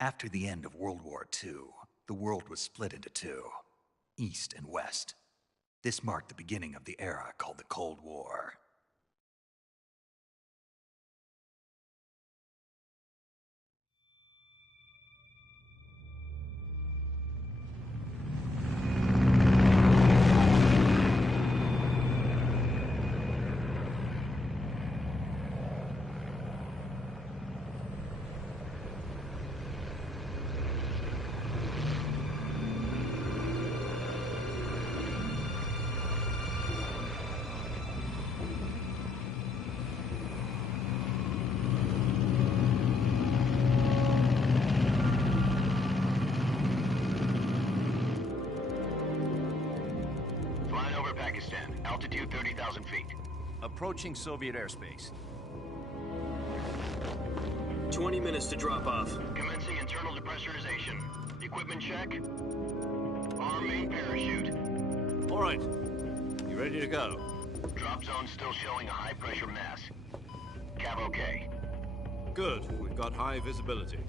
After the end of World War II, the world was split into two, East and West. This marked the beginning of the era called the Cold War. Altitude 30,000 feet. Approaching Soviet airspace. 20 minutes to drop off. Commencing internal depressurization. Equipment check. Arm main parachute. All right. You ready to go? Drop zone still showing a high pressure mass. Cav okay. Good. We've got high visibility.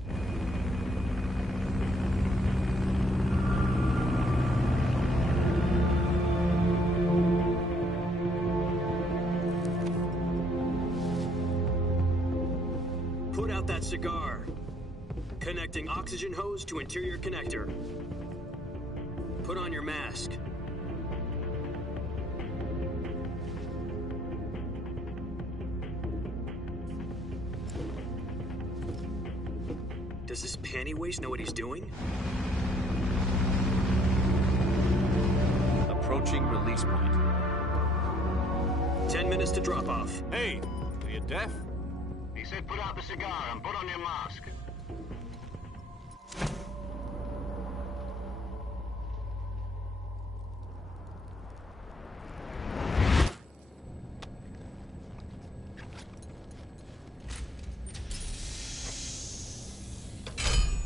Put out that cigar. Connecting oxygen hose to interior connector. Put on your mask. Does this panty waste know what he's doing? Approaching release point. 10 minutes to drop off. Hey, are you deaf? He said put out the cigar and put on your mask.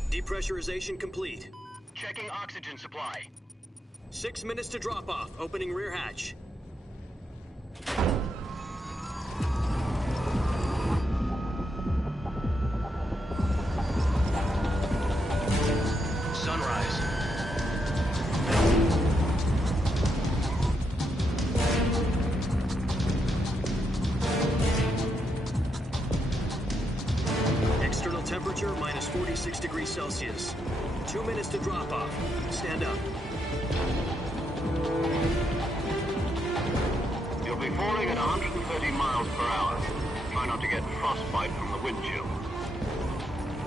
Depressurization complete. Checking oxygen supply. 6 minutes to drop off. Opening rear hatch. Sunrise. External temperature minus 46 degrees Celsius. 2 minutes to drop off. Stand up. You'll be falling at 130 miles per hour. Try not to get frostbite from the wind chill.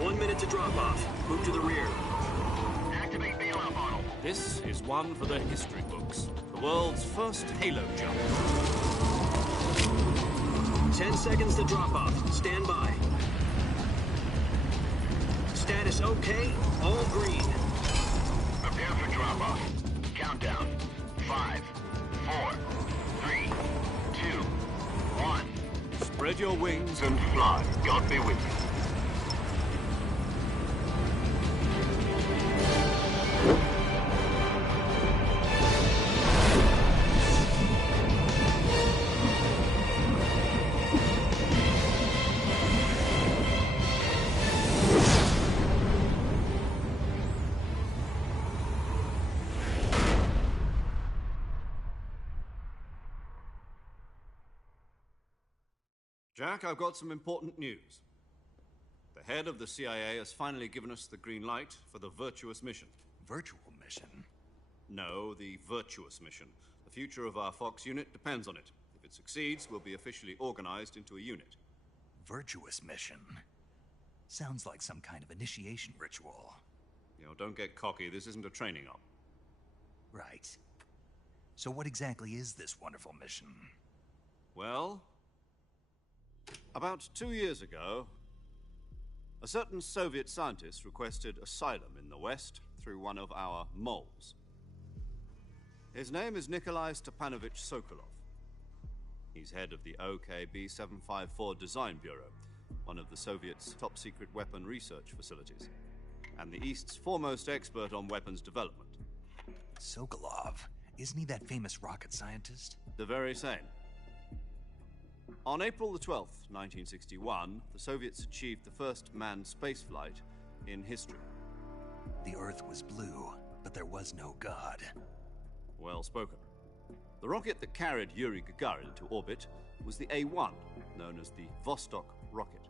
1 minute to drop off. Move to the rear. Activate bailout model. This is one for the history books. The world's first halo jump. 10 seconds to drop off. Stand by. Status okay. All green. Prepare for drop-off. Countdown. 5, 4, 3, 2, 1. Spread your wings And fly. God be with you. Jack, I've got some important news. The head of the CIA has finally given us the green light for the virtuous mission. Virtual mission? No, the virtuous mission. The future of our Fox unit depends on it. If it succeeds, we'll be officially organized into a unit. Virtuous mission? Sounds like some kind of initiation ritual. You know, don't get cocky. This isn't a training op. Right. So what exactly is this wonderful mission? Well, about 2 years ago, a certain Soviet scientist requested asylum in the West through one of our moles. His name is Nikolai Stepanovich Sokolov. He's head of the OKB 754 Design Bureau, one of the Soviets' top-secret weapon research facilities, and the East's foremost expert on weapons development. Sokolov? Isn't he that famous rocket scientist? The very same. On April the 12th, 1961, the Soviets achieved the first manned spaceflight in history. The Earth was blue, but there was no God. Well spoken. The rocket that carried Yuri Gagarin to orbit was the A-1, known as the Vostok rocket.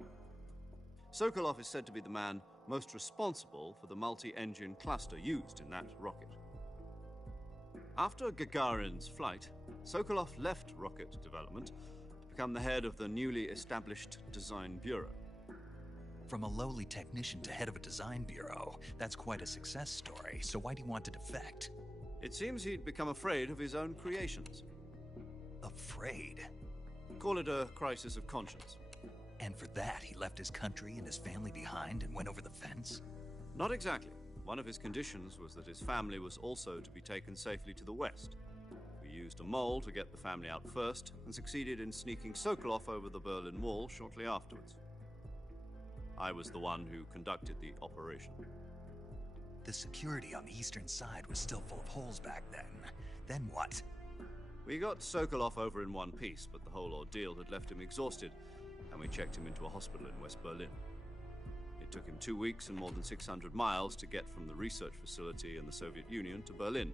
Sokolov is said to be the man most responsible for the multi-engine cluster used in that rocket. After Gagarin's flight, Sokolov left rocket development to become the head of the newly established Design Bureau. From a lowly technician to head of a design bureau, that's quite a success story, so why'd he want to defect? It seems he'd become afraid of his own creations. Afraid? Call it a crisis of conscience. And for that, he left his country and his family behind and went over the fence? Not exactly. One of his conditions was that his family was also to be taken safely to the West. We used a mole to get the family out first and succeeded in sneaking Sokolov over the Berlin Wall shortly afterwards. I was the one who conducted the operation. The security on the eastern side was still full of holes back then. Then what? We got Sokolov over in one piece, but the whole ordeal had left him exhausted, and we checked him into a hospital in West Berlin. It took him 2 weeks and more than 600 miles to get from the research facility in the Soviet Union to Berlin.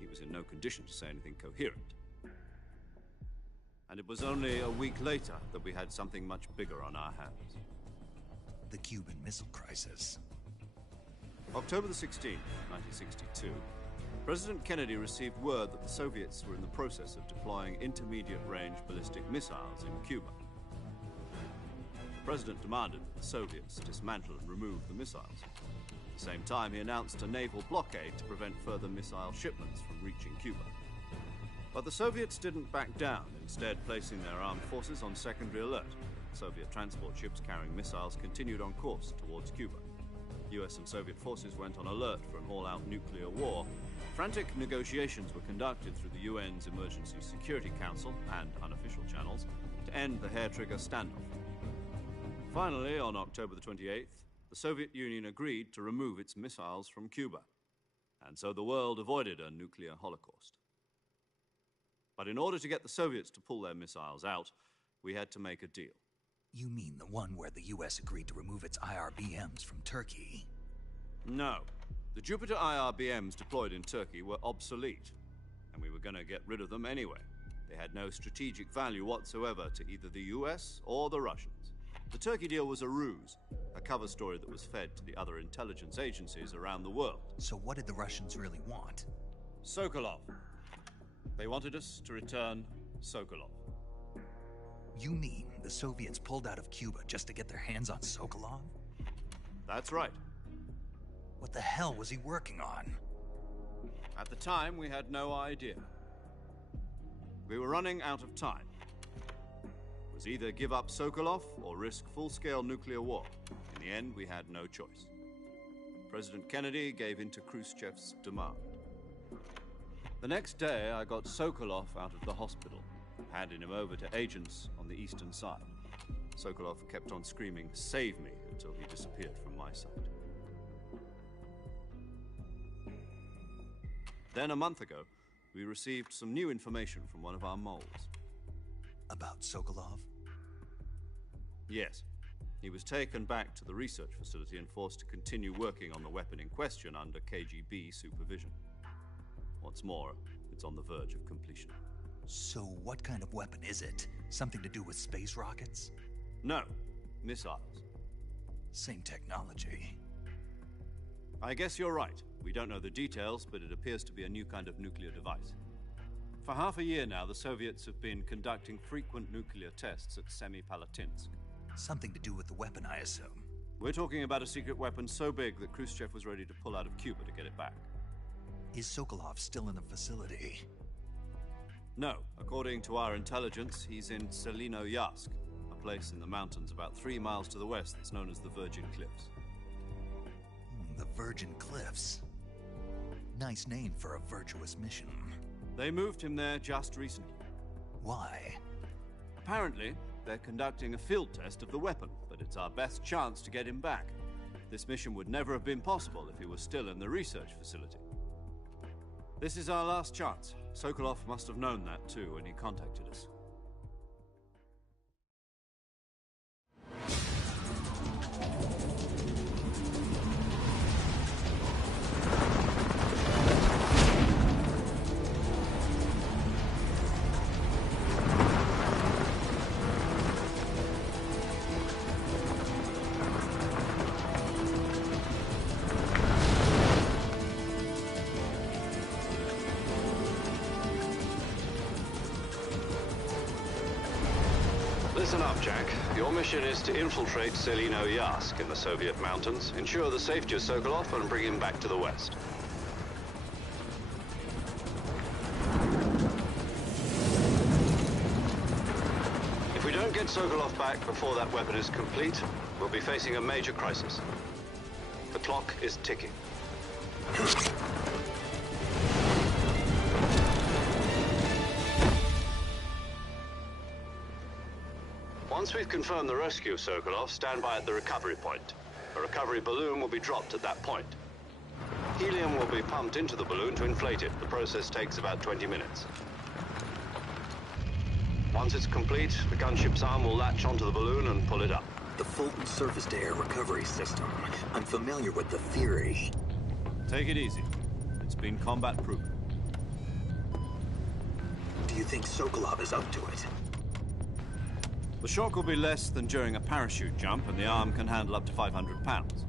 He was in no condition to say anything coherent. And it was only a week later that we had something much bigger on our hands. The Cuban Missile Crisis. October the 16th, 1962, President Kennedy received word that the Soviets were in the process of deploying intermediate-range ballistic missiles in Cuba. The President demanded that the Soviets dismantle and remove the missiles. At the same time, he announced a naval blockade to prevent further missile shipments from reaching Cuba. But the Soviets didn't back down, instead placing their armed forces on secondary alert. Soviet transport ships carrying missiles continued on course towards Cuba. US and Soviet forces went on alert for an all-out nuclear war. Frantic negotiations were conducted through the UN's Emergency Security Council and unofficial channels to end the hair-trigger standoff. Finally, on October the 28th, the Soviet Union agreed to remove its missiles from Cuba, and so the world avoided a nuclear holocaust. But in order to get the Soviets to pull their missiles out, we had to make a deal. You mean the one where the US agreed to remove its IRBMs from Turkey? No. The Jupiter IRBMs deployed in Turkey were obsolete, and we were going to get rid of them anyway. They had no strategic value whatsoever to either the US or the Russians. The Turkey deal was a ruse, a cover story that was fed to the other intelligence agencies around the world. So what did the Russians really want? Sokolov. They wanted us to return Sokolov. You mean the Soviets pulled out of Cuba just to get their hands on Sokolov? That's right. What the hell was he working on? At the time, we had no idea. We were running out of time. It was either give up Sokolov or risk full-scale nuclear war. In the end, we had no choice. President Kennedy gave in to Khrushchev's demand. The next day, I got Sokolov out of the hospital, handing him over to agents on the eastern side. Sokolov kept on screaming, "Save me," until he disappeared from my sight. Then, a month ago, we received some new information from one of our moles. About Sokolov? Yes. He was taken back to the research facility and forced to continue working on the weapon in question under KGB supervision. What's more, it's on the verge of completion. So what kind of weapon is it? Something to do with space rockets? No, missiles. Same technology. I guess you're right. We don't know the details, but it appears to be a new kind of nuclear device. For half a year now, the Soviets have been conducting frequent nuclear tests at Semipalatinsk. Something to do with the weapon, I assume. We're talking about a secret weapon so big that Khrushchev was ready to pull out of Cuba to get it back. Is Sokolov still in the facility? No. According to our intelligence, he's in Selino-Yarsk, a place in the mountains about 3 miles to the west that's known as the Virgin Cliffs. The Virgin Cliffs. Nice name for a virtuous mission. They moved him there just recently. Why? Apparently, they're conducting a field test of the weapon, but it's our best chance to get him back. This mission would never have been possible if he was still in the research facility. This is our last chance. Sokolov must have known that too when he contacted us. Listen up, Jack. Your mission is to infiltrate Selino-Yarsk in the Soviet mountains, ensure the safety of Sokolov, and bring him back to the West. If we don't get Sokolov back before that weapon is complete, we'll be facing a major crisis. The clock is ticking. Once we've confirmed the rescue of Sokolov, stand by at the recovery point. A recovery balloon will be dropped at that point. Helium will be pumped into the balloon to inflate it. The process takes about 20 minutes. Once it's complete, the gunship's arm will latch onto the balloon and pull it up. The Fulton surface-to-air recovery system. I'm familiar with the theory. Take it easy. It's been combat-proven. Do you think Sokolov is up to it? The shock will be less than during a parachute jump, and the arm can handle up to 500 pounds.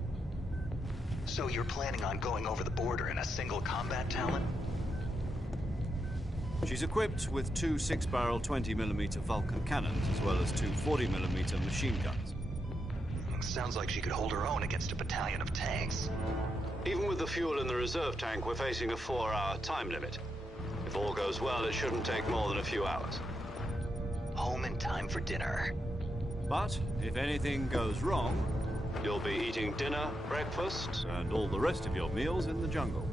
So you're planning on going over the border in a single combat talon? She's equipped with 2 6-barrel 20mm Vulcan cannons, as well as 2 40mm machine guns. Sounds like she could hold her own against a battalion of tanks. Even with the fuel in the reserve tank, we're facing a 4-hour time limit. If all goes well, it shouldn't take more than a few hours. Home in time for dinner. But if anything goes wrong, you'll be eating dinner, breakfast, and all the rest of your meals in the jungle.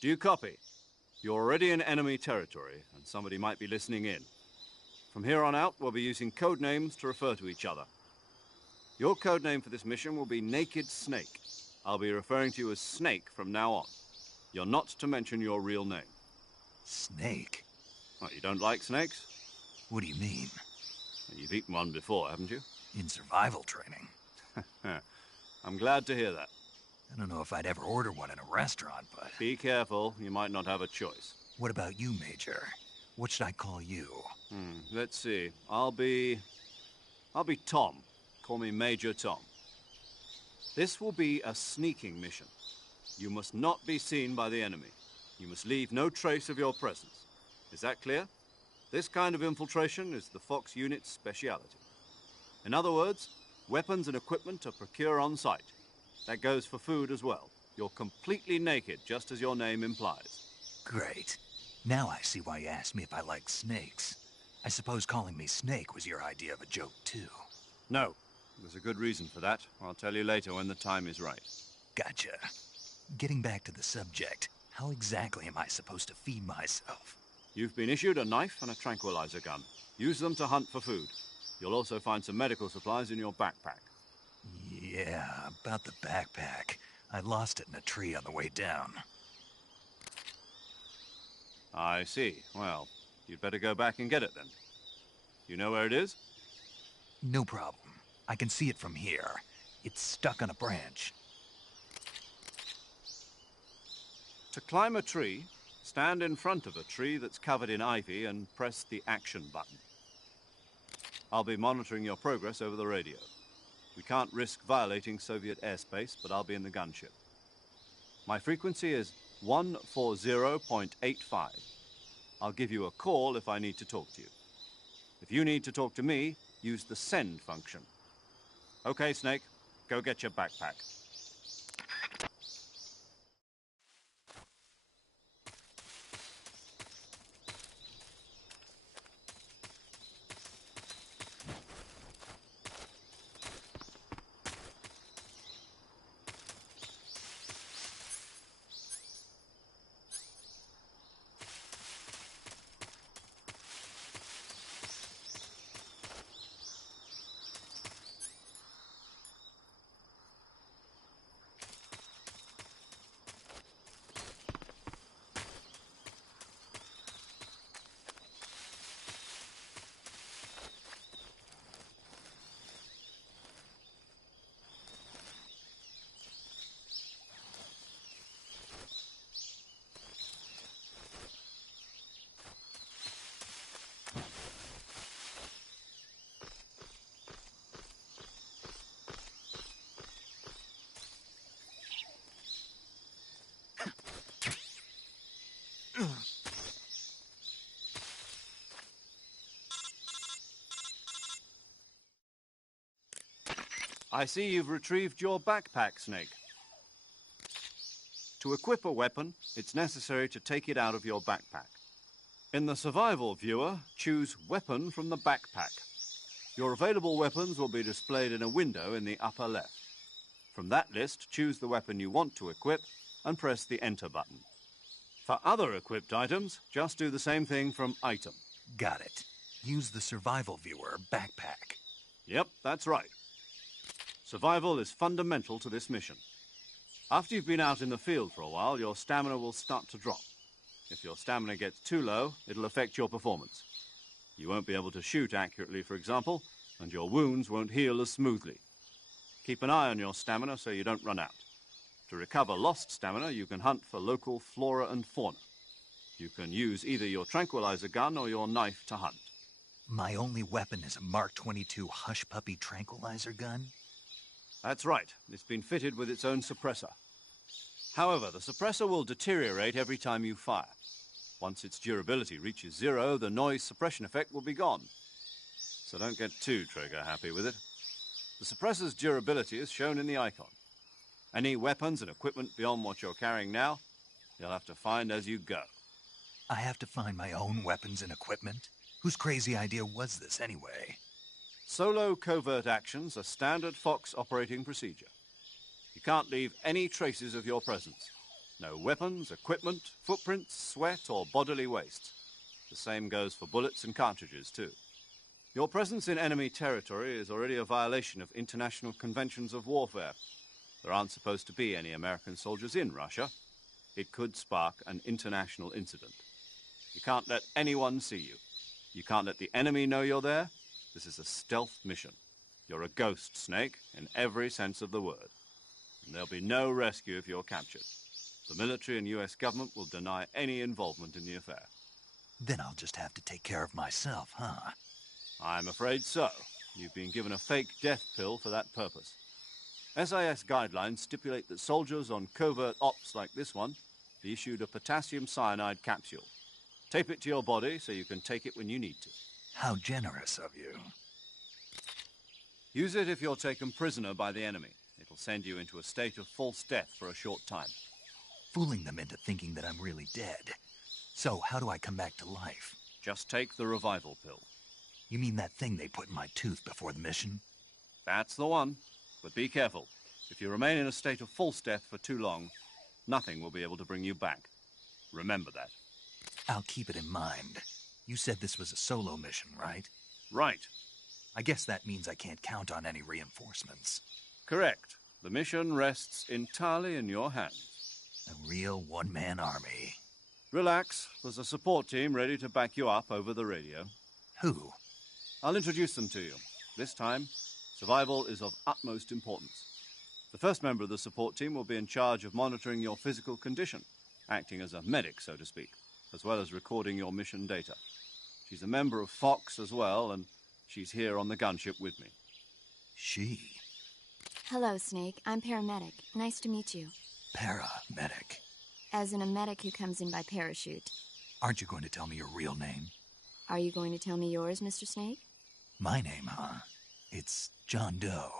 Do you copy? You're already in enemy territory, and somebody might be listening in. From here on out, we'll be using code names to refer to each other. Your code name for this mission will be Naked Snake. I'll be referring to you as Snake from now on. You're not to mention your real name. Snake? What, you don't like snakes? What do you mean? You've eaten one before, haven't you? In survival training? I'm glad to hear that. I don't know if I'd ever order one in a restaurant, but... Be careful, you might not have a choice. What about you, Major? What should I call you? Let's see. I'll be Tom. Call me Major Tom. This will be a sneaking mission. You must not be seen by the enemy. You must leave no trace of your presence. Is that clear? This kind of infiltration is the Fox unit's speciality. In other words, weapons and equipment are procured on site. That goes for food as well. You're completely naked, just as your name implies. Great. Now I see why you asked me if I like snakes. I suppose calling me Snake was your idea of a joke, too. No. There's a good reason for that. I'll tell you later when the time is right. Gotcha. Getting back to the subject, how exactly am I supposed to feed myself? You've been issued a knife and a tranquilizer gun. Use them to hunt for food. You'll also find some medical supplies in your backpack. Yeah, about the backpack. I lost it in a tree on the way down. I see. Well, you'd better go back and get it then. You know where it is? No problem. I can see it from here. It's stuck on a branch. To climb a tree, stand in front of a tree that's covered in ivy and press the action button. I'll be monitoring your progress over the radio. We can't risk violating Soviet airspace, but I'll be in the gunship. My frequency is 140.85. I'll give you a call if I need to talk to you. If you need to talk to me, use the send function. Okay, Snake, go get your backpack. I see you've retrieved your backpack, Snake. To equip a weapon, it's necessary to take it out of your backpack. In the survival viewer, choose Weapon from the backpack. Your available weapons will be displayed in a window in the upper left. From that list, choose the weapon you want to equip and press the Enter button. For other equipped items, just do the same thing from Item. Got it. Use the survival viewer backpack. Yep, that's right. Survival is fundamental to this mission. After you've been out in the field for a while, your stamina will start to drop. If your stamina gets too low, it'll affect your performance. You won't be able to shoot accurately, for example, and your wounds won't heal as smoothly. Keep an eye on your stamina so you don't run out. To recover lost stamina, you can hunt for local flora and fauna. You can use either your tranquilizer gun or your knife to hunt. My only weapon is a Mark 22 Hush Puppy tranquilizer gun? That's right. It's been fitted with its own suppressor. However, the suppressor will deteriorate every time you fire. Once its durability reaches 0, the noise suppression effect will be gone. So don't get too trigger-happy with it. The suppressor's durability is shown in the icon. Any weapons and equipment beyond what you're carrying now, you'll have to find as you go. I have to find my own weapons and equipment? Whose crazy idea was this, anyway? Solo covert actions are standard Fox operating procedure. You can't leave any traces of your presence. No weapons, equipment, footprints, sweat, or bodily waste. The same goes for bullets and cartridges, too. Your presence in enemy territory is already a violation of international conventions of warfare. There aren't supposed to be any American soldiers in Russia. It could spark an international incident. You can't let anyone see you. You can't let the enemy know you're there. This is a stealth mission. You're a ghost, Snake, in every sense of the word. And there'll be no rescue if you're captured. The military and US government will deny any involvement in the affair. Then I'll just have to take care of myself, huh? I'm afraid so. You've been given a fake death pill for that purpose. SIS guidelines stipulate that soldiers on covert ops like this one be issued a potassium cyanide capsule. Tape it to your body so you can take it when you need to. How generous of you. Use it if you're taken prisoner by the enemy. It'll send you into a state of false death for a short time. Fooling them into thinking that I'm really dead. So, how do I come back to life? Just take the revival pill. You mean that thing they put in my tooth before the mission? That's the one. But be careful. If you remain in a state of false death for too long, nothing will be able to bring you back. Remember that. I'll keep it in mind. You said this was a solo mission, right? Right. I guess that means I can't count on any reinforcements. Correct. The mission rests entirely in your hands. A real one-man army. Relax. There's a support team ready to back you up over the radio. Who? I'll introduce them to you. This time, survival is of utmost importance. The first member of the support team will be in charge of monitoring your physical condition, acting as a medic, so to speak, as well as recording your mission data. She's a member of Fox as well, and she's here on the gunship with me. She? Hello, Snake. I'm paramedic. Nice to meet you. Paramedic. As in a medic who comes in by parachute. Aren't you going to tell me your real name? Are you going to tell me yours, Mr. Snake? My name, huh? It's John Doe.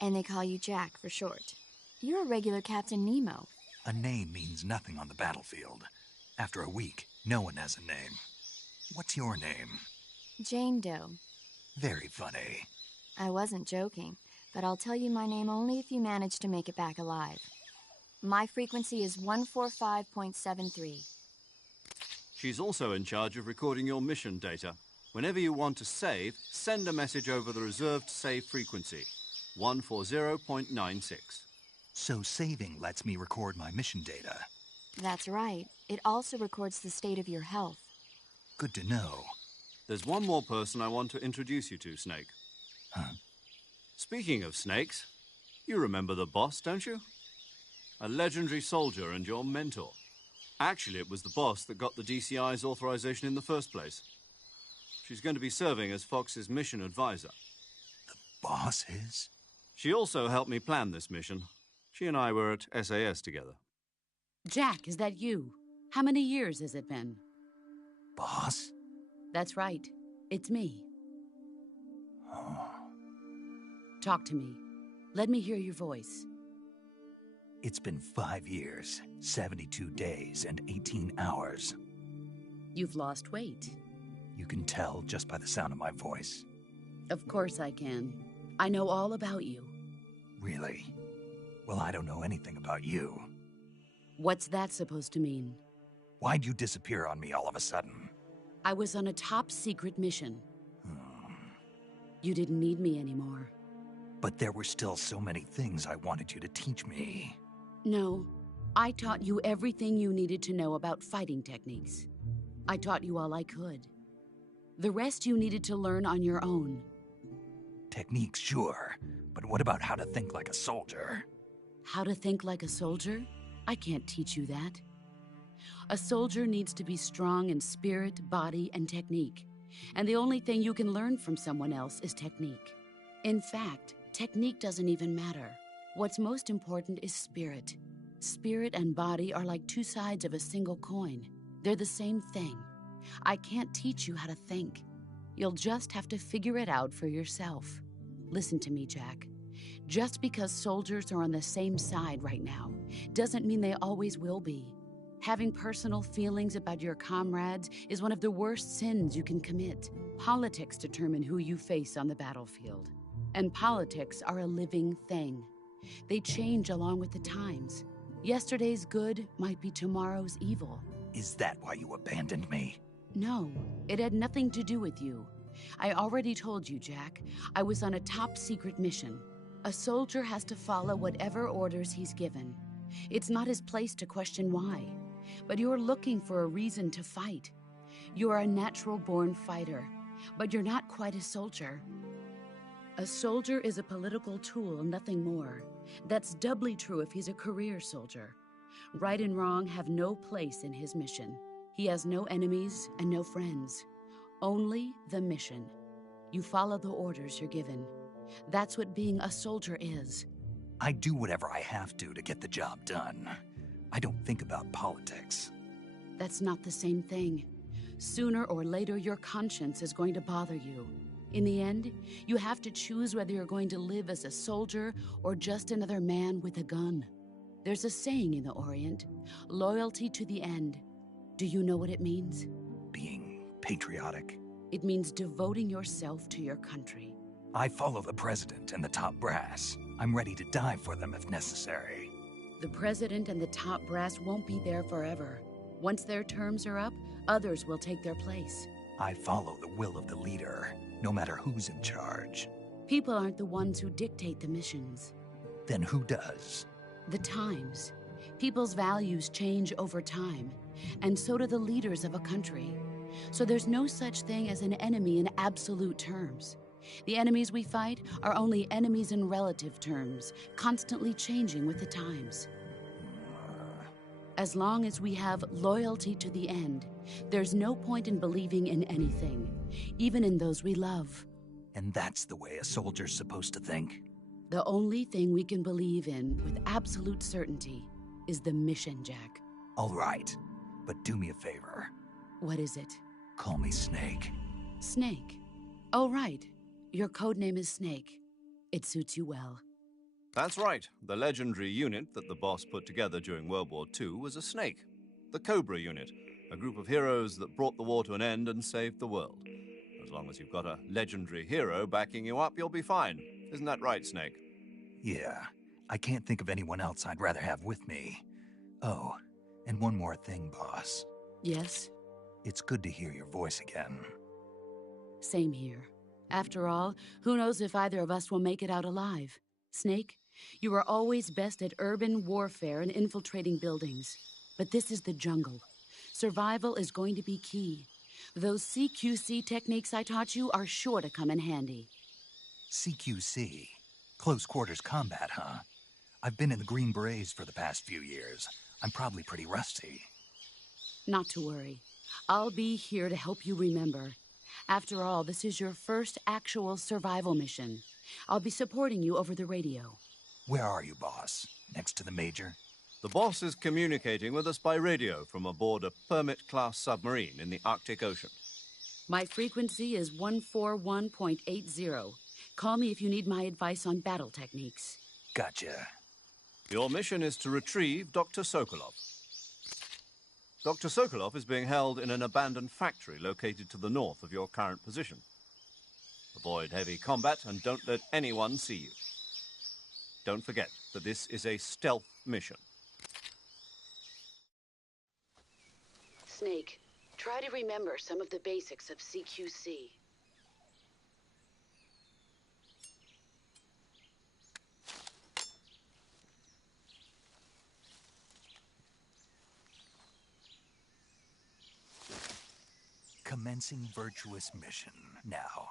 And they call you Jack for short. You're a regular Captain Nemo. A name means nothing on the battlefield. After a week, no one has a name. What's your name? Jane Doe. Very funny. I wasn't joking, but I'll tell you my name only if you manage to make it back alive. My frequency is 145.73. She's also in charge of recording your mission data. Whenever you want to save, send a message over the reserved save frequency, 140.96. So saving lets me record my mission data. That's right. It also records the state of your health. Good to know. There's one more person I want to introduce you to, Snake. Huh? Speaking of snakes, you remember the boss, don't you? A legendary soldier and your mentor. Actually, it was the boss that got the DCI's authorization in the first place. She's going to be serving as Fox's mission advisor. The boss is? She also helped me plan this mission. She and I were at SAS together. Jack, is that you? How many years has it been? Boss? That's right. It's me. Oh. Talk to me. Let me hear your voice. It's been 5 years, 72 days, and 18 hours. You've lost weight. You can tell just by the sound of my voice. Of course I can. I know all about you. Really? Well, I don't know anything about you. What's that supposed to mean? Why'd you disappear on me all of a sudden? I was on a top-secret mission. You didn't need me anymore. But there were still so many things I wanted you to teach me. No, I taught you everything you needed to know about fighting techniques. I taught you all I could. The rest you needed to learn on your own. Techniques, sure. But what about how to think like a soldier? How to think like a soldier? I can't teach you that. A soldier needs to be strong in spirit, body, and technique. And the only thing you can learn from someone else is technique. In fact, technique doesn't even matter. What's most important is spirit. Spirit and body are like two sides of a single coin. They're the same thing. I can't teach you how to think. You'll just have to figure it out for yourself. Listen to me, Jack. Just because soldiers are on the same side right now doesn't mean they always will be. Having personal feelings about your comrades is one of the worst sins you can commit. Politics determine who you face on the battlefield. And politics are a living thing. They change along with the times. Yesterday's good might be tomorrow's evil. Is that why you abandoned me? No, it had nothing to do with you. I already told you, Jack. I was on a top-secret mission. A soldier has to follow whatever orders he's given. It's not his place to question why. But you're looking for a reason to fight. You are a natural-born fighter, but you're not quite a soldier. A soldier is a political tool, nothing more. That's doubly true if he's a career soldier. Right and wrong have no place in his mission. He has no enemies and no friends. Only the mission. You follow the orders you're given. That's what being a soldier is. I do whatever I have to get the job done. I don't think about politics. That's not the same thing. Sooner or later, your conscience is going to bother you. In the end, you have to choose whether you're going to live as a soldier or just another man with a gun. There's a saying in the Orient, loyalty to the end. Do you know what it means? Being patriotic. It means devoting yourself to your country. I follow the president and the top brass. I'm ready to die for them if necessary. The president and the top brass won't be there forever. Once their terms are up, others will take their place. I follow the will of the leader, no matter who's in charge. People aren't the ones who dictate the missions. Then who does? The times. People's values change over time, and so do the leaders of a country. So there's no such thing as an enemy in absolute terms. The enemies we fight are only enemies in relative terms, constantly changing with the times. As long as we have loyalty to the end, there's no point in believing in anything, even in those we love. And that's the way a soldier's supposed to think? The only thing we can believe in with absolute certainty is the mission, Jack. All right, but do me a favor. What is it? Call me Snake. Snake? Oh, right. Your code name is Snake. It suits you well. That's right. The legendary unit that the boss put together during World War II was a snake. The Cobra unit, a group of heroes that brought the war to an end and saved the world. As long as you've got a legendary hero backing you up, you'll be fine. Isn't that right, Snake? Yeah, I can't think of anyone else I'd rather have with me. Oh, and one more thing, boss. Yes? It's good to hear your voice again. Same here. After all, who knows if either of us will make it out alive? Snake, you are always best at urban warfare and infiltrating buildings. But this is the jungle. Survival is going to be key. Those CQC techniques I taught you are sure to come in handy. CQC? Close quarters combat, huh? I've been in the Green Berets for the past few years. I'm probably pretty rusty. Not to worry. I'll be here to help you remember. After all, this is your first actual survival mission. I'll be supporting you over the radio. Where are you, boss? Next to the Major? The boss is communicating with us by radio from aboard a Permit-class submarine in the Arctic Ocean. My frequency is 141.80. Call me if you need my advice on battle techniques. Gotcha. Your mission is to retrieve Dr. Sokolov. Dr. Sokolov is being held in an abandoned factory located to the north of your current position. Avoid heavy combat and don't let anyone see you. Don't forget that this is a stealth mission. Snake, try to remember some of the basics of CQC. Commencing virtuous mission now.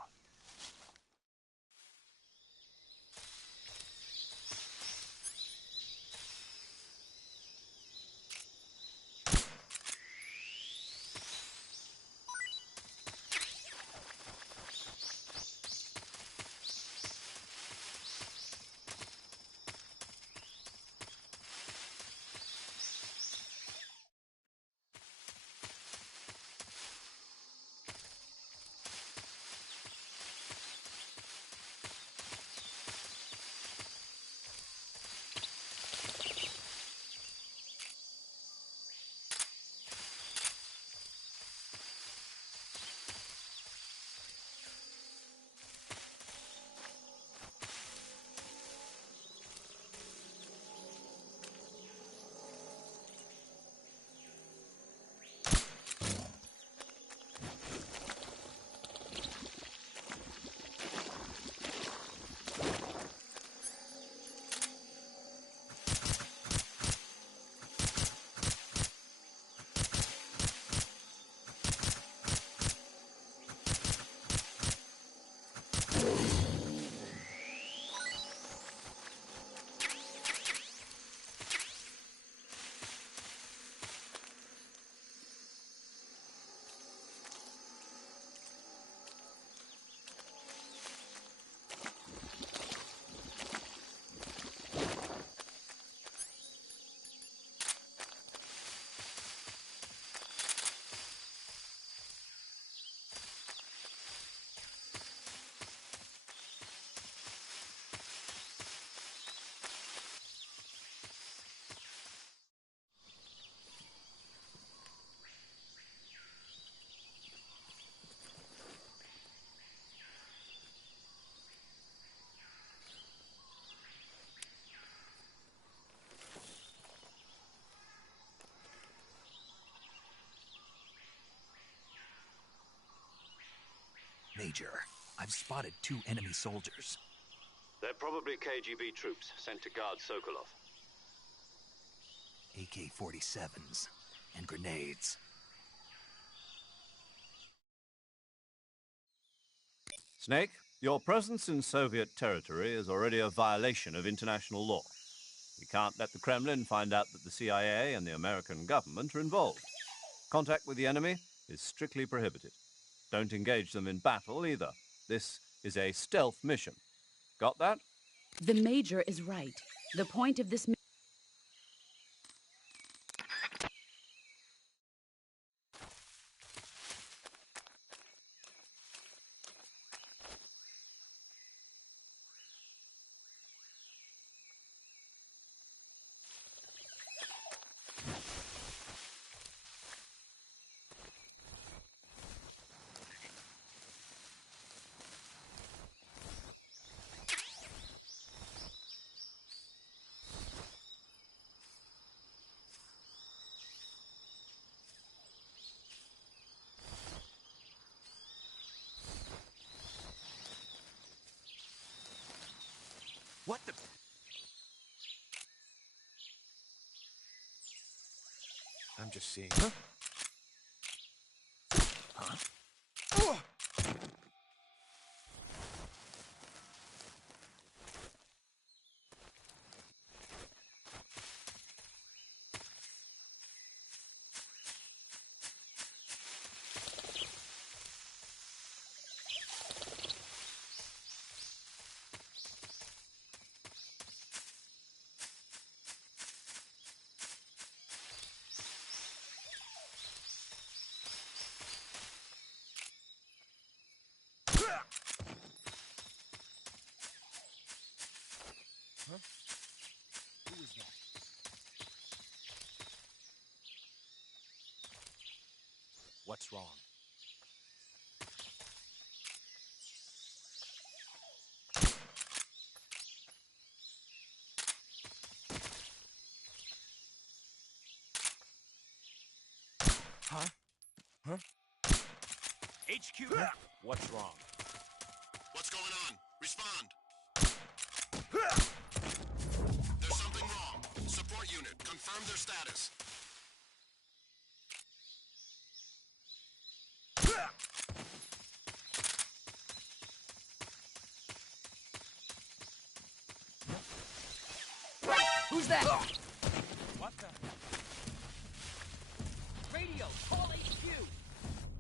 Major. I've spotted 2 enemy soldiers. They're probably KGB troops sent to guard Sokolov. AK-47s and grenades. Snake, your presence in Soviet territory is already a violation of international law. We can't let the Kremlin find out that the CIA and the American government are involved. Contact with the enemy is strictly prohibited. Don't engage them in battle either. This is a stealth mission. Got that? The Major is right. The point of this What the... I'm just seeing. Huh? Huh? Who is that? What's wrong? Huh? Huh? HQ? Huh? What's wrong? What's going on? Respond. There's something wrong. Support unit, confirm their status. Who's that? What the? Radio, call HQ.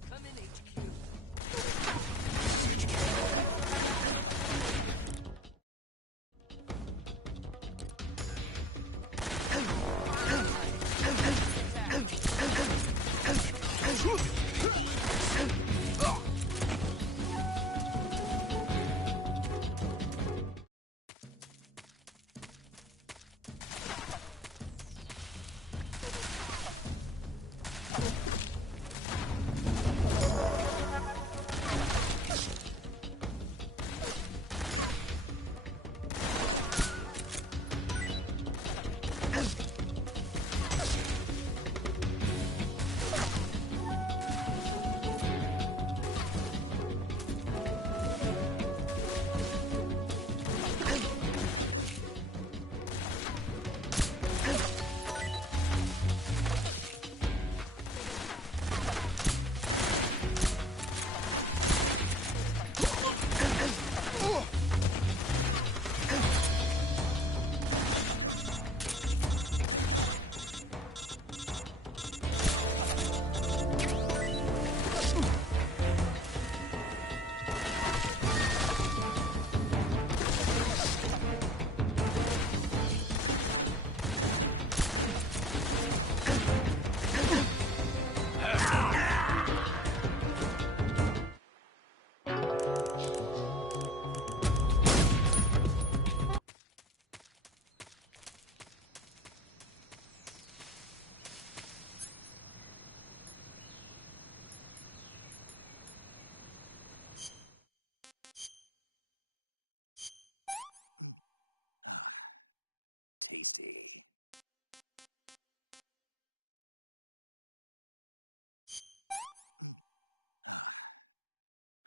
Come in, HQ.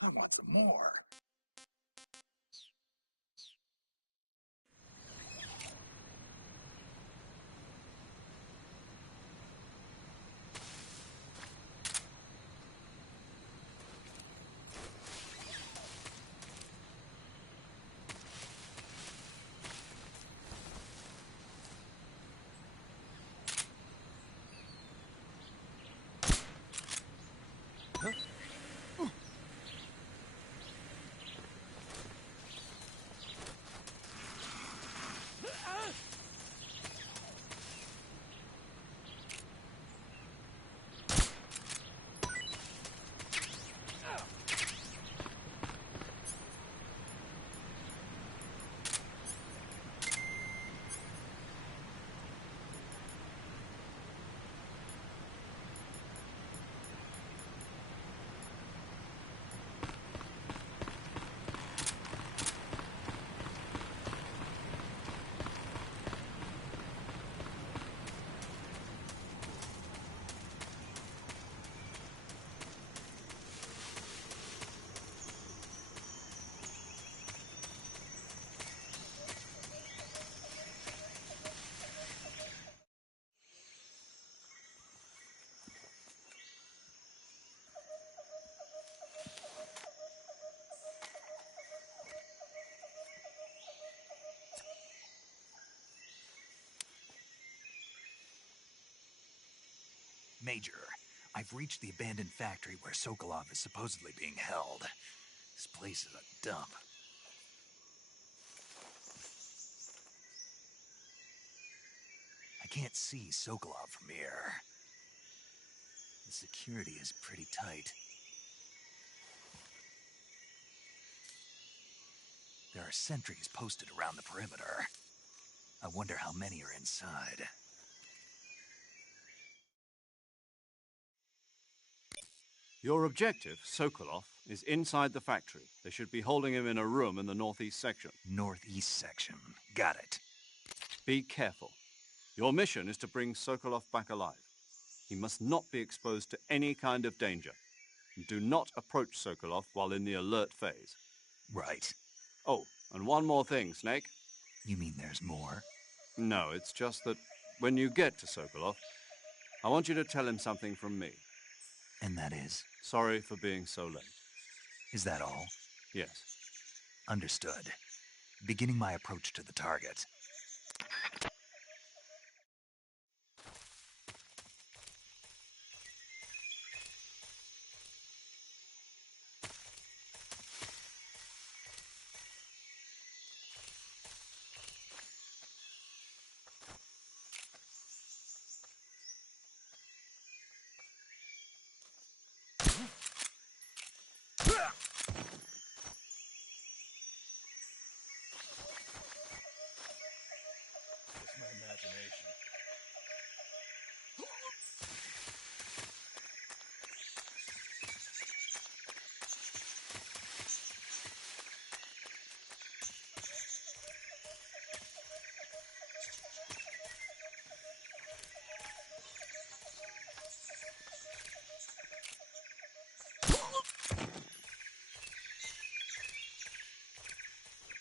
I want some more. Major, I've reached the abandoned factory where Sokolov is supposedly being held. This place is a dump. I can't see Sokolov from here. The security is pretty tight. There are sentries posted around the perimeter. I wonder how many are inside. Your objective, Sokolov, is inside the factory. They should be holding him in a room in the northeast section. Northeast section. Got it. Be careful. Your mission is to bring Sokolov back alive. He must not be exposed to any kind of danger. And do not approach Sokolov while in the alert phase. Right. Oh, and one more thing, Snake. You mean there's more? No, it's just that when you get to Sokolov, I want you to tell him something from me. And that is? Sorry for being so late. Is that all? Yes. Understood. Beginning my approach to the target. Just my imagination.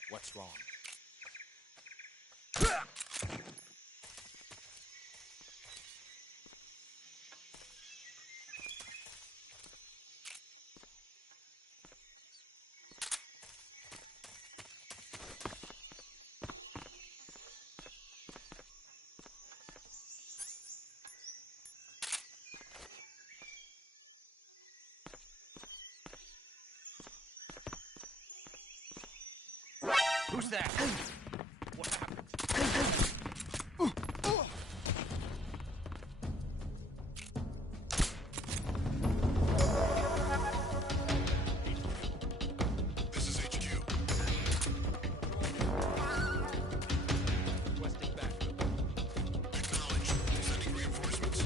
What's wrong? Who's that? What happened? This is HQ. Requesting backup. Acknowledged. Sending reinforcements.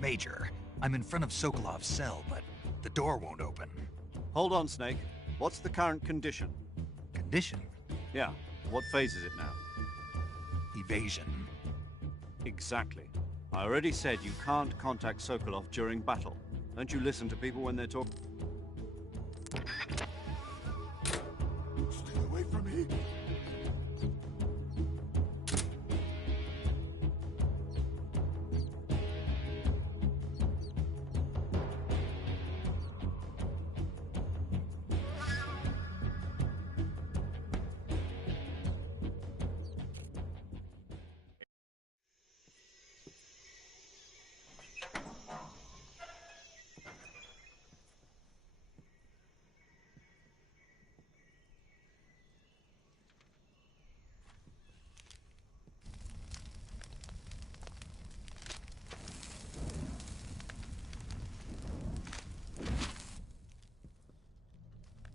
Major, I'm in front of Sokolov's cell, but the door won't open. Hold on, Snake. What's the current condition? Condition? Yeah, what phase is it now? Evasion. Exactly. I already said you can't contact Sokolov during battle. Don't you listen to people when they're talking? Stay away from me.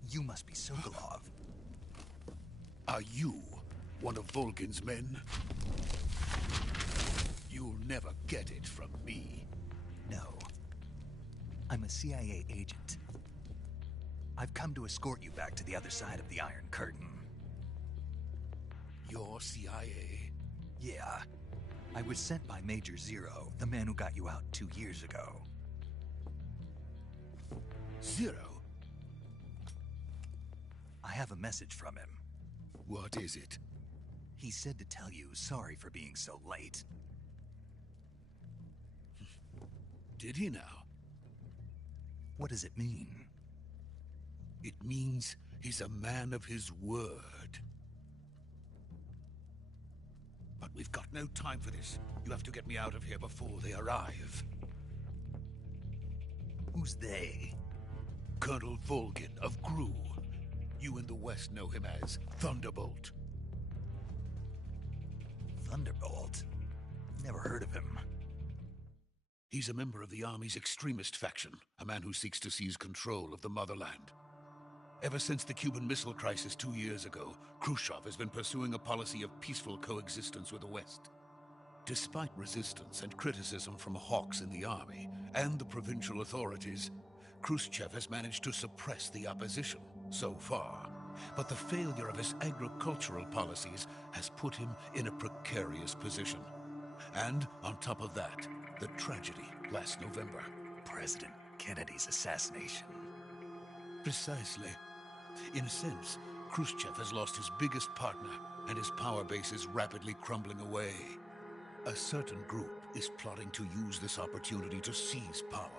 You must be Sokolov. Are you one of Volgin's men? You'll never get it from me. No. I'm a CIA agent. I've come to escort you back to the other side of the Iron Curtain. You're CIA? Yeah. I was sent by Major Zero, the man who got you out 2 years ago. Zero? I have a message from him. What is it? He said to tell you sorry for being so late. Did he now? What does it mean? It means he's a man of his word. But we've got no time for this. You have to get me out of here before they arrive. Who's they? Colonel Volgin of Gru. You in the West know him as Thunderbolt. Thunderbolt? Never heard of him. He's a member of the Army's extremist faction, a man who seeks to seize control of the motherland. Ever since the Cuban Missile Crisis 2 years ago, Khrushchev has been pursuing a policy of peaceful coexistence with the West. Despite resistance and criticism from hawks in the Army and the provincial authorities, Khrushchev has managed to suppress the opposition so far. But the failure of his agricultural policies has put him in a precarious position. And on top of that, the tragedy last November. President Kennedy's assassination. Precisely. In a sense, Khrushchev has lost his biggest partner, and his power base is rapidly crumbling away. A certain group is plotting to use this opportunity to seize power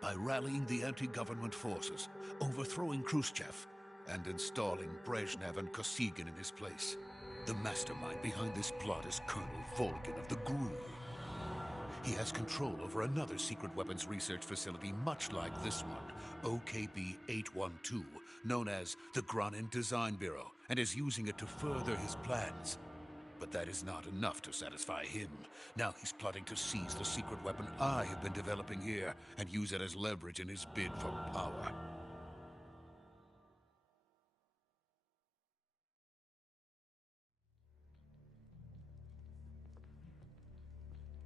by rallying the anti-government forces, overthrowing Khrushchev, and installing Brezhnev and Kosygin in his place. The mastermind behind this plot is Colonel Volgin of the GRU. He has control over another secret weapons research facility much like this one, OKB-812, known as the Granin Design Bureau, and is using it to further his plans. But that is not enough to satisfy him. Now he's plotting to seize the secret weapon I have been developing here and use it as leverage in his bid for power.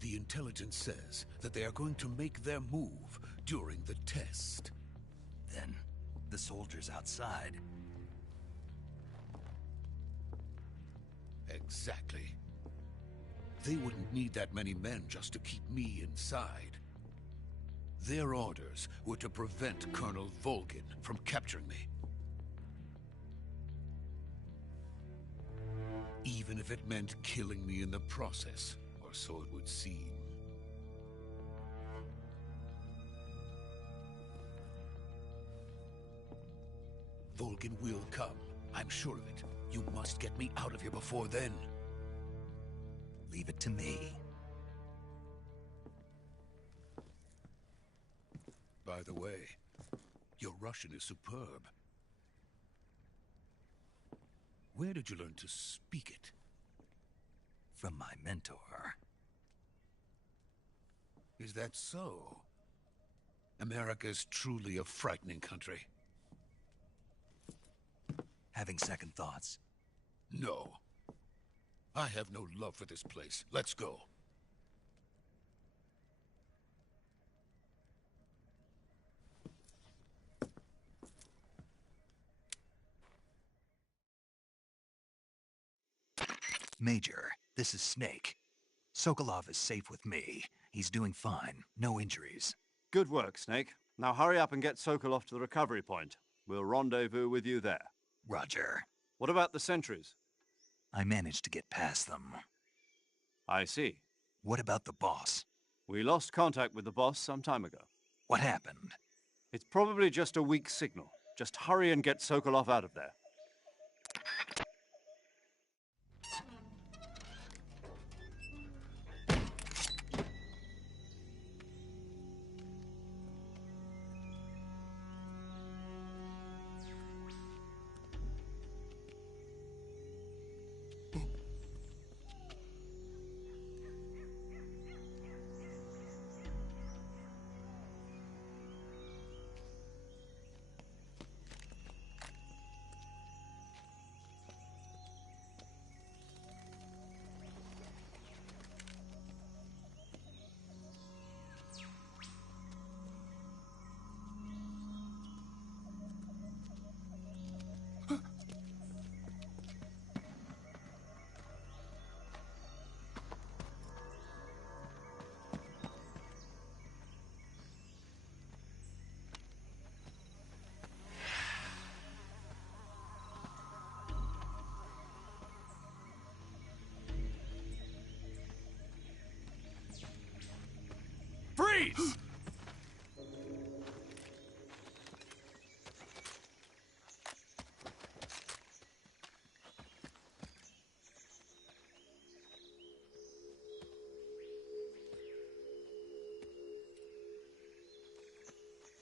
The intelligence says that they are going to make their move during the test. Then, the soldiers outside. Exactly. They wouldn't need that many men just to keep me inside. Their orders were to prevent Colonel Volgin from capturing me. Even if it meant killing me in the process, or so it would seem. Volgin will come. I'm sure of it. You must get me out of here before then. Leave it to me. By the way, your Russian is superb. Where did you learn to speak it? From my mentor. Is that so? America is truly a frightening country. Having second thoughts? No. I have no love for this place. Let's go. Major, this is Snake. Sokolov is safe with me. He's doing fine. No injuries. Good work, Snake. Now hurry up and get Sokolov to the recovery point. We'll rendezvous with you there. Roger. What about the sentries? I managed to get past them. I see. What about the boss? We lost contact with the boss some time ago. What happened? It's probably just a weak signal. Just hurry and get Sokolov out of there. Freeze!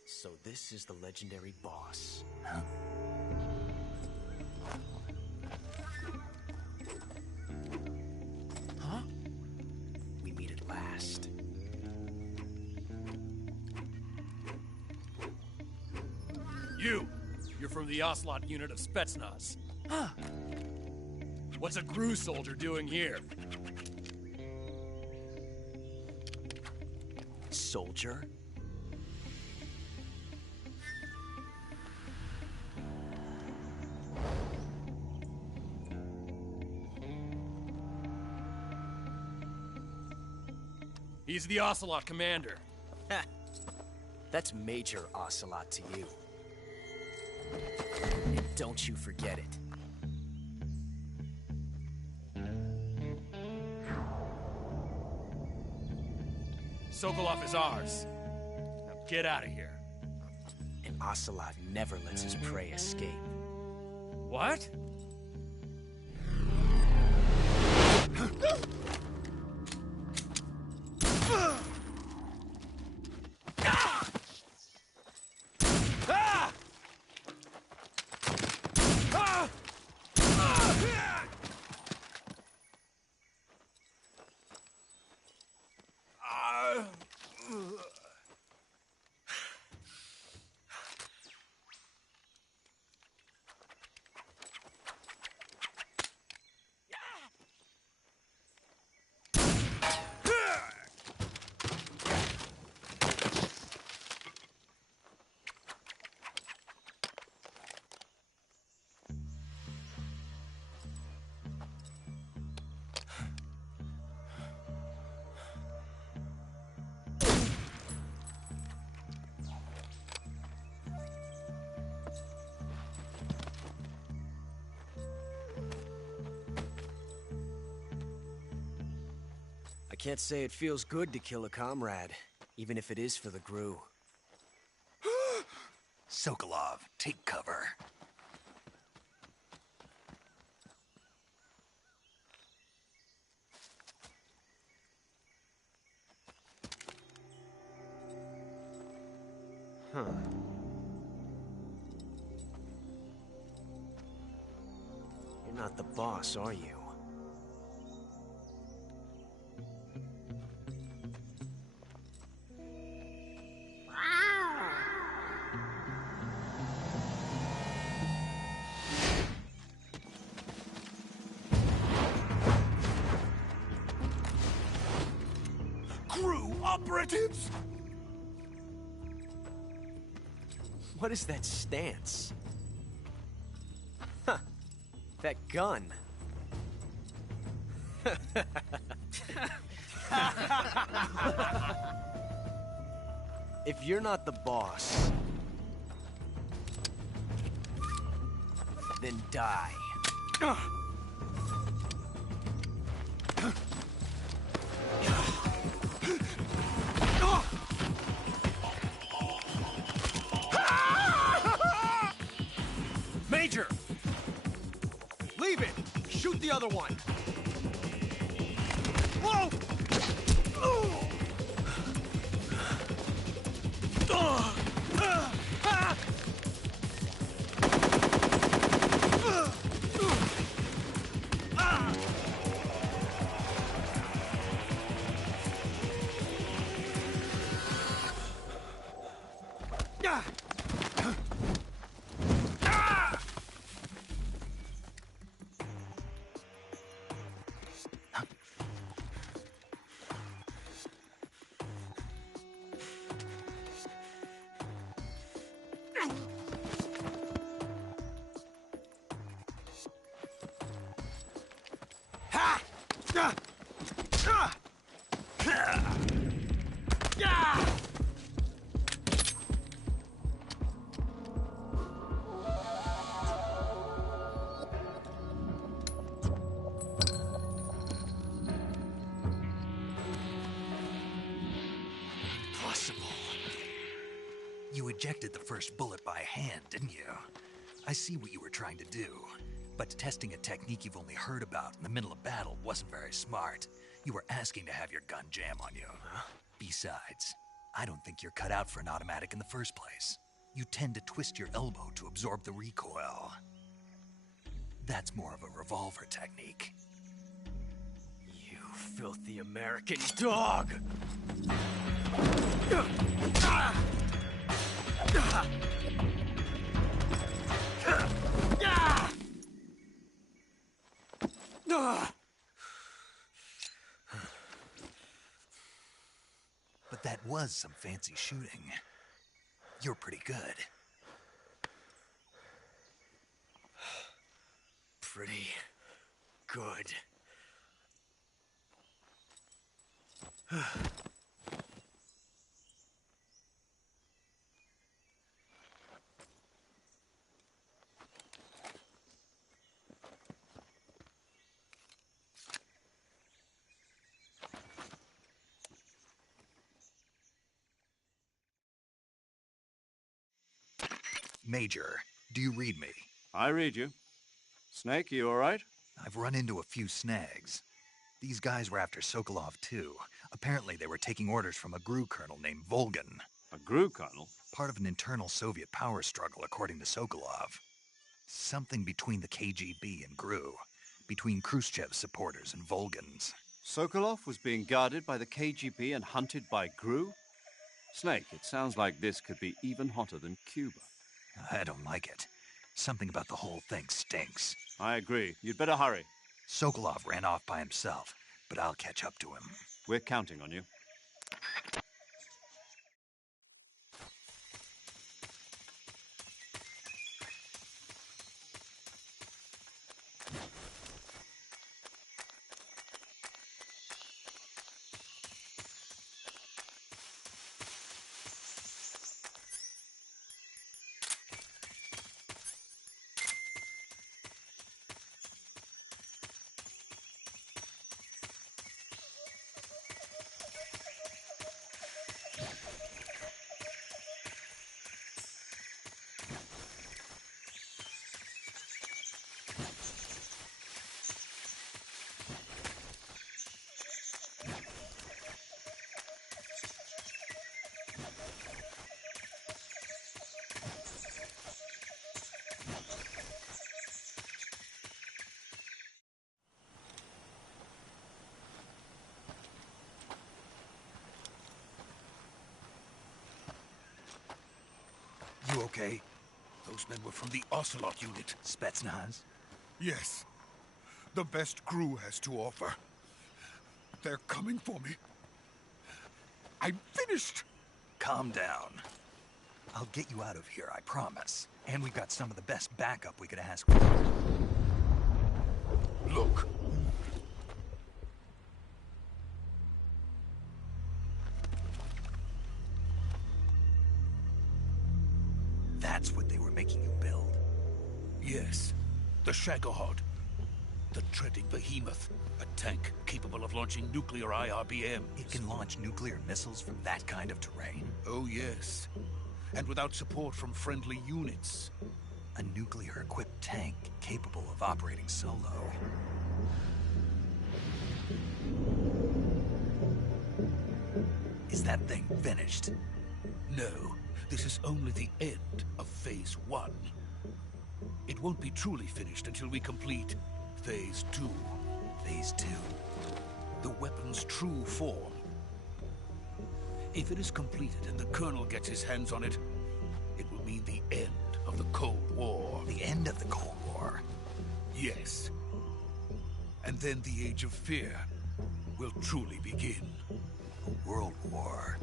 So this is the legendary boss. Huh? Huh? We meet at last. You're from the Ocelot unit of Spetsnaz. Huh. What's a GRU soldier doing here? Soldier? He's the Ocelot commander. Ha! That's Major Ocelot to you. And don't you forget it. Sokolov is ours. Now get out of here. And Ocelot never lets his prey escape. What? I can't say it feels good to kill a comrade, even if it is for the GRU. Sokolov, take cover. Huh. You're not the boss, are you? GRU operatives! What is that stance? Huh. That gun. If you're not the boss, then die. Major! Leave it! Shoot the other one! Whoa! You ejected the first bullet by hand, didn't you? I see what you were trying to do. But testing a technique you've only heard about in the middle of battle wasn't very smart. You were asking to have your gun jam on you. Besides, I don't think you're cut out for an automatic in the first place. You tend to twist your elbow to absorb the recoil. That's more of a revolver technique. You filthy American dog! But that was some fancy shooting. You're pretty good. Pretty good. Major, do you read me? I read you. Snake, you all right? I've run into a few snags. These guys were after Sokolov too. Apparently they were taking orders from a GRU colonel named Volgan. A GRU colonel? Part of an internal Soviet power struggle, according to Sokolov. Something between the KGB and GRU. Between Khrushchev's supporters and Volgan's. Sokolov was being guarded by the KGB and hunted by GRU? Snake, it sounds like this could be even hotter than Cuba. I don't like it. Something about the whole thing stinks. I agree. You'd better hurry. Sokolov ran off by himself, but I'll catch up to him. We're counting on you. You okay? Those men were from the Ocelot unit. Spetsnaz? Yes. The best GRU has to offer. They're coming for me. I'm finished! Calm down. I'll get you out of here, I promise. And we've got some of the best backup we could ask for. Look. Yes, the Shagohod. The treading behemoth. A tank capable of launching nuclear IRBMs. It can launch nuclear missiles from that kind of terrain? Oh yes. And without support from friendly units. A nuclear-equipped tank capable of operating solo. Is that thing finished? No, this is only the end of Phase 1. It won't be truly finished until we complete Phase 2. Phase 2? The weapon's true form. If it is completed and the Colonel gets his hands on it, it will mean the end of the Cold War. The end of the Cold War? Yes. And then the Age of Fear will truly begin. A world war.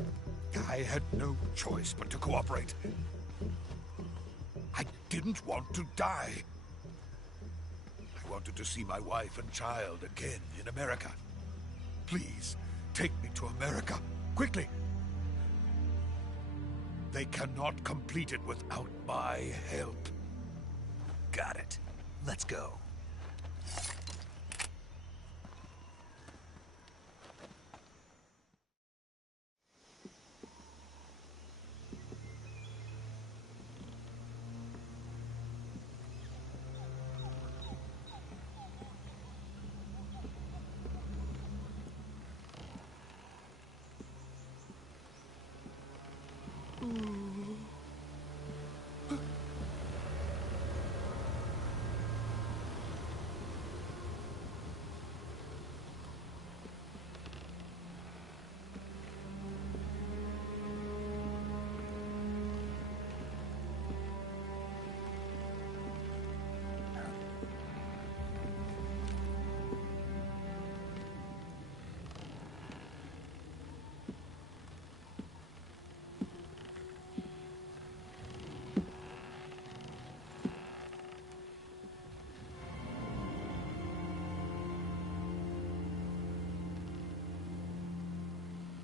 I had no choice but to cooperate. I didn't want to die. I wanted to see my wife and child again in America. Please, take me to America, quickly. They cannot complete it without my help. Got it. Let's go.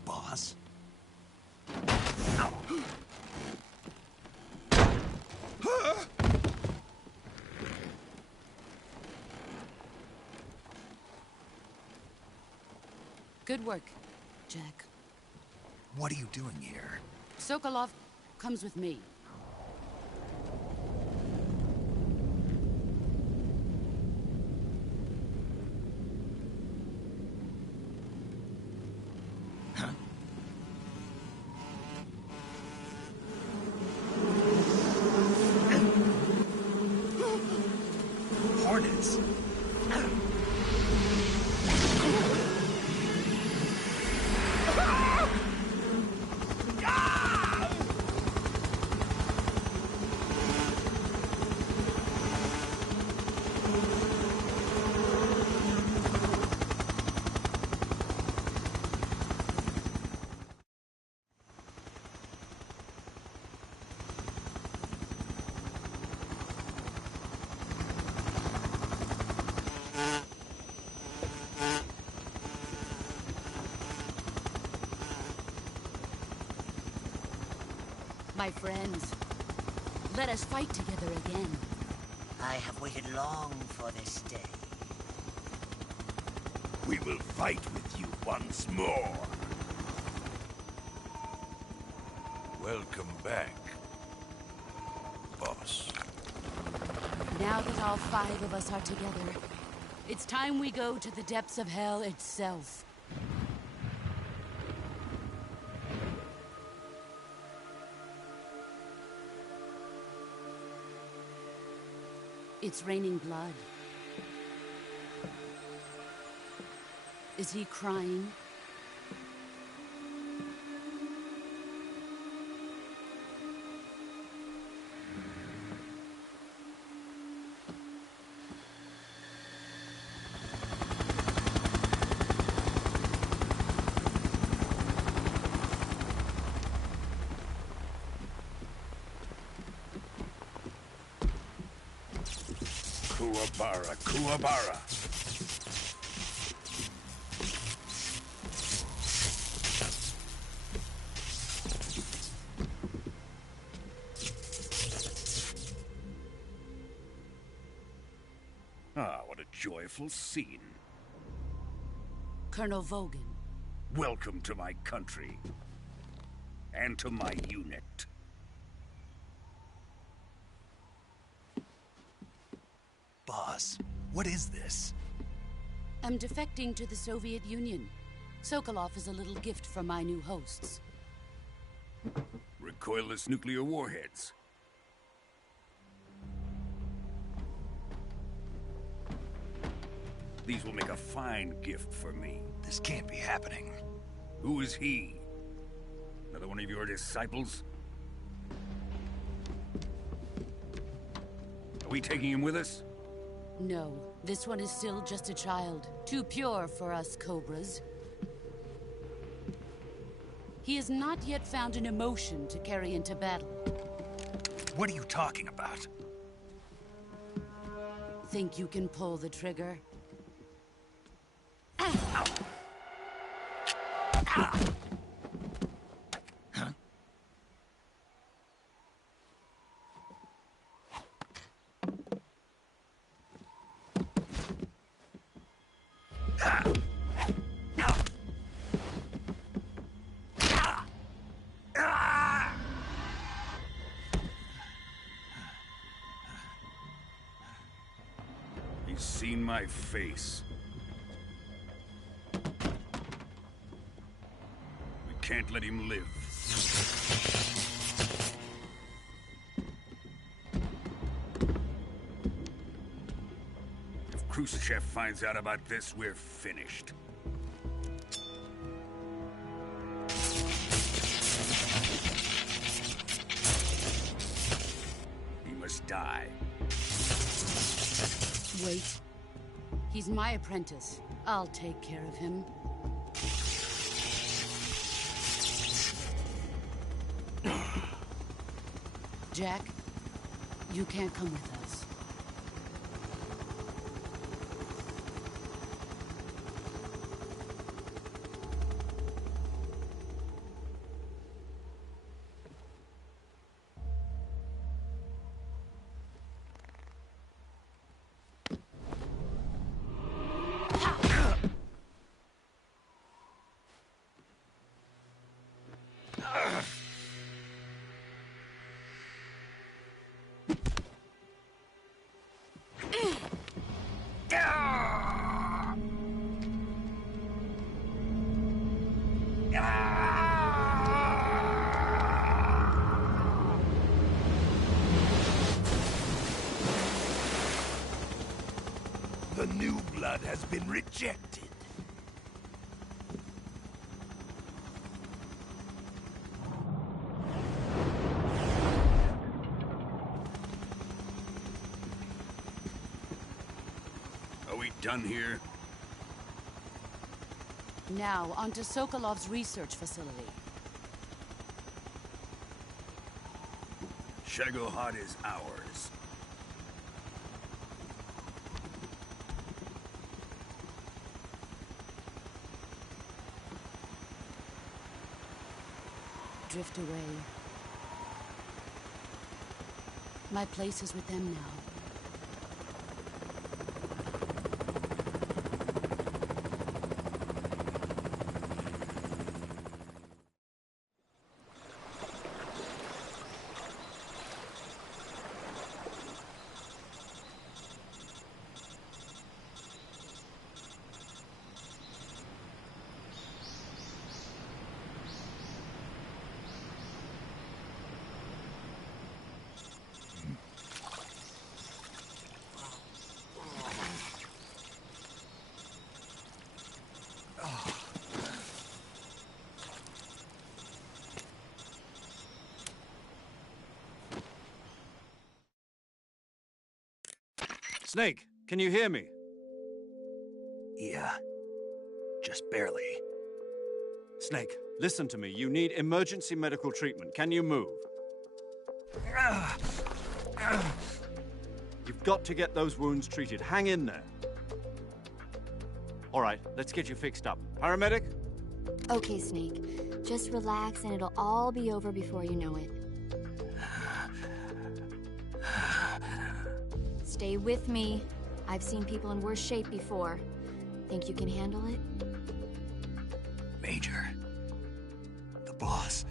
Boss? Good work, Jack. What are you doing here? Sokolov comes with me. Hornets? My friends, let us fight together again. I have waited long for this day. We will fight with you once more. Welcome back, boss. Now that all 5 of us are together, it's time we go to the depths of hell itself. It's raining blood. Is he crying? Kuwabara, Kuwabara. Ah, what a joyful scene. Colonel Vogan. Welcome to my country. And to my unit. Boss, what is this? I'm defecting to the Soviet Union. Sokolov is a little gift from my new hosts. Recoilless nuclear warheads. These will make a fine gift for me. This can't be happening. Who is he? Another one of your disciples? Are we taking him with us? No, this one is still just a child. Too pure for us Cobras. He has not yet found an emotion to carry into battle. What are you talking about? Think you can pull the trigger? He's seen my face. We can't let him live. If Khrushchev finds out about this, we're finished. He must die. Wait. He's my apprentice. I'll take care of him. Jack, you can't come with us. The new blood has been rejected. Are we done here? Now, onto Sokolov's research facility. Shagohod is ours. Drift away. My place is with them now. Snake, can you hear me? Yeah. Just barely. Snake, listen to me. You need emergency medical treatment. Can you move? You've got to get those wounds treated. Hang in there. All right, let's get you fixed up. Paramedic? Okay, Snake. Just relax and it'll all be over before you know it. Stay with me. I've seen people in worse shape before. Think you can handle it? Major. The boss.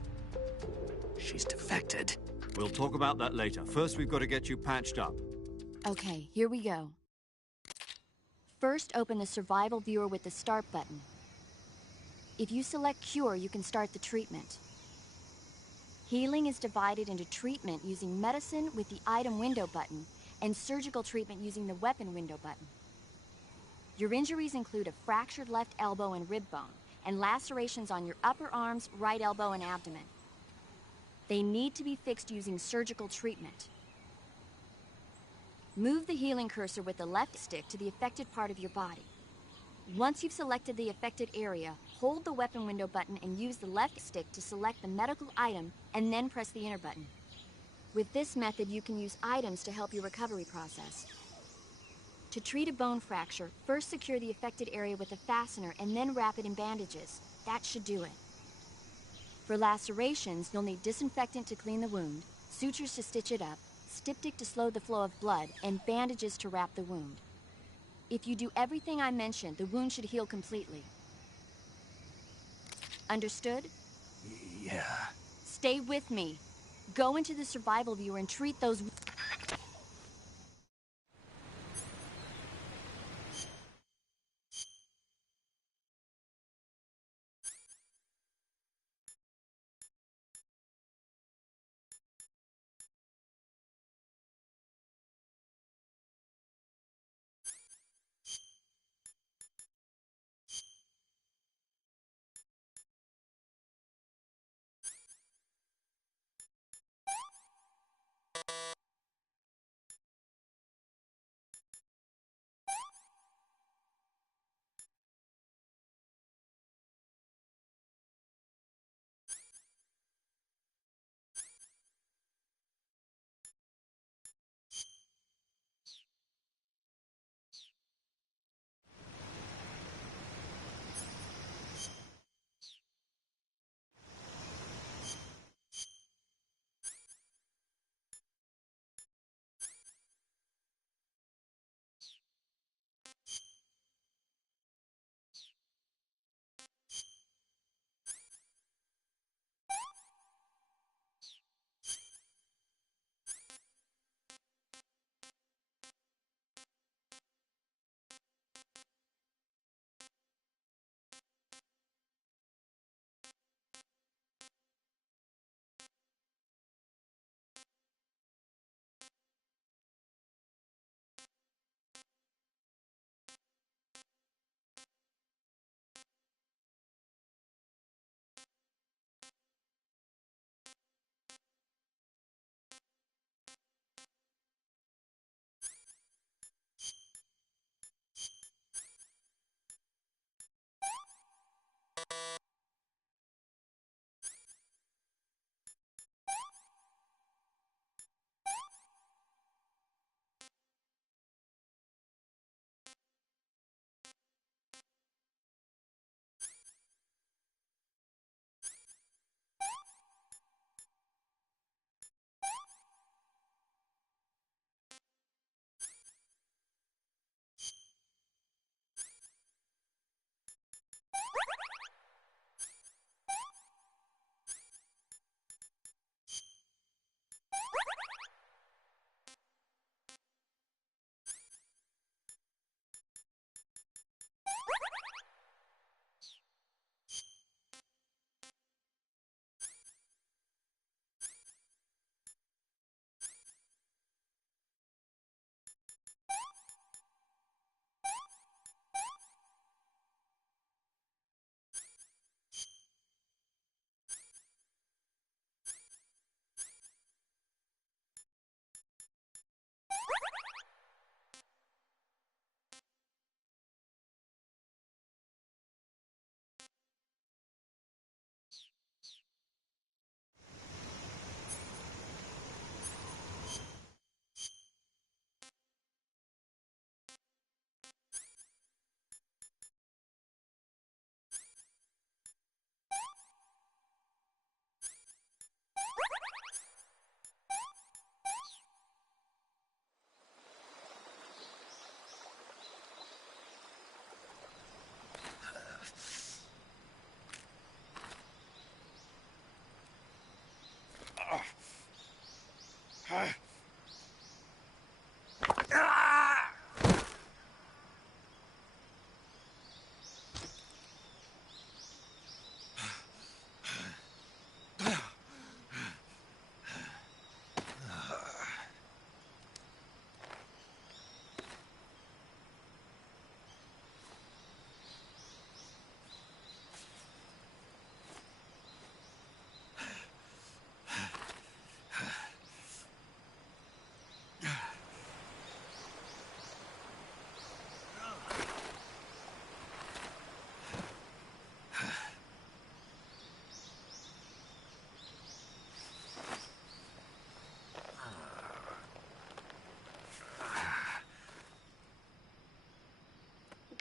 She's defected. We'll talk about that later. First, we've got to get you patched up. Okay, here we go. First, open the survival viewer with the start button. If you select cure, you can start the treatment. Healing is divided into treatment using medicine with the item window button and surgical treatment using the weapon window button. Your injuries include a fractured left elbow and rib bone and lacerations on your upper arms, right elbow, and abdomen. They need to be fixed using surgical treatment. Move the healing cursor with the left stick to the affected part of your body. Once you've selected the affected area, hold the weapon window button and use the left stick to select the medical item and then press the enter button. With this method, you can use items to help your recovery process. To treat a bone fracture, first secure the affected area with a fastener and then wrap it in bandages. That should do it. For lacerations, you'll need disinfectant to clean the wound, sutures to stitch it up, styptic to slow the flow of blood, and bandages to wrap the wound. If you do everything I mentioned, the wound should heal completely. Understood? Yeah. Stay with me. Go into the survival viewer and treat those...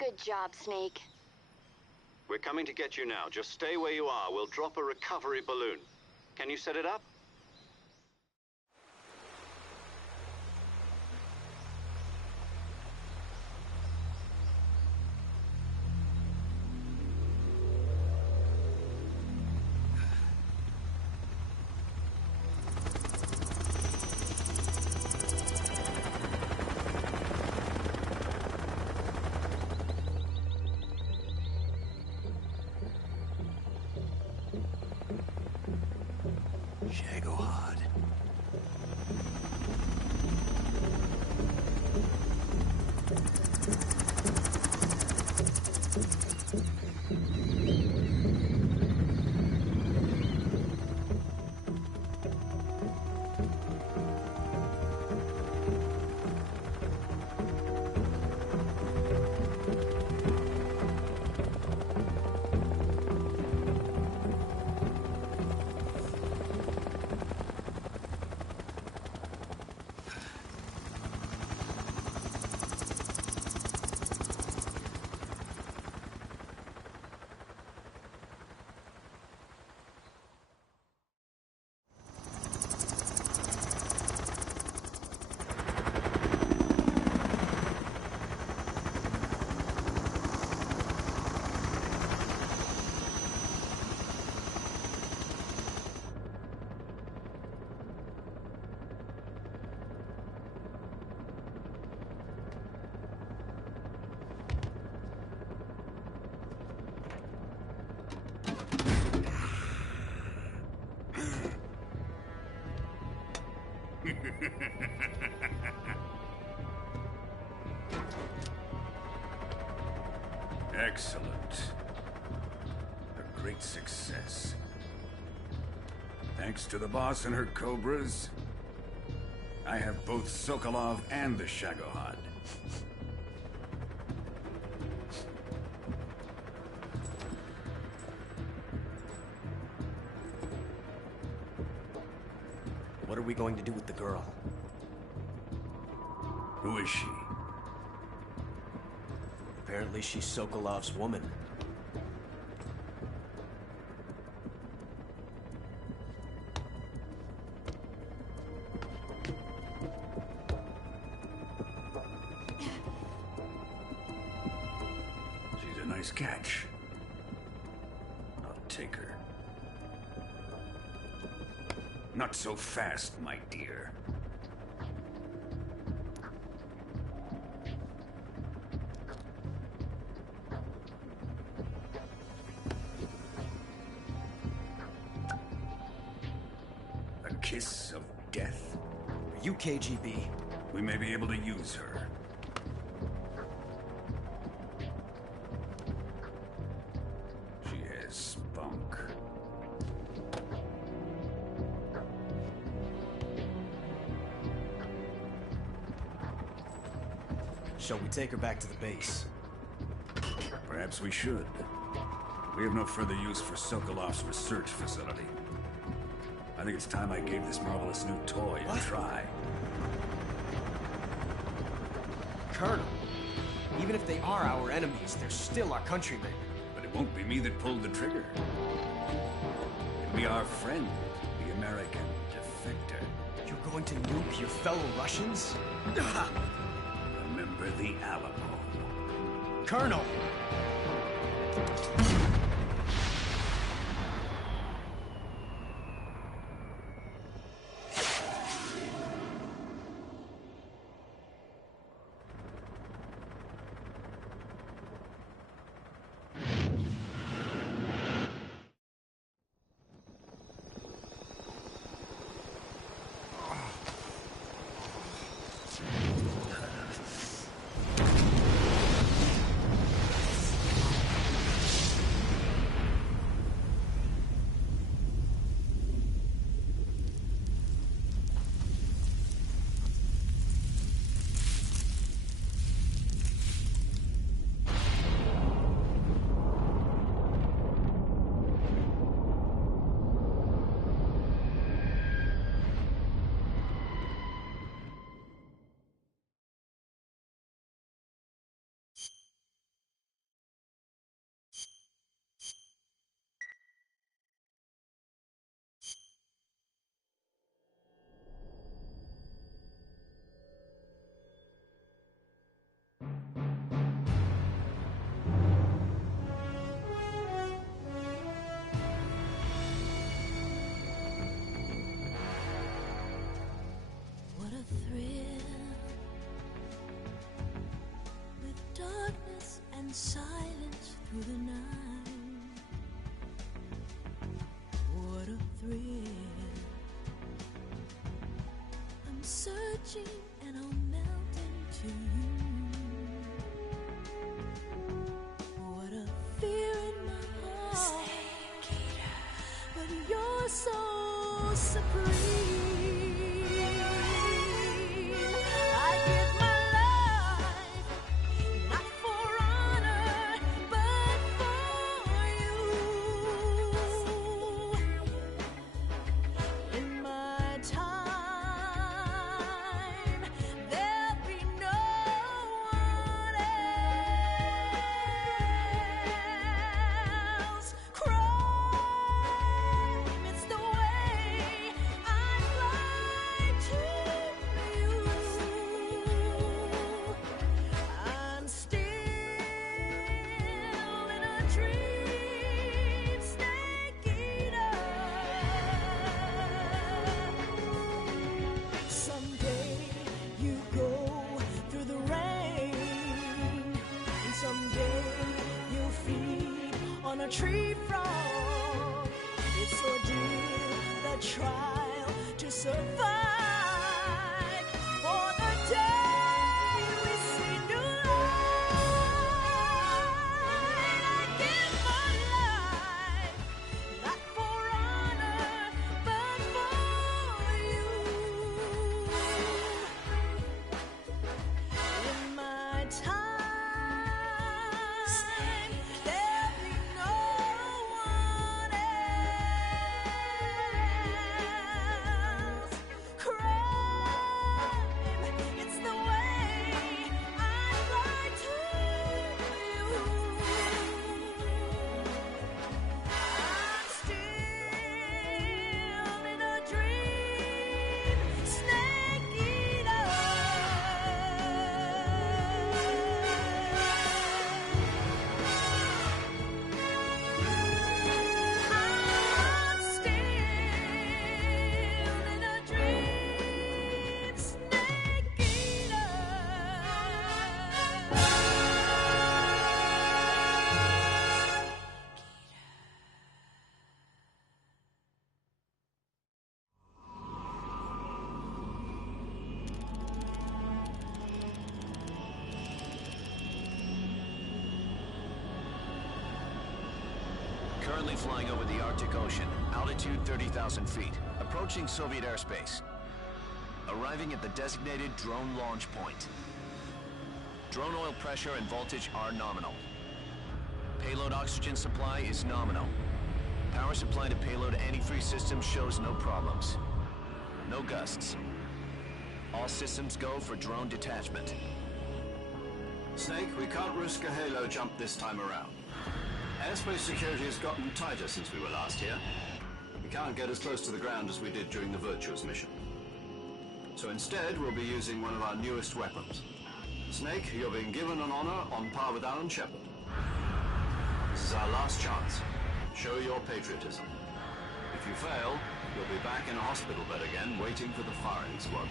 Good job, Snake. We're coming to get you now. Just stay where you are. We'll drop a recovery balloon. Can you set it up? Shagohod. Excellent. A great success. Thanks to the boss and her cobras, I have both Sokolov and the Shagohod. What are we going to do with the girl? Who is she? Apparently she's Sokolov's woman. She's a nice catch. I'll take her. Not so fast, my dear. A kiss of death? Are you KGB? We may be able to use her. She has spunk. Shall we take her back to the base? Perhaps we should. We have no further use for Sokolov's research facility. I think it's time I gave this marvelous new toy a try. Colonel, even if they are our enemies, they're still our countrymen. But it won't be me that pulled the trigger. It'll be our friend, the American defector. You're going to nuke your fellow Russians? Remember the Alamo. Colonel! in silence through the night. What a thrill. I'm searching and I'll melt into you. What a fear in my heart. Snake eater. But you're so supreme. I give my life, not for honor, but for you. In my time, there'll be no one else. Crime, it's the way I fly to you. I'm still in a dream, snake eater. Someday you go through the rain, and someday you'll feed on a tree frog. It's ordeal, the trial to survive. For the day we see new light, I give my life, not for honor, but for you. In my time, there'll be no one else. Crime, it's the way I fly to you. I'm still in a dream, snake eater. I'm still in a dream, snake eater. Currently flying over the Arctic Ocean, altitude 30,000 feet, approaching Soviet airspace. Arriving at the designated drone launch point. Drone oil pressure and voltage are nominal. Payload oxygen supply is nominal. Power supply to payload antifreeze system shows no problems. No gusts. All systems go for drone detachment. Snake, we can't risk a halo jump this time around. Airspace security has gotten tighter since we were last here. We can't get as close to the ground as we did during the Virtuous mission. So instead, we'll be using one of our newest weapons. Snake, you're being given an honor on par with Alan Shepard. This is our last chance. Show your patriotism. If you fail, you'll be back in a hospital bed again, waiting for the firing squad.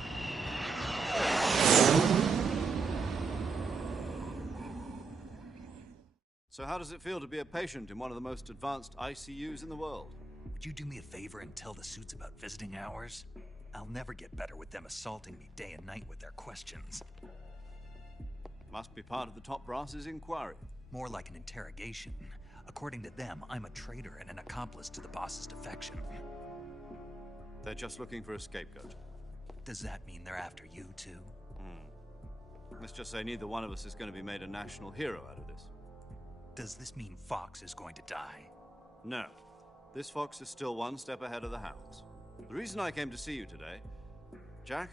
So how does it feel to be a patient in one of the most advanced ICUs in the world? Would you do me a favor and tell the suits about visiting hours? I'll never get better with them assaulting me day and night with their questions. Must be part of the top brass's inquiry. More like an interrogation. According to them, I'm a traitor and an accomplice to the boss's defection. They're just looking for a scapegoat. Does that mean they're after you, too? Let's just say neither one of us is going to be made a national hero out of this. Does this mean Fox is going to die? No. This fox is still one step ahead of the hounds. The reason I came to see you today, Jack,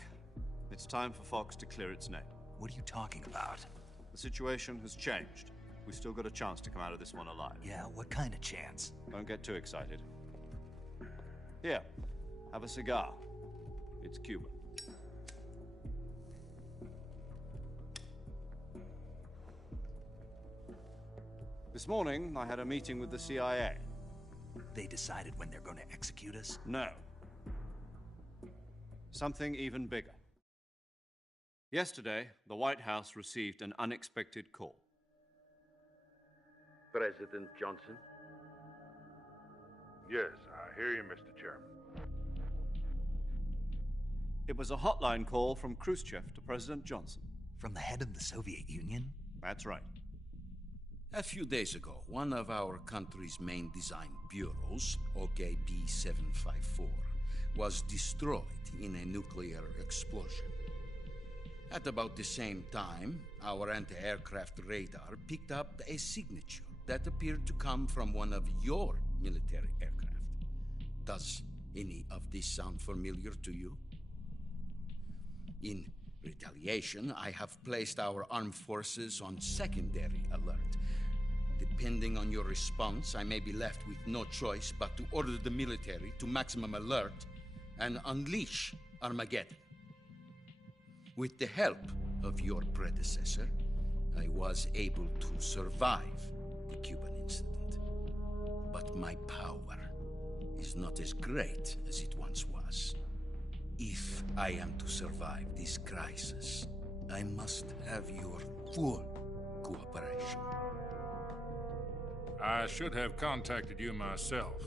it's time for Fox to clear its name. What are you talking about? The situation has changed. We've still got a chance to come out of this one alive. Yeah, what kind of chance? Don't get too excited. Here, have a cigar. It's Cuban. This morning, I had a meeting with the CIA. They decided when they're going to execute us? No. Something even bigger. Yesterday, the White House received an unexpected call. President Johnson? Yes, I hear you, Mr. Chairman. It was a hotline call from Khrushchev to President Johnson. From the head of the Soviet Union? That's right. A few days ago, one of our country's main design bureaus, OKB 754, was destroyed in a nuclear explosion. At about the same time, our anti-aircraft radar picked up a signature that appeared to come from one of your military aircraft. Does any of this sound familiar to you? In retaliation, I have placed our armed forces on secondary alert. Depending on your response, I may be left with no choice but to order the military to maximum alert and unleash Armageddon. With the help of your predecessor, I was able to survive the Cuban incident. But my power is not as great as it once was. If I am to survive this crisis, I must have your full cooperation. I should have contacted you myself.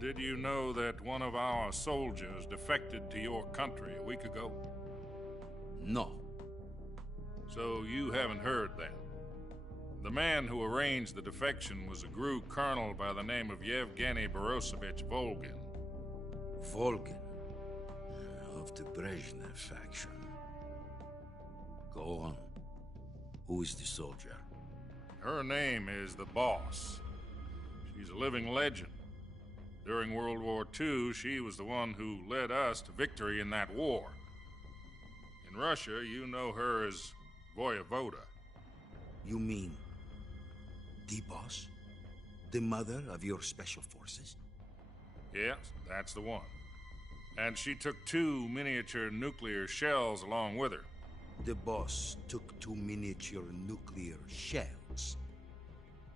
Did you know that one of our soldiers defected to your country a week ago? No. So you haven't heard then? The man who arranged the defection was a GRU colonel by the name of Yevgeny Borosovich Volgin. Volgin? Of the Brezhnev faction. Go on. Who is the soldier? Her name is the Boss. She's a living legend. During World War II, she was the one who led us to victory in that war. In Russia, you know her as Voyevoda. You mean the Boss? The mother of your special forces? Yes, that's the one. And she took 2 miniature nuclear shells along with her. The Boss took 2 miniature nuclear shells?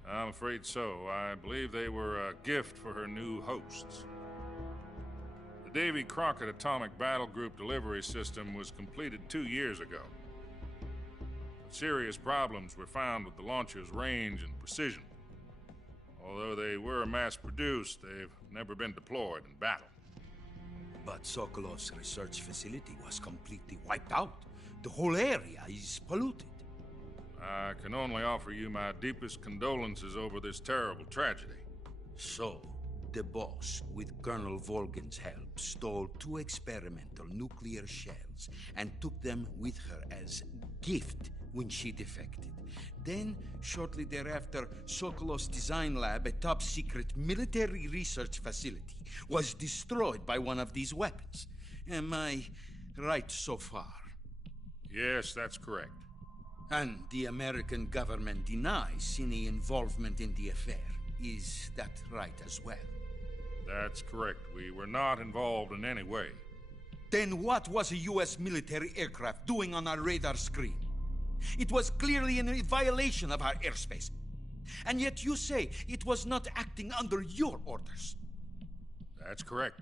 I'm afraid so. I believe they were a gift for her new hosts. The Davy Crockett Atomic Battle Group delivery system was completed 2 years ago. But serious problems were found with the launcher's range and precision. Although they were mass-produced, they've never been deployed in battle. But Sokolov's research facility was completely wiped out. The whole area is polluted. I can only offer you my deepest condolences over this terrible tragedy. So, the Boss, with Colonel Volgin's help, stole 2 experimental nuclear shells and took them with her as gift when she defected. Then, shortly thereafter, Sokolov's design lab, a top-secret military research facility, was destroyed by one of these weapons. Am I right so far? Yes, that's correct. And the American government denies any involvement in the affair. Is that right as well? That's correct. We were not involved in any way. Then what was a U.S. military aircraft doing on our radar screen? It was clearly in violation of our airspace. And yet you say it was not acting under your orders. That's correct.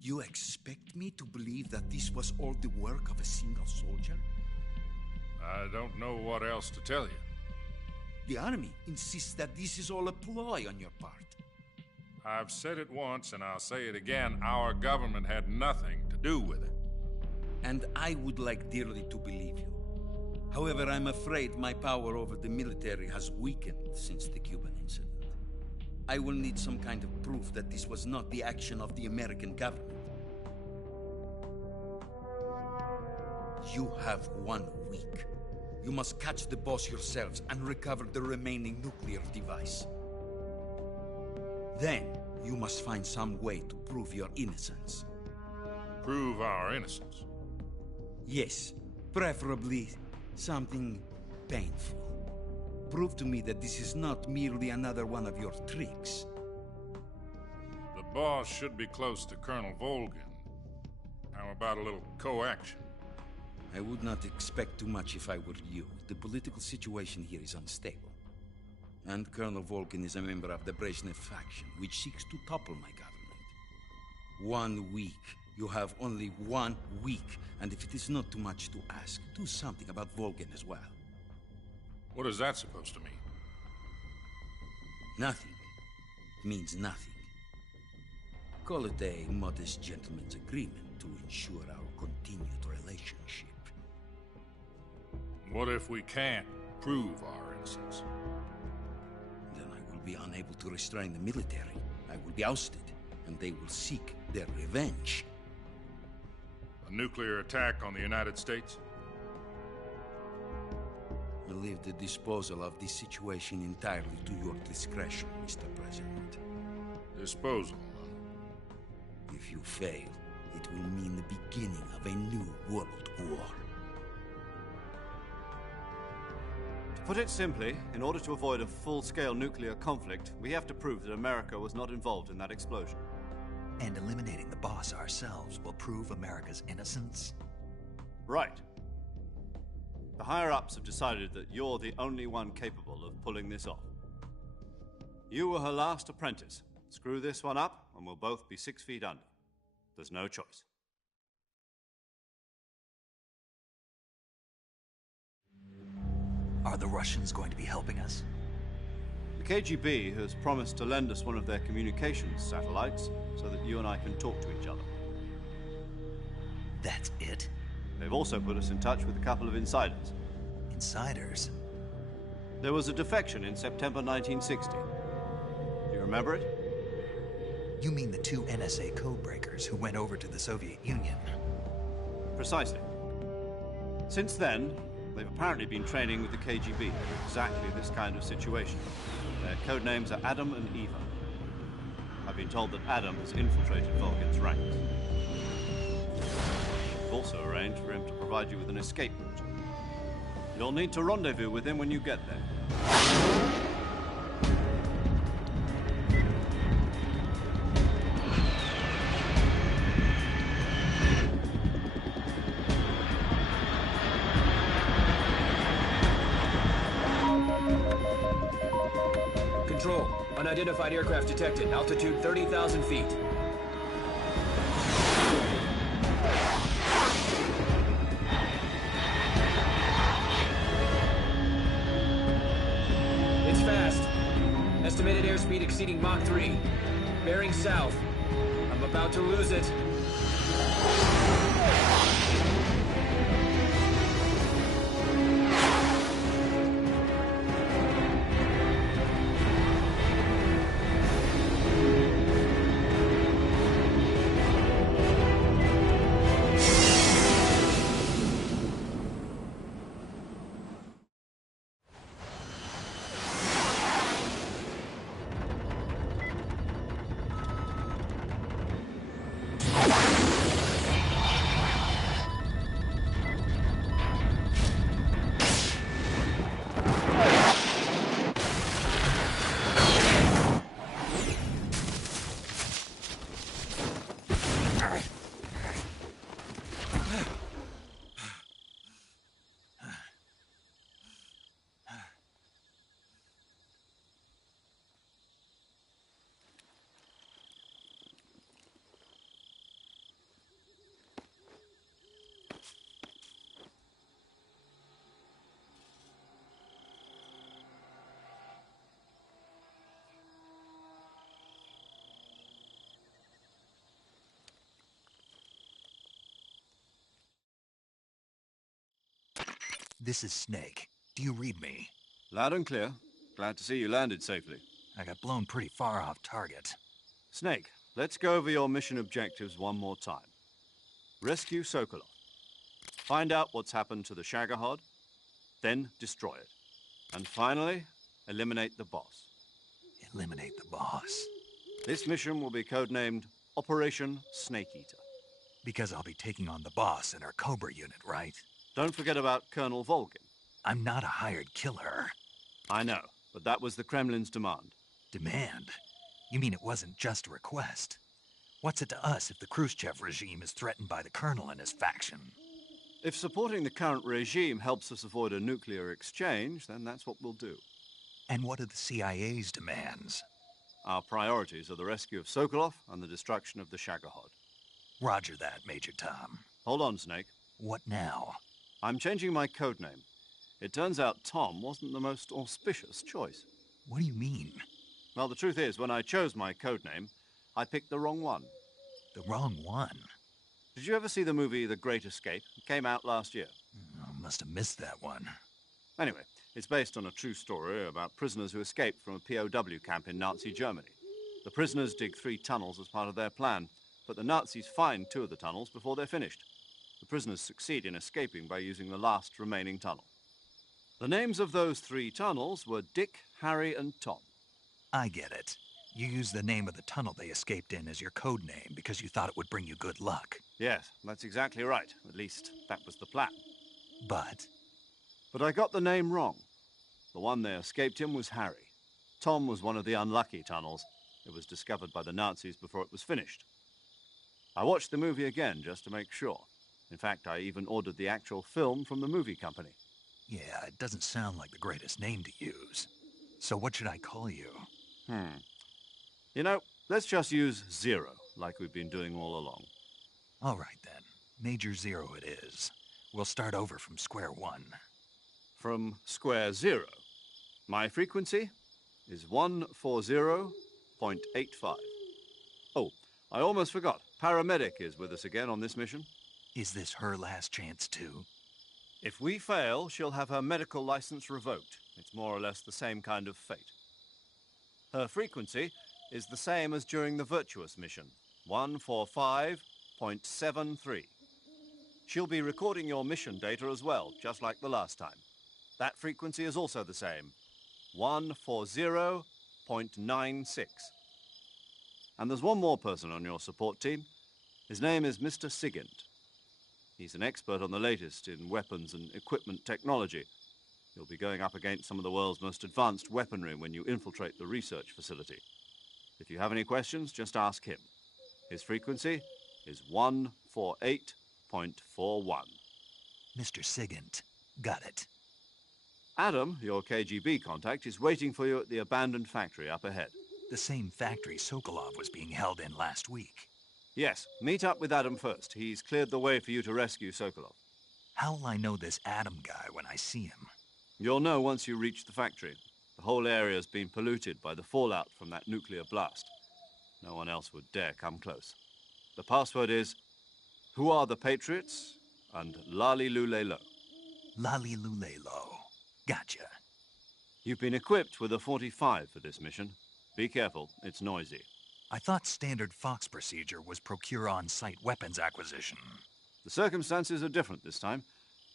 You expect me to believe that this was all the work of a single soldier? I don't know what else to tell you. The Army insists that this is all a ploy on your part. I've said it once and I'll say it again. Our government had nothing to do with it. And I would like dearly to believe you. However, I'm afraid my power over the military has weakened since the Cuban incident. I will need some kind of proof that this was not the action of the American government. You have 1 week. You must catch the Boss yourselves and recover the remaining nuclear device. Then, you must find some way to prove your innocence. Prove our innocence? Yes, preferably something painful. Prove to me that this is not merely another one of your tricks. The Boss should be close to Colonel Volgin. How about a little co-action? I would not expect too much if I were you. The political situation here is unstable. And Colonel Volgin is a member of the Brezhnev faction, which seeks to topple my government. 1 week. You have only 1 week. And if it is not too much to ask, do something about Volgin as well. What is that supposed to mean? Nothing means nothing. Call it a modest gentleman's agreement to ensure our continued relationship. What if we can't prove our innocence? Then I will be unable to restrain the military. I will be ousted, and they will seek their revenge. A nuclear attack on the United States? I leave the disposal of this situation entirely to your discretion, Mr. President. Disposal? If you fail, it will mean the beginning of a new world war. To put it simply, in order to avoid a full-scale nuclear conflict, we have to prove that America was not involved in that explosion. And eliminating the boss ourselves will prove America's innocence? Right. The higher-ups have decided that you're the only one capable of pulling this off. You were her last apprentice. Screw this one up, and we'll both be 6 feet under. There's no choice. Are the Russians going to be helping us? The KGB has promised to lend us one of their communications satellites so that you and I can talk to each other. That's it? They've also put us in touch with a couple of insiders. Insiders? There was a defection in September 1960. Do you remember it? You mean the 2 NSA codebreakers who went over to the Soviet Union? Precisely. Since then, they've apparently been training with the KGB for exactly this kind of situation. Their code names are Adam and Eva. I've been told that Adam has infiltrated Volgin's ranks. We've also arranged for him to provide you with an escape route. You'll need to rendezvous with him when you get there. Control. Unidentified aircraft detected. Altitude 30,000 feet. It's fast. Estimated airspeed exceeding Mach 3. Bearing south. I'm about to lose it. This is Snake. Do you read me? Loud and clear. Glad to see you landed safely. I got blown pretty far off target. Snake, let's go over your mission objectives one more time. Rescue Sokolov. Find out what's happened to the Shagohod, then destroy it. And finally, eliminate the boss. Eliminate the boss? This mission will be codenamed Operation Snake Eater. Because I'll be taking on the boss in our Cobra unit, right? Don't forget about Colonel Volgin. I'm not a hired killer. I know, but that was the Kremlin's demand. Demand? You mean it wasn't just a request? What's it to us if the Khrushchev regime is threatened by the Colonel and his faction? If supporting the current regime helps us avoid a nuclear exchange, then that's what we'll do. And what are the CIA's demands? Our priorities are the rescue of Sokolov and the destruction of the Shagohod. Roger that, Major Tom. Hold on, Snake. What now? I'm changing my codename. It turns out Tom wasn't the most auspicious choice. What do you mean? Well, the truth is, when I chose my code name, I picked the wrong one. The wrong one? Did you ever see the movie The Great Escape? It came out last year. I must have missed that one. Anyway, it's based on a true story about prisoners who escaped from a POW camp in Nazi Germany. The prisoners dig 3 tunnels as part of their plan, but the Nazis find 2 of the tunnels before they're finished. The prisoners succeed in escaping by using the last remaining tunnel. The names of those 3 tunnels were Dick, Harry, and Tom. I get it. You used the name of the tunnel they escaped in as your code name because you thought it would bring you good luck. Yes, that's exactly right. At least, that was the plan. But I got the name wrong. The one they escaped in was Harry. Tom was one of the unlucky tunnels. It was discovered by the Nazis before it was finished. I watched the movie again just to make sure. In fact, I even ordered the actual film from the movie company. yeah, it doesn't sound like the greatest name to use. So what should I call you? You know, let's just use Zero, like we've been doing all along. All right, then. Major Zero it is. We'll start over from square one. From square 0. My frequency is 140.85. Oh, I almost forgot. Paramedic is with us again on this mission. Is this her last chance, too? If we fail, she'll have her medical license revoked. It's more or less the same kind of fate. Her frequency is the same as during the Virtuous mission, 145.73. She'll be recording your mission data as well, just like the last time. That frequency is also the same, 140.96. And there's one more person on your support team. His name is Mr. Sigint. He's an expert on the latest in weapons and equipment technology. You'll be going up against some of the world's most advanced weaponry when you infiltrate the research facility. If you have any questions, just ask him. His frequency is 148.41. Mr. Sigint. Got it. Adam, your KGB contact, is waiting for you at the abandoned factory up ahead. The same factory Sokolov was being held in last week. Yes, meet up with Adam first. He's cleared the way for you to rescue Sokolov. How will I know this Adam guy when I see him? You'll know once you reach the factory. The whole area's been polluted by the fallout from that nuclear blast. No one else would dare come close. The password is, "Who are the Patriots?" and "Lali Lulelo." Lali Lulelo. Gotcha. You've been equipped with a 45 for this mission. Be careful, it's noisy. I thought standard Fox procedure was procure on-site weapons acquisition. The circumstances are different this time.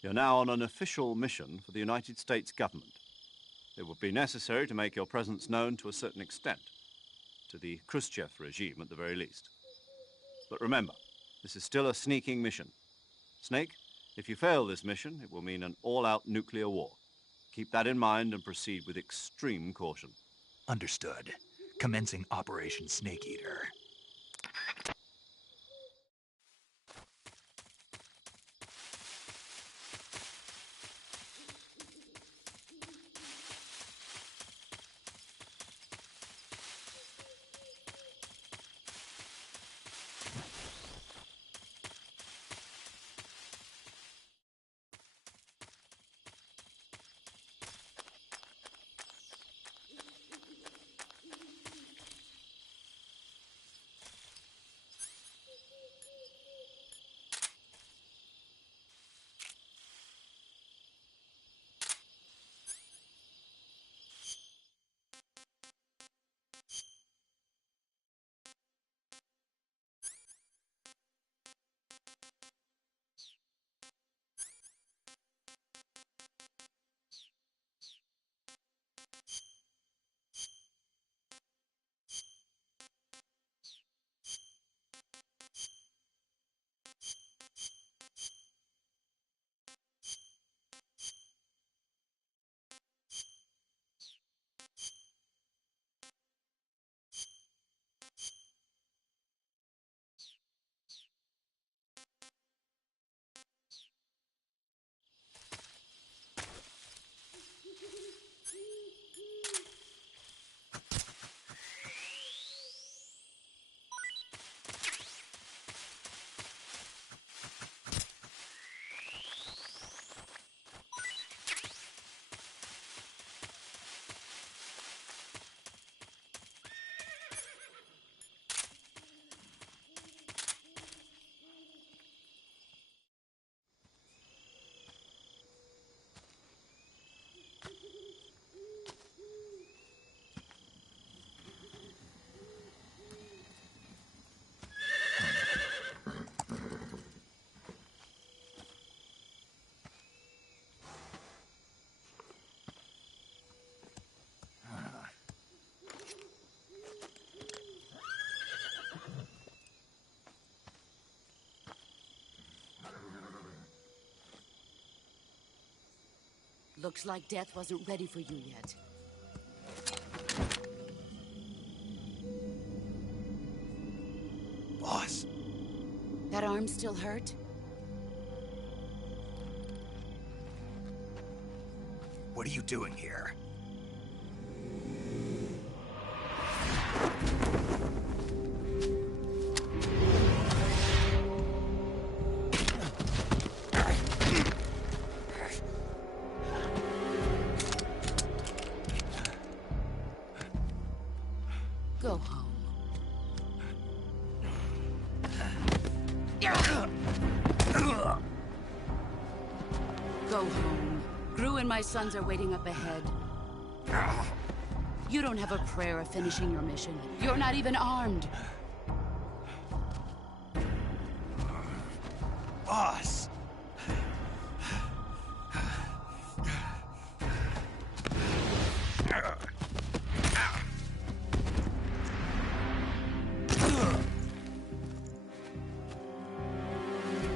You're now on an official mission for the United States government. It would be necessary to make your presence known to a certain extent, to the Khrushchev regime at the very least. But remember, this is still a sneaking mission. Snake, if you fail this mission, it will mean an all-out nuclear war. Keep that in mind and proceed with extreme caution. Understood. Commencing Operation Snake Eater. Looks like death wasn't ready for you yet. Boss. That arm still hurt? What are you doing here? Go home. Go home. Gru and my sons are waiting up ahead. You don't have a prayer of finishing your mission. You're not even armed. Boss!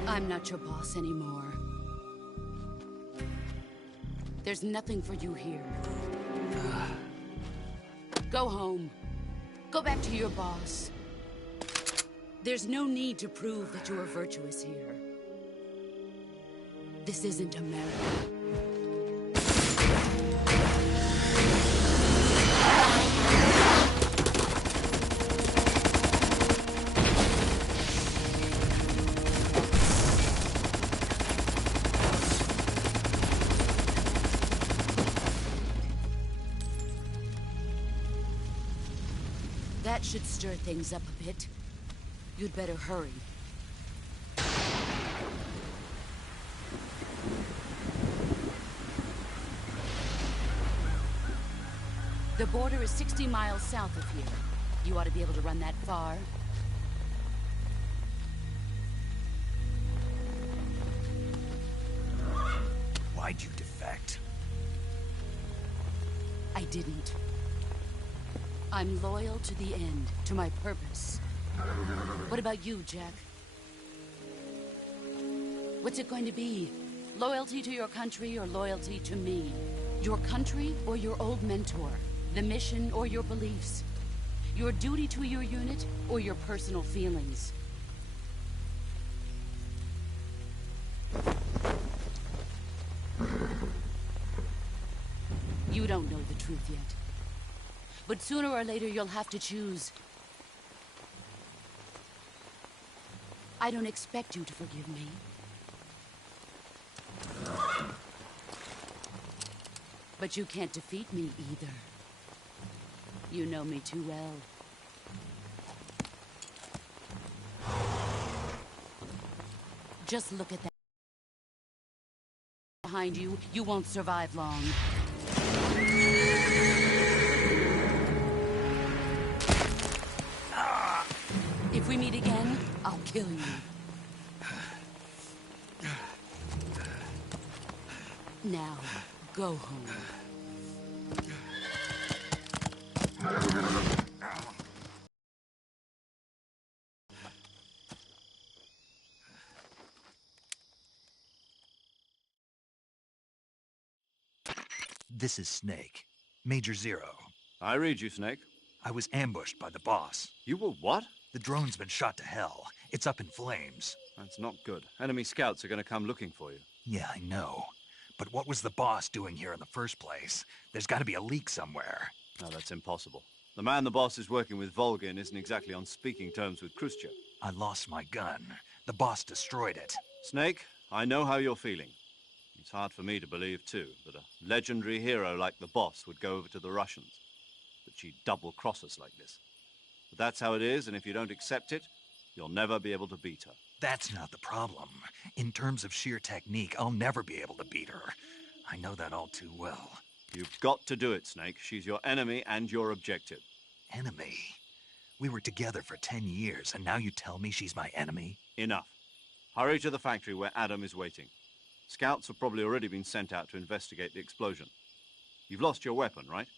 I'm not your boss anymore. There's nothing for you here. Go home. Go back to your boss. There's no need to prove that you are virtuous here. This isn't America. That should stir things up a bit. You'd better hurry. The border is 60 miles south of here. You ought to be able to run that far. Why'd you defect? I didn't. I'm loyal to the end, to my purpose. What about you, Jack? What's it going to be? Loyalty to your country or loyalty to me? Your country or your old mentor? The mission or your beliefs? Your duty to your unit or your personal feelings? You don't know the truth yet. But sooner or later, you'll have to choose. I don't expect you to forgive me. But you can't defeat me either. You know me too well. Just look at that behind you. You won't survive long. If we meet again, I'll kill you. Now, go home. This is Snake. Major Zero. I read you, Snake. I was ambushed by the boss. You were what? The drone's been shot to hell. It's up in flames. That's not good. Enemy scouts are going to come looking for you. Yeah, I know. But what was the boss doing here in the first place? There's got to be a leak somewhere. No, that's impossible. The man the boss is working with, Volgin, isn't exactly on speaking terms with Khrushchev. I lost my gun. The boss destroyed it. Snake, I know how you're feeling. It's hard for me to believe, too, that a legendary hero like the boss would go over to the Russians. That she'd double-cross us like this. But that's how it is, and if you don't accept it, you'll never be able to beat her. That's not the problem. In terms of sheer technique, I'll never be able to beat her. I know that all too well. You've got to do it, Snake. She's your enemy and your objective. Enemy? We were together for 10 years, and now you tell me she's my enemy? Enough. Hurry to the factory where Adam is waiting. Scouts have probably already been sent out to investigate the explosion. You've lost your weapon, right?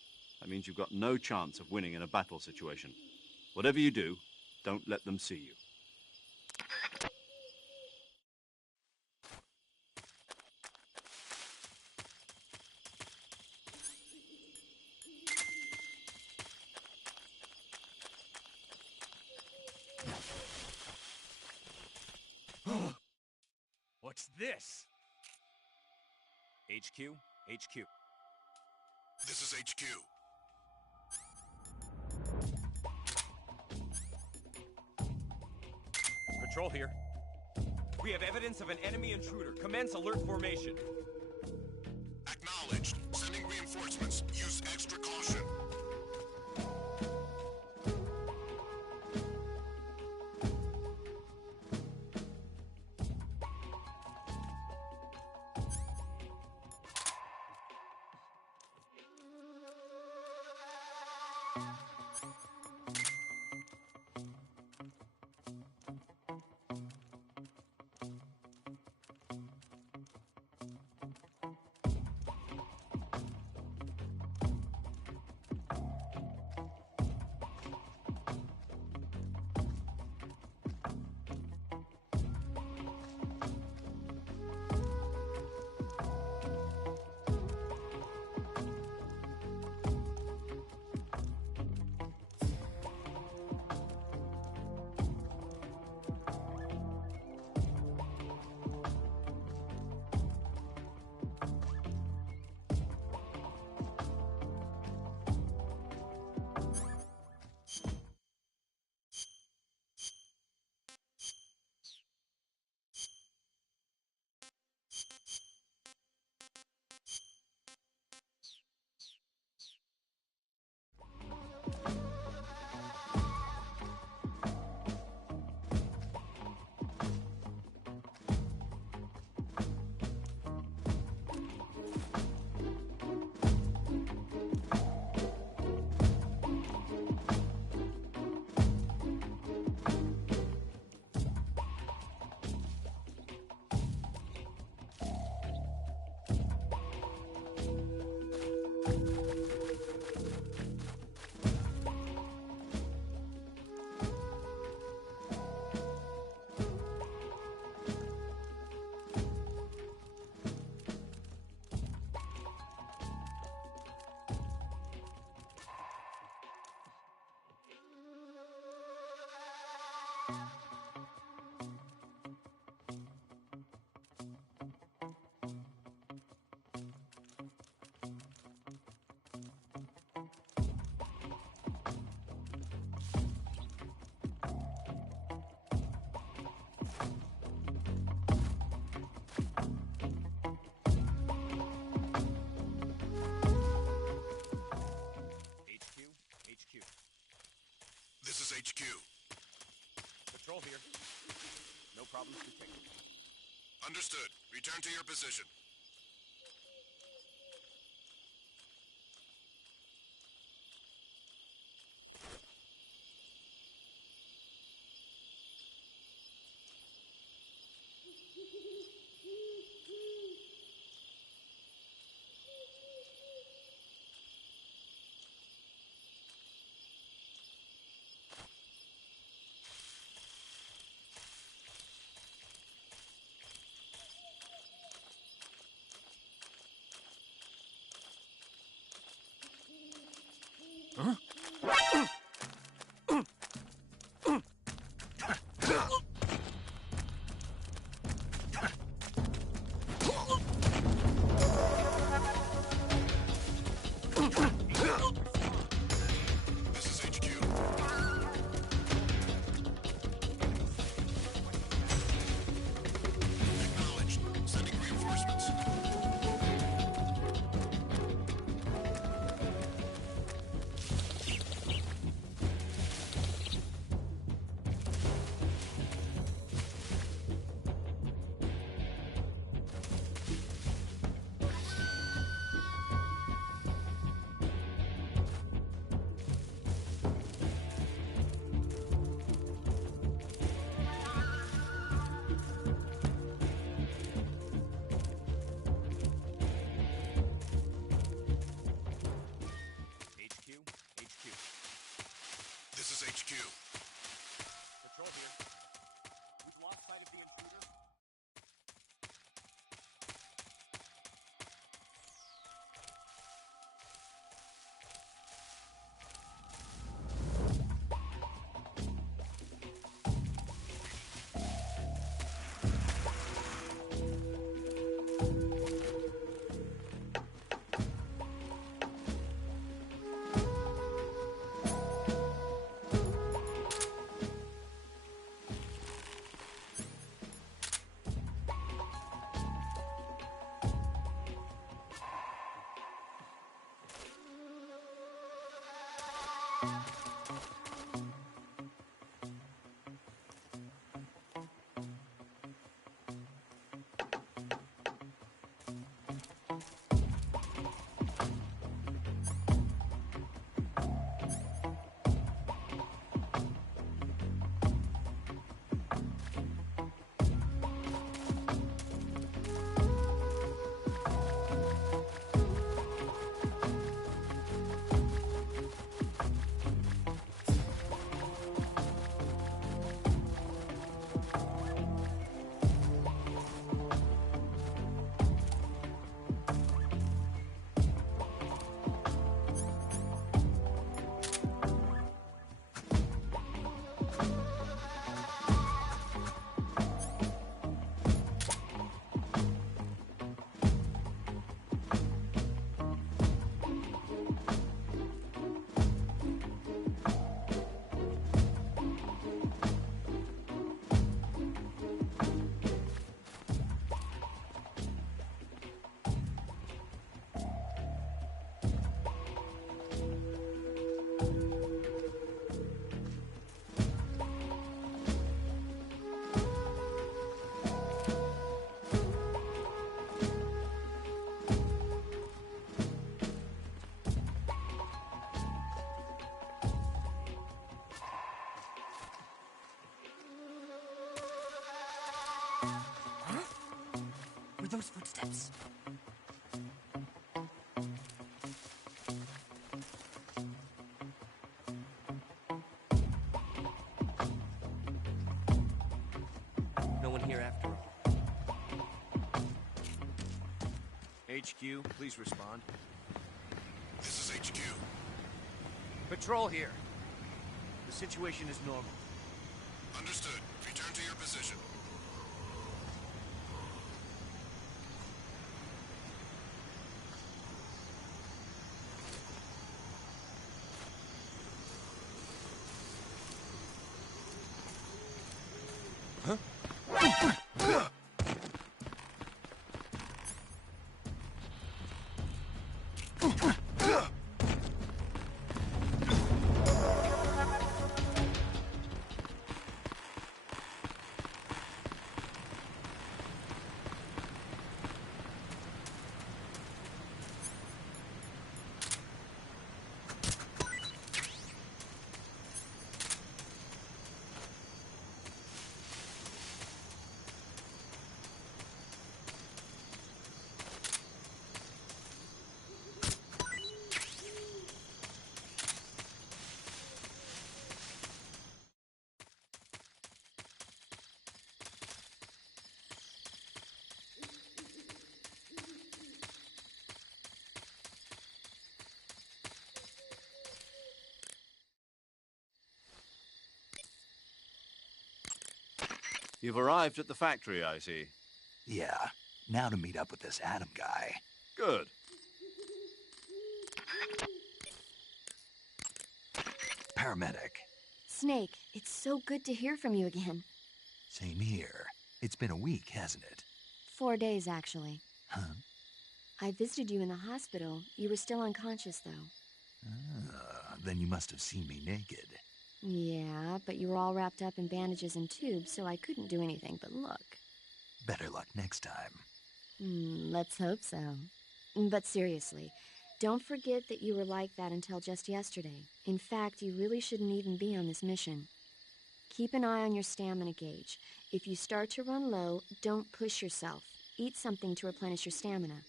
That means you've got no chance of winning in a battle situation. Whatever you do, don't let them see you. this? HQ? HQ. This is HQ. Patrol here. We have evidence of an enemy intruder. Commence alert formation. Acknowledged. Sending reinforcements. Use extra caution. This is HQ. Patrol here. No problems detected. Understood. Return to your position. Huh? This is HQ. Acknowledged. Sending reinforcements. Were those footsteps? No one here after all. HQ, please respond. This is HQ. Patrol here. The situation is normal. Understood. Return to your position. You've arrived at the factory, I see. Yeah, now to meet up with this Adam guy. Good. Paramedic. Snake, it's so good to hear from you again. Same here. It's been a week, hasn't it? 4 days, actually. Huh? I visited you in the hospital. You were still unconscious, though. Then you must have seen me naked. Yeah, but you were all wrapped up in bandages and tubes, so I couldn't do anything but look. Better luck next time. Let's hope so. But seriously, don't forget that you were like that until just yesterday. In fact, you really shouldn't even be on this mission. Keep an eye on your stamina gauge. If you start to run low, don't push yourself. Eat something to replenish your stamina.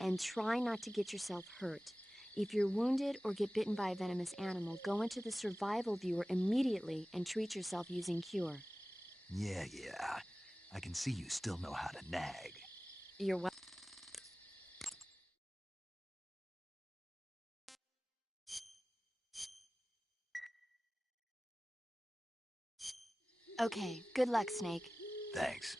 And try not to get yourself hurt. If you're wounded or get bitten by a venomous animal, go into the survival viewer immediately and treat yourself using Cure. Yeah. I can see you still know how to nag. You're welcome. Okay, good luck, Snake. Thanks.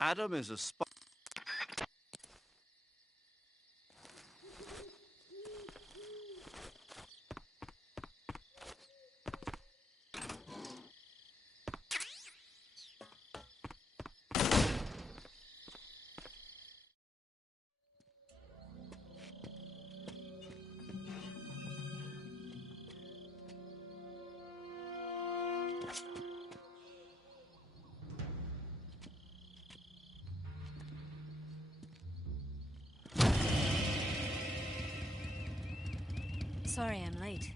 Adam is a spy. Sorry I'm late.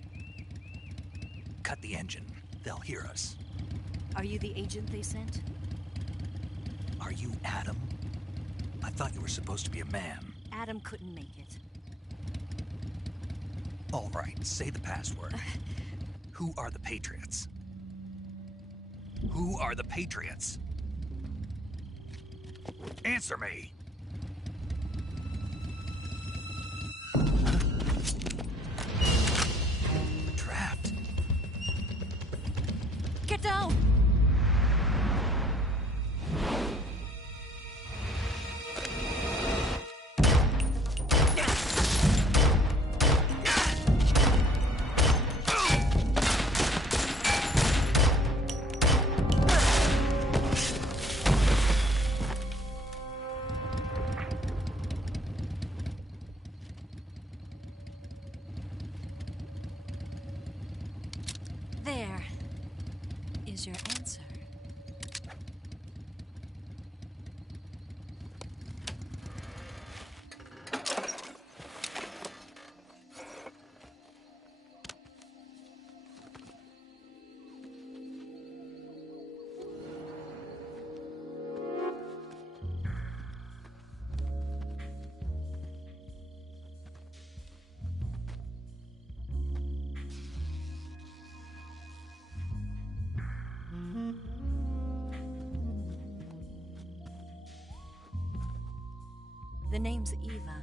Cut the engine. They'll hear us. Are you the agent they sent? Are you Adam? I thought you were supposed to be a man. Adam couldn't make it. All right, say the password. Who are the Patriots? Who are the Patriots? Answer me! Trapped. Get down! There is your answer. The name's Eva.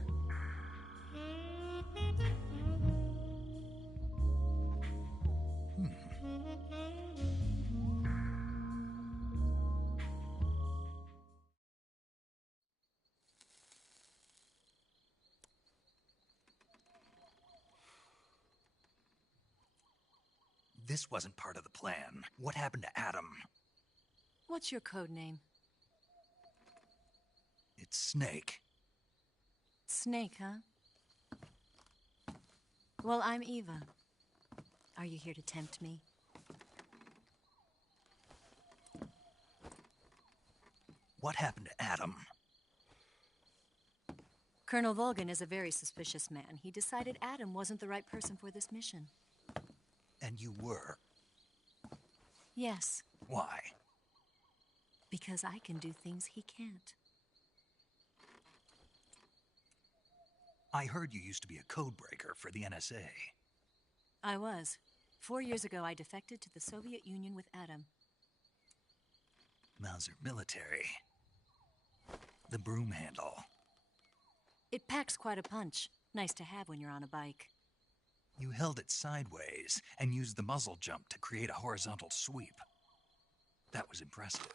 This wasn't part of the plan. What happened to Adam? What's your code name? It's Snake. Snake, huh? Well, I'm Eva. Are you here to tempt me? What happened to Adam? Colonel Volgan is a very suspicious man. He decided Adam wasn't the right person for this mission. And you were. Yes, Why? because I can do things he can't. I heard you used to be a codebreaker for the NSA. I was. 4 years ago, I defected to the Soviet Union with Adam. Mauser military. The broom handle. It packs quite a punch. Nice to have when you're on a bike. You held it sideways and used the muzzle jump to create a horizontal sweep. That was impressive.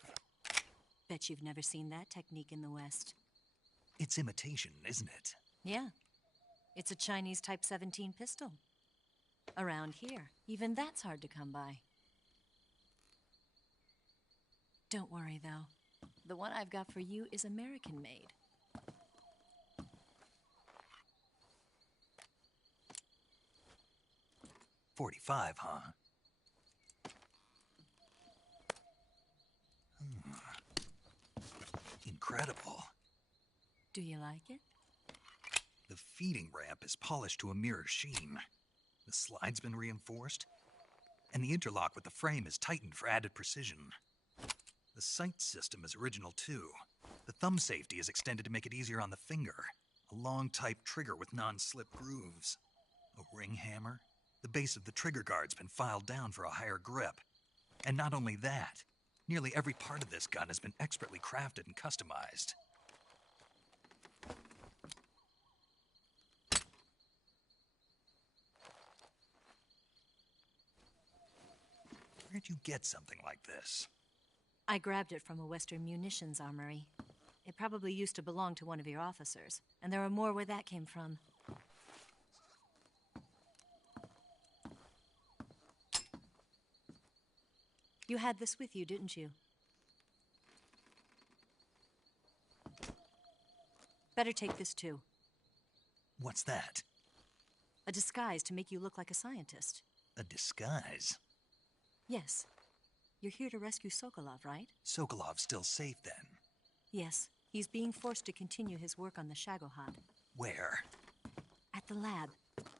Bet you've never seen that technique in the West. It's imitation, isn't it? Yeah. It's a Chinese Type 17 pistol. Around here, even that's hard to come by. Don't worry, though. The one I've got for you is American-made. .45, huh? Incredible. Do you like it? The feeding ramp is polished to a mirror sheen. The slide's been reinforced, and the interlock with the frame is tightened for added precision. The sight system is original too. The thumb safety is extended to make it easier on the finger. A long type trigger with non-slip grooves. A ring hammer. The base of the trigger guard's been filed down for a higher grip. And not only that, nearly every part of this gun has been expertly crafted and customized. Where'd you get something like this? I grabbed it from a Western munitions armory. It probably used to belong to one of your officers, and there are more where that came from. You had this with you, didn't you? Better take this too. What's that? A disguise to make you look like a scientist. A disguise? Yes. You're here to rescue Sokolov, right? Sokolov's still safe then? Yes. He's being forced to continue his work on the Shagohod. Where? At the lab.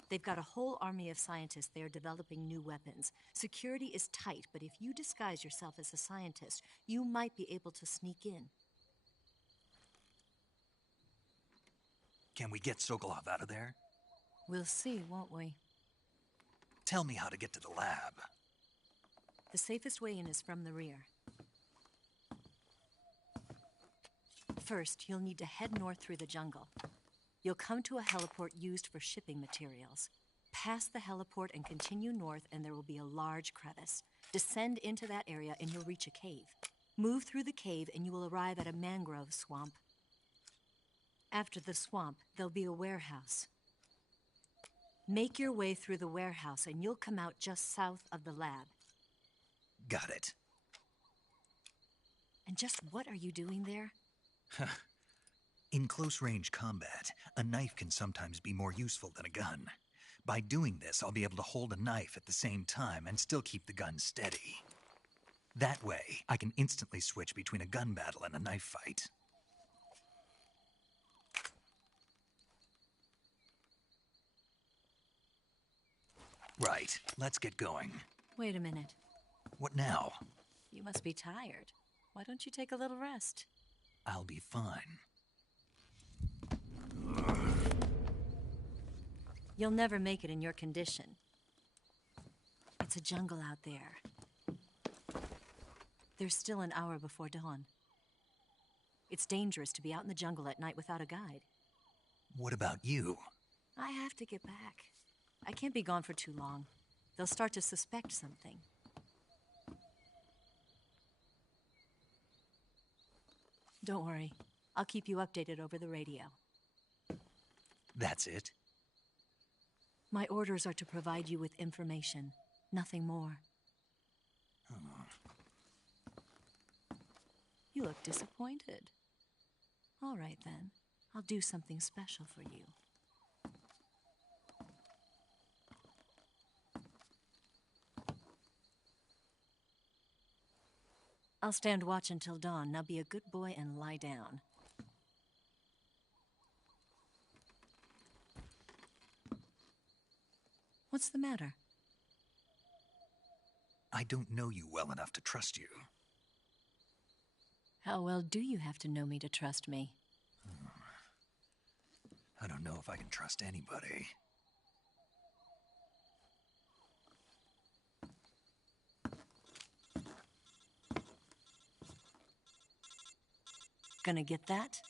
They've got a whole army of scientists there developing new weapons. Security is tight, but if you disguise yourself as a scientist, you might be able to sneak in. Can we get Sokolov out of there? We'll see, won't we? Tell me how to get to the lab. The safest way in is from the rear. First, you'll need to head north through the jungle. You'll come to a heliport used for shipping materials. Pass the heliport and continue north, and there will be a large crevice. Descend into that area, and you'll reach a cave. Move through the cave, and you will arrive at a mangrove swamp. After the swamp, there'll be a warehouse. Make your way through the warehouse, and you'll come out just south of the lab. Got it. And just what are you doing there? In close-range combat, a knife can sometimes be more useful than a gun. By doing this, I'll be able to hold a knife at the same time and still keep the gun steady. That way, I can instantly switch between a gun battle and a knife fight. Right, let's get going. Wait a minute. What now? You must be tired. Why don't you take a little rest? I'll be fine. You'll never make it in your condition. It's a jungle out there. There's still an hour before dawn. It's dangerous to be out in the jungle at night without a guide. What about you? I have to get back. I can't be gone for too long. They'll start to suspect something. Don't worry. I'll keep you updated over the radio. That's it? My orders are to provide you with information, nothing more. You look disappointed. All right, then. I'll do something special for you. I'll stand watch until dawn. Now be a good boy and lie down. What's the matter? I don't know you well enough to trust you. How well do you have to know me to trust me? I don't know if I can trust anybody. Gonna get that?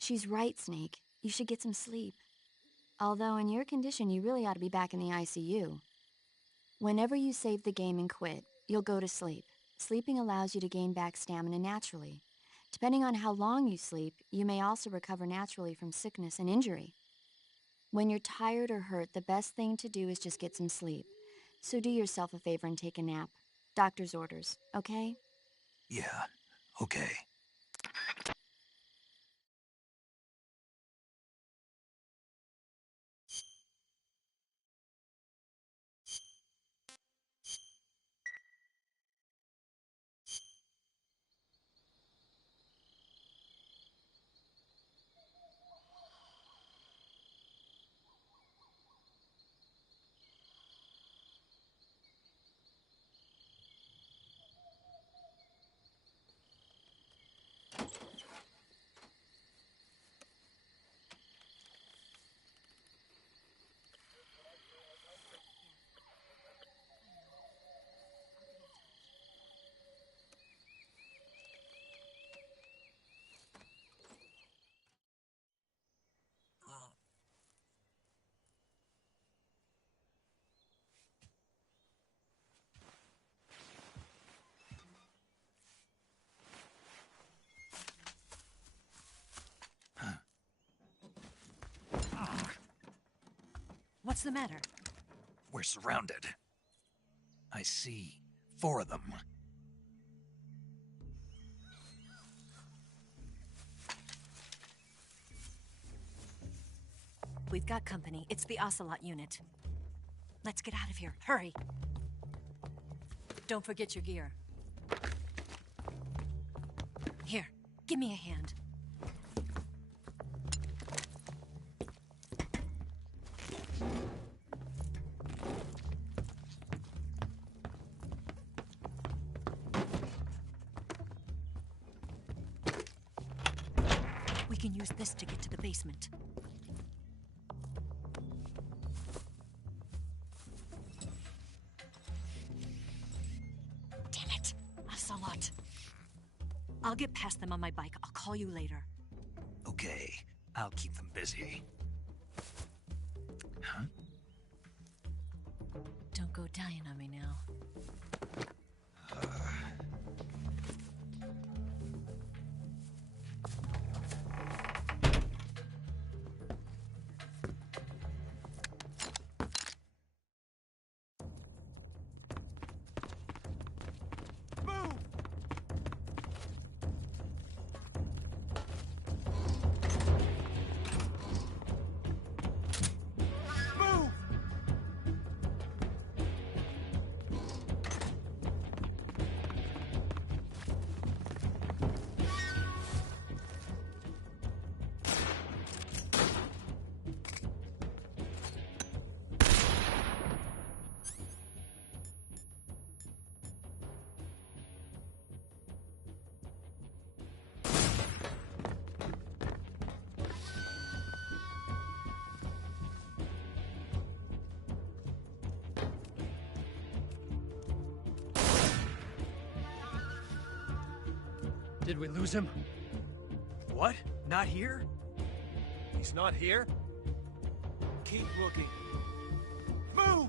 She's right, Snake. You should get some sleep. Although in your condition, you really ought to be back in the ICU. Whenever you save the game and quit, you'll go to sleep. Sleeping allows you to gain back stamina naturally. Depending on how long you sleep, you may also recover naturally from sickness and injury. When you're tired or hurt, the best thing to do is just get some sleep. So do yourself a favor and take a nap. Doctor's orders, okay? Yeah, okay. What's the matter? We're surrounded. I see 4 of them. We've got company. It's the Ocelot unit. Let's get out of here. Hurry. Don't forget your gear. Here, give me a hand. We can use this to get to the basement. Damn it! Ocelot. I'll get past them on my bike. I'll call you later. Okay, I'll keep them busy. Huh? Don't go dying on me now. Did we lose him? What? Not here? He's not here? Keep looking. Move!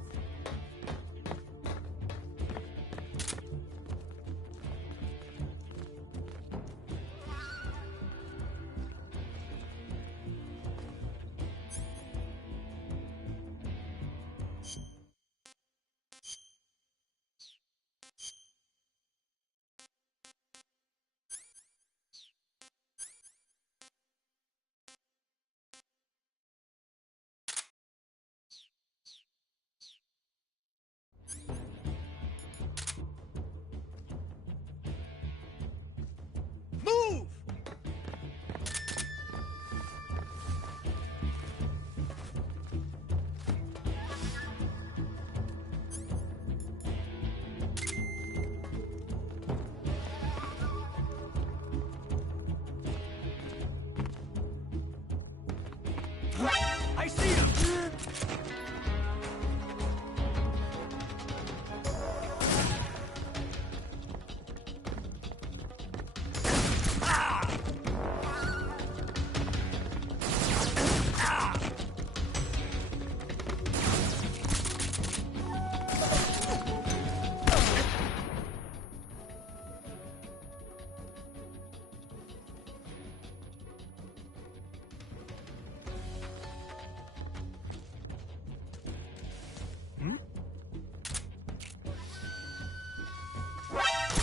Move! I see him!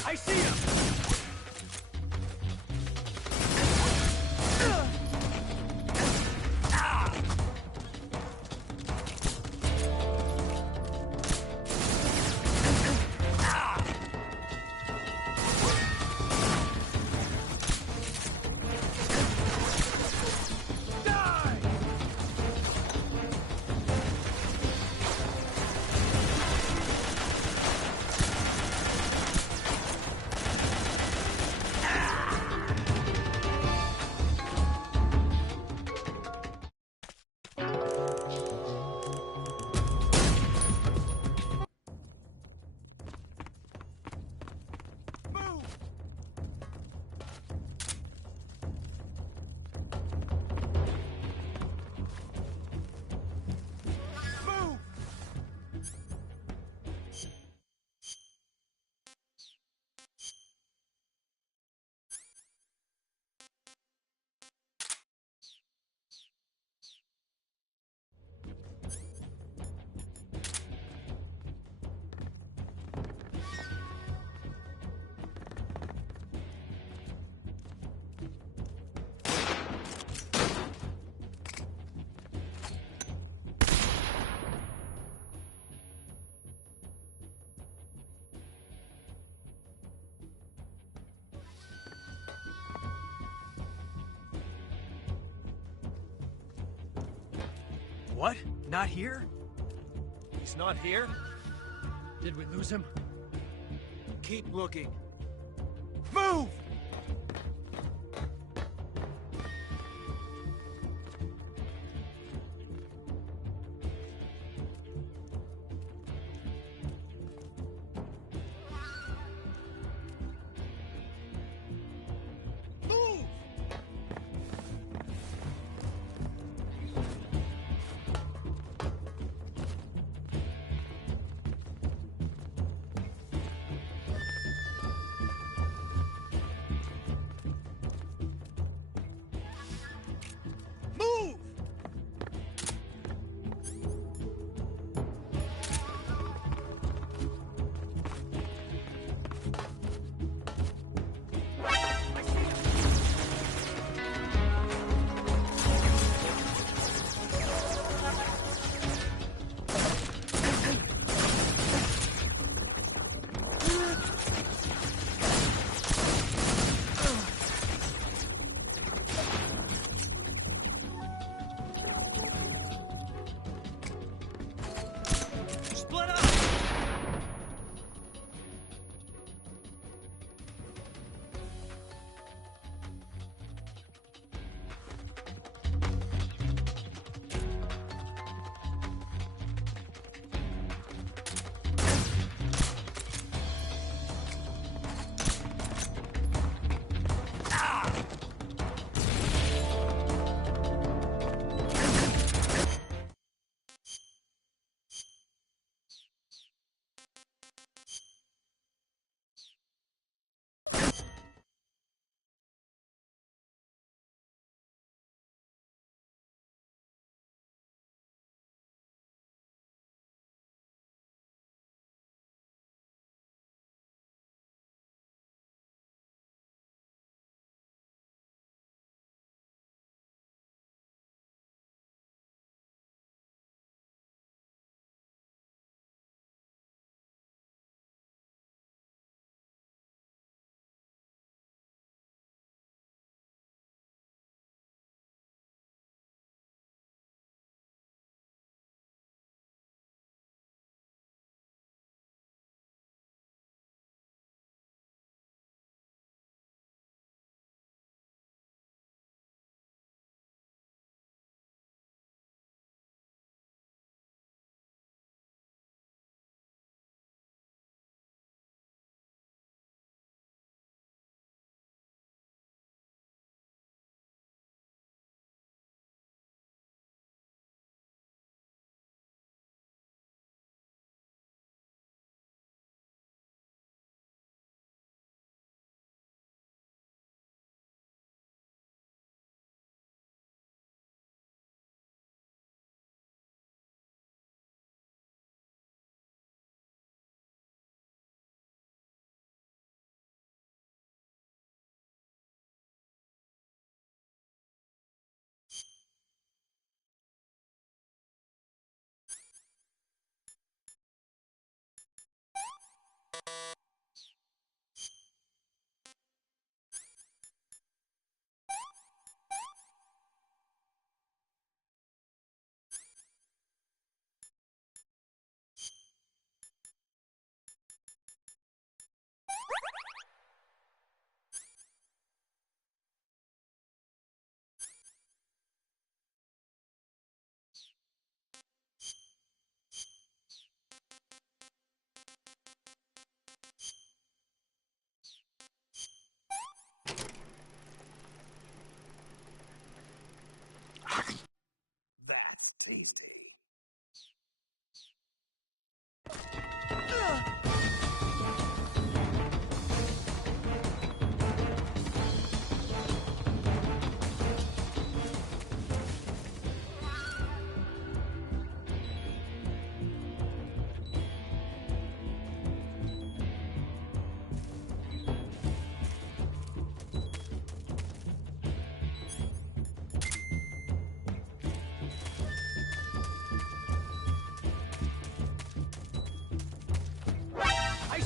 I see him! What? Not here? He's not here? Did we lose him? Keep looking. Move!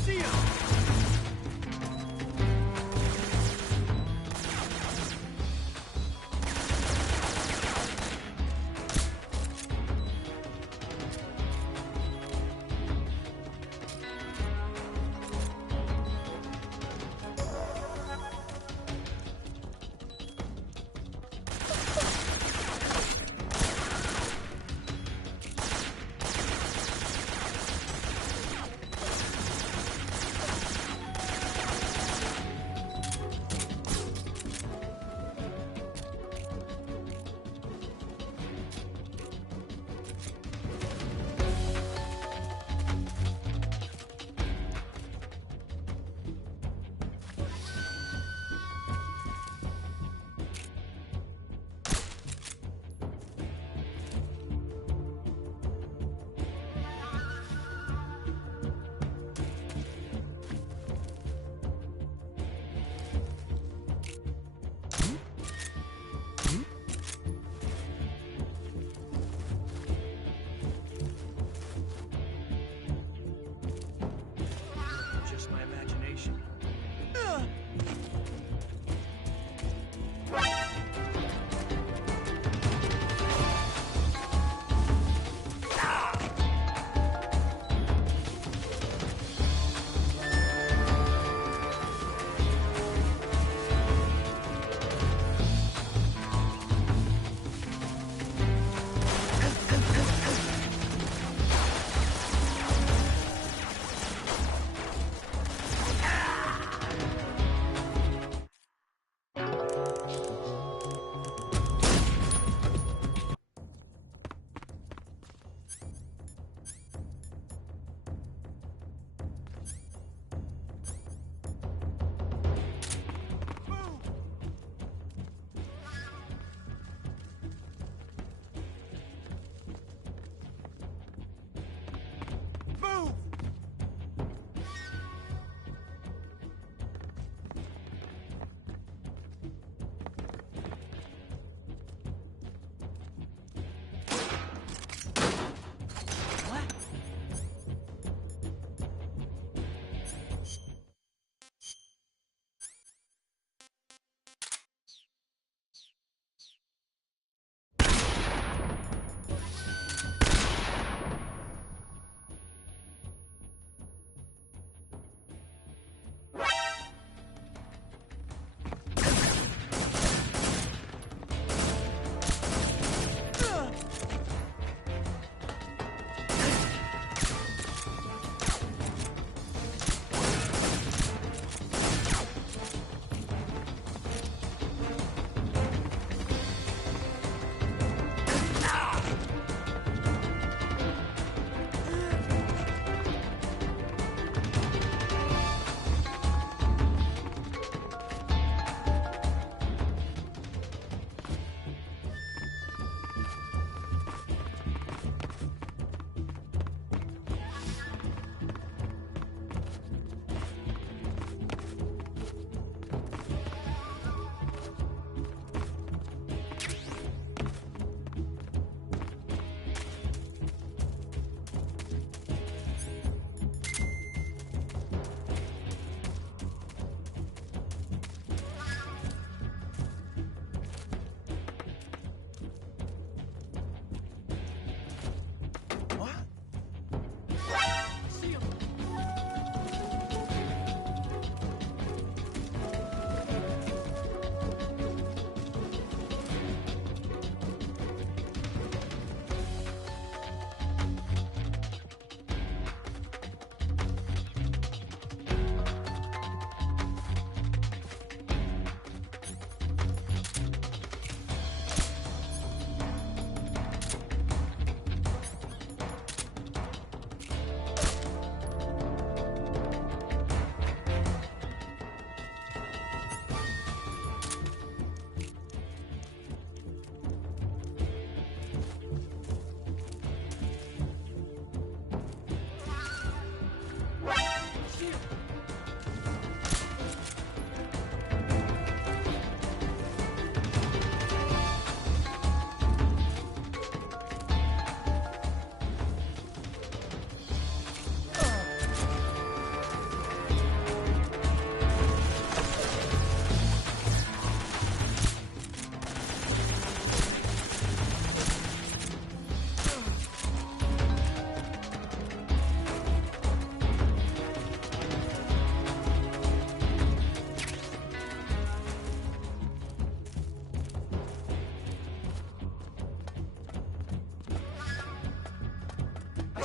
see him!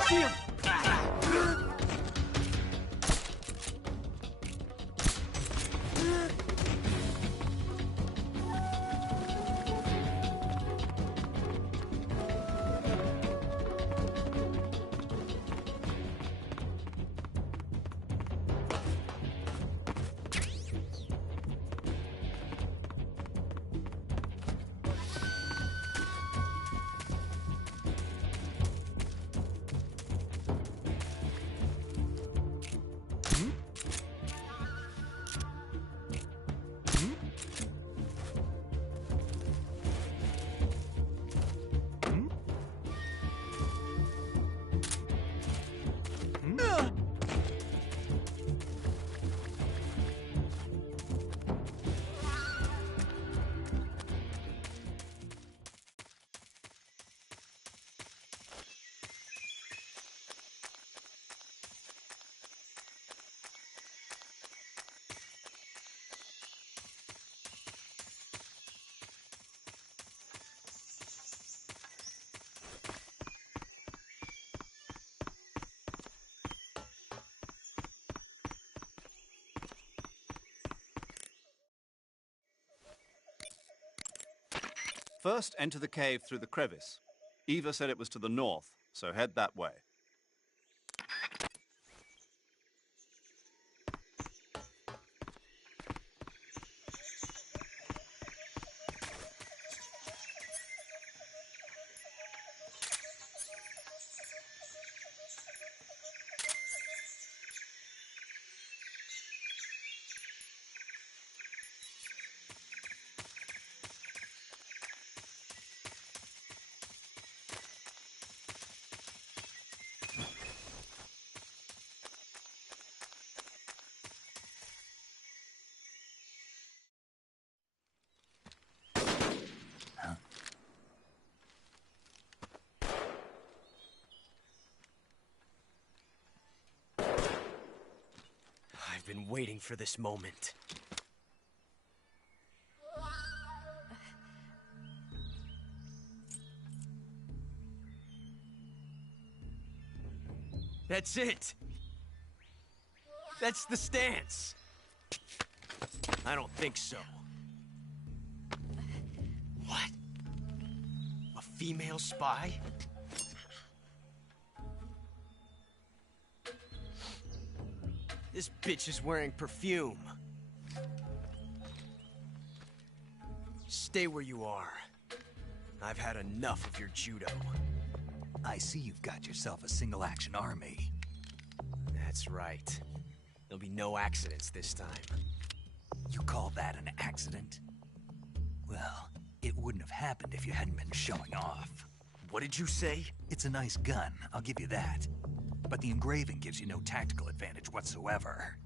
See him! First, enter the cave through the crevice. Eva said it was to the north, so head that way. I've been waiting for this moment. That's it! That's the stance! I don't think so. What? A female spy? This bitch is wearing perfume. Stay where you are. I've had enough of your judo. I see you've got yourself a single-action army. That's right. There'll be no accidents this time. You call that an accident? Well, it wouldn't have happened if you hadn't been showing off. What did you say? It's a nice gun, I'll give you that. But the engraving gives you no tactical advantage whatsoever.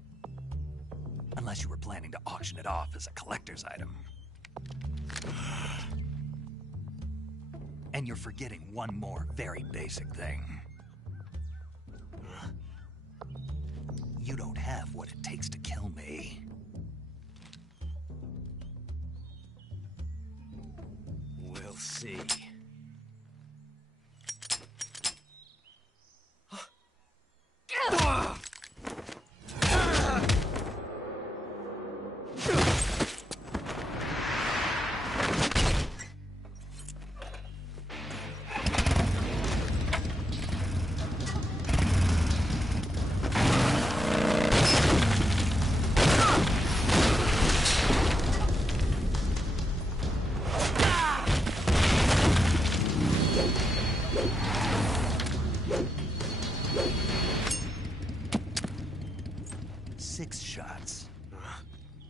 Unless you were planning to auction it off as a collector's item. And you're forgetting one more very basic thing. You don't have what it takes to kill me. We'll see.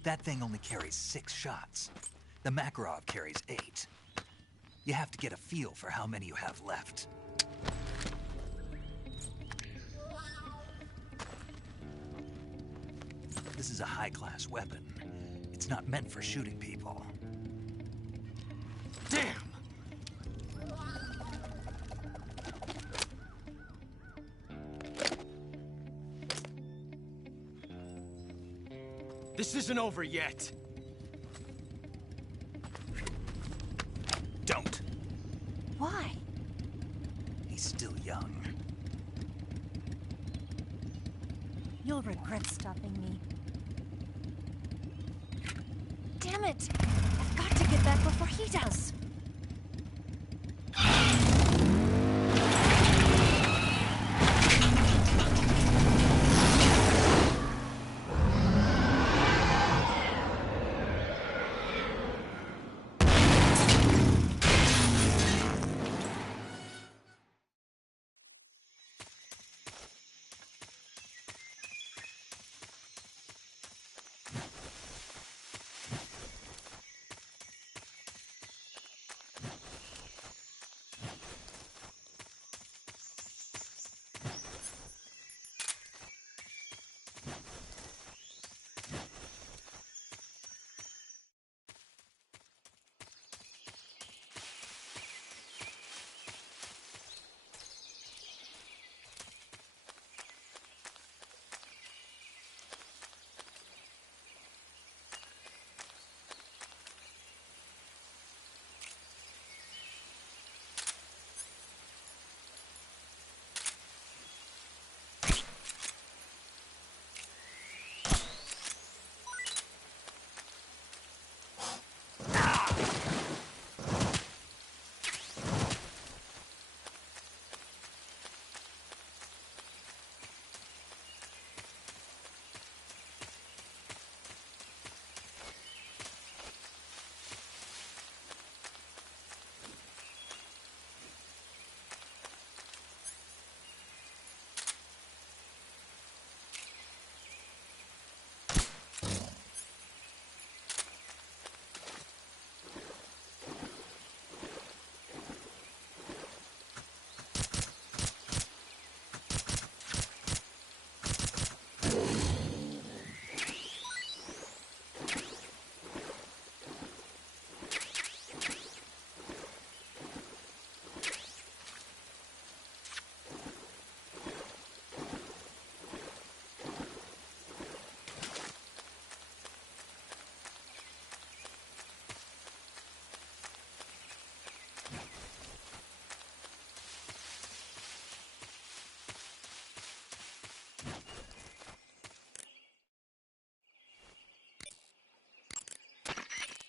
That thing only carries 6 shots. The Makarov carries 8. You have to get a feel for how many you have left. This is a high-class weapon. It's not meant for shooting people. Damn! This isn't over yet. Don't. Why? He's still young. You'll regret stopping me. Damn it! I've got to get back before he does.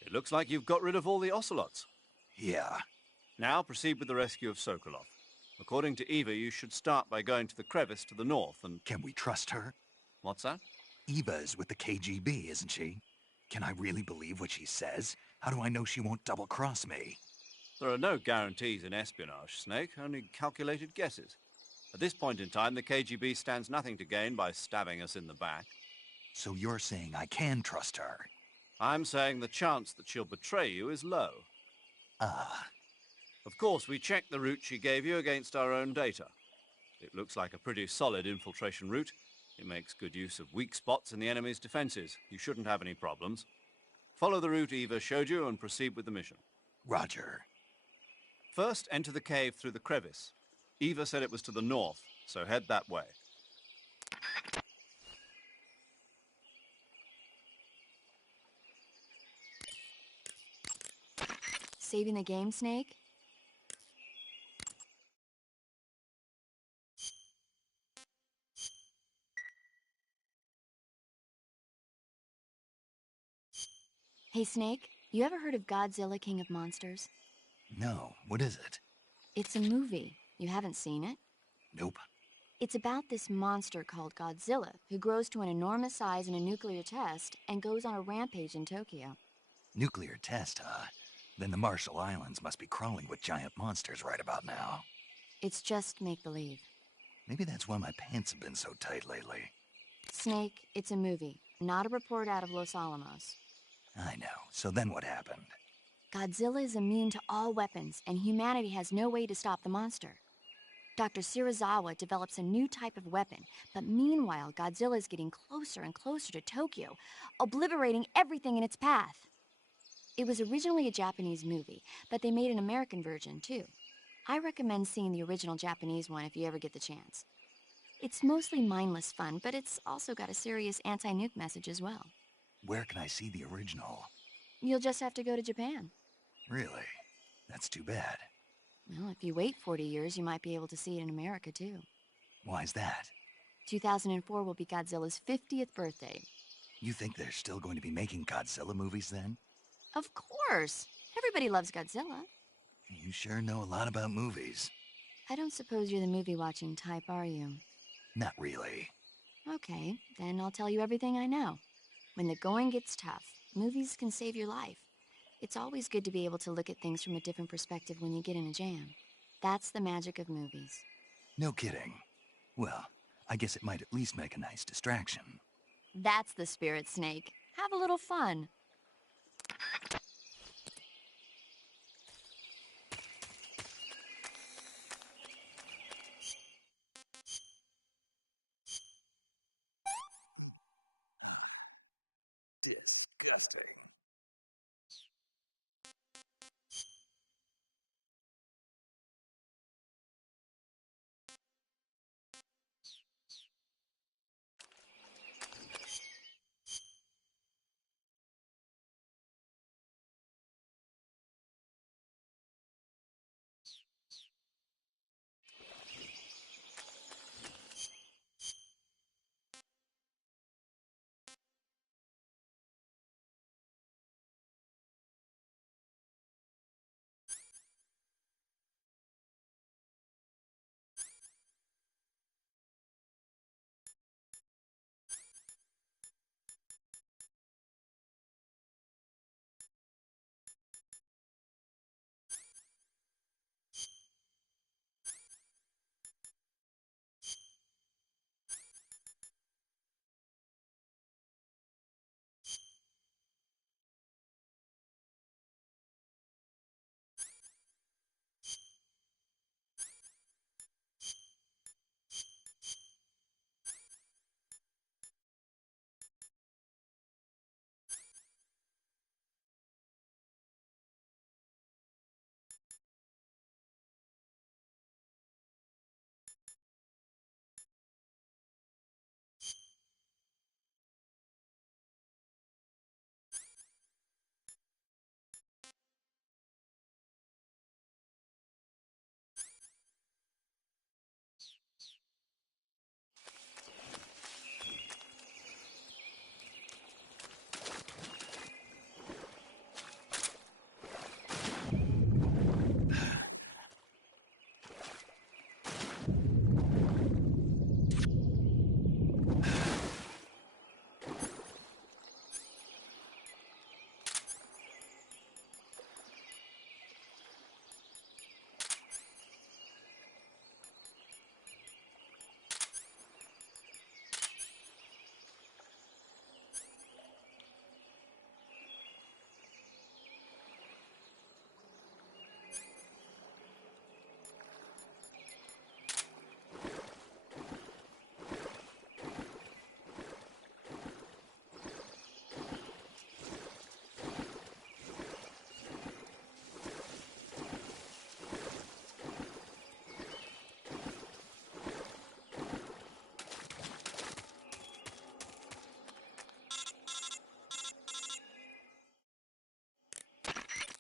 It looks like you've got rid of all the ocelots. Yeah. Now proceed with the rescue of Sokolov. According to Eva, you should start by going to the crevice to the north and... Can we trust her? What's that? Eva is with the KGB, isn't she? Can I really believe what she says? How do I know she won't double-cross me? There are no guarantees in espionage, Snake, only calculated guesses. At this point in time, the KGB stands nothing to gain by stabbing us in the back. So you're saying I can trust her? I'm saying the chance that she'll betray you is low. Of course, we checked the route she gave you against our own data. It looks like a pretty solid infiltration route. It makes good use of weak spots in the enemy's defenses. You shouldn't have any problems. Follow the route Eva showed you and proceed with the mission. Roger. First, enter the cave through the crevice. Eva said it was to the north, so head that way. Saving the game, Snake? Hey, Snake, you ever heard of Godzilla, King of Monsters? No, what is it? It's a movie. You haven't seen it? Nope. It's about this monster called Godzilla, who grows to an enormous size in a nuclear test and goes on a rampage in Tokyo. Nuclear test, huh? Then the Marshall Islands must be crawling with giant monsters right about now. It's just make-believe. Maybe that's why my pants have been so tight lately. Snake, it's a movie, not a report out of Los Alamos. I know. So then what happened? Godzilla is immune to all weapons, and humanity has no way to stop the monster. Dr. Shirazawa develops a new type of weapon, but meanwhile, Godzilla is getting closer and closer to Tokyo, obliterating everything in its path. It was originally a Japanese movie, but they made an American version, too. I recommend seeing the original Japanese one if you ever get the chance. It's mostly mindless fun, but it's also got a serious anti-nuke message as well. Where can I see the original? You'll just have to go to Japan. Really? That's too bad. Well, if you wait 40 years, you might be able to see it in America, too. Why's that? 2004 will be Godzilla's 50th birthday. You think they're still going to be making Godzilla movies then? Of course. Everybody loves Godzilla. You sure know a lot about movies. I don't suppose you're the movie-watching type, are you? Not really. Okay, then I'll tell you everything I know. When the going gets tough, movies can save your life. It's always good to be able to look at things from a different perspective when you get in a jam. That's the magic of movies. No kidding. Well, I guess it might at least make a nice distraction. That's the spirit, Snake. Have a little fun.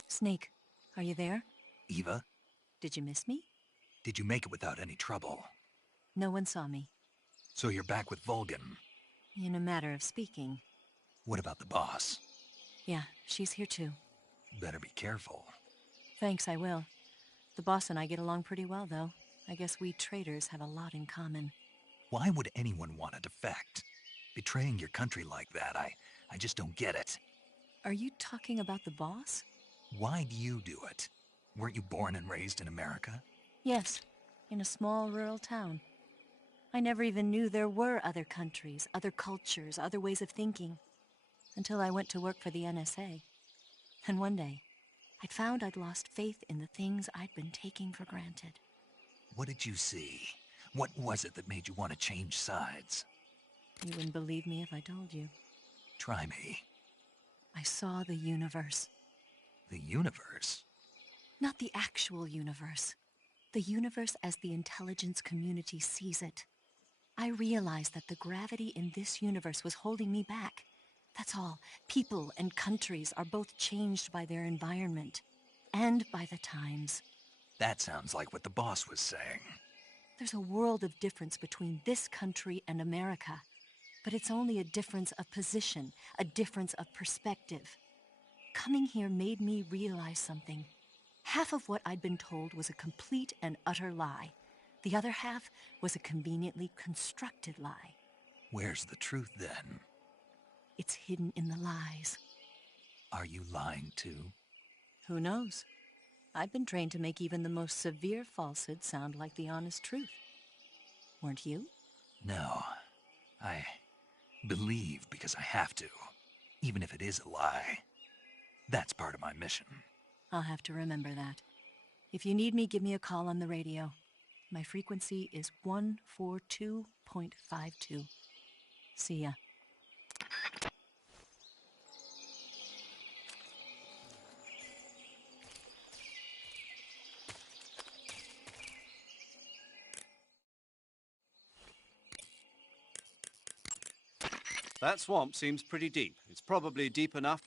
Snake, are you there? Eva, Did you miss me? did you make it without any trouble? No one saw me. So you're back with Vulcan. In a matter of speaking. What about the boss? Yeah, she's here too. Better be careful. Thanks, I will. The boss and I get along pretty well, though. I guess we traitors have a lot in common. Why would anyone want to defect? Betraying your country like that, I just don't get it. Are you talking about the boss? Why do you do it? Weren't you born and raised in America? Yes, in a small rural town. I never even knew there were other countries, other cultures, other ways of thinking, until I went to work for the NSA. And one day, I'd found I'd lost faith in the things I'd been taking for granted. What did you see? What was it that made you want to change sides? You wouldn't believe me if I told you. Try me. I saw the universe. The universe? Not the actual universe. The universe as the intelligence community sees it. I realized that the gravity in this universe was holding me back. That's all. People and countries are both changed by their environment and by the times. That sounds like what the boss was saying. There's a world of difference between this country and America. But it's only a difference of position, a difference of perspective. Coming here made me realize something. Half of what I'd been told was a complete and utter lie. The other half was a conveniently constructed lie. Where's the truth then? It's hidden in the lies. Are you lying too? Who knows? I've been trained to make even the most severe falsehood sound like the honest truth. Weren't you? No. I believe because I have to, even if it is a lie. That's part of my mission. I'll have to remember that. If you need me, give me a call on the radio. My frequency is 142.52. See ya. That swamp seems pretty deep. It's probably deep enough.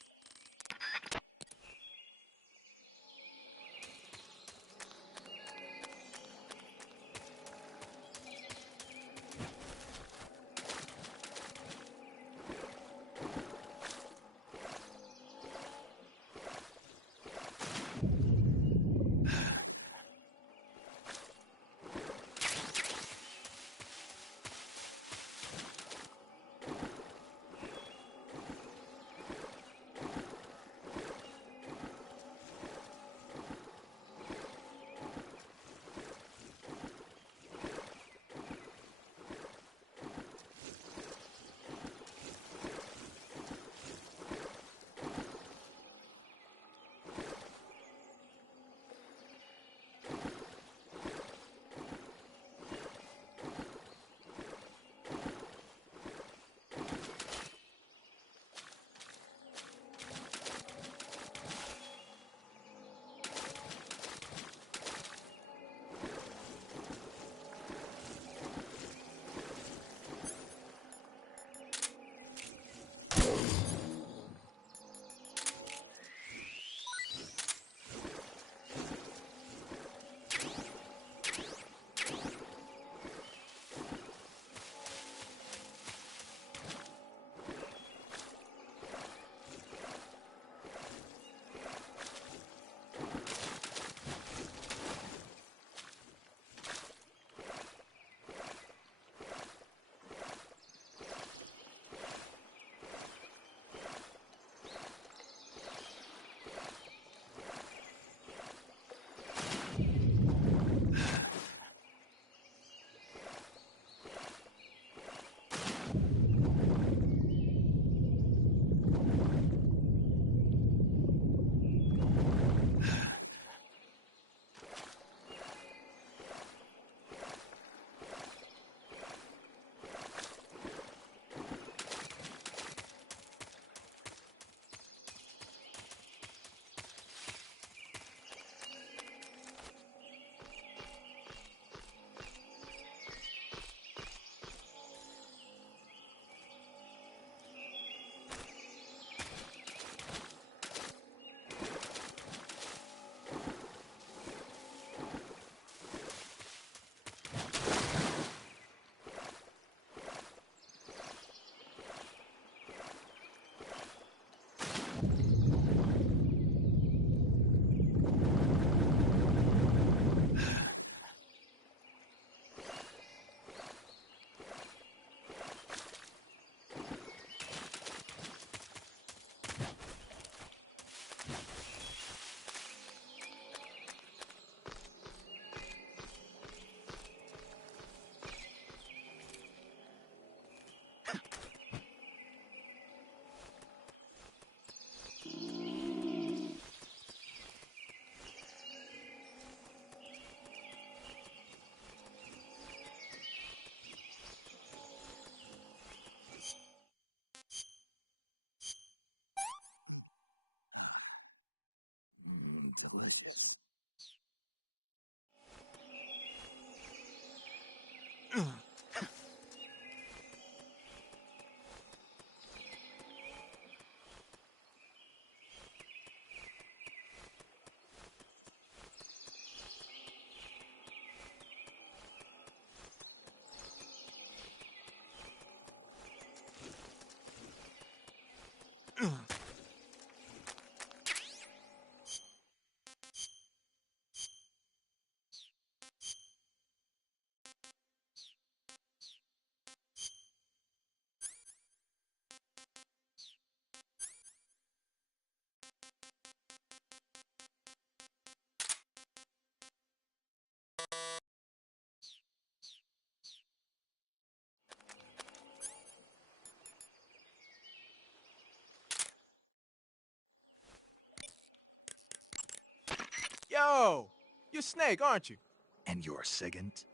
Yo! You're Snake, aren't you? And you're Sigint?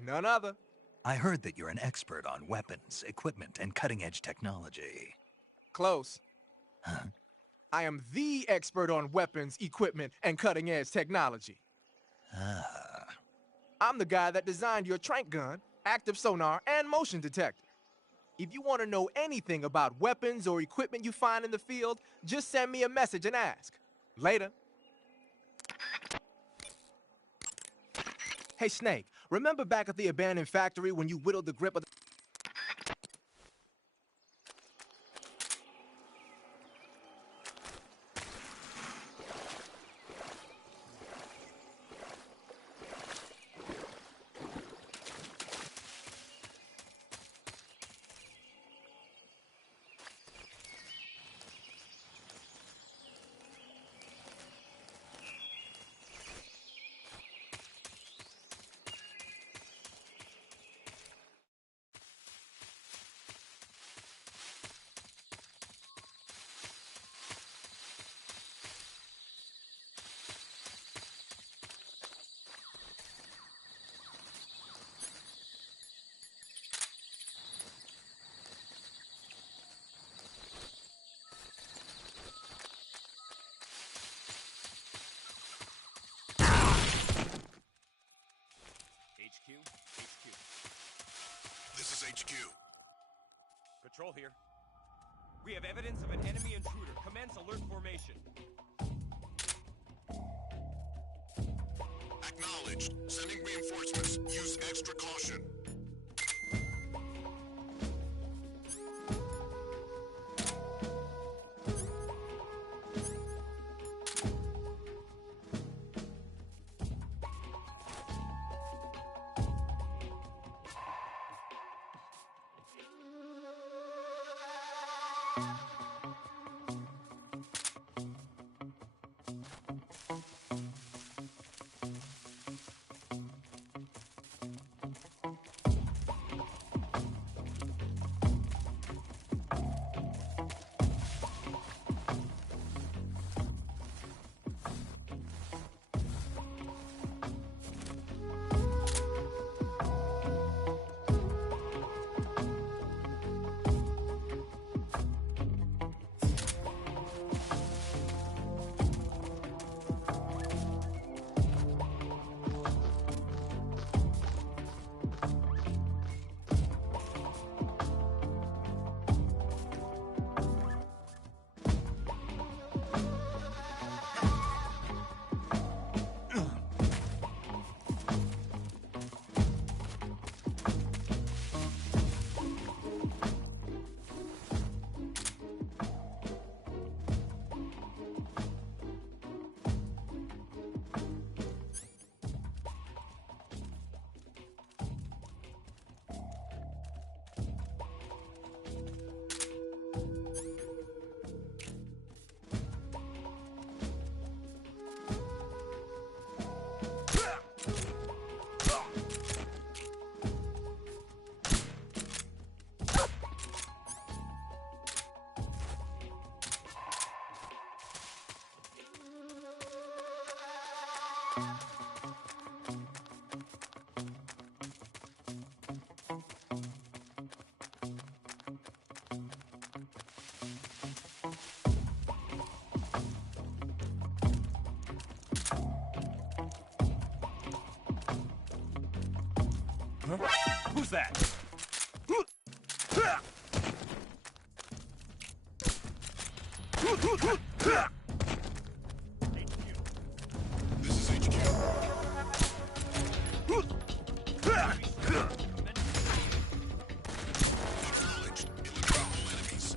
None other. I heard that you're an expert on weapons, equipment, and cutting-edge technology. Close. Huh? I am the expert on weapons, equipment, and cutting-edge technology. Ah. I'm the guy that designed your trank gun, active sonar, and motion detector. If you want to know anything about weapons or equipment you find in the field, just send me a message and ask. Later. Hey, Snake, remember back at the abandoned factory when you whittled the grip of the... HQ. This is HQ. Patrol here. We have evidence of an enemy intruder. Commence alert formation. Acknowledged. Sending reinforcements. Use extra caution. Huh? Who's that? This is HQ. Acknowledged. Eliminate all enemies.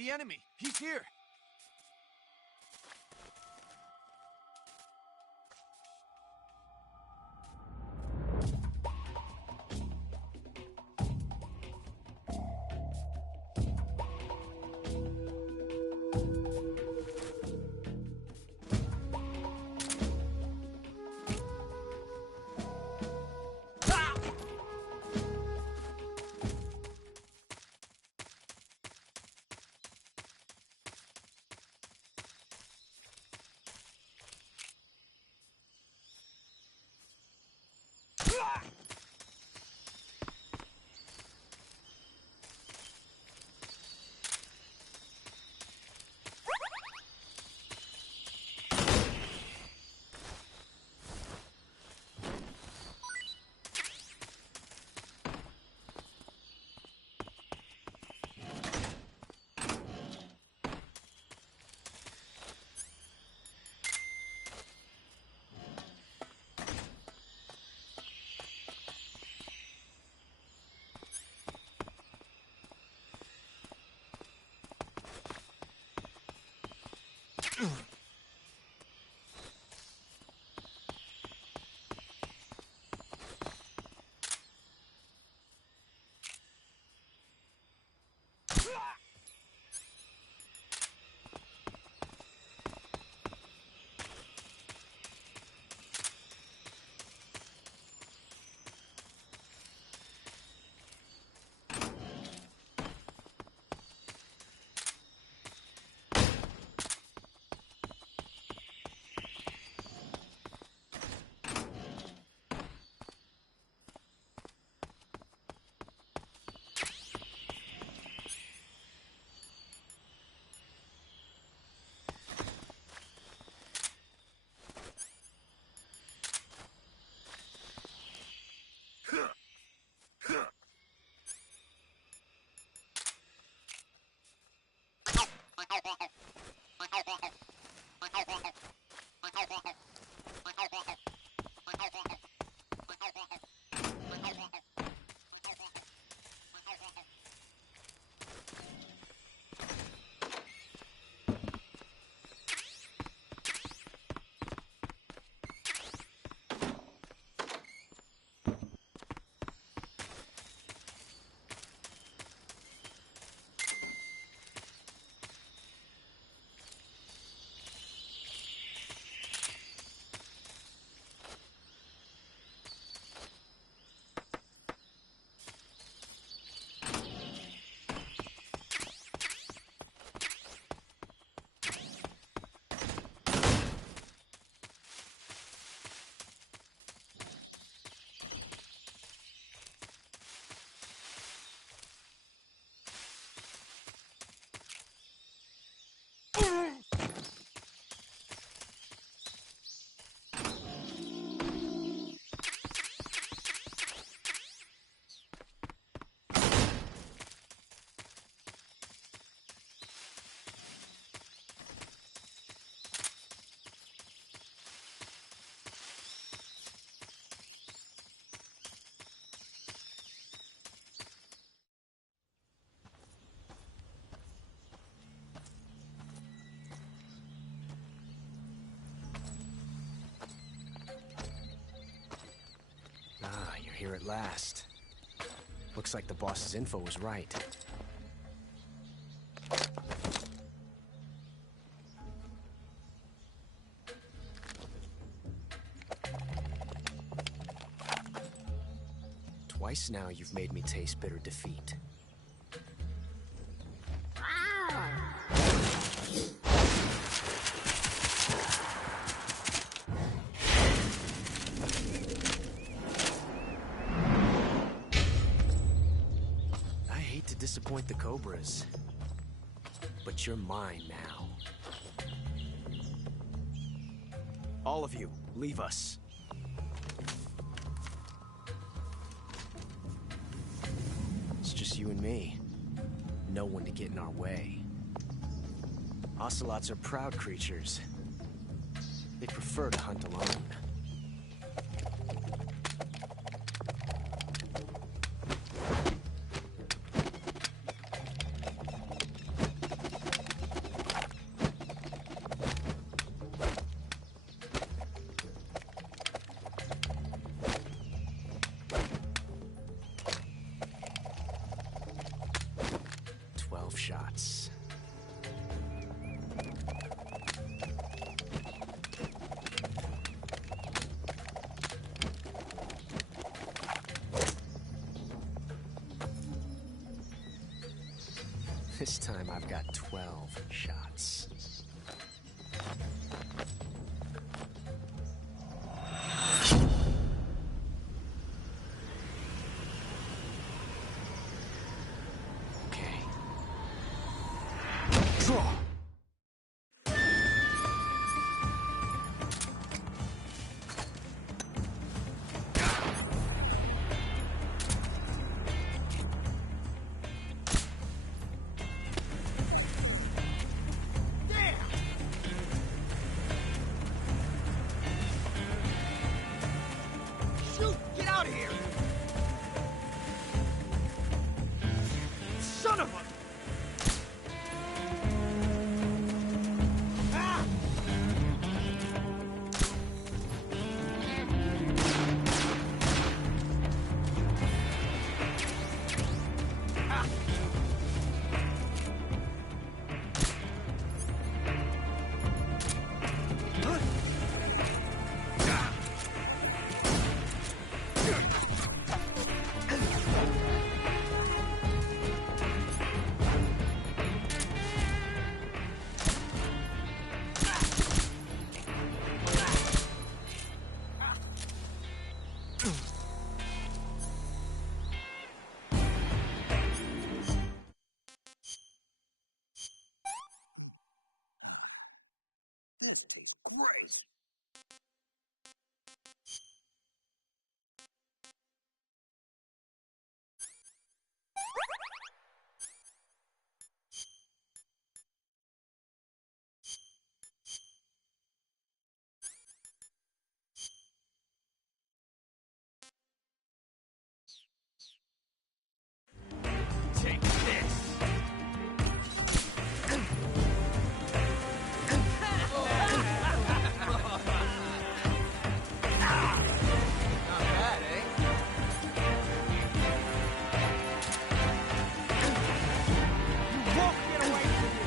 The enemy! He's here! Ah, you're here at last. Looks like the boss's info was right. Twice now you've made me taste bitter defeat. I hate to disappoint the Cobras, but you're mine now. All of you, leave us. It's just you and me. No one to get in our way. Ocelots are proud creatures. They prefer to hunt alone. shots. This time I've got 12 shots. Okay. Draw! Shoot! Get out of here! Son of a... Ah! Ah! Huh? Great. Take this. Not bad, eh? You won't get away from me!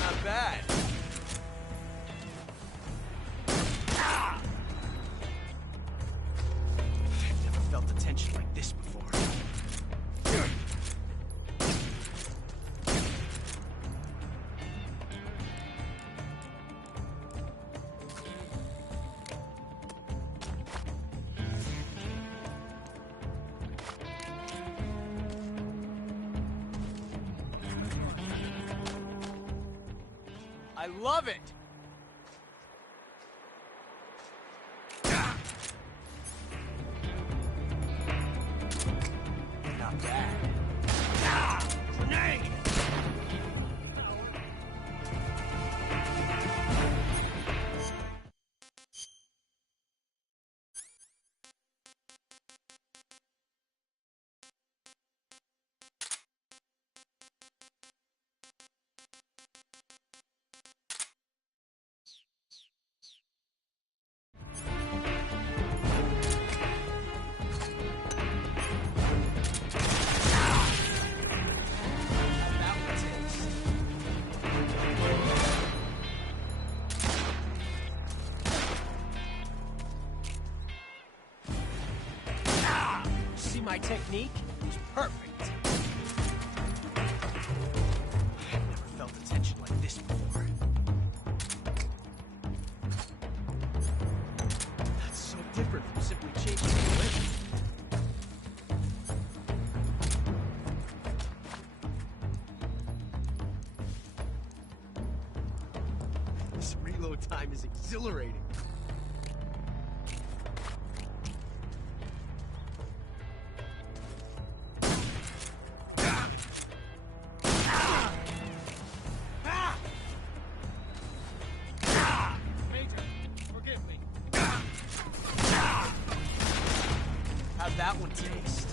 Not bad. I've never felt the tension like this before. I love it! Not bad. Grenade! That one taste. See my technique? It was perfect. I've never felt a tension like this before. That's so different from simply changing the weapon. This reload time is exhilarating. Major, forgive me. How'd that one taste?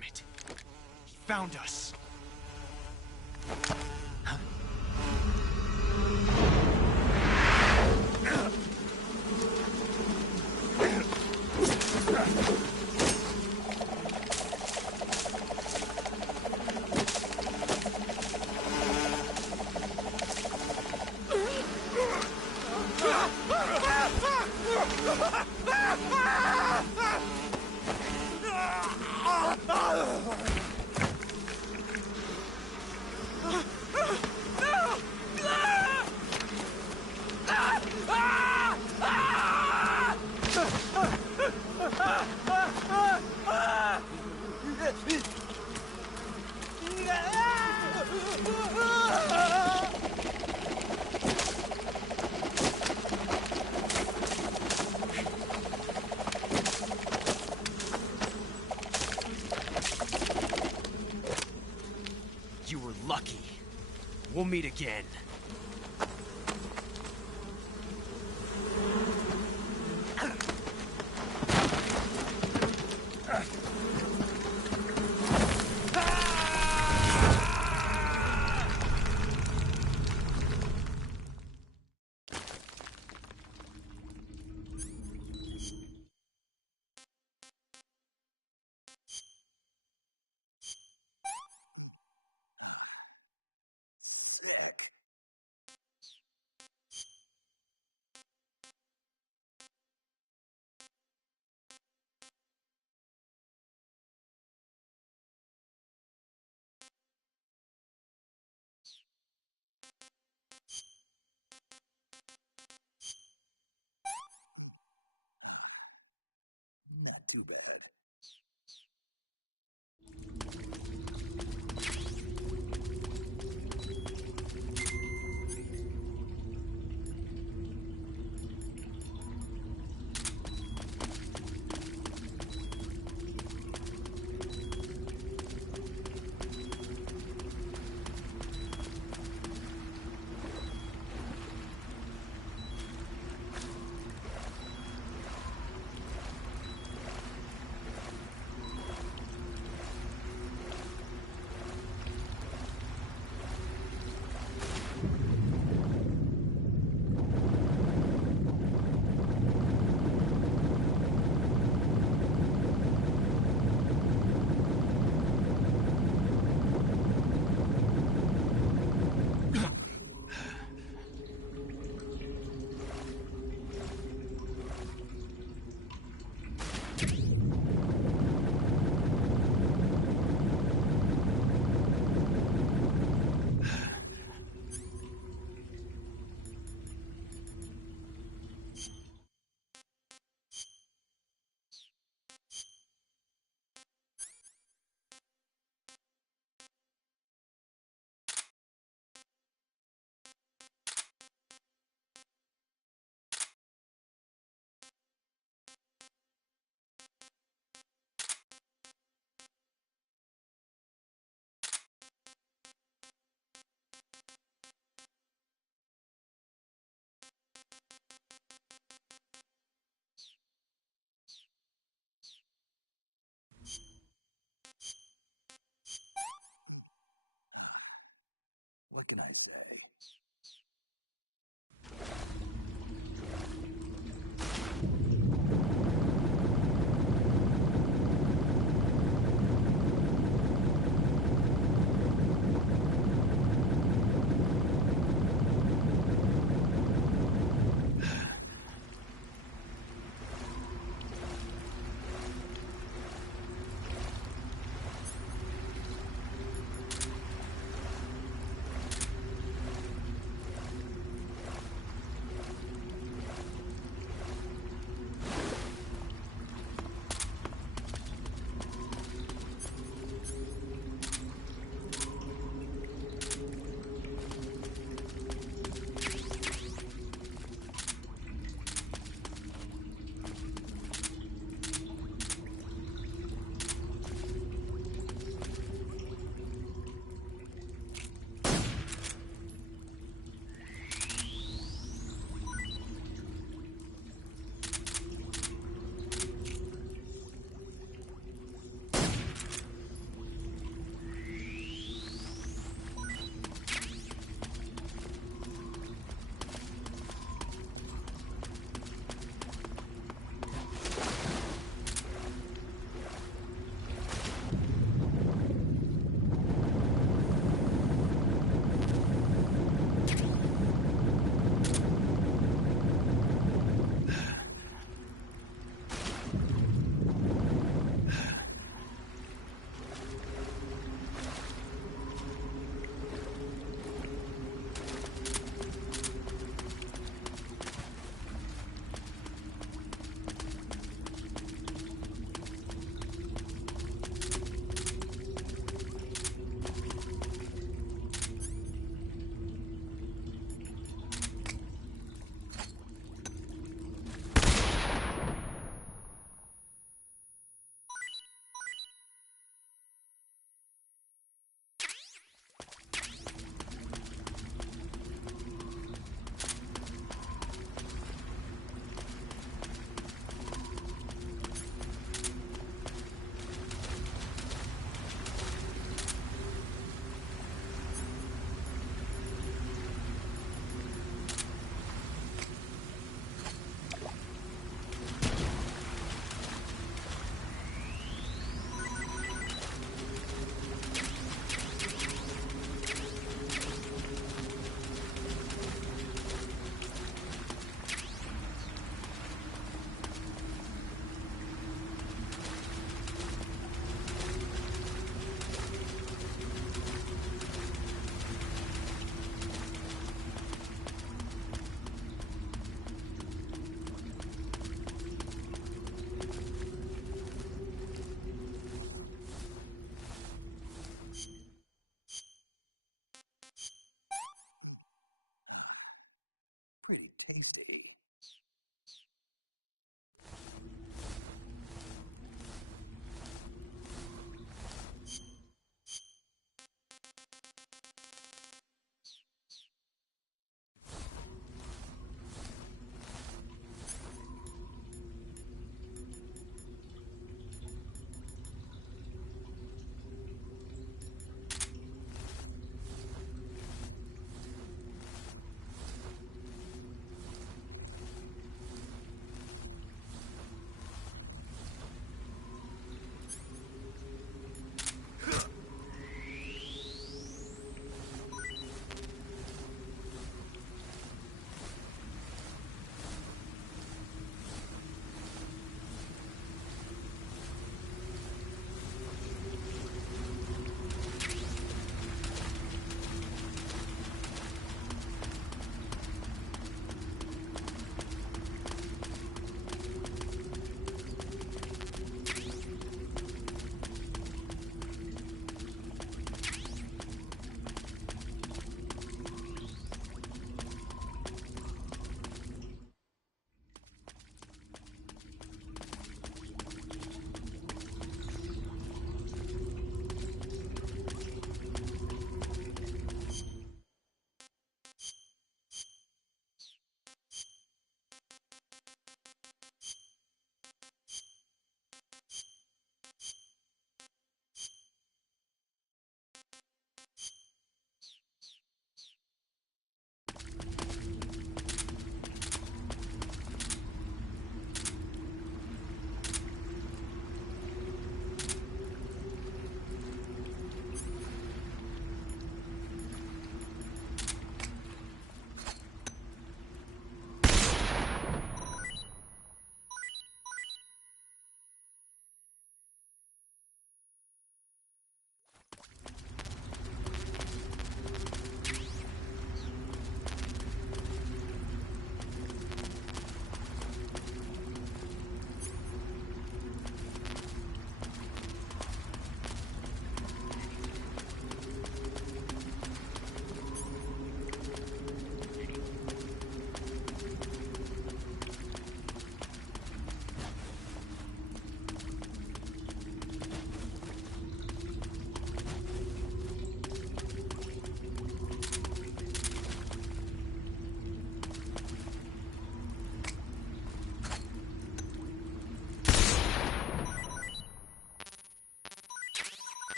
Damn it. He found us. You were lucky. We'll meet again. Not too bad. What can I say?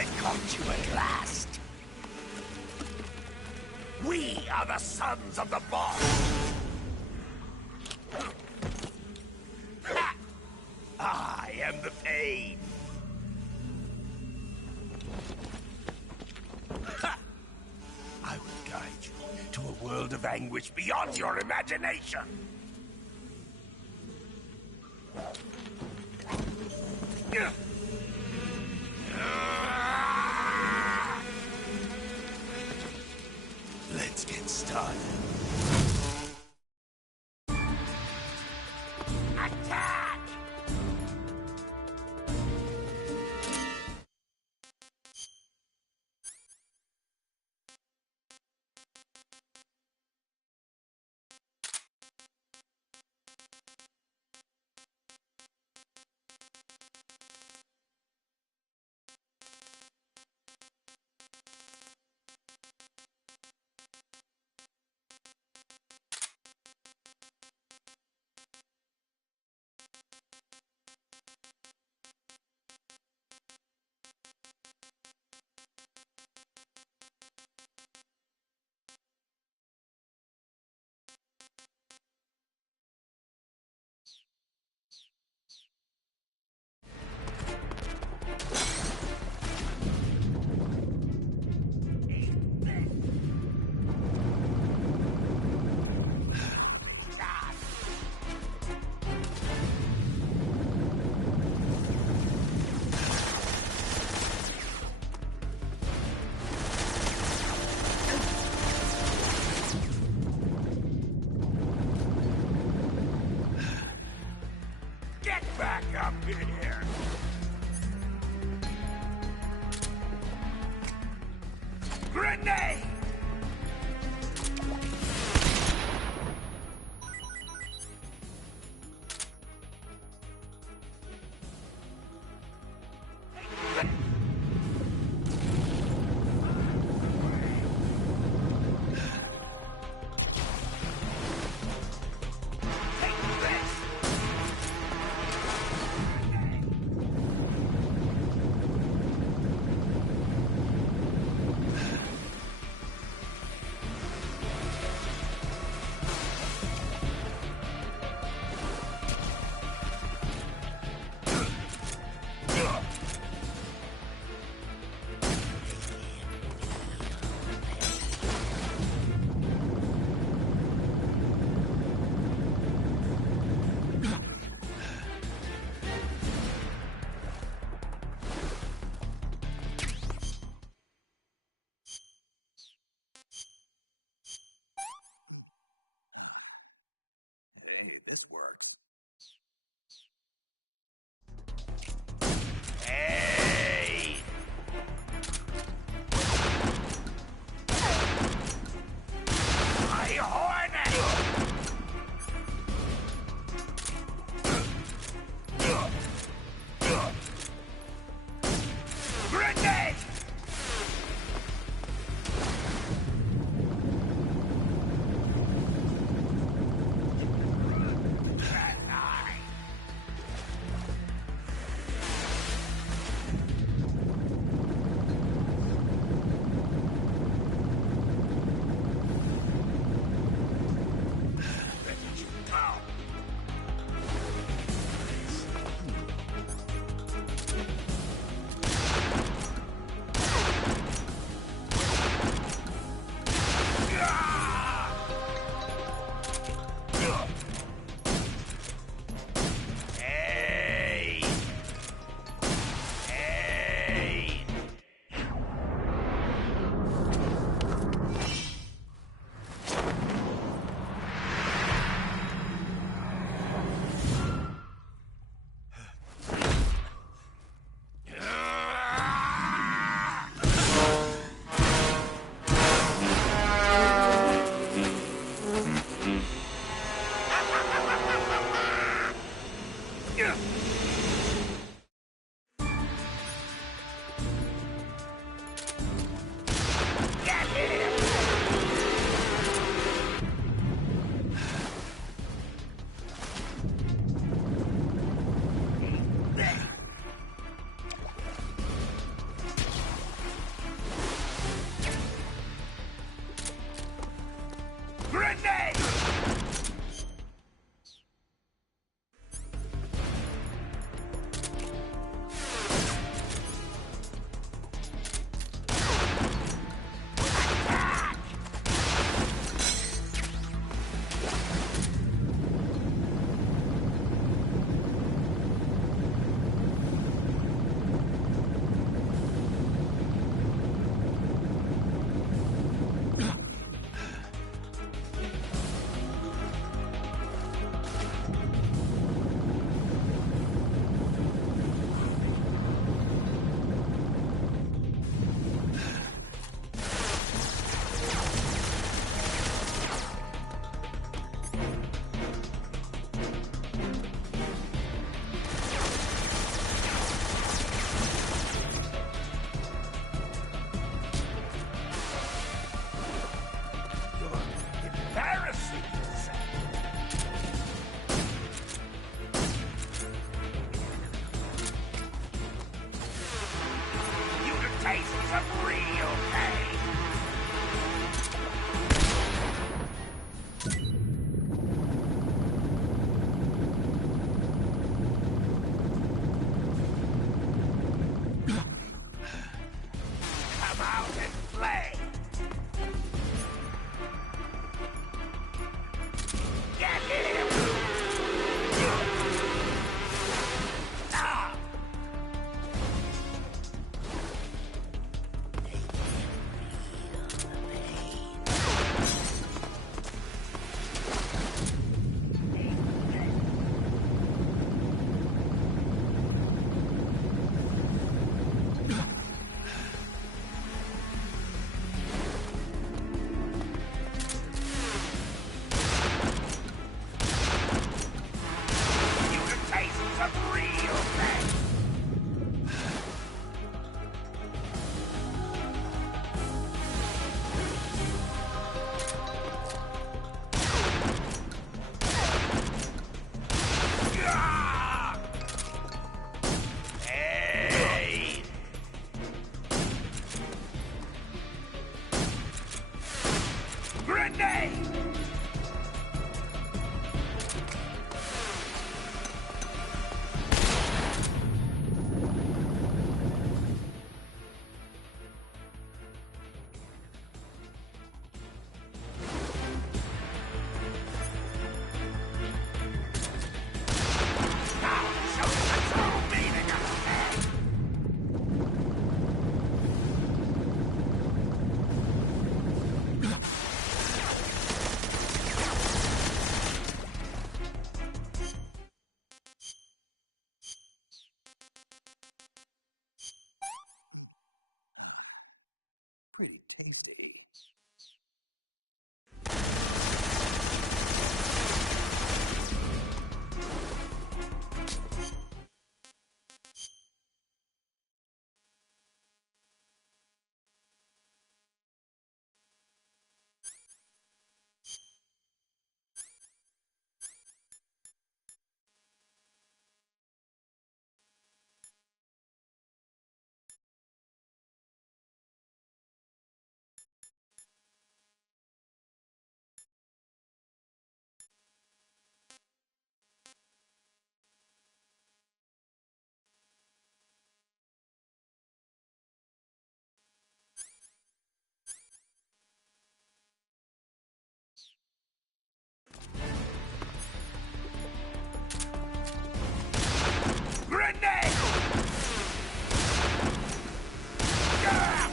I caught you at last. We are the sons of the boss. Ha! I am the pain. Ha! I will guide you to a world of anguish beyond your imagination. Let's get started. Attack! Get back up in here! Grenade! This works. Hey! My hornet! Grenade! taste some real pain. Come out and play. Get him! Ah! You can taste some real pain. Ah! Hey! Grenade! Now show the true meaning of pain. Pretty tasty. Grenade! Ah!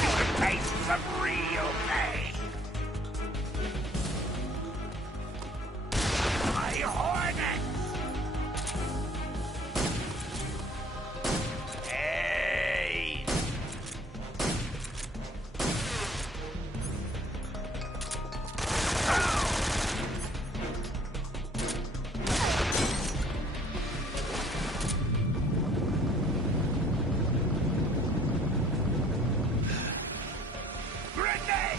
You can taste some real pain. My hornets! Hey! Grenade!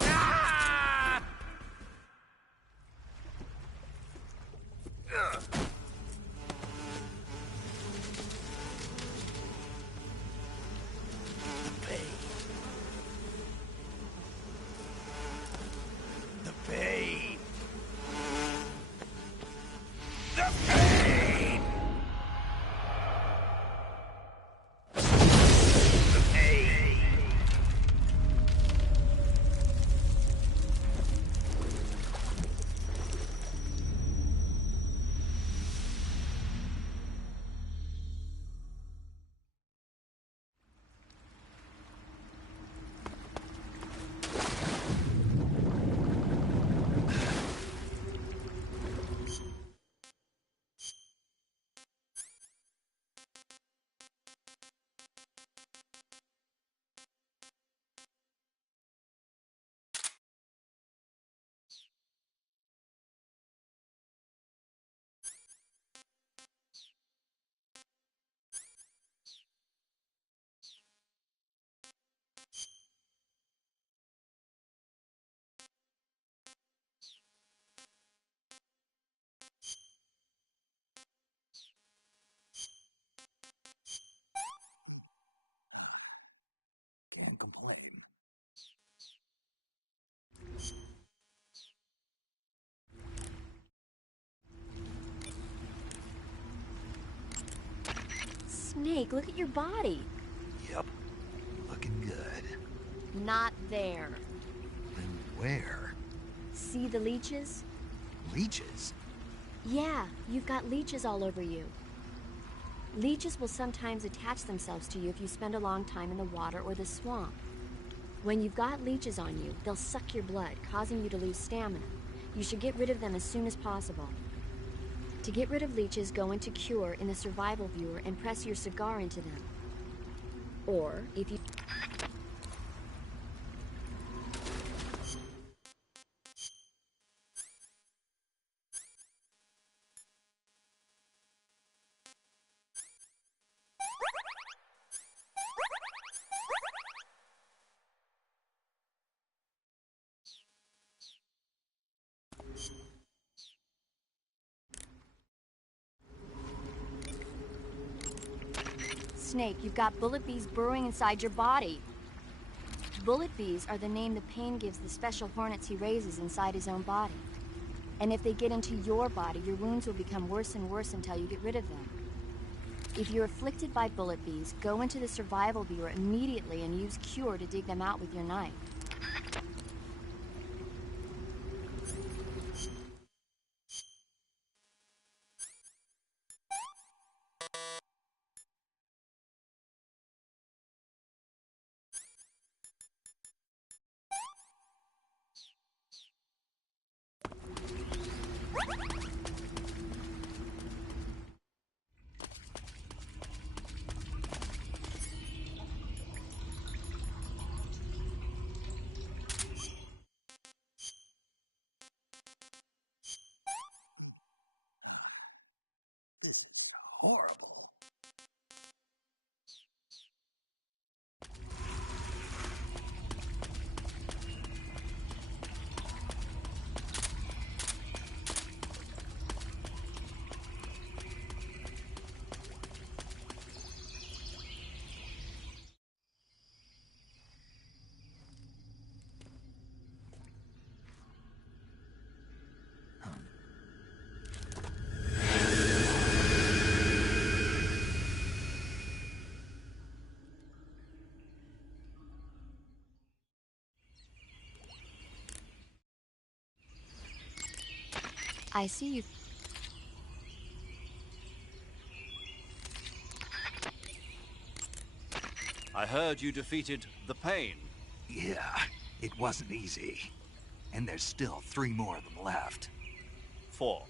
Ah! Ugh. The pain. The pain. The pain. The pain. Snake, look at your body. Yep. Looking good. Not there. Then where? See the leeches? Leeches? Yeah, you've got leeches all over you. Leeches will sometimes attach themselves to you if you spend a long time in the water or the swamp. When you've got leeches on you, they'll suck your blood, causing you to lose stamina. You should get rid of them as soon as possible. To get rid of leeches, go into Cure in the survival viewer and press your cigar into them. Or, if you... Snake, you've got bullet bees burrowing inside your body. Bullet bees are the name the pain gives the special hornets he raises inside his own body. And if they get into your body, your wounds will become worse and worse until you get rid of them. If you're afflicted by bullet bees, go into the survival viewer immediately and use Cure to dig them out with your knife. I see you. I heard you defeated the Pain. Yeah, it wasn't easy. And there's still 3 more of them left. 4.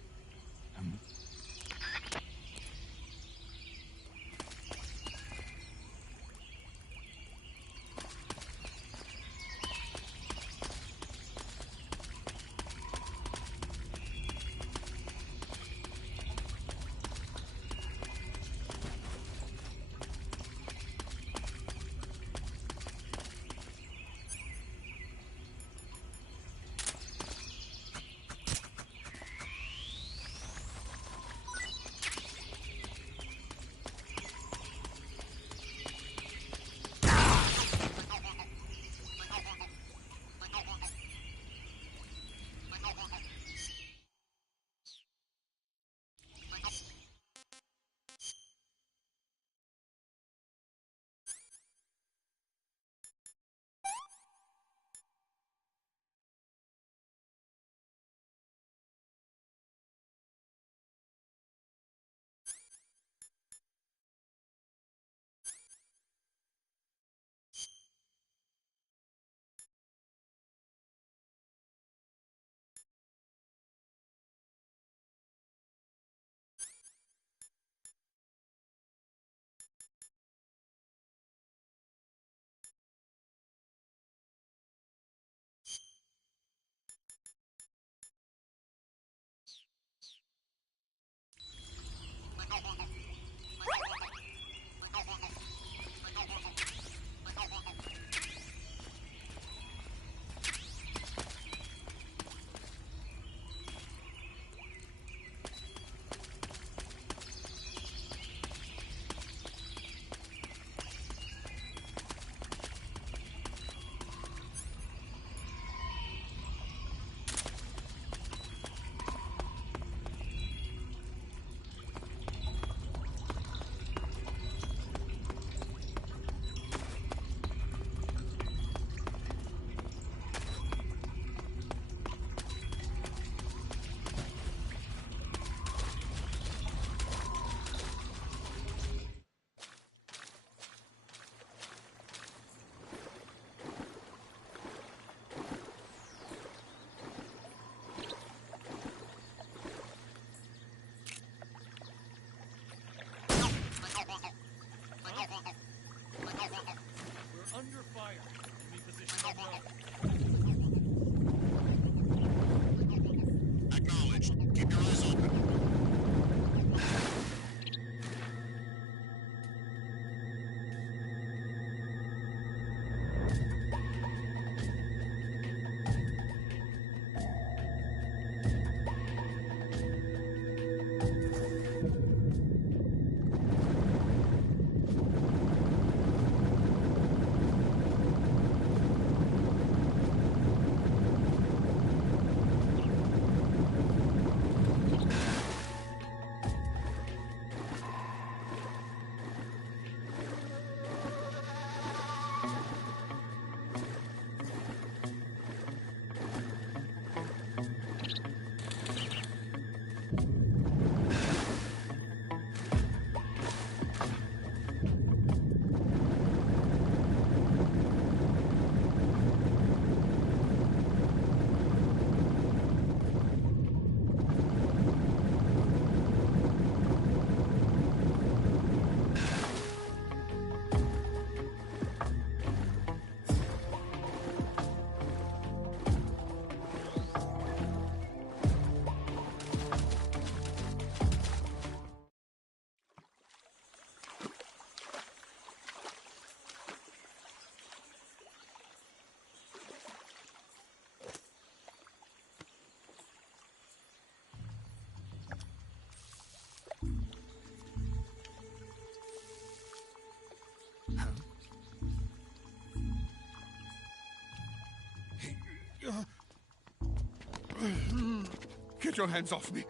Get your hands off me.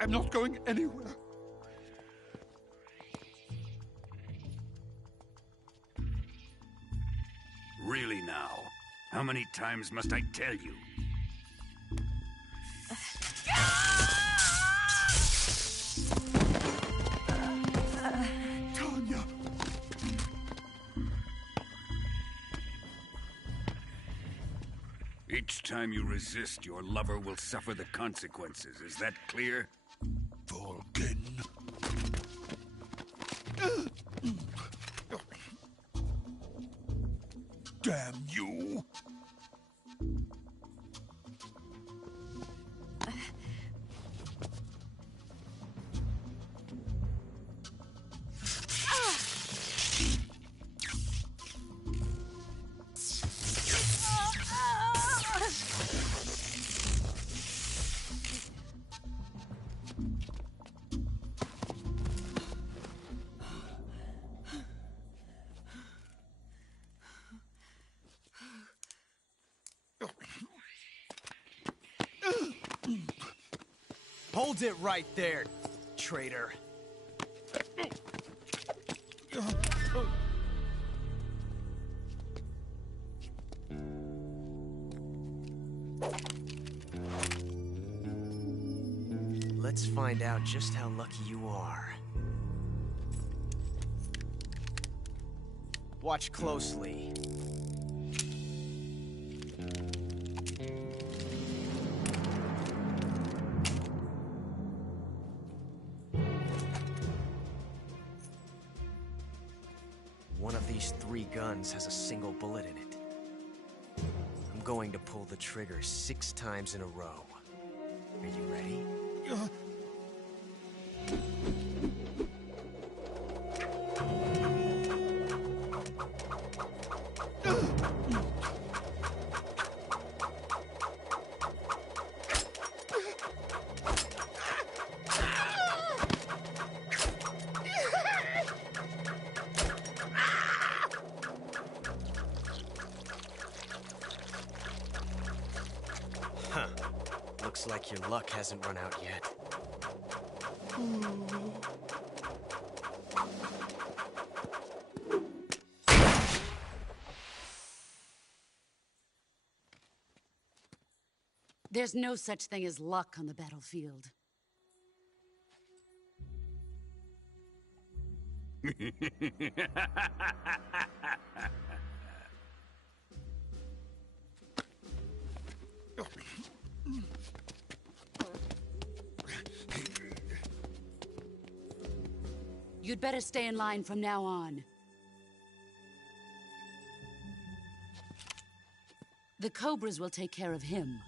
I'm not going anywhere. Really now? How many times must I tell you? Tanya! Each time you resist, your lover will suffer the consequences. Is that clear? Vulcan. Damn you! Hold it right there, traitor. Let's find out just how lucky you are. Watch closely. One of these 3 guns has a single bullet in it. I'm going to pull the trigger 6 times in a row. Are you ready? Huh. Looks like your luck hasn't run out yet. There's no such thing as luck on the battlefield. You'd better stay in line from now on. The Cobras will take care of him.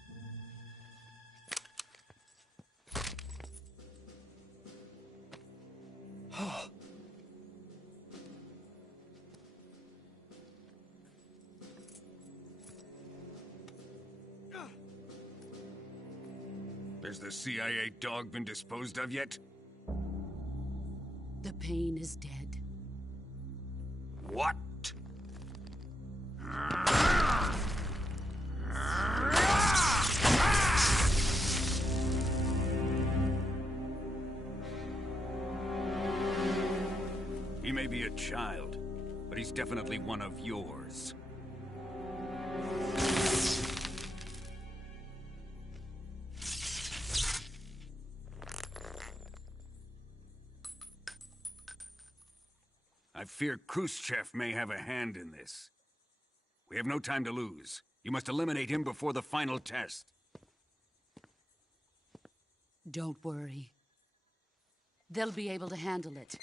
Has the CIA dog been disposed of yet? The pain is dead. What? He may be a child, but he's definitely one of yours. I fear Khrushchev may have a hand in this. We have no time to lose. You must eliminate him before the final test. Don't worry. They'll be able to handle it.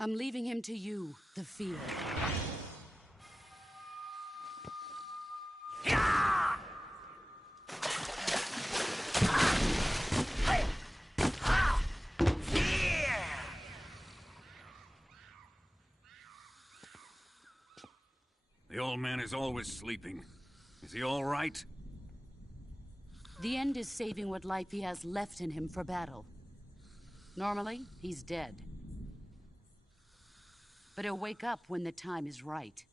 I'm leaving him to you, the field. The old man is always sleeping. Is he all right? The end is saving what life he has left in him for battle. Normally, he's dead. But he'll wake up when the time is right.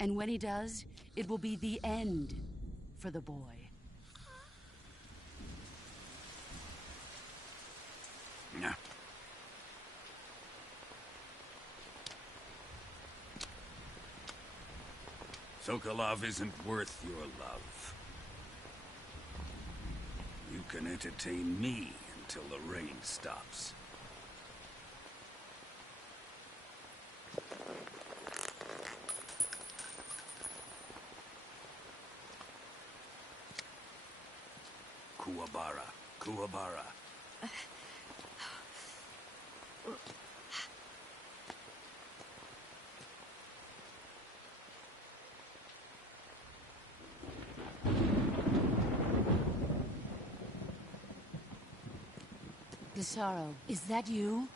And when he does, it will be the end for the boy. Yeah. Sokolov isn't worth your love. You can entertain me until the rain stops. Kuwabara, Kuwabara. Gisaro, is that you?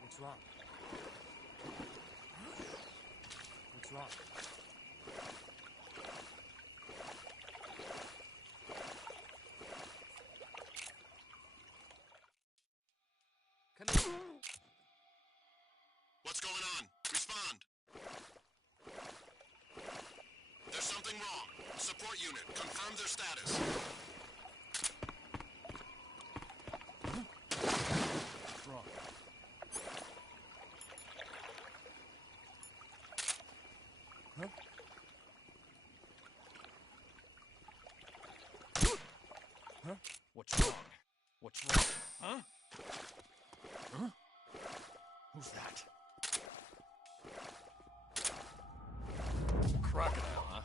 What's wrong? What's wrong? Come in. What's going on? Respond. There's something wrong. Support unit, confirm their status. What's wrong? Huh? Huh? What's wrong? What's wrong? Huh? Huh? Who's that? Crocodile, huh?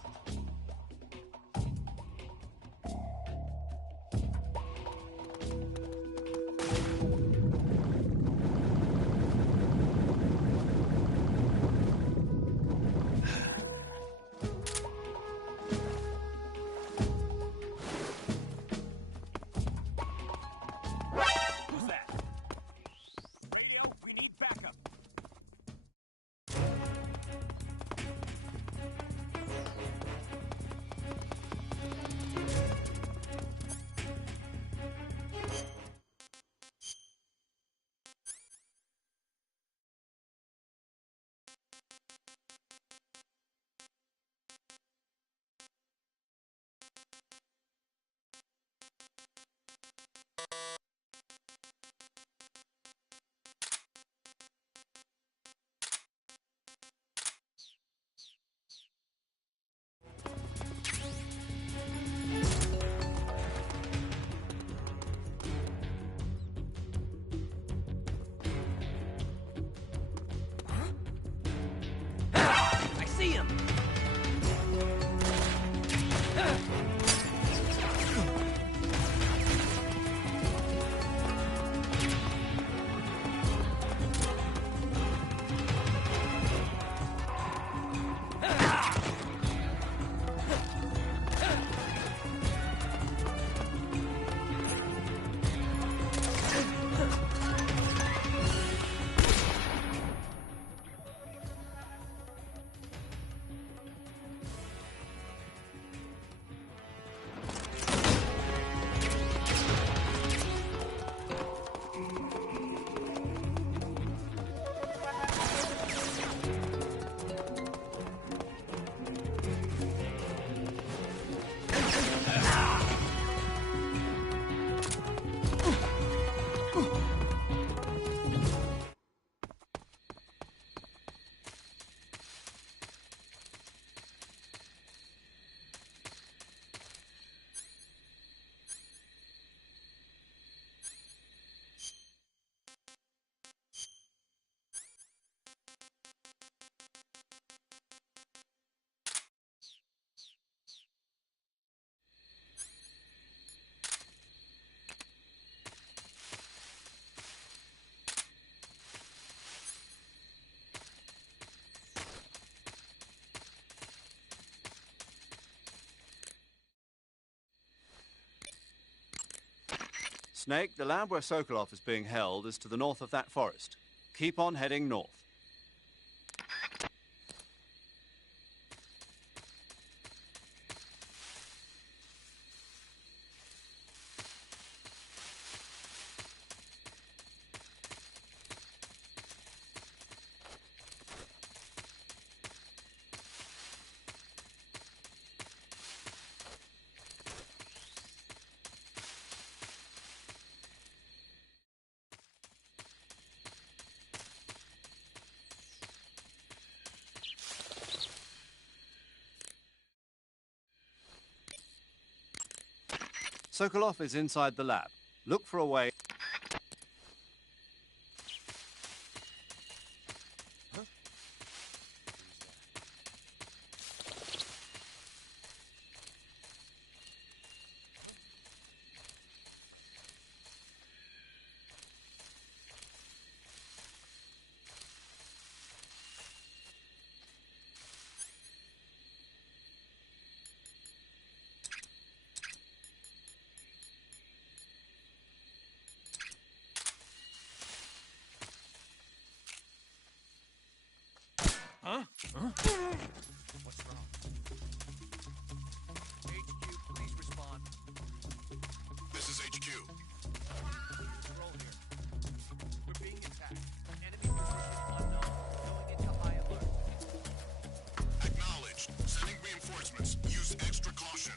Who's that? We need backup. Snake, the lab where Sokolov is being held is to the north of that forest. Keep on heading north. Sokolov is inside the lab. Look for a way. Huh? What's wrong? HQ, please respond. This is HQ. Control here. We're being attacked. Enemy position unknown. Going into high alert. Acknowledged. Sending reinforcements. Use extra caution.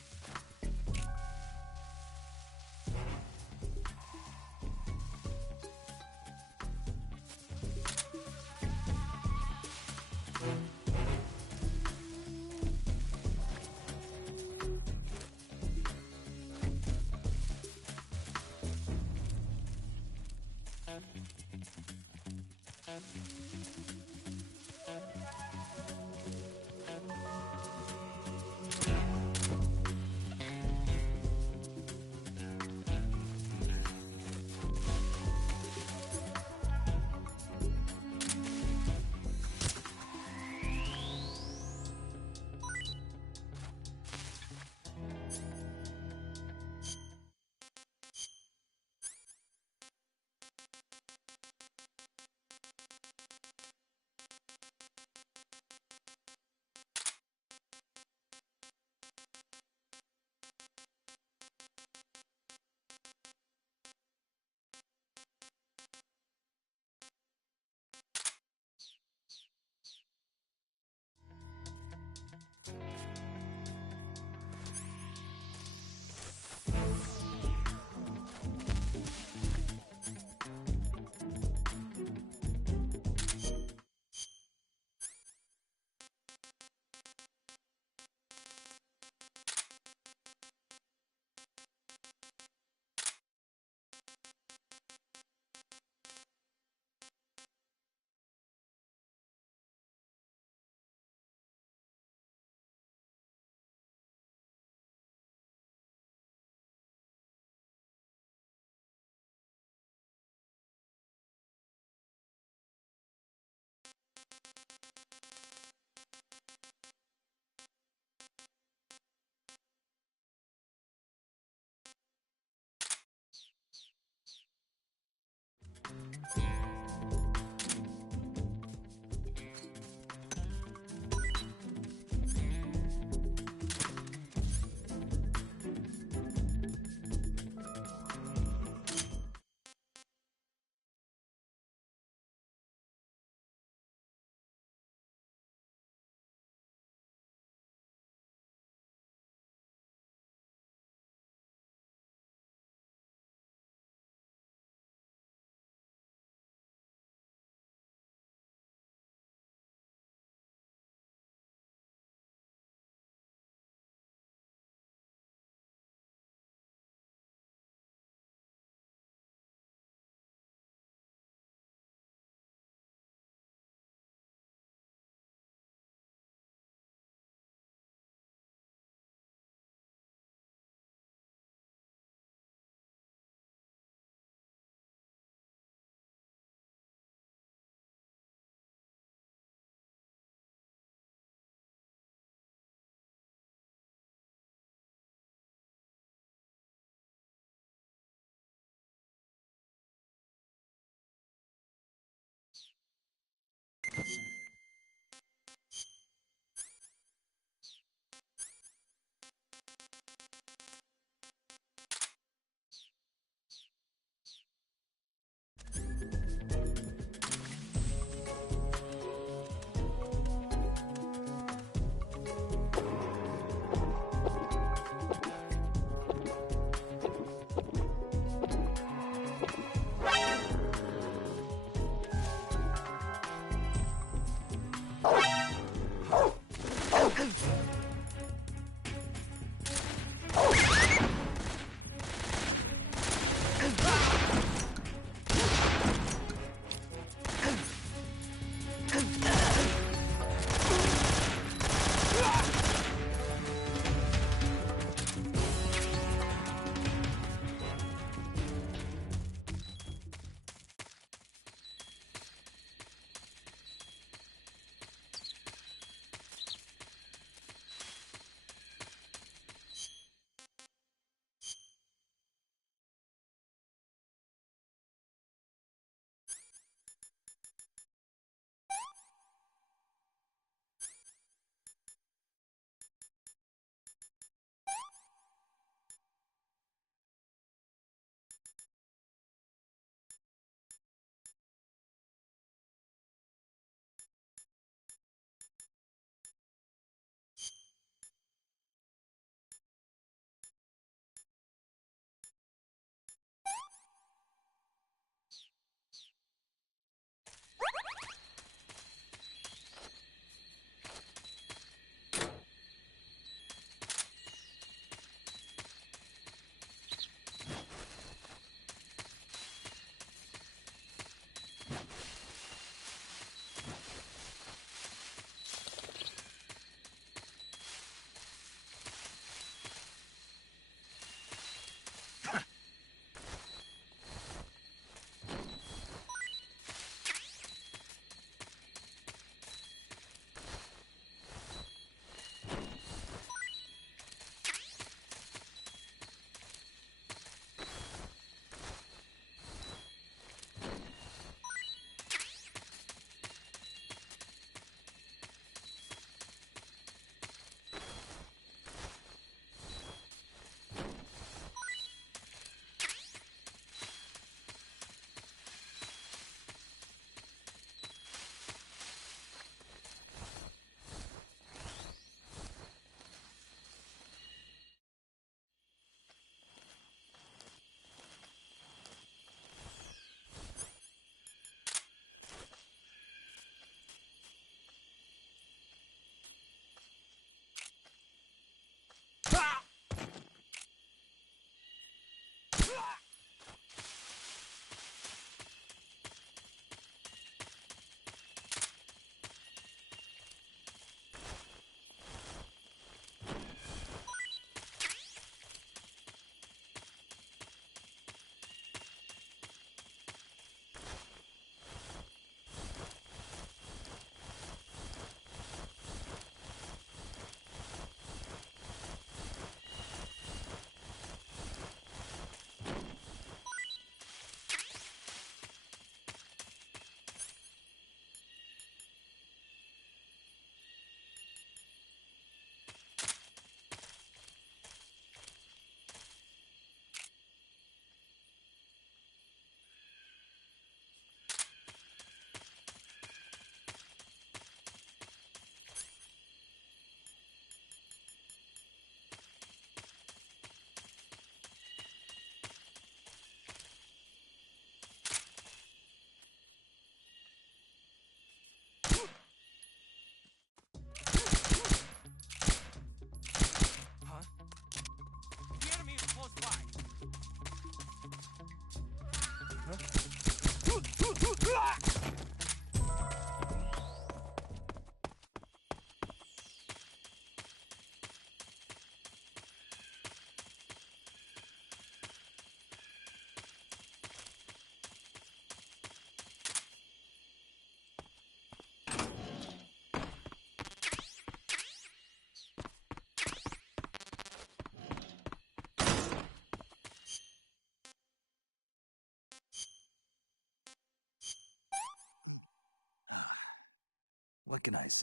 What can I say?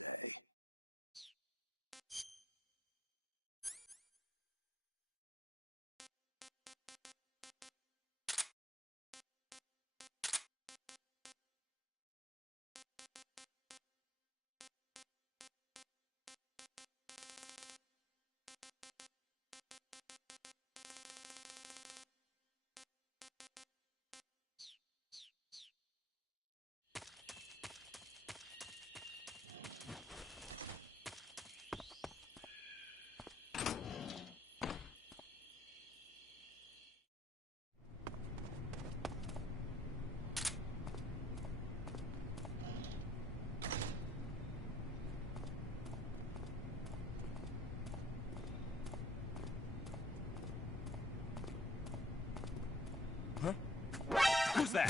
Who's that?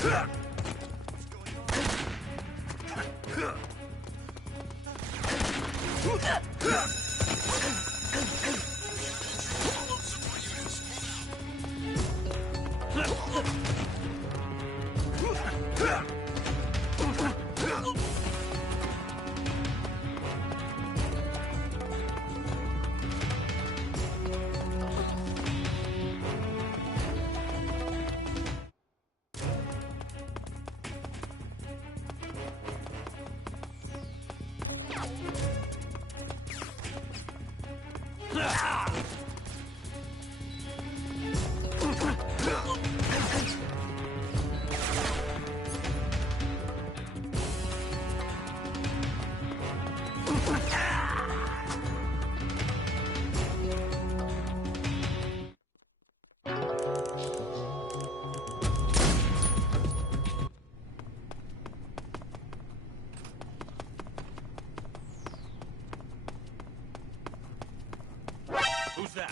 Who's that?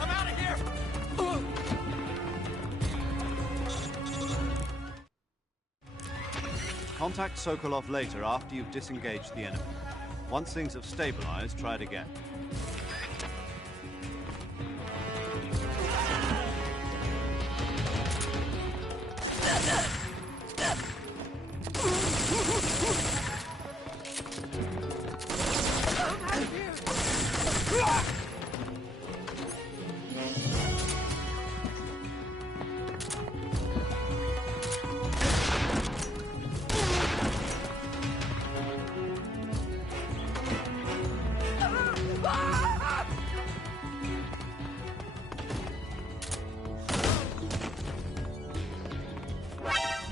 I'm out of here! Contact Sokolov later after you've disengaged the enemy. Once things have stabilized, try it again.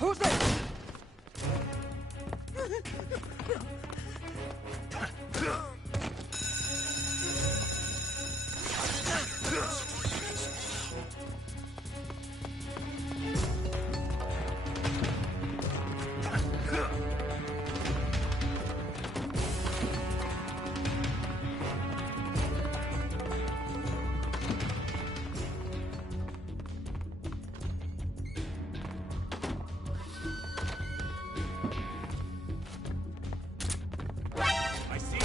Who's this? I see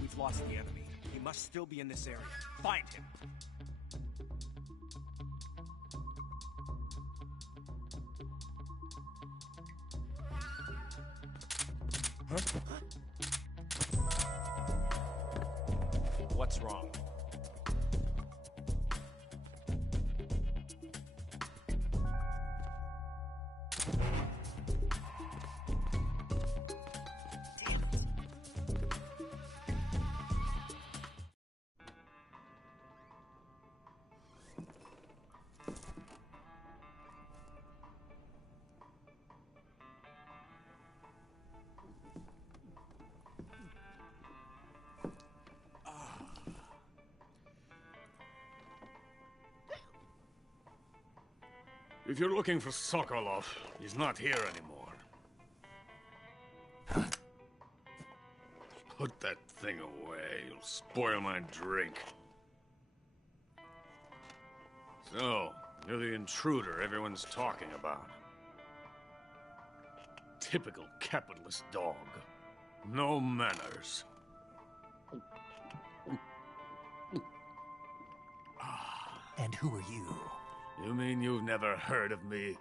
We've lost the enemy. He must still be in this area. Find him. What's wrong? If you're looking for Sokolov, he's not here anymore. Put that thing away. You'll spoil my drink. So, you're the intruder everyone's talking about. Typical capitalist dog. No manners. And who are you? You mean you've never heard of me?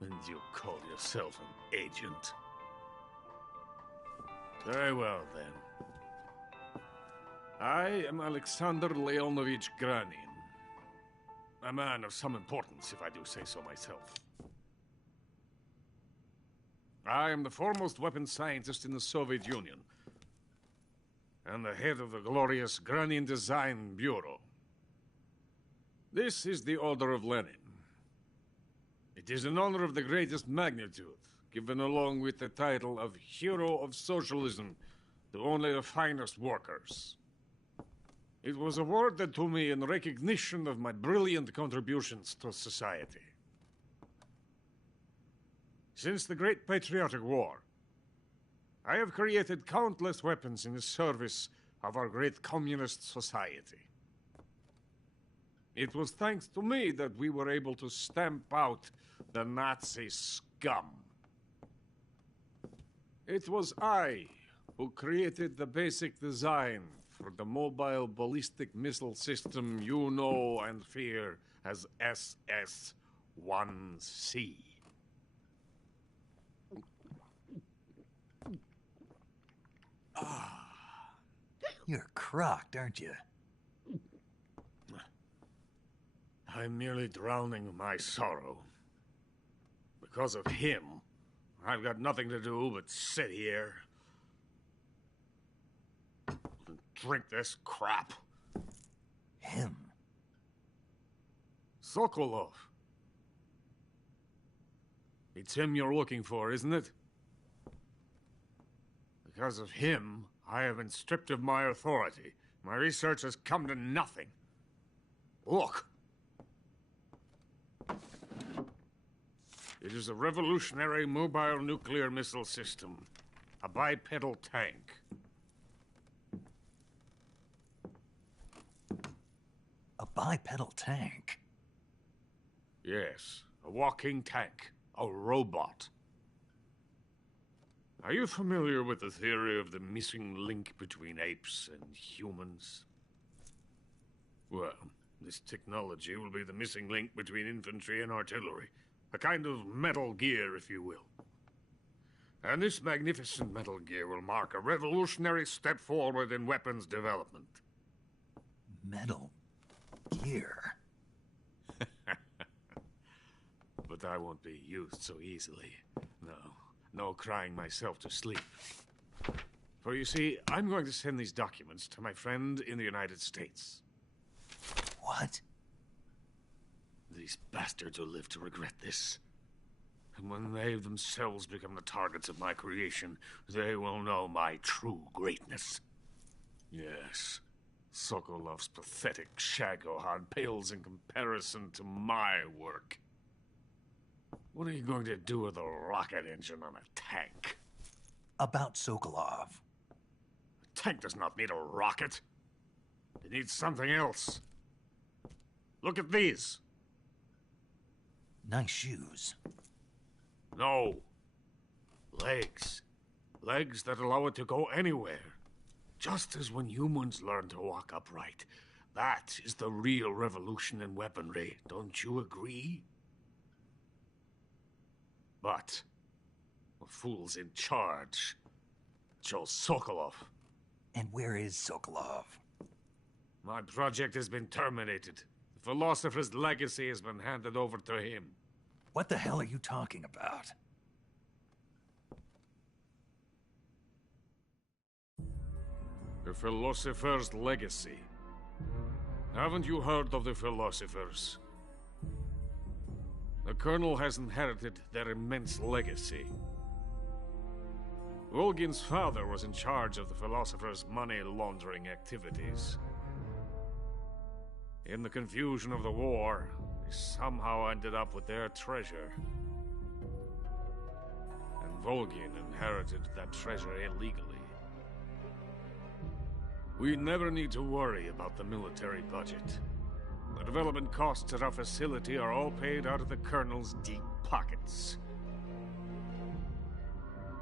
And you call yourself an agent? Very well, then. I am Alexander Leonovich Granin. A man of some importance, if I do say so myself. I am the foremost weapons scientist in the Soviet Union, and the head of the glorious Granin Design Bureau. This is the Order of Lenin. It is an honor of the greatest magnitude, given along with the title of Hero of Socialism to only the finest workers. It was awarded to me in recognition of my brilliant contributions to society. Since the Great Patriotic War, I have created countless weapons in the service of our great communist society. It was thanks to me that we were able to stamp out the Nazi scum. It was I who created the basic design for the mobile ballistic missile system you know and fear as SS-1C. You're crocked, aren't you? I'm merely drowning my sorrow. Because of him, I've got nothing to do but sit here and drink this crap. Him? Sokolov. It's him you're looking for, isn't it? Because of him, I have been stripped of my authority. My research has come to nothing. Look. It is a revolutionary mobile nuclear missile system. A bipedal tank. A bipedal tank? Yes, a walking tank. A robot. Are you familiar with the theory of the missing link between apes and humans? Well, this technology will be the missing link between infantry and artillery. A kind of Metal Gear, if you will. And this magnificent Metal Gear will mark a revolutionary step forward in weapons development. Metal Gear? But I won't be used so easily. No crying myself to sleep. For you see, I'm going to send these documents to my friend in the United States. What? these bastards will live to regret this. And when they themselves become the targets of my creation, they will know my true greatness. Yes, Sokolov's pathetic Shagohod pales in comparison to my work. What are you going to do with a rocket engine on a tank? About Sokolov. A tank does not need a rocket. It needs something else. Look at these. Nice shoes. No. Legs. Legs that allow it to go anywhere. Just as when humans learn to walk upright. That is the real revolution in weaponry. Don't you agree? But the fool's in charge. Joe Sokolov. And where is Sokolov? My project has been terminated. The philosopher's legacy has been handed over to him. What the hell are you talking about? The philosopher's legacy. Haven't you heard of the philosophers? The Colonel has inherited their immense legacy. Volgin's father was in charge of the philosophers' money laundering activities. In the confusion of the war, they somehow ended up with their treasure. And Volgin inherited that treasure illegally. We never need to worry about the military budget. The development costs at our facility are all paid out of the Colonel's deep pockets.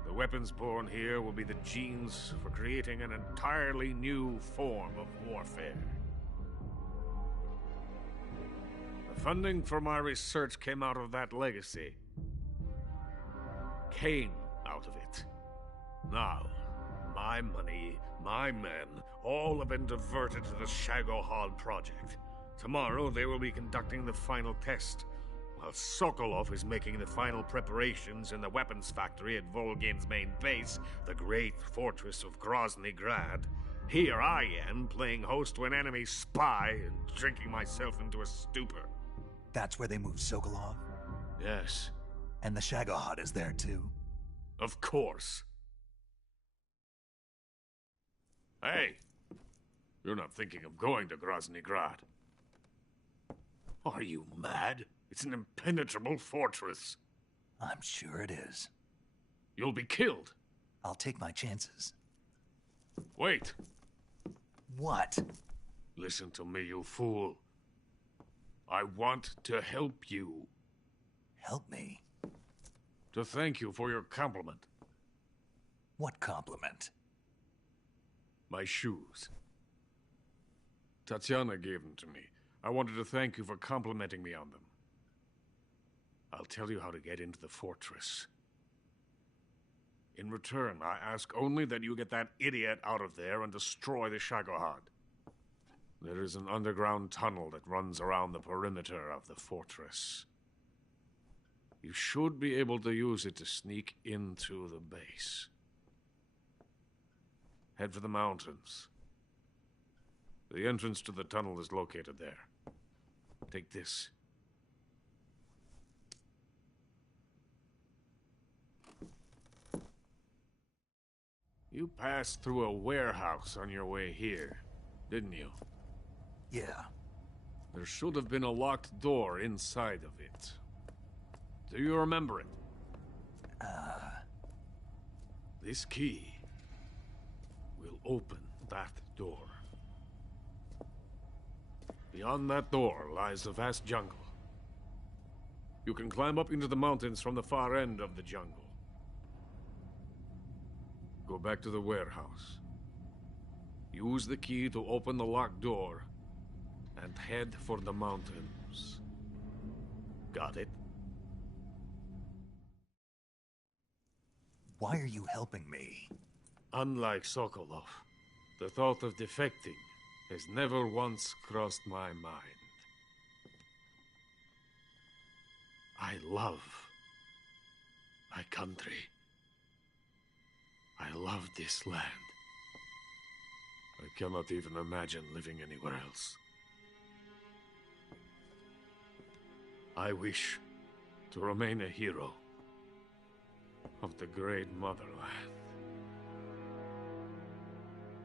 The weapons born here will be the genes for creating an entirely new form of warfare. The funding for my research came out of that legacy. Came out of it. Now, my money, my men, all have been diverted to the Shagohod project. Tomorrow they will be conducting the final test, while Sokolov is making the final preparations in the weapons factory at Volgin's main base, the great fortress of Grozny Grad. Here I am, playing host to an enemy spy and drinking myself into a stupor. That's where they moved Sokolov? Yes. And the Shagohod is there too? Of course. Hey! You're not thinking of going to Grozny Grad. Are you mad? It's an impenetrable fortress. I'm sure it is. You'll be killed. I'll take my chances. Wait. What? Listen to me, you fool. I want to help you. Help me? To thank you for your compliment. What compliment? My shoes. Tatiana gave them to me. I wanted to thank you for complimenting me on them. I'll tell you how to get into the fortress. In return, I ask only that you get that idiot out of there and destroy the Shagohod. There is an underground tunnel that runs around the perimeter of the fortress. You should be able to use it to sneak into the base. Head for the mountains. The entrance to the tunnel is located there. Take this. You passed through a warehouse on your way here, didn't you? Yeah. There should have been a locked door inside of it. Do you remember it? This key will open that door. Beyond that door lies a vast jungle. You can climb up into the mountains from the far end of the jungle. Go back to the warehouse. Use the key to open the locked door and head for the mountains. Got it? Why are you helping me? Unlike Sokolov, the thought of defecting has never once crossed my mind. I love my country. I love this land. I cannot even imagine living anywhere else. I wish to remain a hero of the great motherland.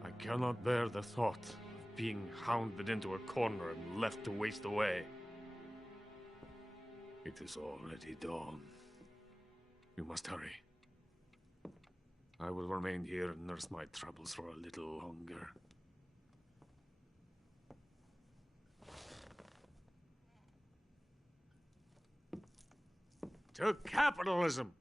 I cannot bear the thought of being hounded into a corner and left to waste away. It is already dawn. You must hurry. I will remain here and nurse my troubles for a little longer. To capitalism!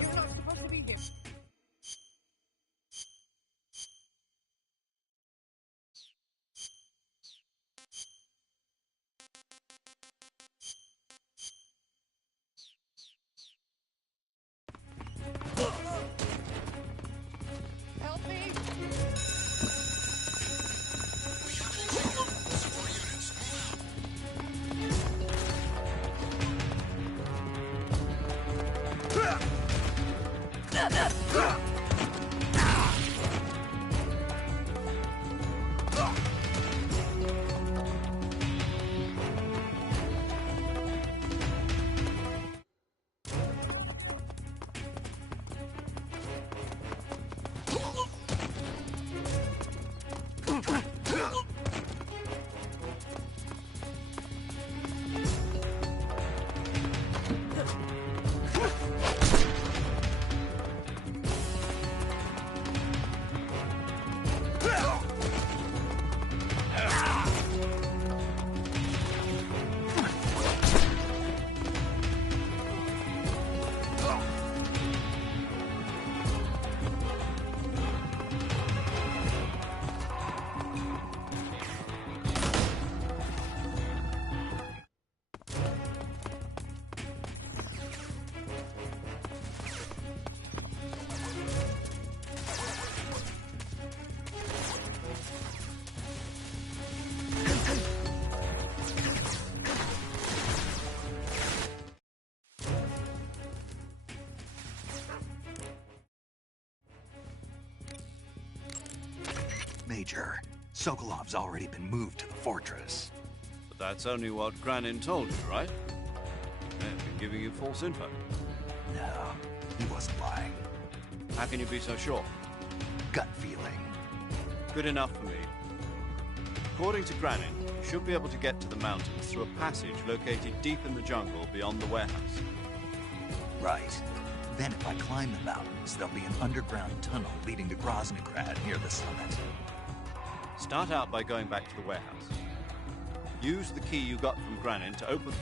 You're not supposed to be here. Help me! Major, Sokolov's already been moved to the fortress. But that's only what Granin told you, right? May have been giving you false info. No, he wasn't lying. How can you be so sure? Gut feeling. Good enough for me. According to Granin, you should be able to get to the mountains through a passage located deep in the jungle beyond the warehouse. Right. Then if I climb the mountains, there'll be an underground tunnel leading to Groznygrad near the summit. Start out by going back to the warehouse. Use the key you got from Granin to open...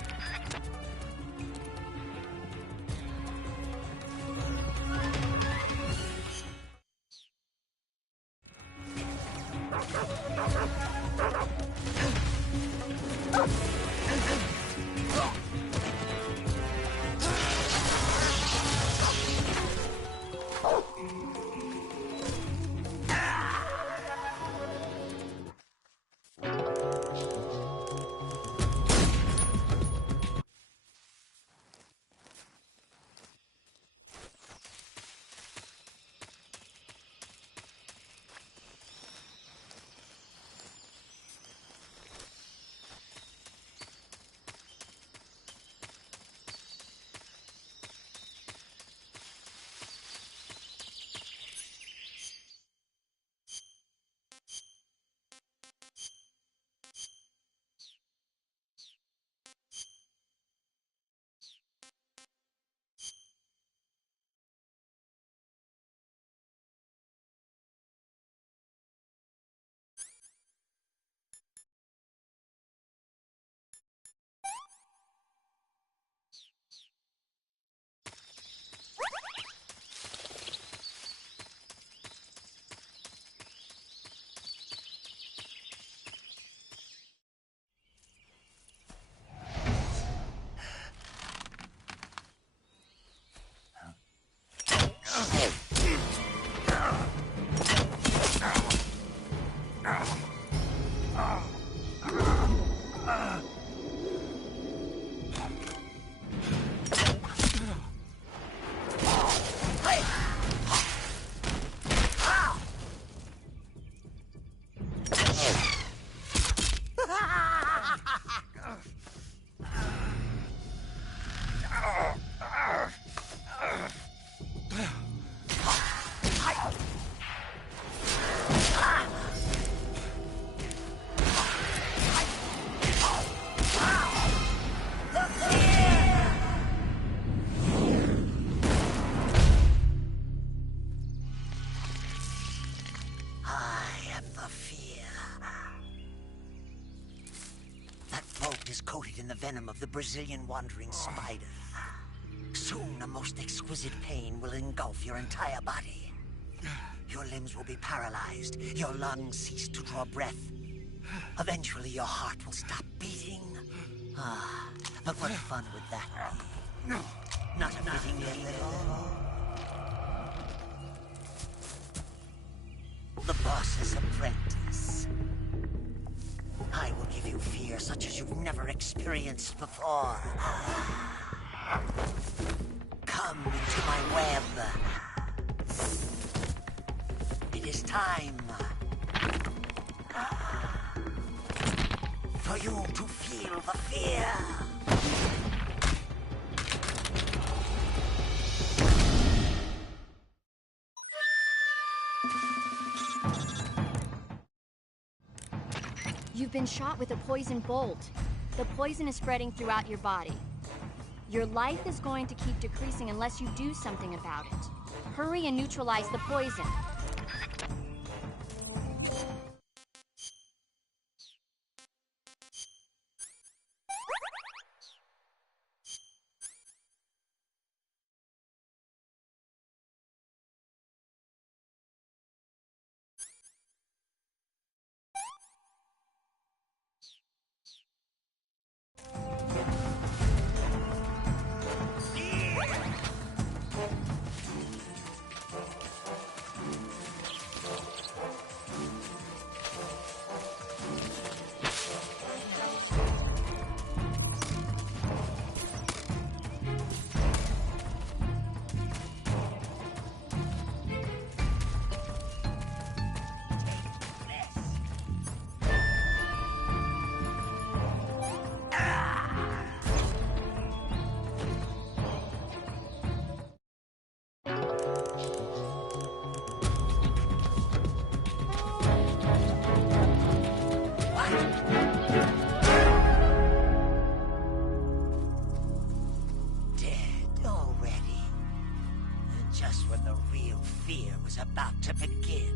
the venom of the Brazilian wandering spider. Soon, a most exquisite pain will engulf your entire body. Your limbs will be paralyzed, your lungs cease to draw breath. Eventually, your heart will stop beating. Ah, but what fun would that be? Not a fitting name at all. The boss's apprentice. I will give you fear such as you've never experienced before. Come into my web. It is time for you to feel the fear. You've been shot with a poison bolt. The poison is spreading throughout your body. Your life is going to keep decreasing unless you do something about it. Hurry and neutralize the poison. Dead already? Just when the real fear was about to begin.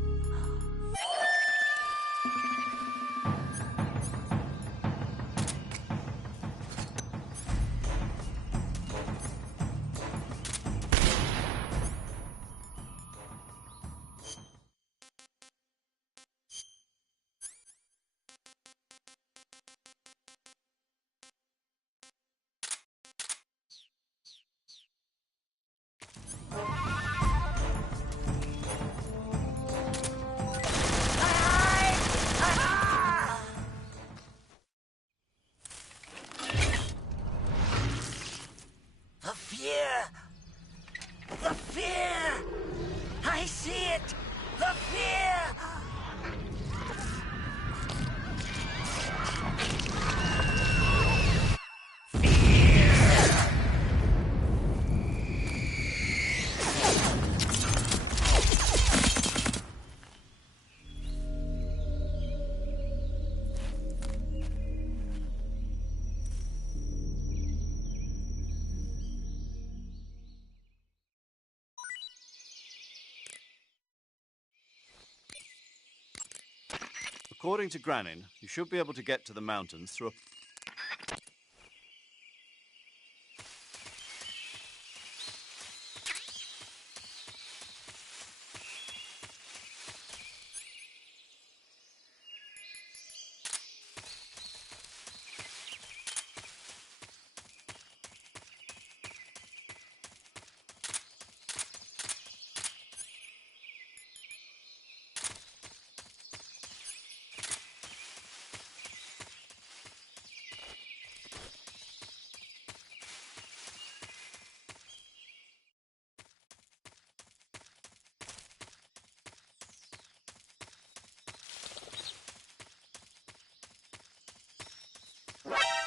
The fear! The fear! I see it! The fear! According to Granin, you should be able to get to the mountains through a...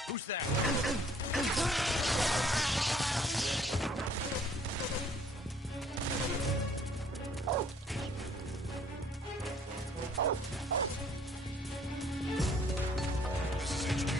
Who's that? This is HQ.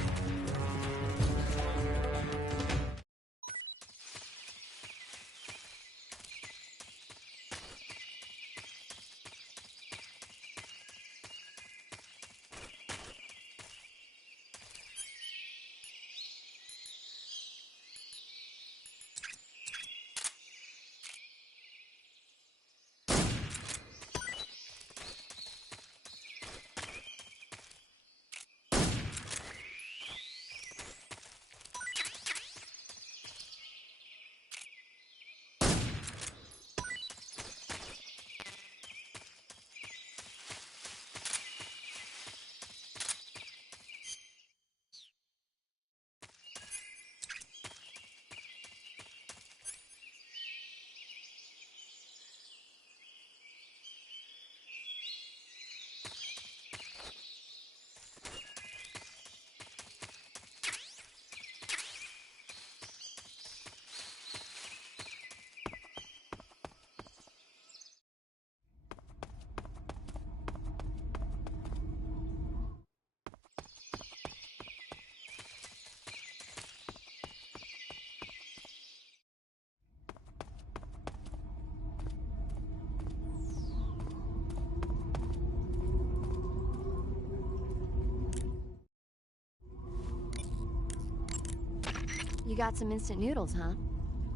You got some instant noodles, huh?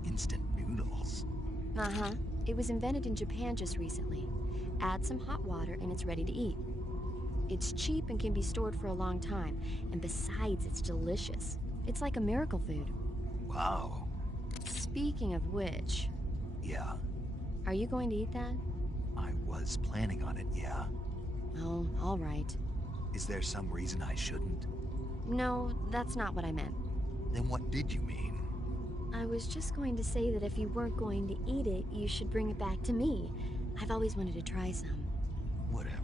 Instant noodles? Uh-huh. It was invented in Japan just recently. Add some hot water and it's ready to eat. It's cheap and can be stored for a long time. And besides, it's delicious. It's like a miracle food. Wow. Speaking of which... Yeah. Are you going to eat that? I was planning on it, yeah. Oh, all right. Is there some reason I shouldn't? No, that's not what I meant. Then what did you mean? I was just going to say that if you weren't going to eat it, you should bring it back to me. I've always wanted to try some. Whatever.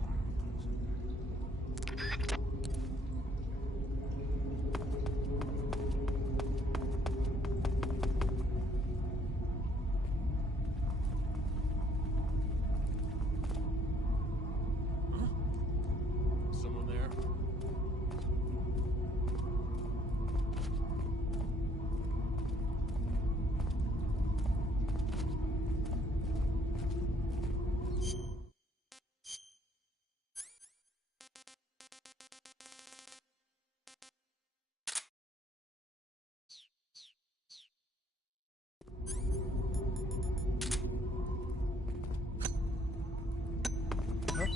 Someone there? Huh?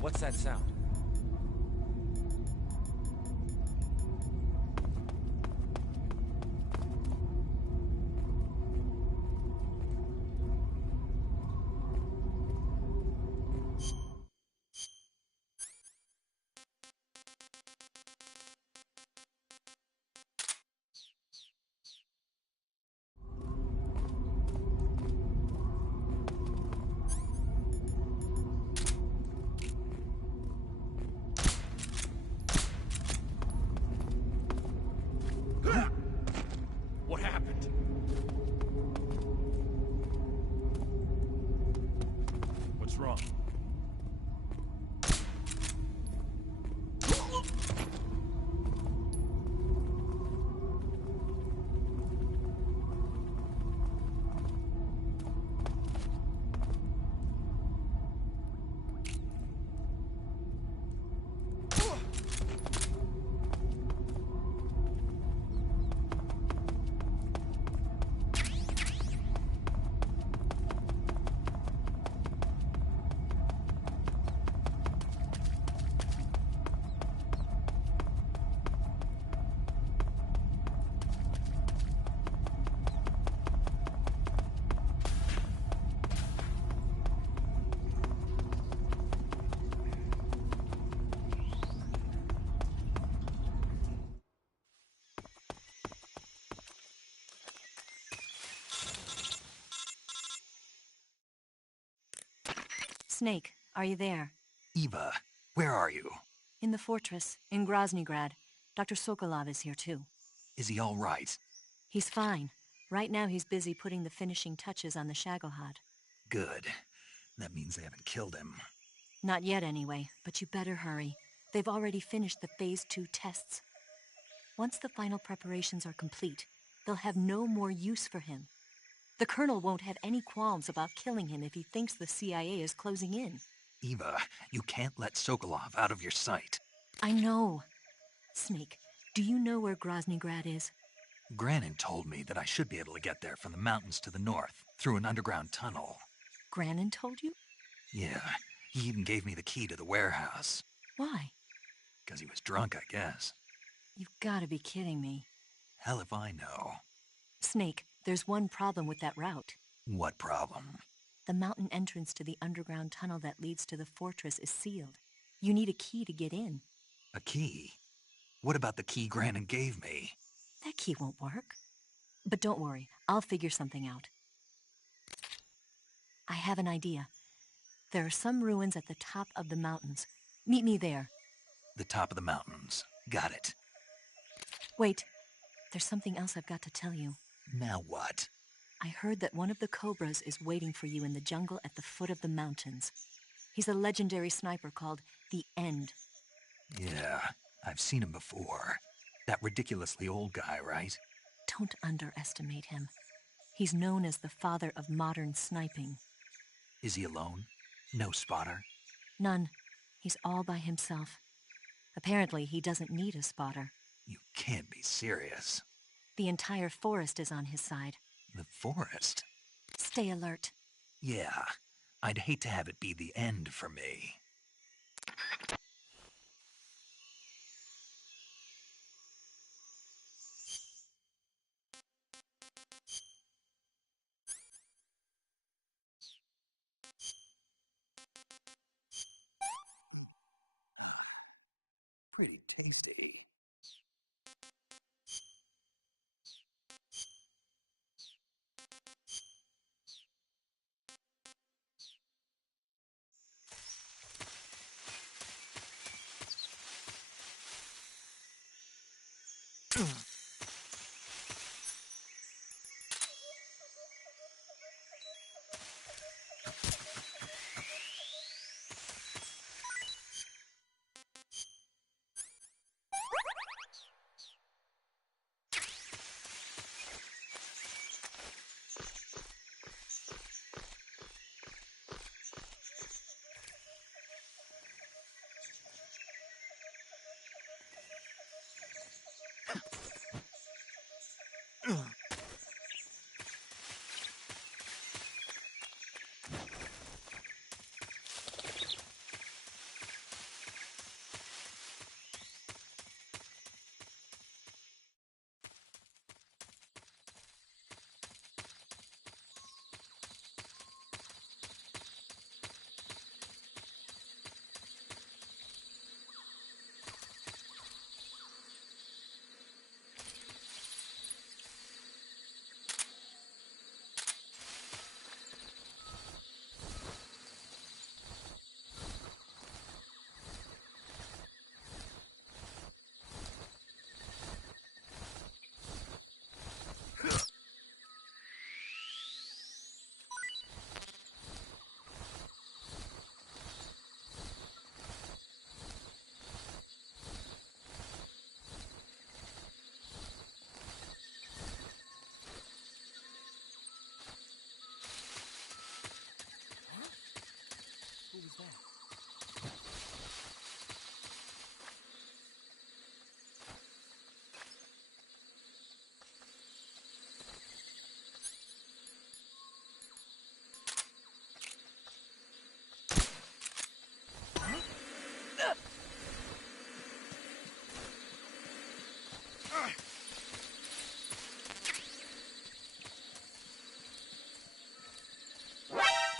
What's that sound? What happened? What's wrong? Snake, are you there? Eva, where are you? In the fortress, in Groznygrad. Dr. Sokolov is here too. Is he all right? He's fine. Right now he's busy putting the finishing touches on the Shagohod. Good. That means they haven't killed him. Not yet anyway, but you better hurry. They've already finished the Phase 2 tests. Once the final preparations are complete, they'll have no more use for him. The Colonel won't have any qualms about killing him if he thinks the CIA is closing in. Eva, you can't let Sokolov out of your sight. I know. Snake, do you know where Groznygrad is? Granin told me that I should be able to get there from the mountains to the north, through an underground tunnel. Granin told you? Yeah, he even gave me the key to the warehouse. Why? Because he was drunk, I guess. You've got to be kidding me. Hell if I know. Snake, there's one problem with that route. What problem? The mountain entrance to the underground tunnel that leads to the fortress is sealed. You need a key to get in. A key? What about the key Granin gave me? That key won't work. But don't worry, I'll figure something out. I have an idea. There are some ruins at the top of the mountains. Meet me there. The top of the mountains. Got it. Wait, there's something else I've got to tell you. Now what? I heard that one of the Cobras is waiting for you in the jungle at the foot of the mountains. He's a legendary sniper called the End. Yeah, I've seen him before. That ridiculously old guy, right? Don't underestimate him. He's known as the father of modern sniping. Is he alone? No spotter? None. He's all by himself. Apparently, he doesn't need a spotter. You can't be serious. The entire forest is on his side. The forest? Stay alert. Yeah, I'd hate to have it be the end for me. Pretty tasty.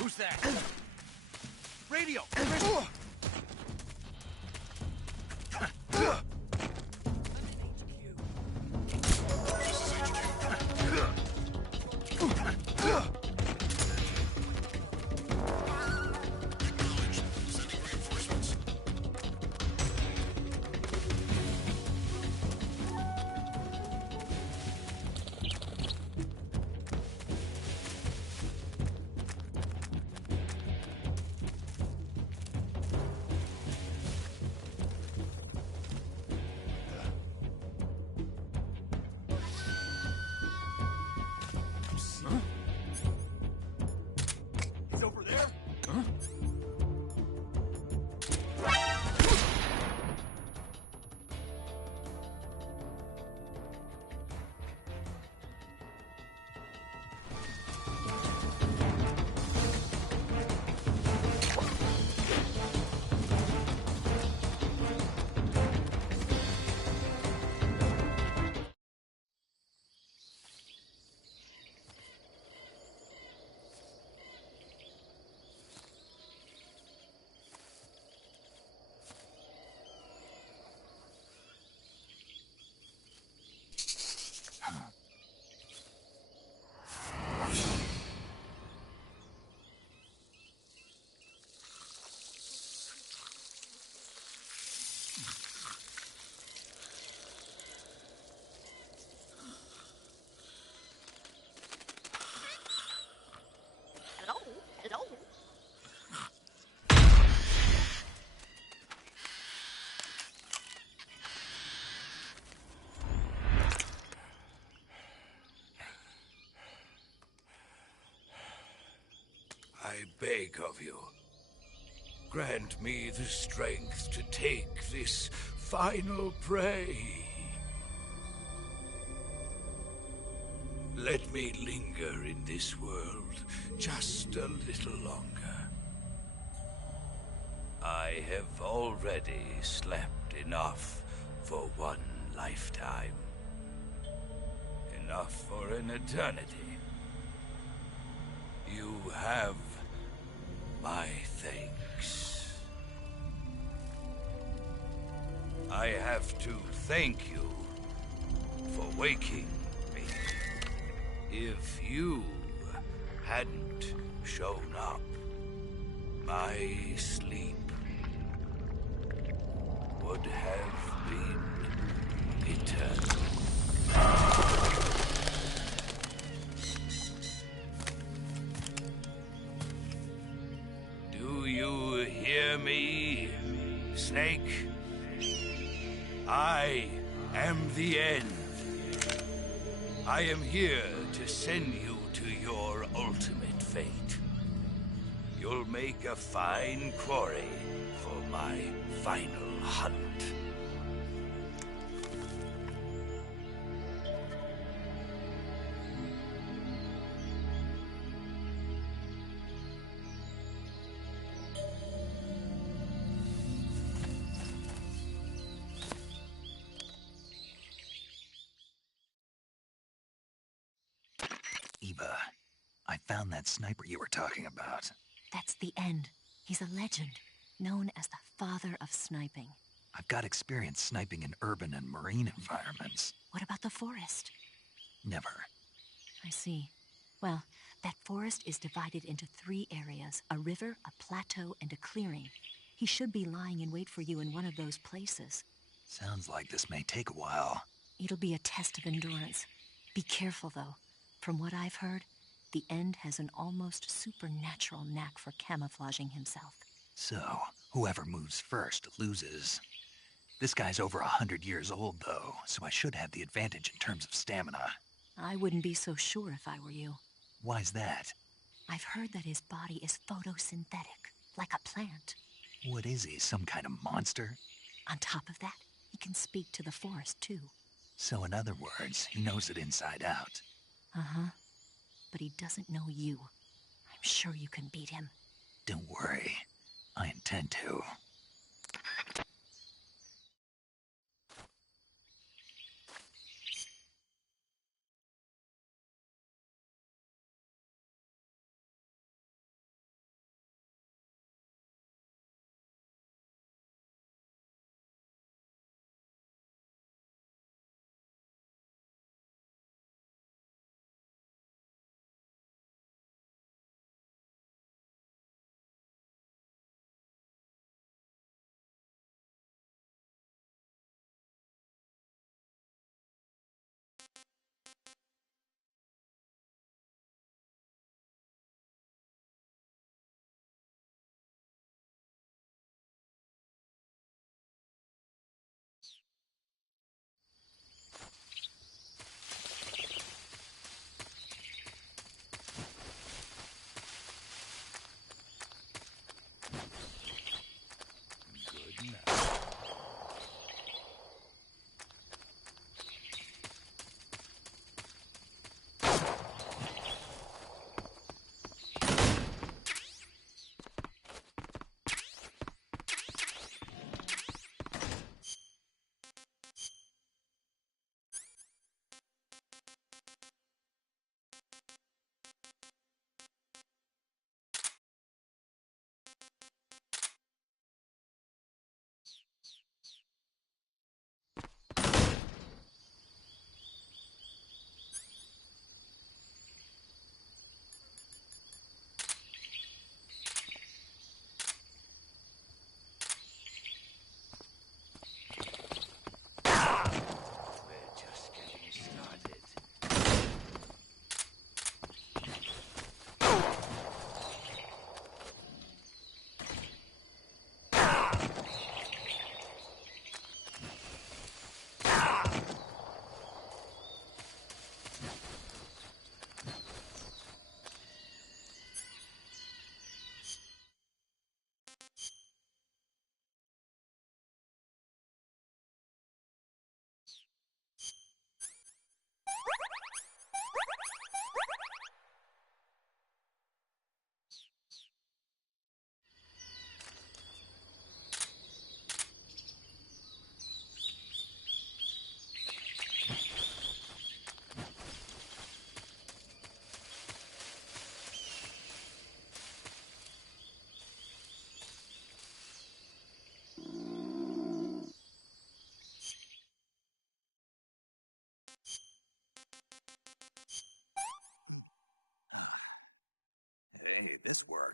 Who was that? Who's that? Radio! He's over there? Huh? Hello? I beg of you, grant me the strength to take this final prey. Let me linger in this world just a little longer. I have already slept enough for one lifetime. Enough for an eternity. You have my thanks. I have to thank you for waking me. If you hadn't shown up, my sleep would have been eternal. Do you hear me, Snake? I am the end. I am here to send you to your ultimate fate. You'll make a fine quarry for my final hunt. Eva, I found that sniper you were talking about. That's the end. He's a legend, known as the father of sniping. I've got experience sniping in urban and marine environments. What about the forest? Never. I see. Well, that forest is divided into 3 areas, a river, a plateau, and a clearing. He should be lying in wait for you in one of those places. Sounds like this may take a while. It'll be a test of endurance. Be careful, though. From what I've heard, the End has an almost supernatural knack for camouflaging himself. So, whoever moves first loses. This guy's over 100 years old, though, so I should have the advantage in terms of stamina. I wouldn't be so sure if I were you. Why's that? I've heard that his body is photosynthetic, like a plant. What is he, some kind of monster? On top of that, he can speak to the forest, too. So in other words, he knows it inside out. Uh-huh. But he doesn't know you. I'm sure you can beat him. Don't worry. I intend to. work.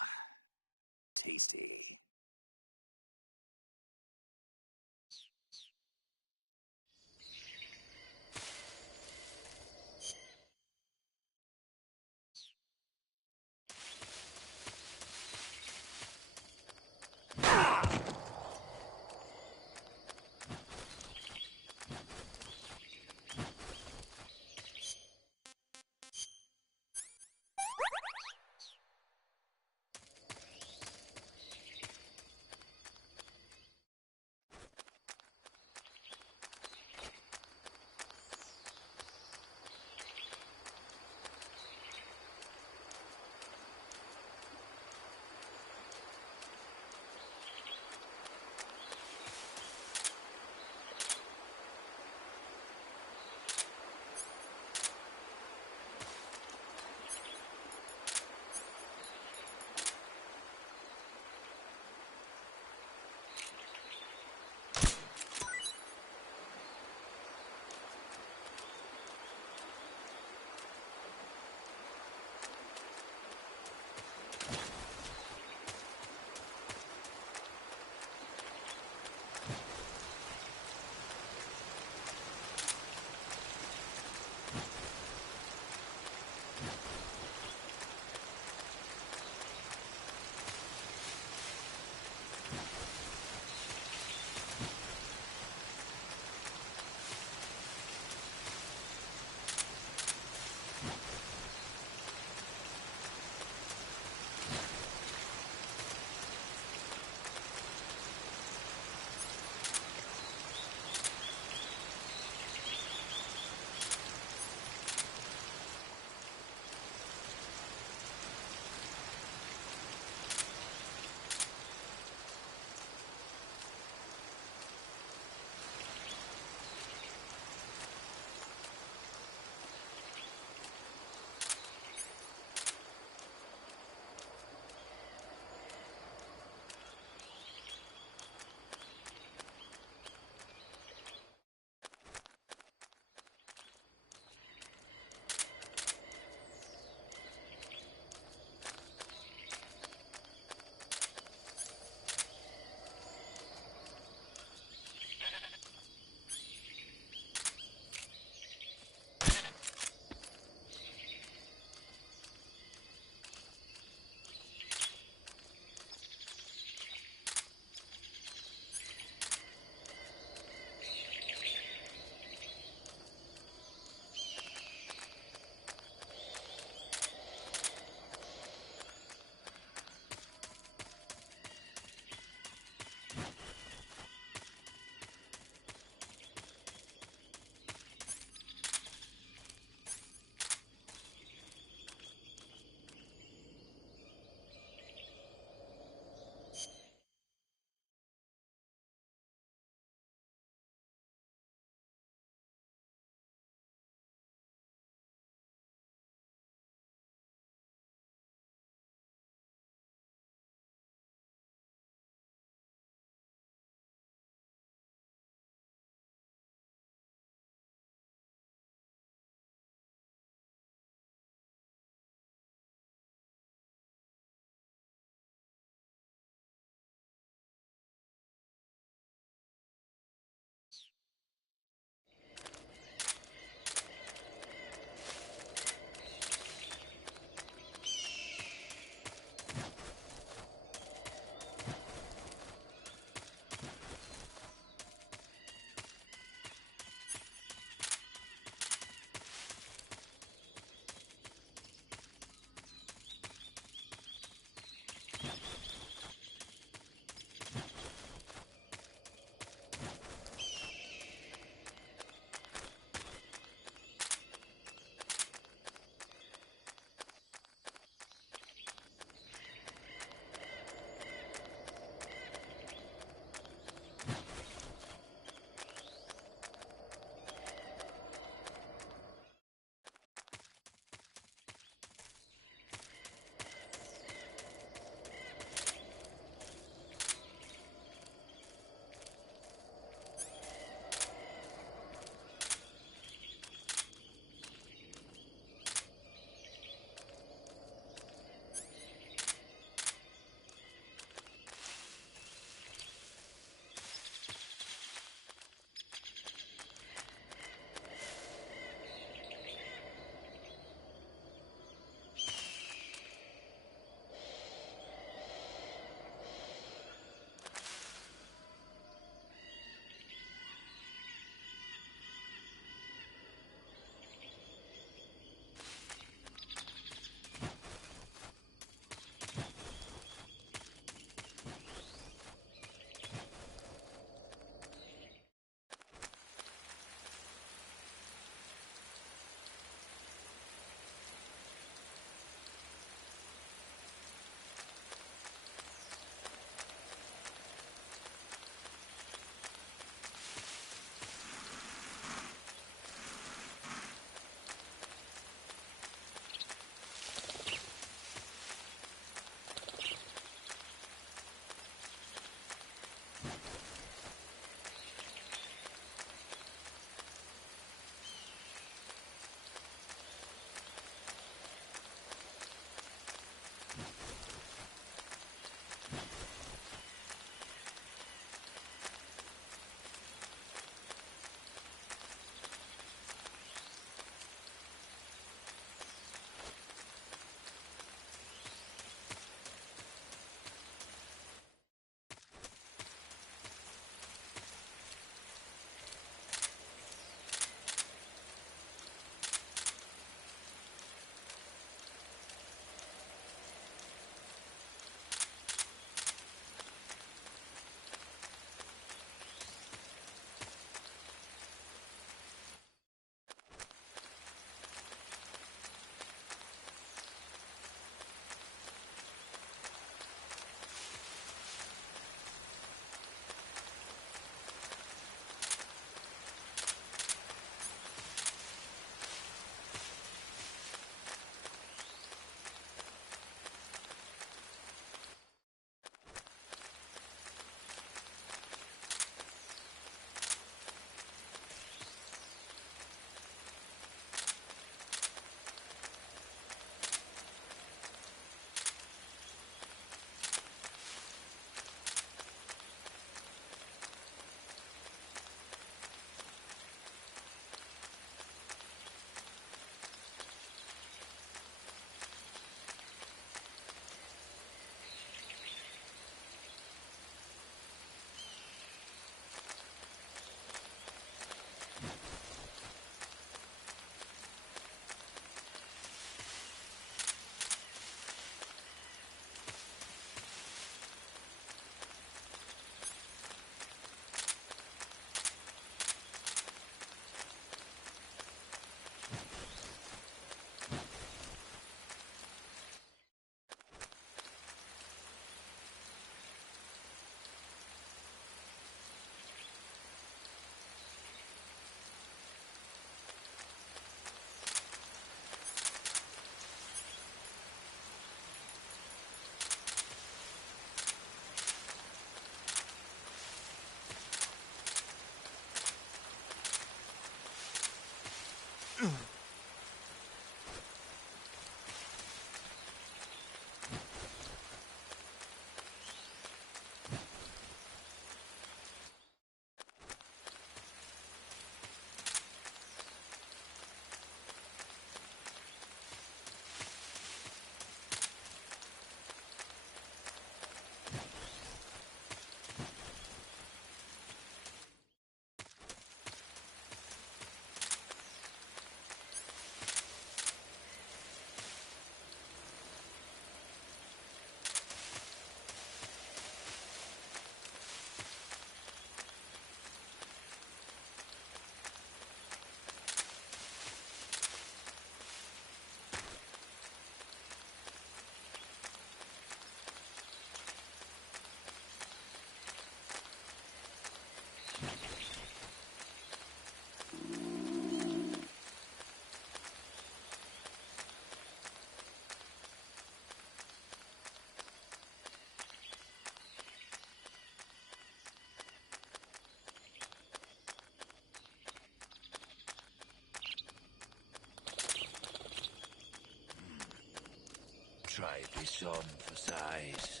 some for size.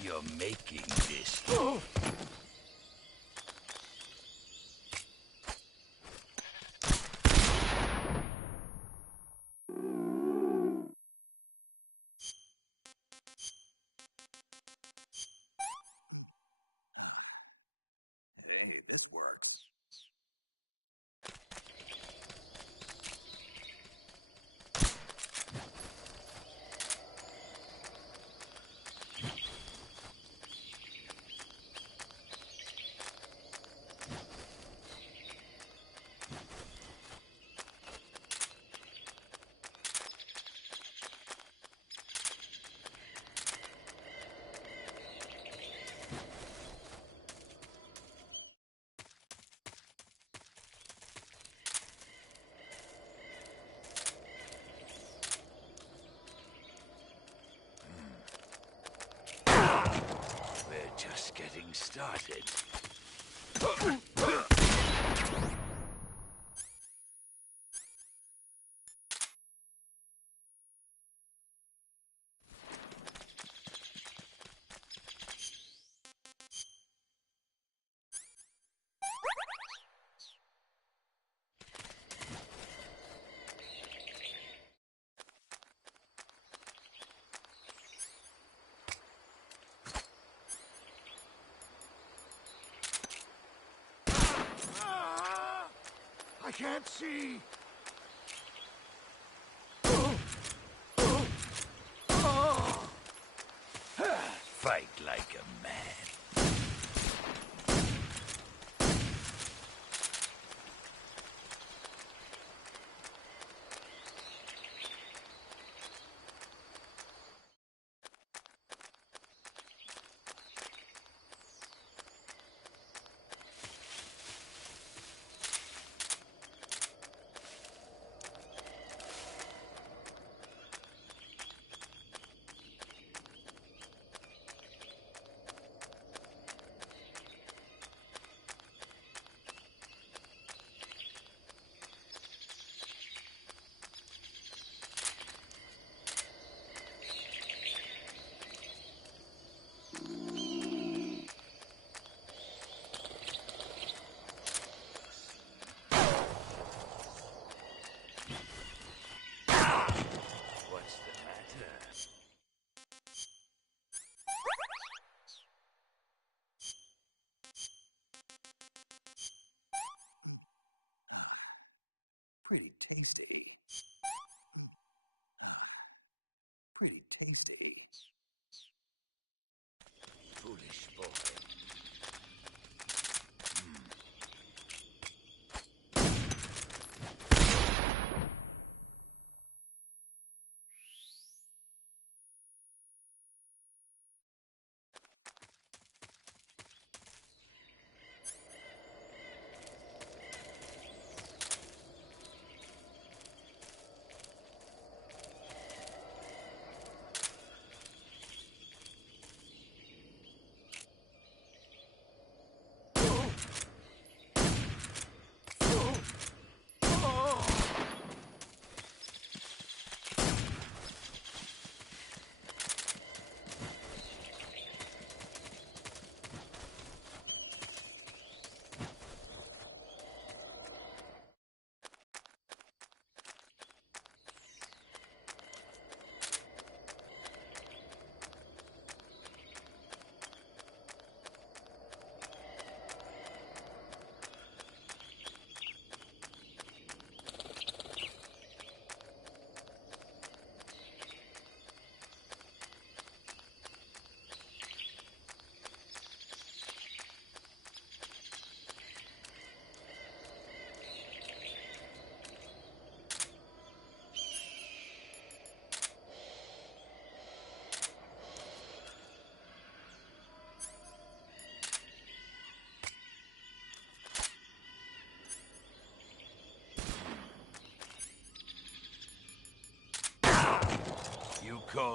You're making this. Hey, this works. We're just getting started. I can't see! Fight like a man.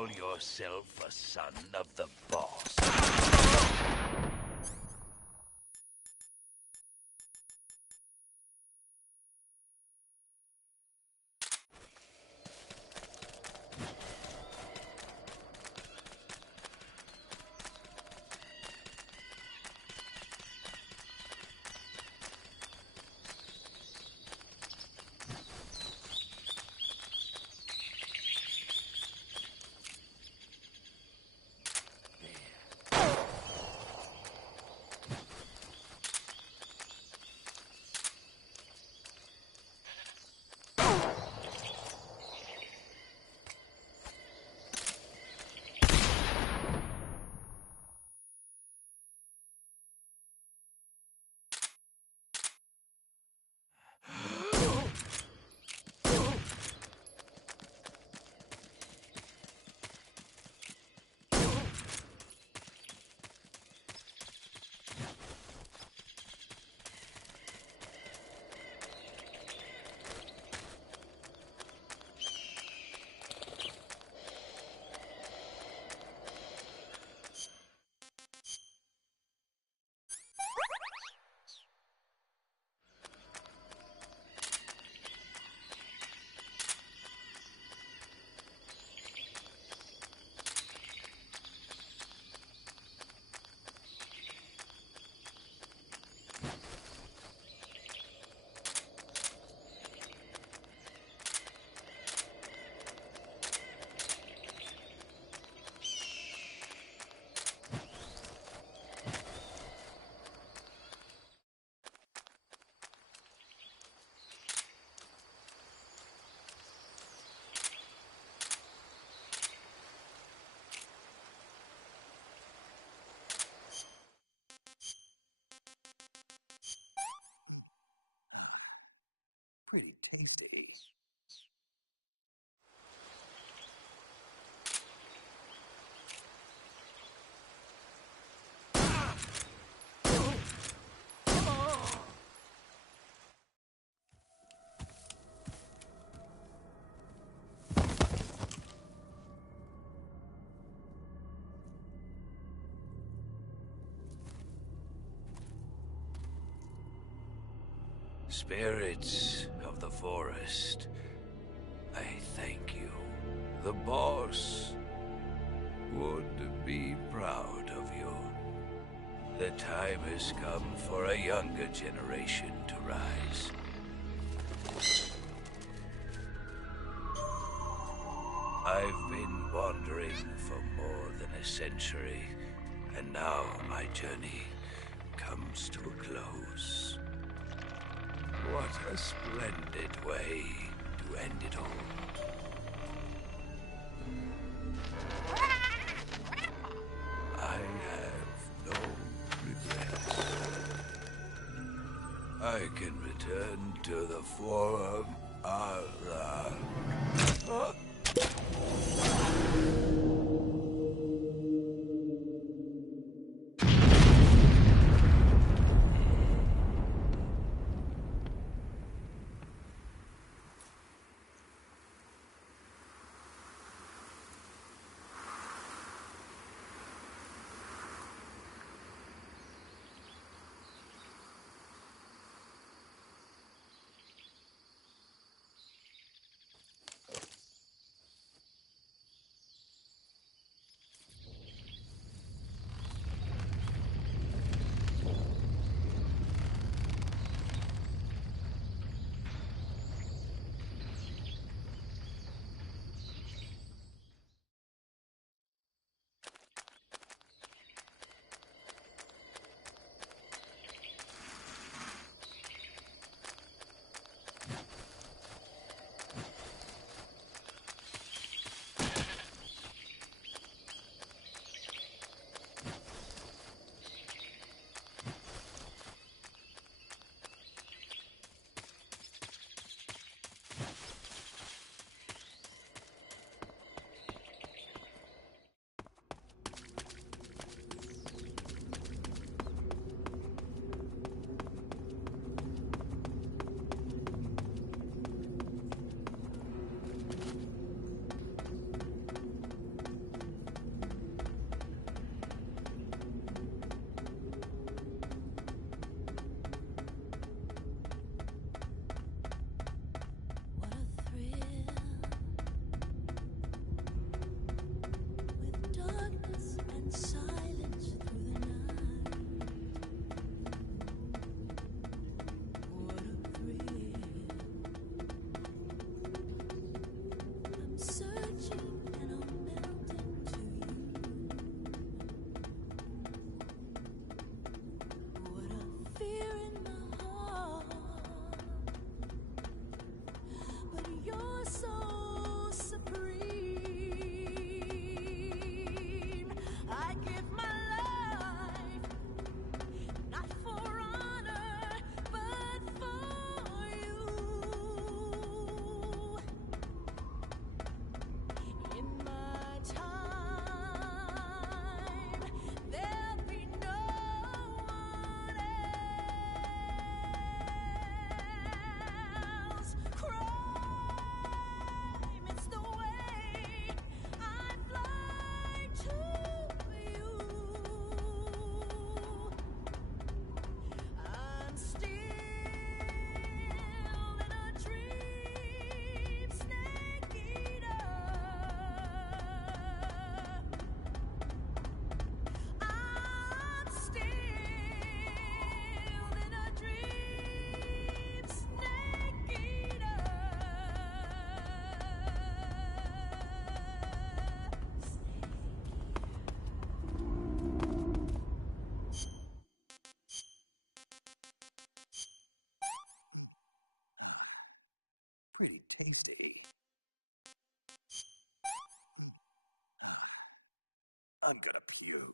call yourself a son of the boss? Pretty tasty. Spirits of the forest, I thank you. The boss would be proud of you. The time has come for a younger generation to rise. I've been wandering for more than a century, and now my journey comes to a close. What a splendid way to end it all. I have no regrets. I can return to the Forum Allah. I'm gonna puke.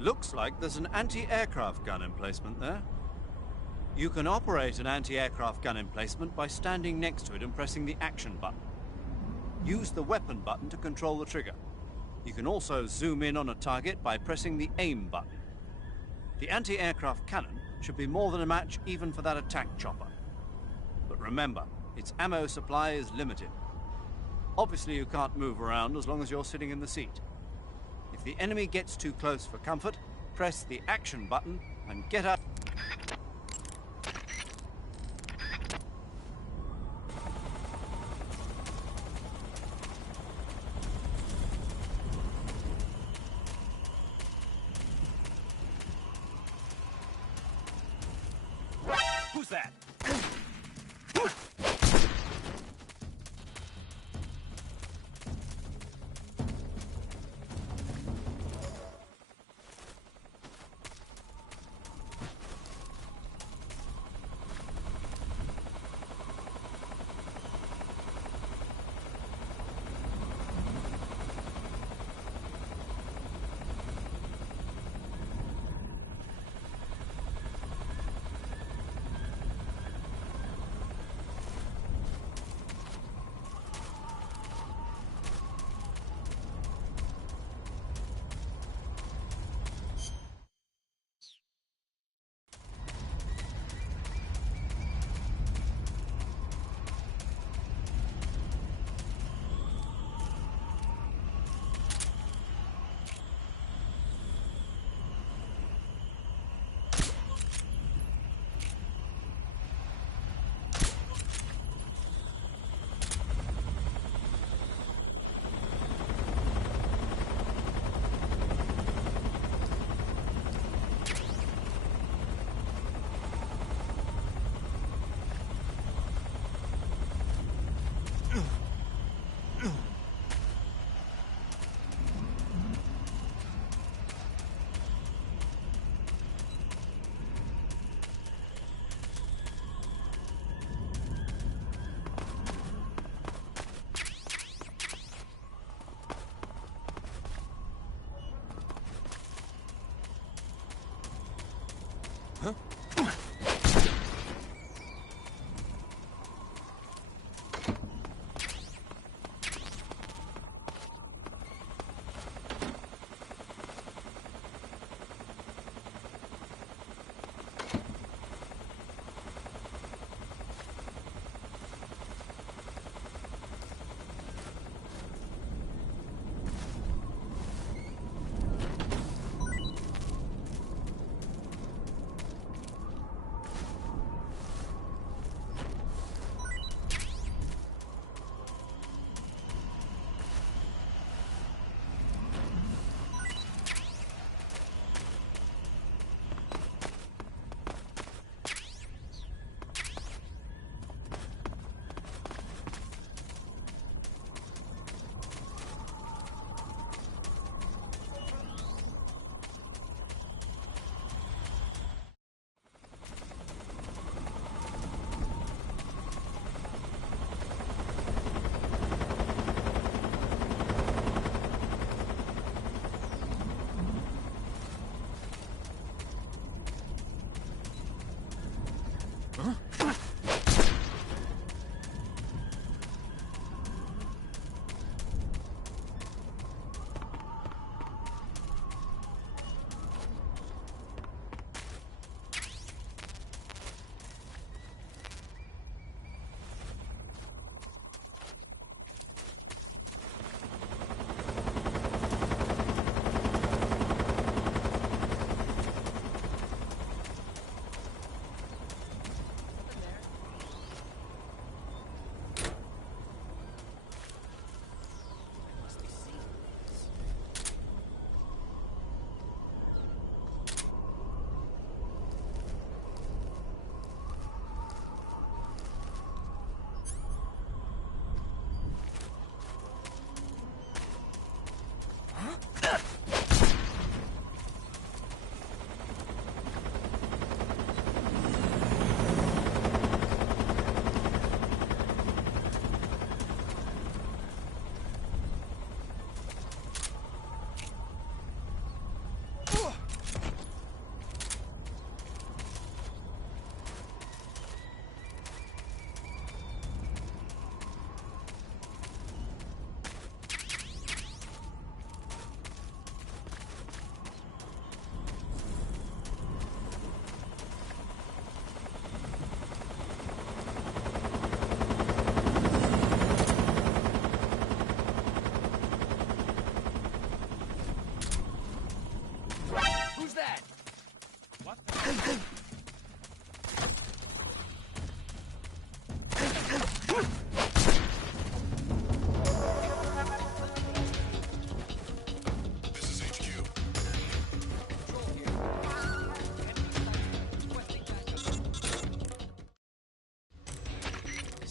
Looks like there's an anti-aircraft gun emplacement there. You can operate an anti-aircraft gun emplacement by standing next to it and pressing the action button. Use the weapon button to control the trigger. You can also zoom in on a target by pressing the aim button. The anti-aircraft cannon should be more than a match even for that attack chopper. But remember, its ammo supply is limited. Obviously you can't move around as long as you're sitting in the seat. If the enemy gets too close for comfort, press the action button and get up. Who's that?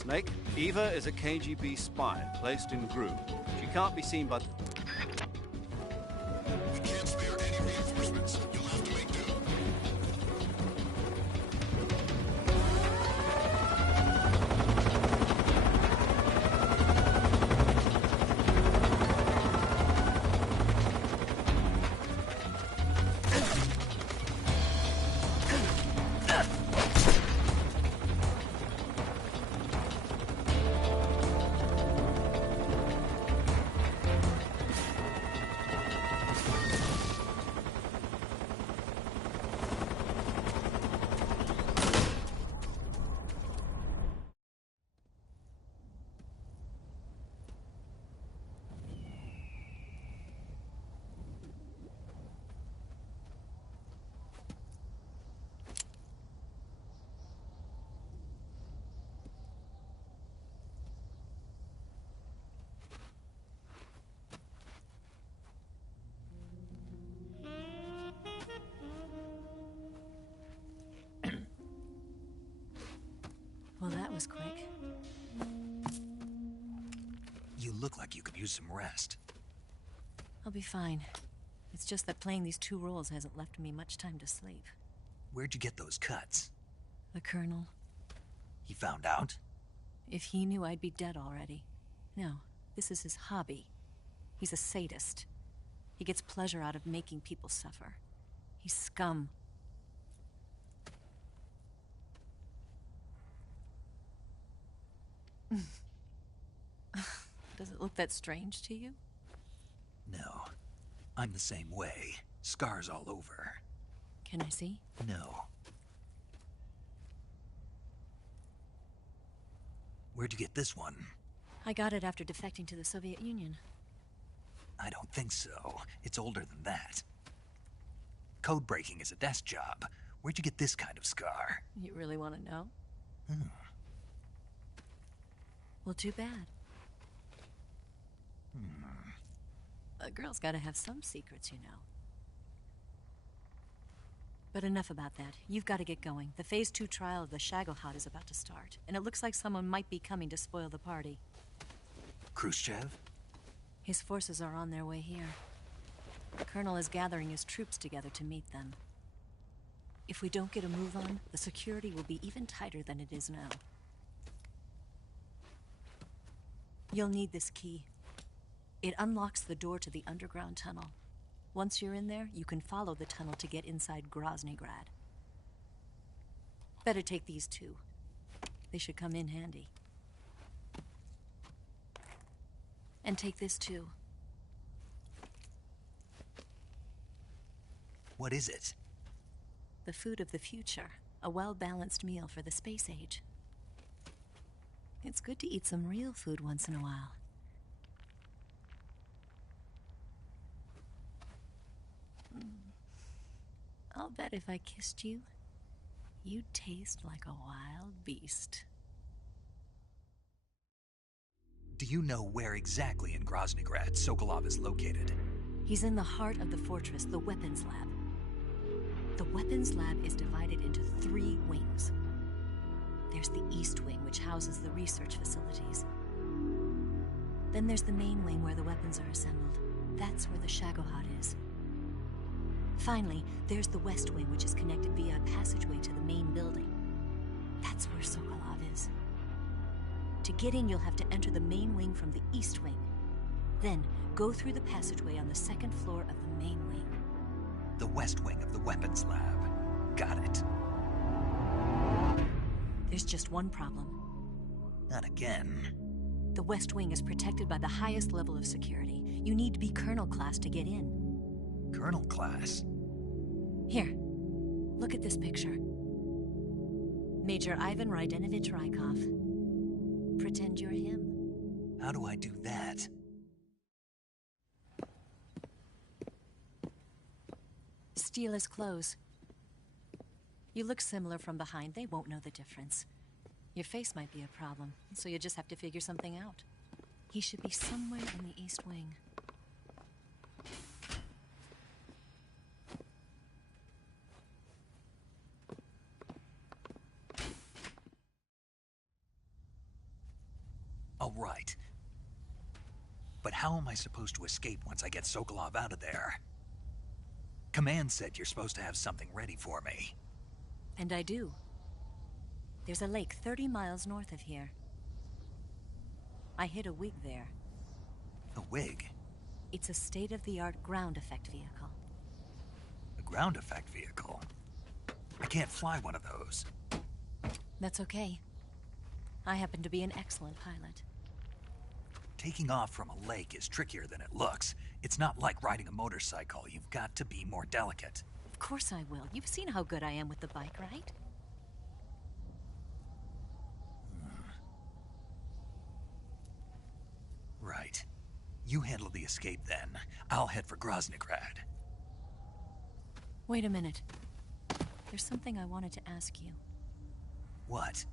Snake, Eva is a KGB spy placed in Groove. She can't be seen by... We can't spare any reinforcements. You'll have to make do. Well, that was quick. You look like you could use some rest. I'll be fine. It's just that playing these two roles hasn't left me much time to sleep. Where'd you get those cuts? The Colonel. He found out? If he knew, I'd be dead already. No, this is his hobby. He's a sadist. He gets pleasure out of making people suffer. He's scum. Does it look that strange to you? No. I'm the same way. Scars all over. Can I see? No. Where'd you get this one? I got it after defecting to the Soviet Union. I don't think so. It's older than that. Code breaking is a desk job. Where'd you get this kind of scar? You really want to know? Hmm. Well, too bad. A girl's gotta have some secrets, you know. But enough about that. You've got to get going. The Phase 2 trial of the Shagohod is about to start, and it looks like someone might be coming to spoil the party. Khrushchev? His forces are on their way here. The Colonel is gathering his troops together to meet them. If we don't get a move on, the security will be even tighter than it is now. You'll need this key. It unlocks the door to the underground tunnel. Once you're in there, you can follow the tunnel to get inside Groznygrad. Better take these two. They should come in handy. And take this too. What is it? The food of the future. A well-balanced meal for the space age. It's good to eat some real food once in a while. I'll bet if I kissed you, you'd taste like a wild beast. Do you know where exactly in Groznygrad Sokolov is located? He's in the heart of the fortress, the weapons lab. The weapons lab is divided into 3 wings. There's the East Wing, which houses the research facilities. Then there's the main wing where the weapons are assembled. That's where the Shagohod is. Finally, there's the West Wing, which is connected via a passageway to the main building. That's where Sokolov is. To get in, you'll have to enter the main wing from the East Wing. Then, go through the passageway on the 2nd floor of the main wing. The West Wing of the weapons lab. Got it. There's just one problem. Not again. The West Wing is protected by the highest level of security. You need to be Colonel class to get in. Colonel class? Here, look at this picture. Major Ivan Rydenovich Rykov. Pretend you're him. How do I do that? Steal his clothes. You look similar from behind. They won't know the difference. Your face might be a problem, so you just have to figure something out. He should be somewhere in the East Wing. All right. But how am I supposed to escape once I get Sokolov out of there? Command said you're supposed to have something ready for me. And I do. There's a lake 30 miles north of here. I hid a wig there. A wig? It's a state-of-the-art ground effect vehicle. A ground effect vehicle? I can't fly one of those. That's okay. I happen to be an excellent pilot. Taking off from a lake is trickier than it looks. It's not like riding a motorcycle. You've got to be more delicate. Of course I will. You've seen how good I am with the bike, right? Right. You handle the escape then. I'll head for Groznygrad. Wait a minute. There's something I wanted to ask you. What?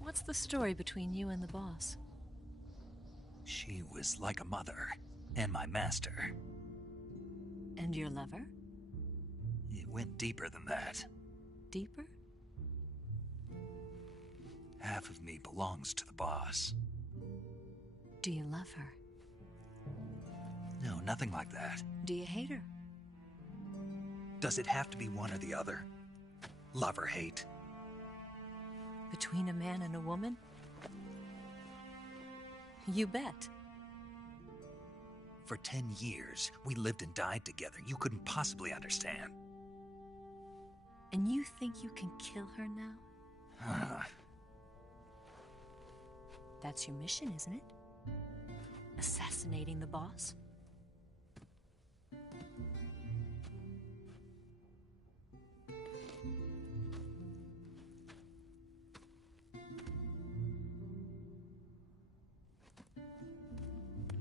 What's the story between you and the boss? She was like a mother, and my master. And your lover? It went deeper than that. Deeper? Half of me belongs to the boss. Do you love her? No, nothing like that. Do you hate her? Does it have to be one or the other? Love or hate? Between a man and a woman? You bet. For 10 years, we lived and died together. You couldn't possibly understand. And you think you can kill her now? That's your mission, isn't it? Assassinating the boss?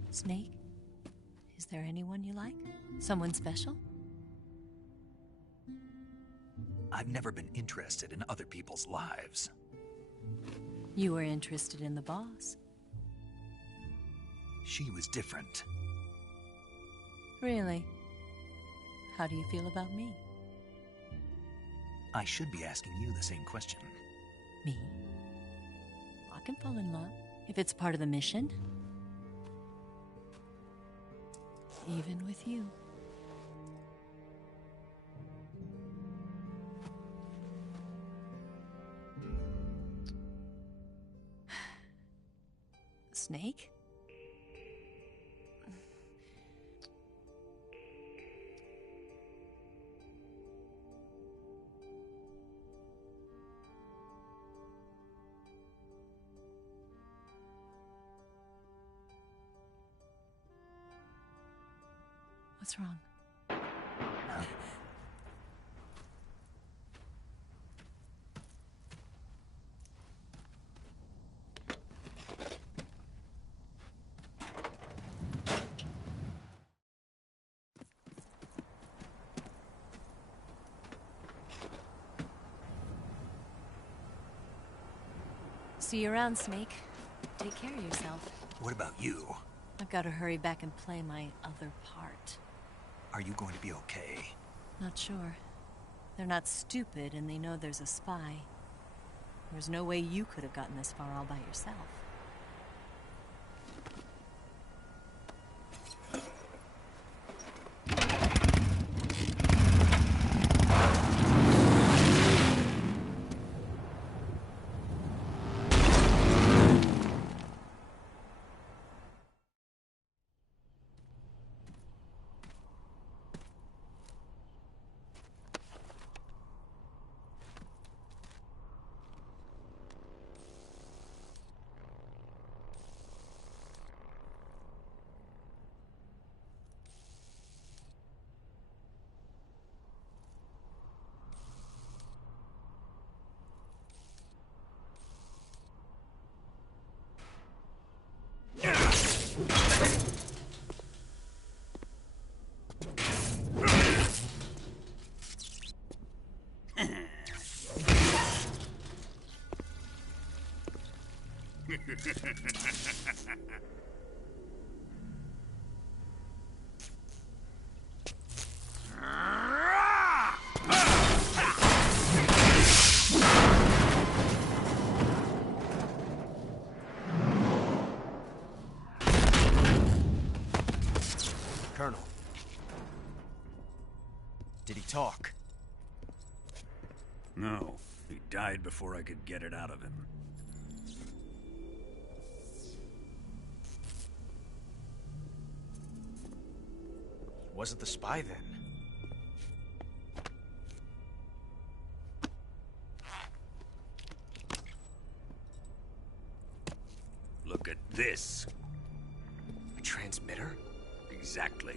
Snake? Is there anyone you like? Someone special? I've never been interested in other people's lives. You were interested in the boss. She was different. Really? How do you feel about me? I should be asking you the same question. Me? I can fall in love if it's part of the mission. Even with you. Snake? What's wrong? See you around, Snake. Take care of yourself. What about you? I've got to hurry back and play my other part. Are you going to be okay? Not sure. They're not stupid, and they know there's a spy. There's no way you could have gotten this far all by yourself. talk. No, he died before I could get it out of him. Wasn't the spy then? Look at this. A transmitter? Exactly.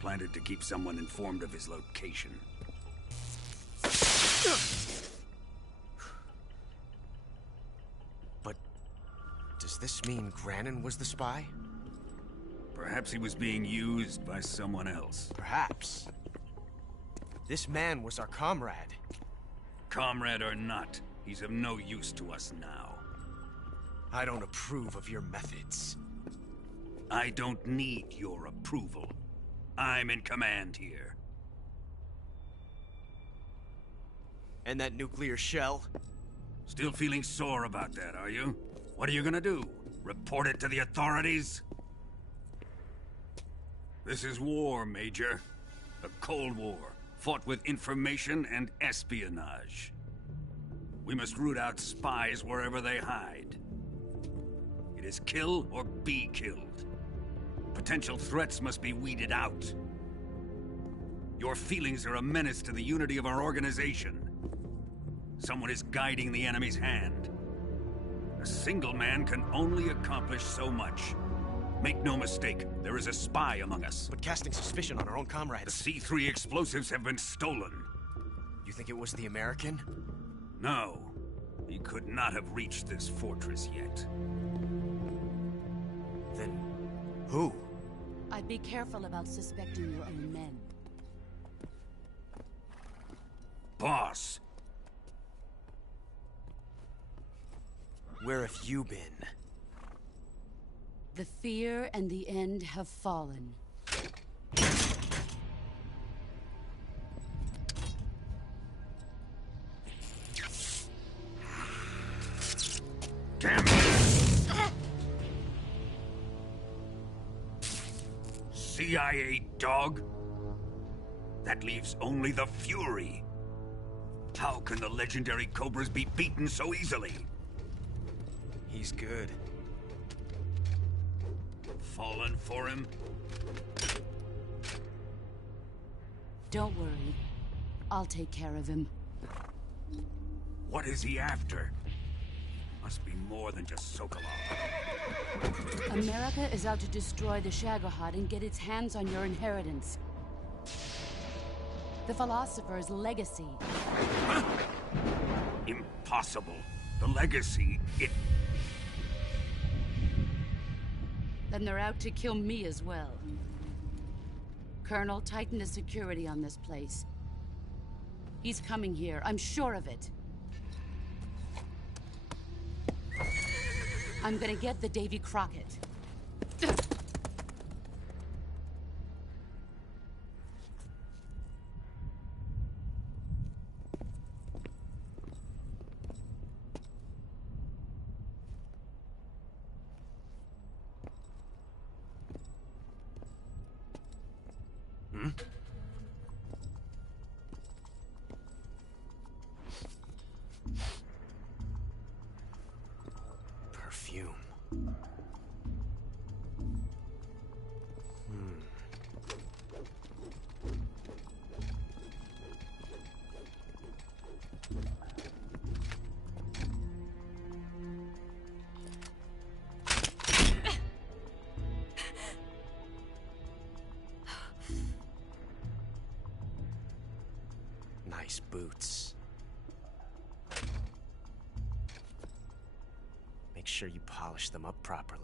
Planted to keep someone informed of his location. But does this mean Granin was the spy? Perhaps he was being used by someone else. Perhaps. This man was our comrade. Comrade or not, he's of no use to us now. I don't approve of your methods. I don't need your approval. I'm in command here. And that nuclear shell? Still feeling sore about that, are you? What are you gonna do? Report it to the authorities? This is war, Major. A Cold War, fought with information and espionage. We must root out spies wherever they hide. It is kill or be killed. Potential threats must be weeded out. Your feelings are a menace to the unity of our organization. Someone is guiding the enemy's hand. A single man can only accomplish so much. Make no mistake, there is a spy among us. But casting suspicion on our own comrades. The C3 explosives have been stolen. You think it was the American? No. He could not have reached this fortress yet. Then who? I'd be careful about suspecting your own men. Boss! Where have you been? The fear and the end have fallen. Damn it! CIA dog? That leaves only the Fury. How can the legendary Cobras be beaten so easily? He's good. Fallen for him? Don't worry. I'll take care of him. What is he after? Must be more than just Sokolov. America is out to destroy the Shagohod and get its hands on your inheritance. The philosopher's legacy. Huh? Impossible. The legacy, it... Then they're out to kill me as well. Colonel, tighten the security on this place. He's coming here, I'm sure of it. I'm gonna get the Davy Crockett. Perfume. Nice boots. Make sure you polish them up properly.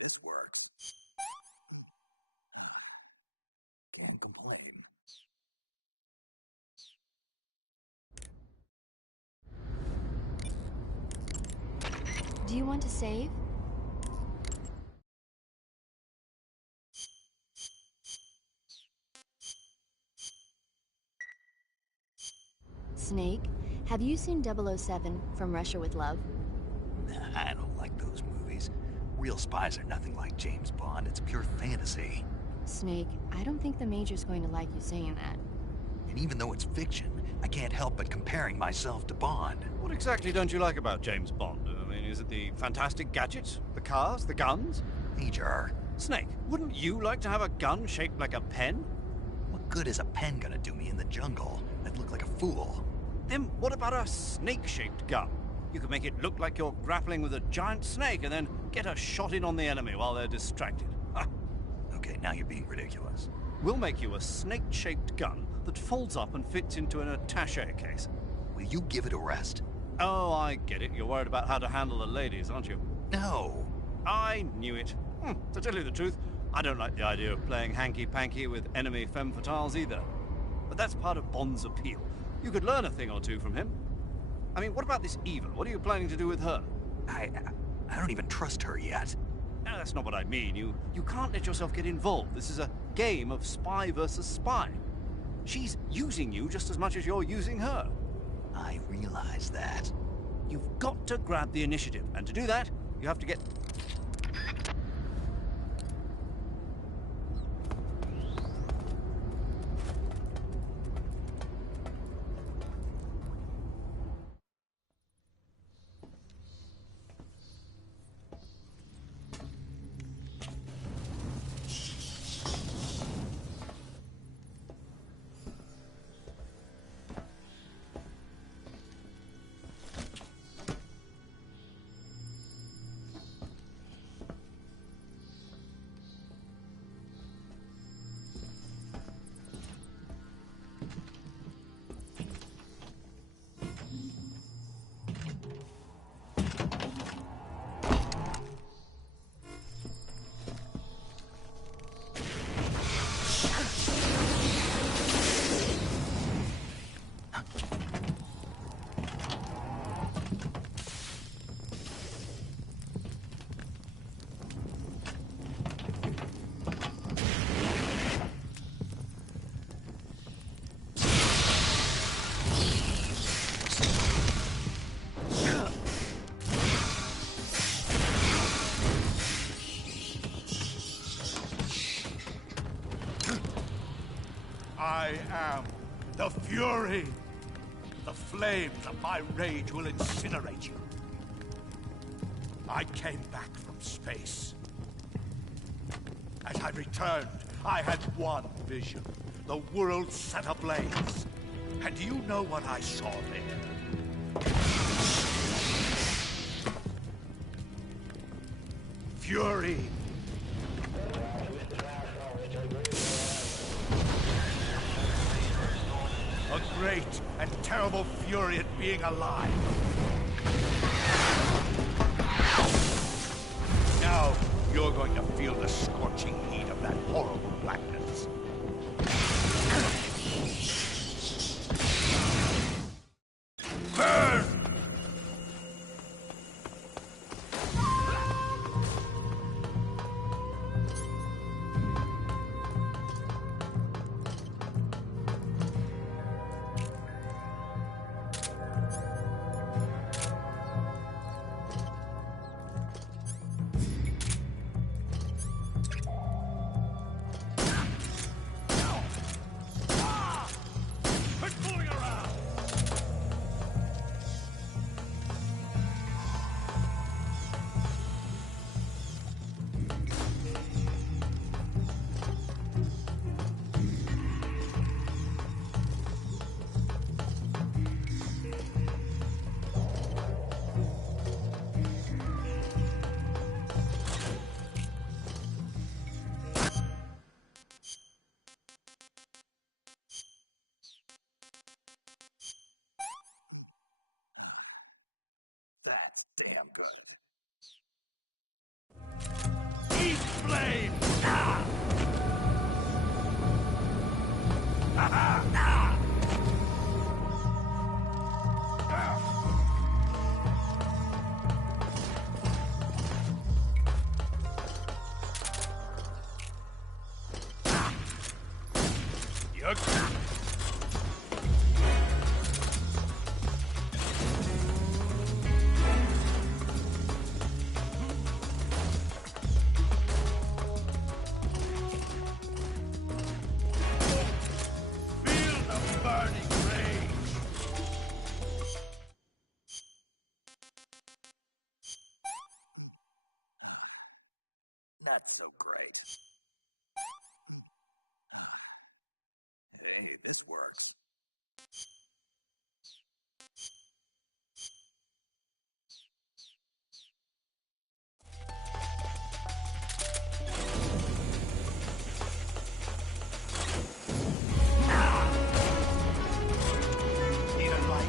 this work. Can't complain. Do you want to save? Snake, have you seen 007 from Russia with Love? Nah, I don't like those movies. Real spies are nothing like James Bond. It's pure fantasy. Snake, I don't think the Major's going to like you saying that. And even though it's fiction, I can't help but comparing myself to Bond. What exactly don't you like about James Bond? I mean, is it the fantastic gadgets? The cars? The guns? Major. Snake, wouldn't you like to have a gun shaped like a pen? What good is a pen gonna do me in the jungle? I'd look like a fool. Then what about a snake-shaped gun? You could make it look like you're grappling with a giant snake and then get a shot in on the enemy while they're distracted. Ha! Okay, now you're being ridiculous. We'll make you a snake-shaped gun that folds up and fits into an attaché case. Will you give it a rest? Oh, I get it. You're worried about how to handle the ladies, aren't you? No. I knew it. To tell you the truth, I don't like the idea of playing hanky-panky with enemy femme fatales either. But that's part of Bond's appeal. You could learn a thing or two from him. I mean, what about this Eva? What are you planning to do with her? I don't even trust her yet. No, that's not what I mean. You can't let yourself get involved. This is a game of spy versus spy. She's using you just as much as you're using her. I realize that. You've got to grab the initiative, and to do that, you have to get... I am the Fury. The flames of my rage will incinerate you. I came back from space. As I returned, I had one vision. The world set ablaze. And do you know what I saw there? Fury. A great and terrible fury at being alive. Now, you're going to feel the scorching heat of that horrible blackness. Burn! That's so great. Hey, this works. Need a light?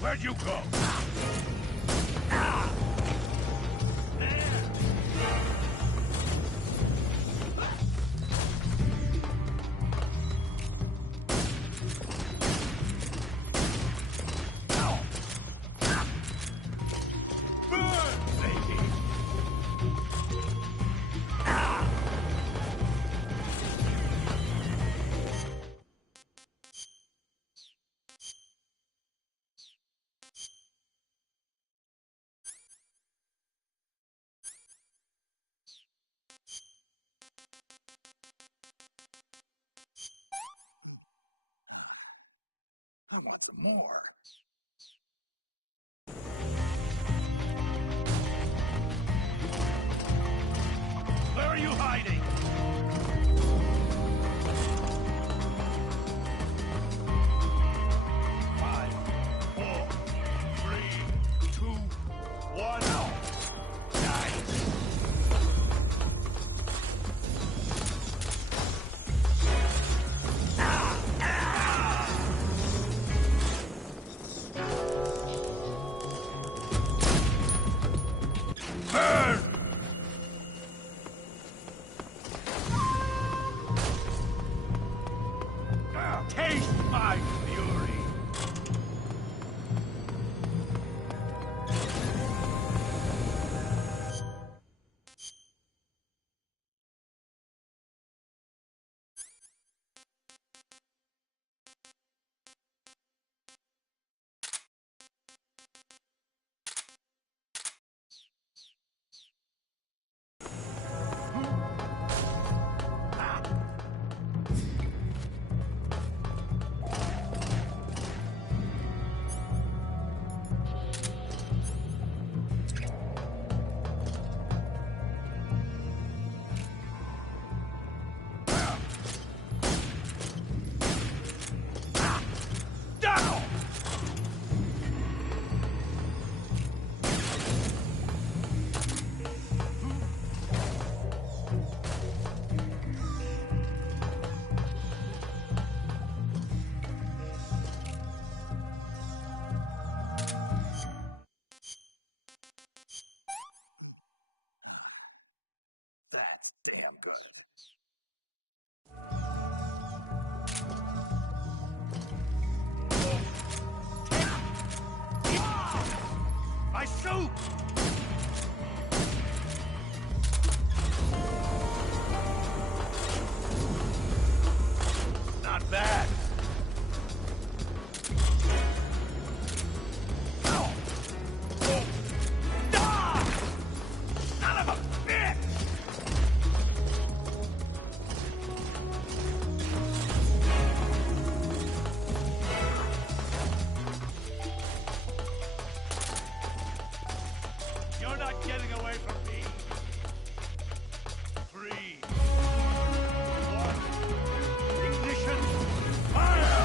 Where'd you go? I want some more. Where are you hiding? Five, four, three, two, one. Nice. Burn! Taste my fury! That's damn good. My suit! Not bad. Son of a bitch! You're not getting away from me. 3, 1, ignition, fire!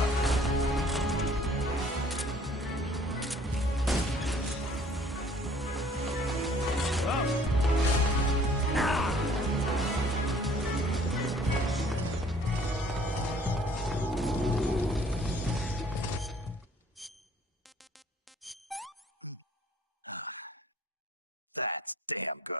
That's damn good.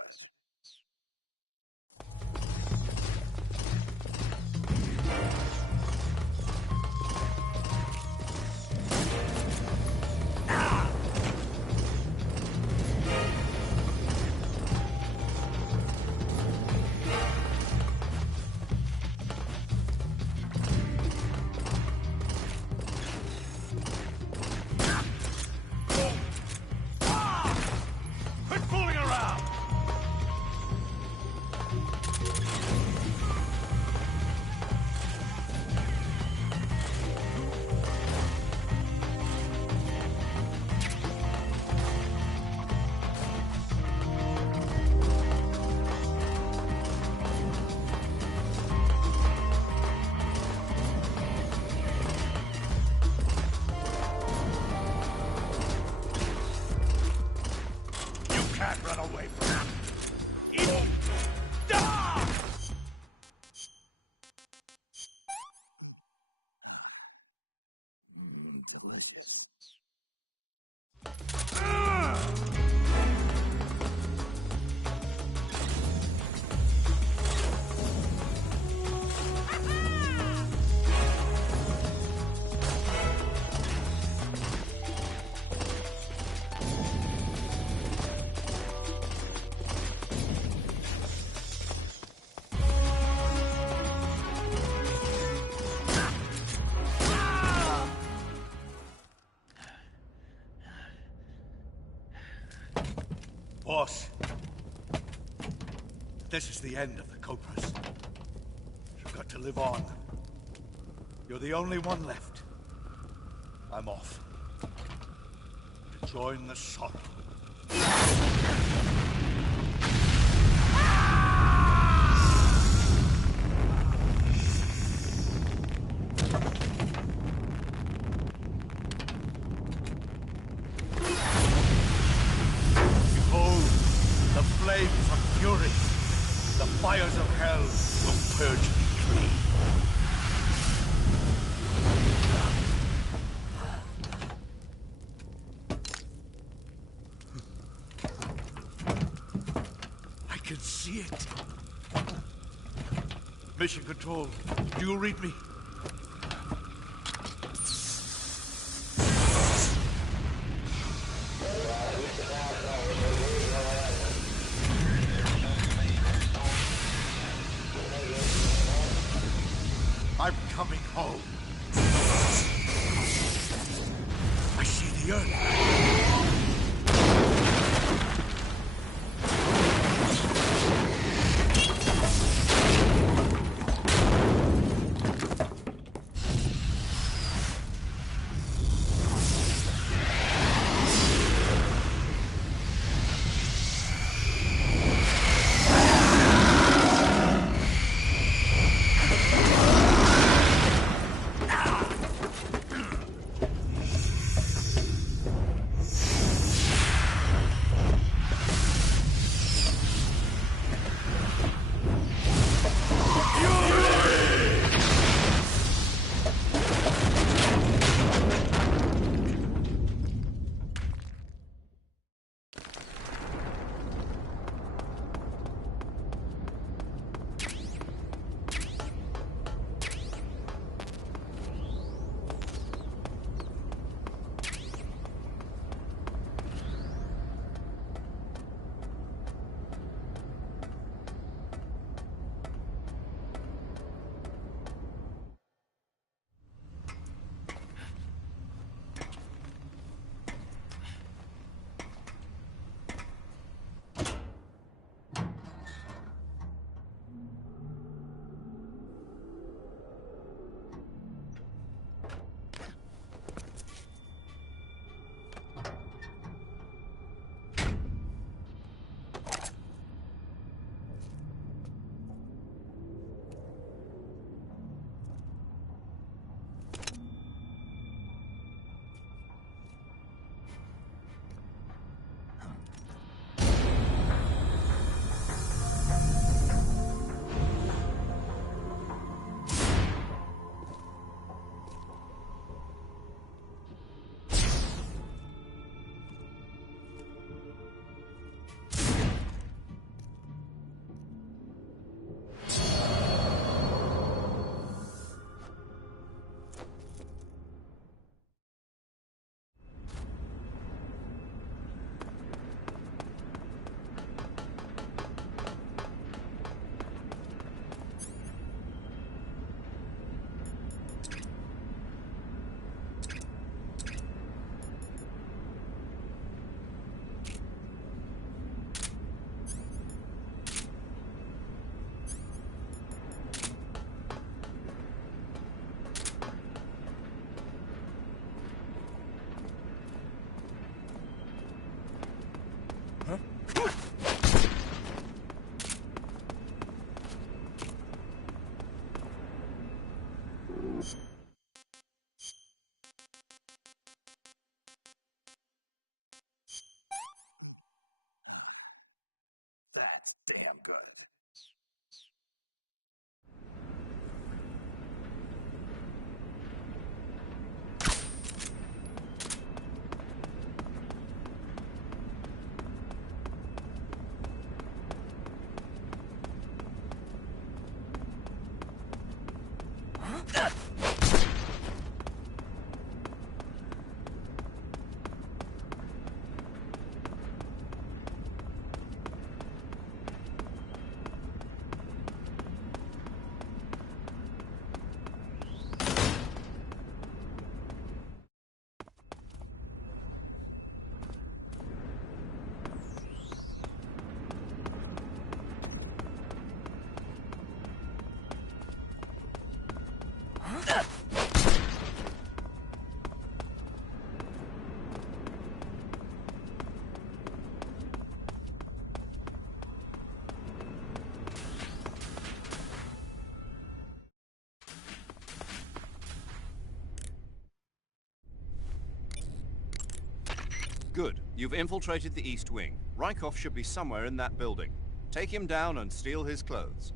agrees. Boss, this is the end of the Cobras. You've got to live on. You're the only one left. I'm off. To join the sun. Behold, the flames of fury. The fires of hell will purge me clean. I can see it. Mission Control, do you read me? I'm coming home. I see the Earth. Good. You've infiltrated the East Wing. Rykov should be somewhere in that building. Take him down and steal his clothes.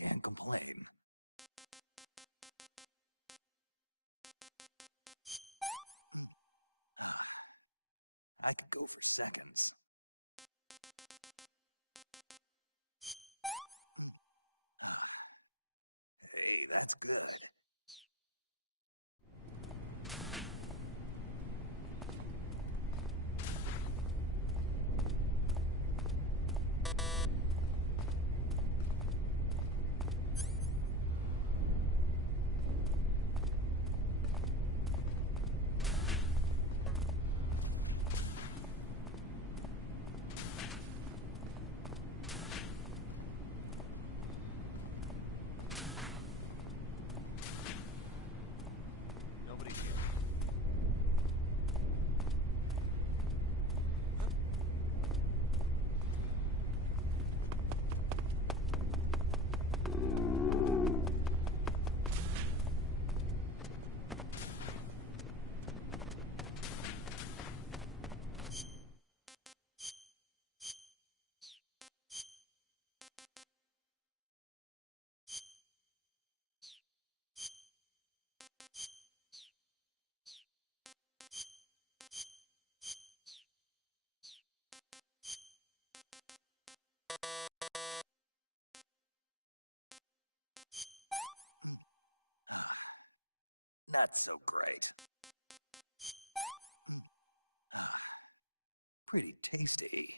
Can't complain. I could go for seconds. Hey, that's good. Nobody here. Not so great. Pretty tasty.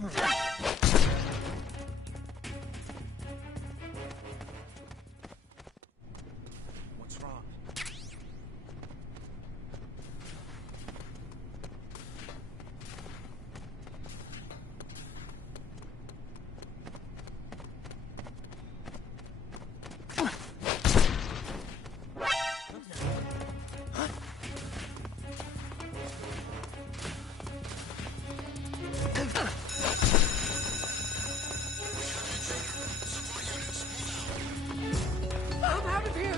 What's wrong? I'm out of here!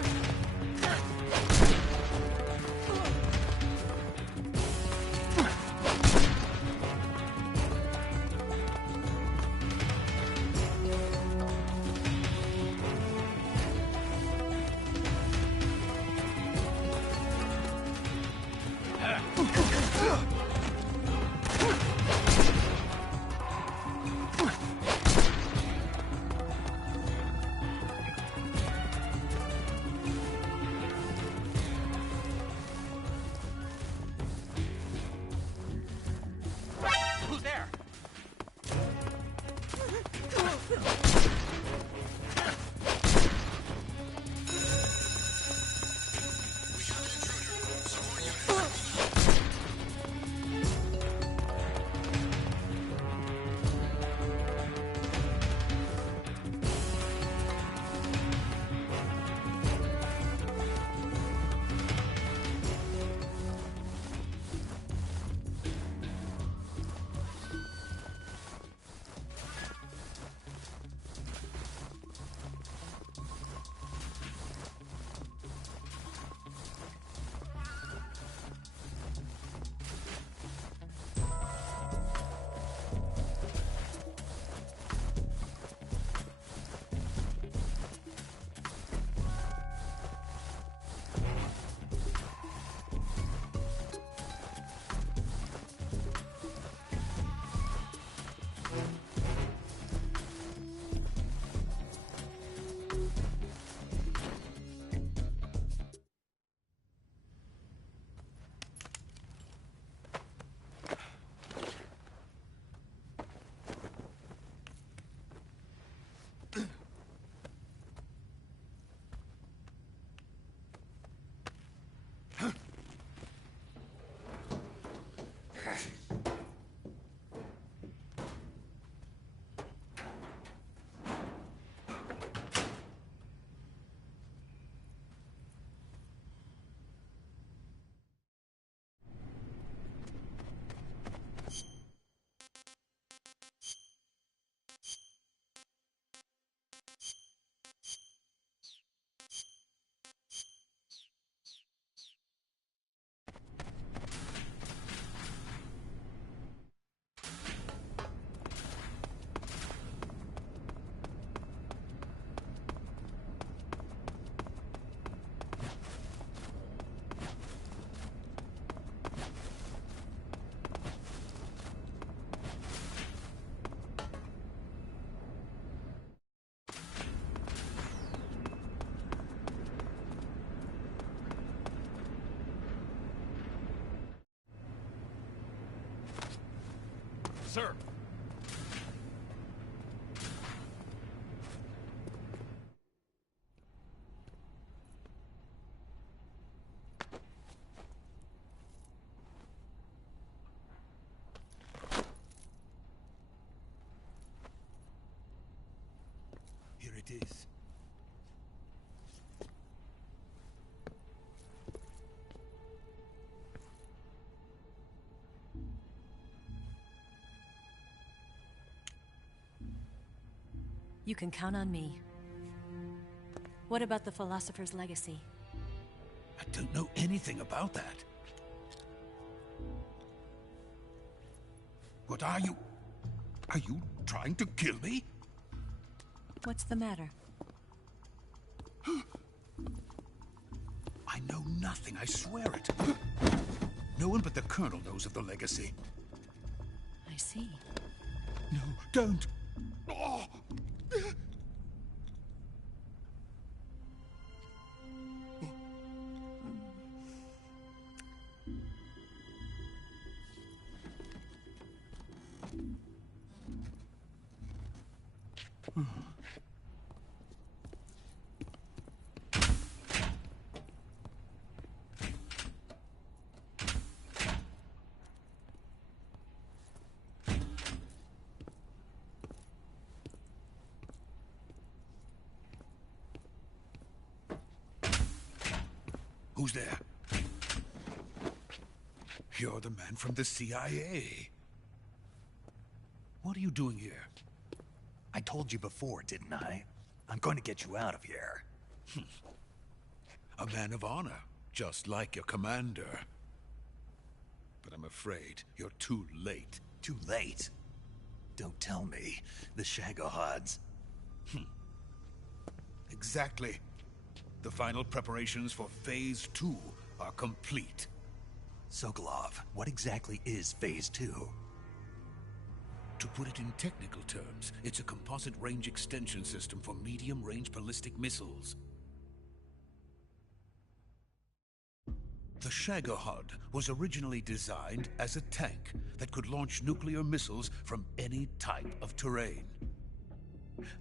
Who's there? Sir! Here it is. You can count on me. What about the philosopher's legacy? I don't know anything about that. What are you? Are you trying to kill me? What's the matter? I know nothing, I swear it. No one but the Colonel knows of the legacy. I see. No, don't! Oh! Who's there? You're the man from the CIA. What are you doing here? I told you before, didn't I? I'm going to get you out of here. A man of honor, just like your commander. But I'm afraid you're too late. Too late? Don't tell me. The Shagohods. Exactly. The final preparations for Phase 2 are complete. Sokolov, what exactly is Phase 2? To put it in technical terms, it's a composite range extension system for medium-range ballistic missiles. The Shagohod was originally designed as a tank that could launch nuclear missiles from any type of terrain.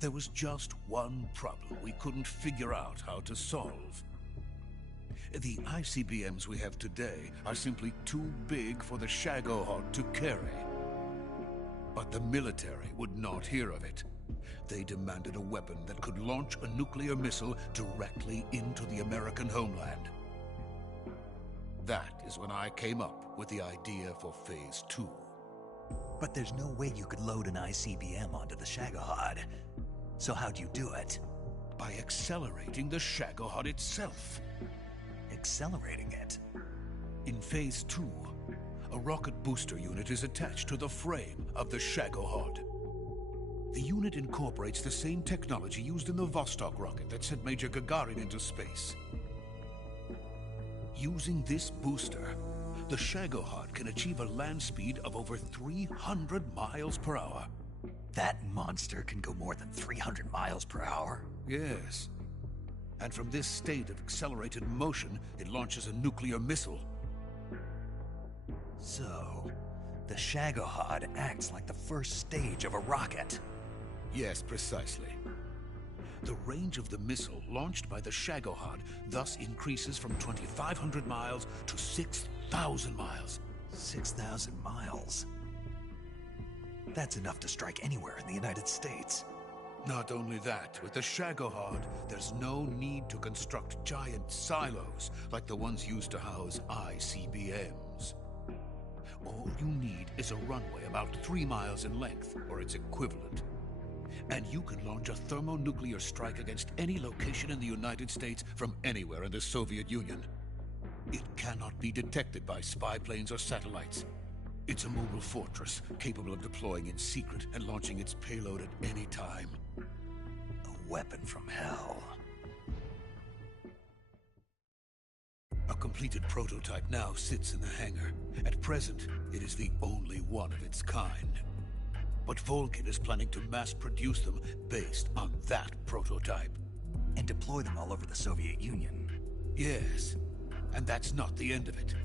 There was just one problem we couldn't figure out how to solve. The ICBMs we have today are simply too big for the Shagohod to carry. But the military would not hear of it. They demanded a weapon that could launch a nuclear missile directly into the American homeland. That is when I came up with the idea for Phase 2. But there's no way you could load an ICBM onto the Shagohod. So how'd you do it? By accelerating the Shagohod itself. Accelerating it? In Phase 2, a rocket booster unit is attached to the frame of the Shagohod. The unit incorporates the same technology used in the Vostok rocket that sent Major Gagarin into space. Using this booster, the Shagohod can achieve a land speed of over 300 miles per hour. That monster can go more than 300 miles per hour? Yes. And from this state of accelerated motion, it launches a nuclear missile. So, the Shagohod acts like the first stage of a rocket. Yes, precisely. The range of the missile launched by the Shagohod thus increases from 2,500 miles to 6,000 miles. 6,000 miles? That's enough to strike anywhere in the United States. Not only that, with the Shagohod, there's no need to construct giant silos like the ones used to house ICBMs. All you need is a runway about 3 miles in length, or its equivalent. And you can launch a thermonuclear strike against any location in the United States from anywhere in the Soviet Union. It cannot be detected by spy planes or satellites. It's a mobile fortress, capable of deploying in secret and launching its payload at any time. A weapon from hell. A completed prototype now sits in the hangar. At present, it is the only one of its kind. But Volkin is planning to mass-produce them based on that prototype. And deploy them all over the Soviet Union. Yes, and that's not the end of it.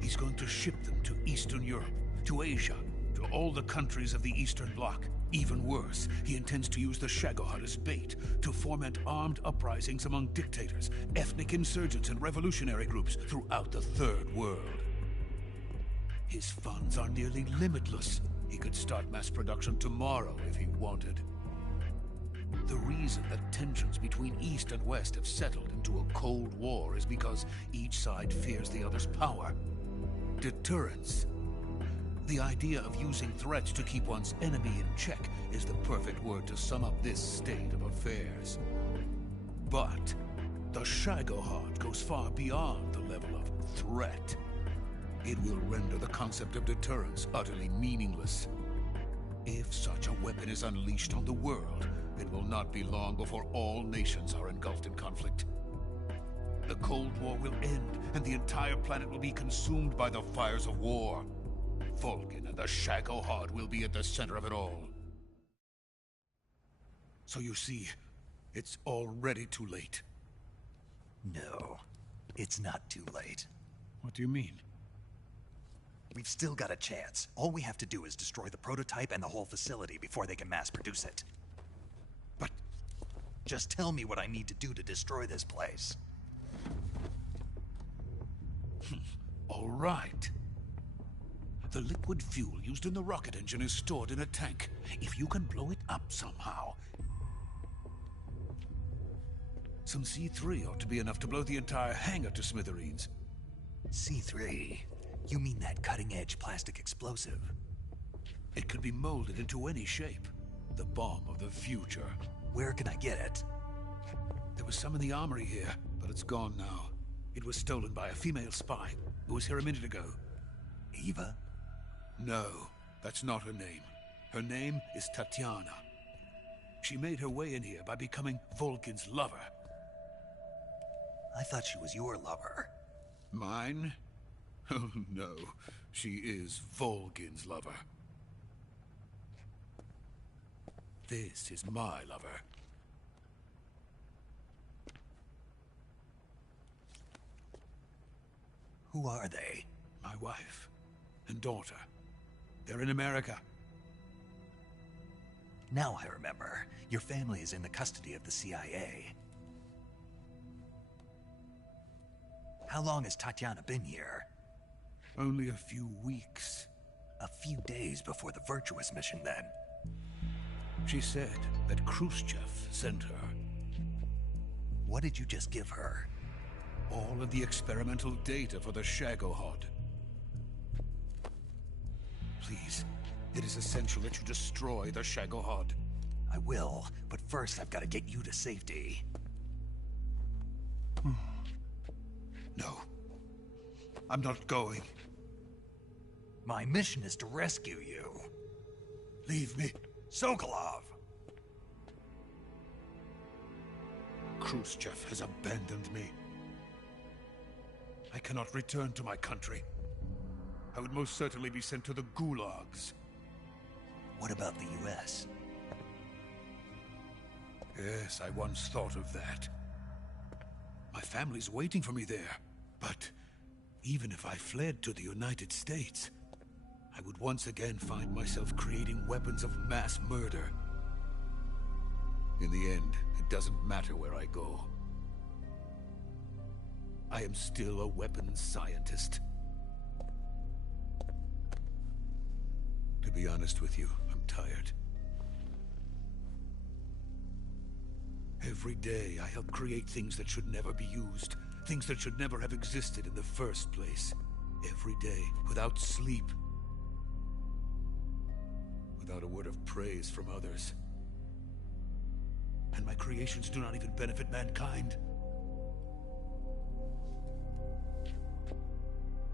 He's going to ship them to Eastern Europe, to Asia, to all the countries of the Eastern Bloc. Even worse, he intends to use the Shagohod as bait to foment armed uprisings among dictators, ethnic insurgents, and revolutionary groups throughout the Third World. His funds are nearly limitless. He could start mass production tomorrow if he wanted. The reason that tensions between East and West have settled into a Cold War is because each side fears the other's power. Deterrence. The idea of using threats to keep one's enemy in check is the perfect word to sum up this state of affairs. But the Shagohod goes far beyond the level of threat. It will render the concept of deterrence utterly meaningless. If such a weapon is unleashed on the world, it will not be long before all nations are engulfed in conflict. The Cold War will end, and the entire planet will be consumed by the fires of war. Volkin and the Shagohod will be at the center of it all. So you see, it's already too late. No, it's not too late. What do you mean? We've still got a chance. All we have to do is destroy the prototype and the whole facility before they can mass produce it. Just tell me what I need to do to destroy this place. All right. The liquid fuel used in the rocket engine is stored in a tank. If you can blow it up somehow... Some C3 ought to be enough to blow the entire hangar to smithereens. C3? You mean that cutting-edge plastic explosive? It could be molded into any shape. The bomb of the future. Where can I get it? There was some in the armory here, but it's gone now. It was stolen by a female spy who was here a minute ago. Eva? No, that's not her name. Her name is Tatiana. She made her way in here by becoming Volkin's lover. I thought she was your lover. Mine? Oh no, she is Volkin's lover. This is my lover. Who are they? My wife and daughter. They're in America. Now I remember. Your family is in the custody of the CIA. How long has Tatiana been here? Only a few weeks. A few days before the Virtuous mission, then. She said that Khrushchev sent her. What did you just give her? All of the experimental data for the Shagohod. Please, it is essential that you destroy the Shagohod. I will, but first I've got to get you to safety. No. I'm not going. My mission is to rescue you. Leave me. Sokolov! Khrushchev has abandoned me. I cannot return to my country. I would most certainly be sent to the gulags. What about the US? Yes, I once thought of that. My family's waiting for me there. But even if I fled to the United States, I would once again find myself creating weapons of mass murder. In the end, it doesn't matter where I go. I am still a weapons scientist. To be honest with you, I'm tired. Every day, I help create things that should never be used. Things that should never have existed in the first place. Every day, without sleep. Without a word of praise from others. And my creations do not even benefit mankind.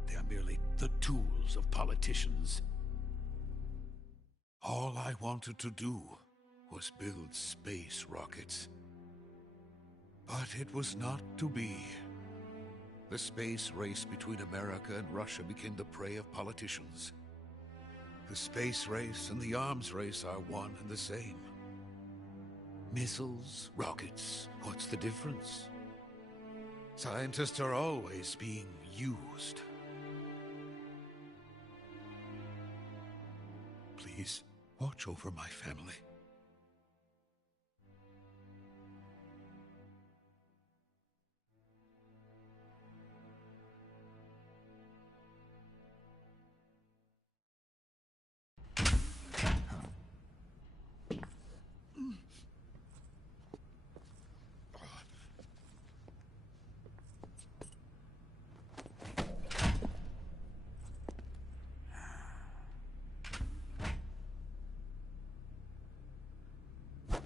They are merely the tools of politicians. All I wanted to do was build space rockets. But it was not to be. The space race between America and Russia became the prey of politicians. The space race and the arms race are one and the same. Missiles, rockets, what's the difference? Scientists are always being used. Please, watch over my family.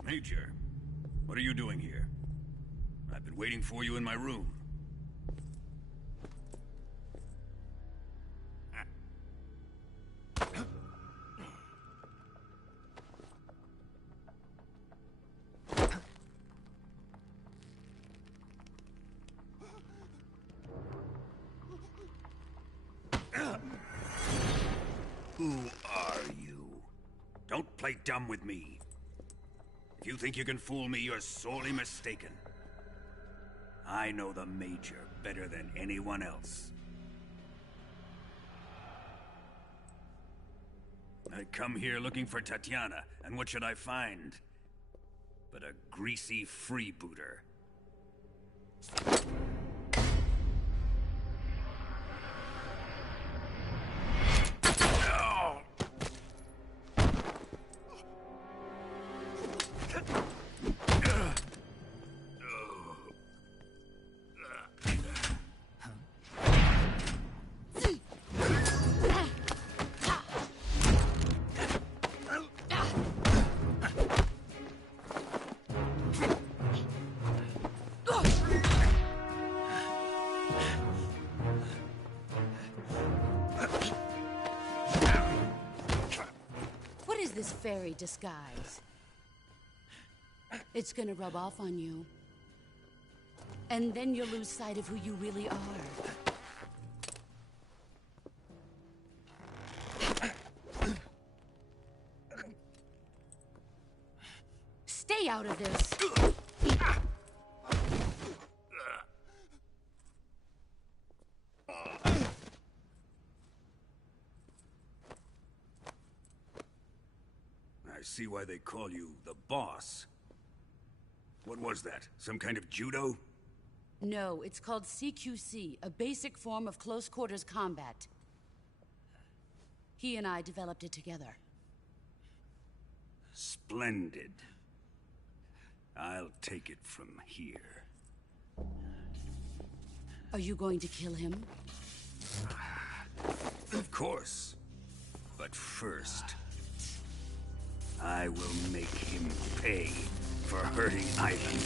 Major, what are you doing here? I've been waiting for you in my room. Who are you? Don't play dumb with me. If you think you can fool me, you're sorely mistaken. I know the Major better than anyone else. I come here looking for Tatiana, and what should I find? but a greasy freebooter. What is this fairy disguise? It's gonna rub off on you. And then you'll lose sight of who you really are. Stay out of this. I see why they call you the boss. What was that? Some kind of judo? No, it's called CQC, a basic form of close-quarters combat. He and I developed it together. Splendid. I'll take it from here. Are you going to kill him? Of course. But first, I will make him pay for hurting Ivan.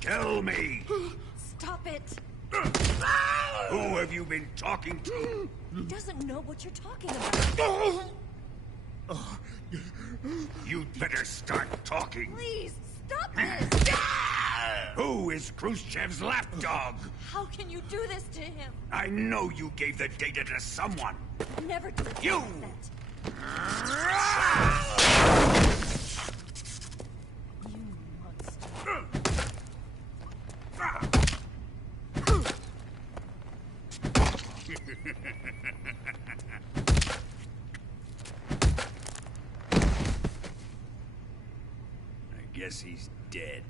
Tell me! Stop it! Who have you been talking to? He doesn't know what you're talking about. You'd better start talking. Please, stop this! Who is Khrushchev's lapdog? How can you do this to him? I know you gave the data to someone. Never do it. You! I guess he's dead.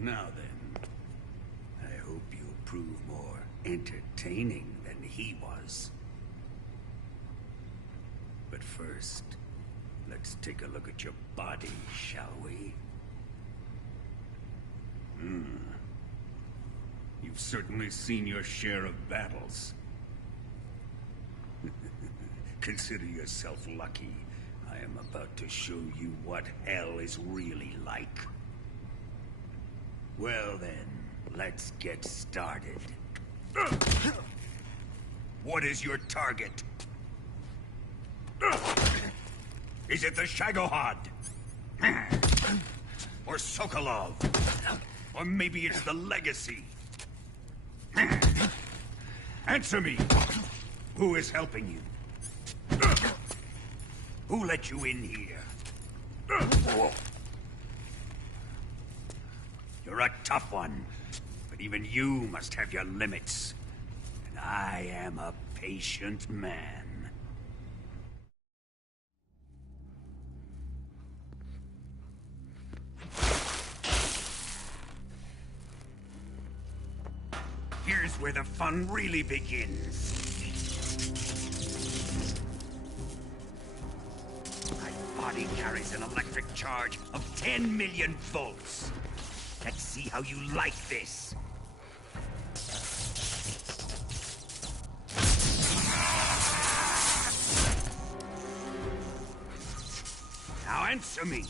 Now then, I hope you'll prove more entertaining than he was. But first, let's take a look at your body, shall we? You've certainly seen your share of battles. Consider yourself lucky. I am about to show you what hell is really like. Well then, let's get started. What is your target? Is it the Shagohod? Or Sokolov? Or maybe it's the Legacy? Answer me! Who is helping you? Who let you in here? You're a tough one, but even you must have your limits. And I am a patient man. Here's where the fun really begins. My body carries an electric charge of 10 million volts. Let's see how you like this. Now answer me.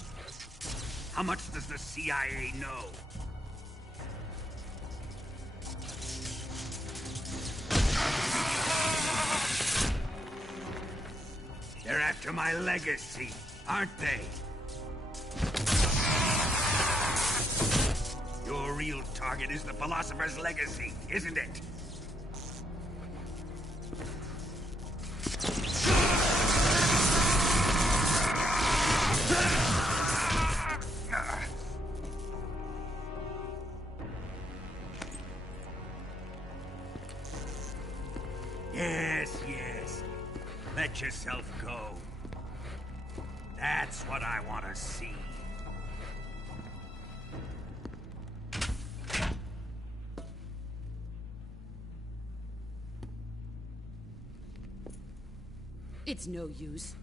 How much does the CIA know? They're after my legacy, aren't they? Your real target is the Philosopher's Legacy, isn't it? Yes. Let yourself go. That's what I want to see. It's no use.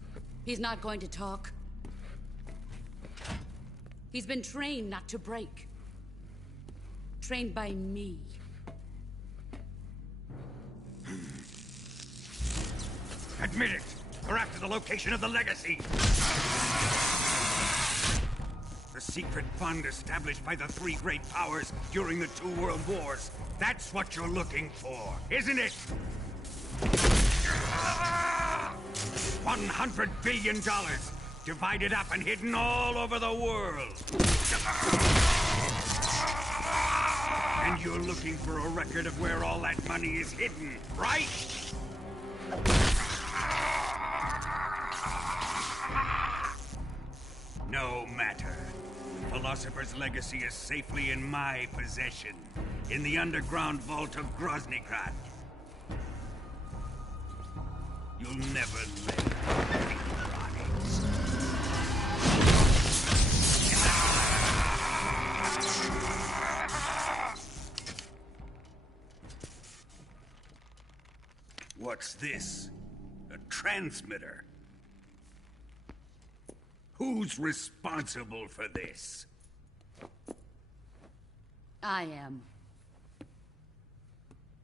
He's not going to talk. He's been trained not to break. Trained by me. Admit it! We're after the location of the Legacy! The secret fund established by the three great powers during the 2 world wars. That's what you're looking for, isn't it? $100 billion, divided up and hidden all over the world. And you're looking for a record of where all that money is hidden, right? No matter. Philosopher's Legacy is safely in my possession, in the underground vault of Groznygrad. You'll never live, electronics. What's this? A transmitter? Who's responsible for this? I am.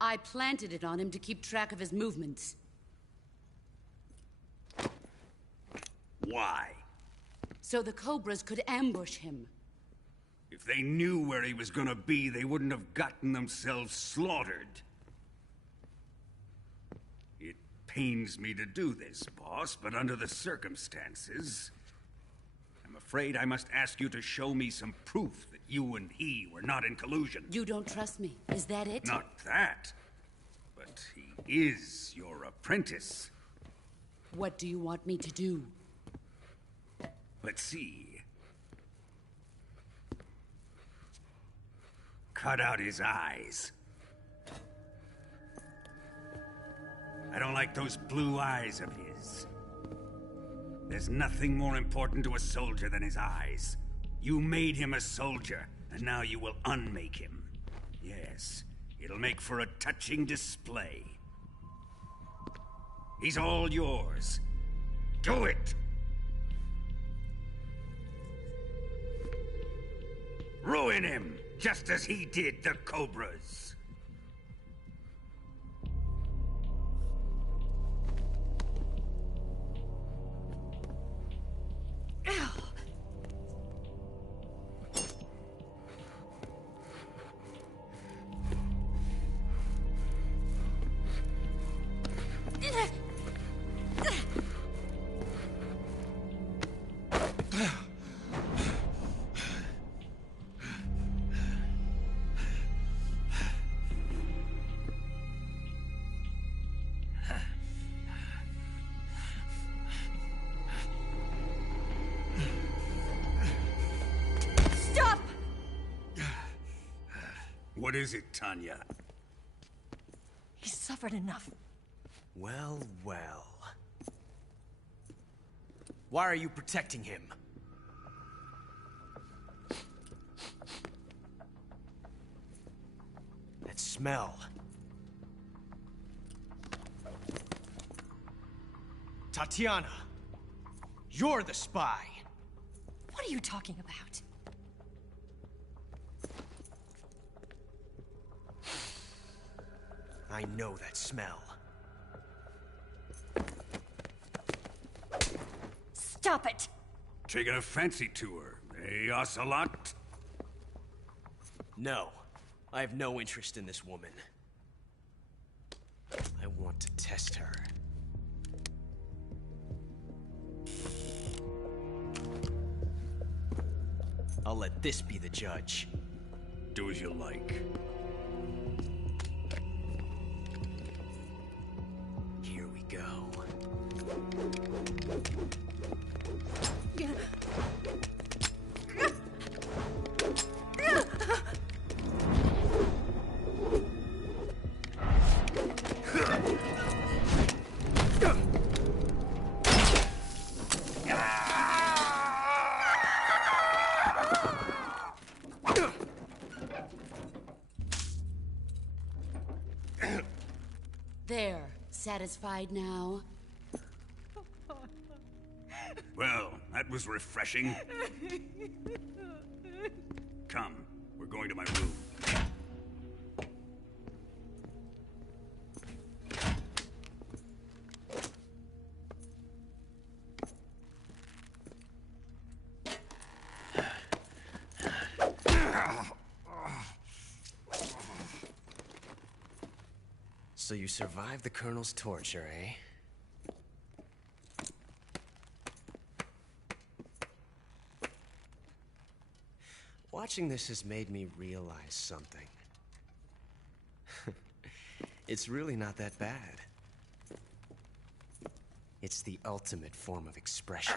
I planted it on him to keep track of his movements. Why? So the Cobras could ambush him. If they knew where he was gonna be, they wouldn't have gotten themselves slaughtered. It pains me to do this, boss, but under the circumstances, I'm afraid I must ask you to show me some proof that you and he were not in collusion. You don't trust me, is that it? Not that, but he is your apprentice. What do you want me to do? Let's see. Cut out his eyes. I don't like those blue eyes of his. There's nothing more important to a soldier than his eyes. You made him a soldier, and now you will unmake him. Yes, it'll make for a touching display. He's all yours. Do it! Ruin him, just as he did the Cobras. Stop! What is it, Tanya? He's suffered enough. Well, well. Why are you protecting him? That smell. Tatiana, you're the spy. What are you talking about? I know that smell. Stop it! Taking a fancy to her, eh, Ocelot? No, I have no interest in this woman. I want to test her. I'll let this be the judge. Do as you like. Here we go. There. Satisfied now? Well, that was refreshing. Come, we're going to my room. So you survived the Colonel's torture, eh? Watching this has made me realize something. It's really not that bad. It's the ultimate form of expression.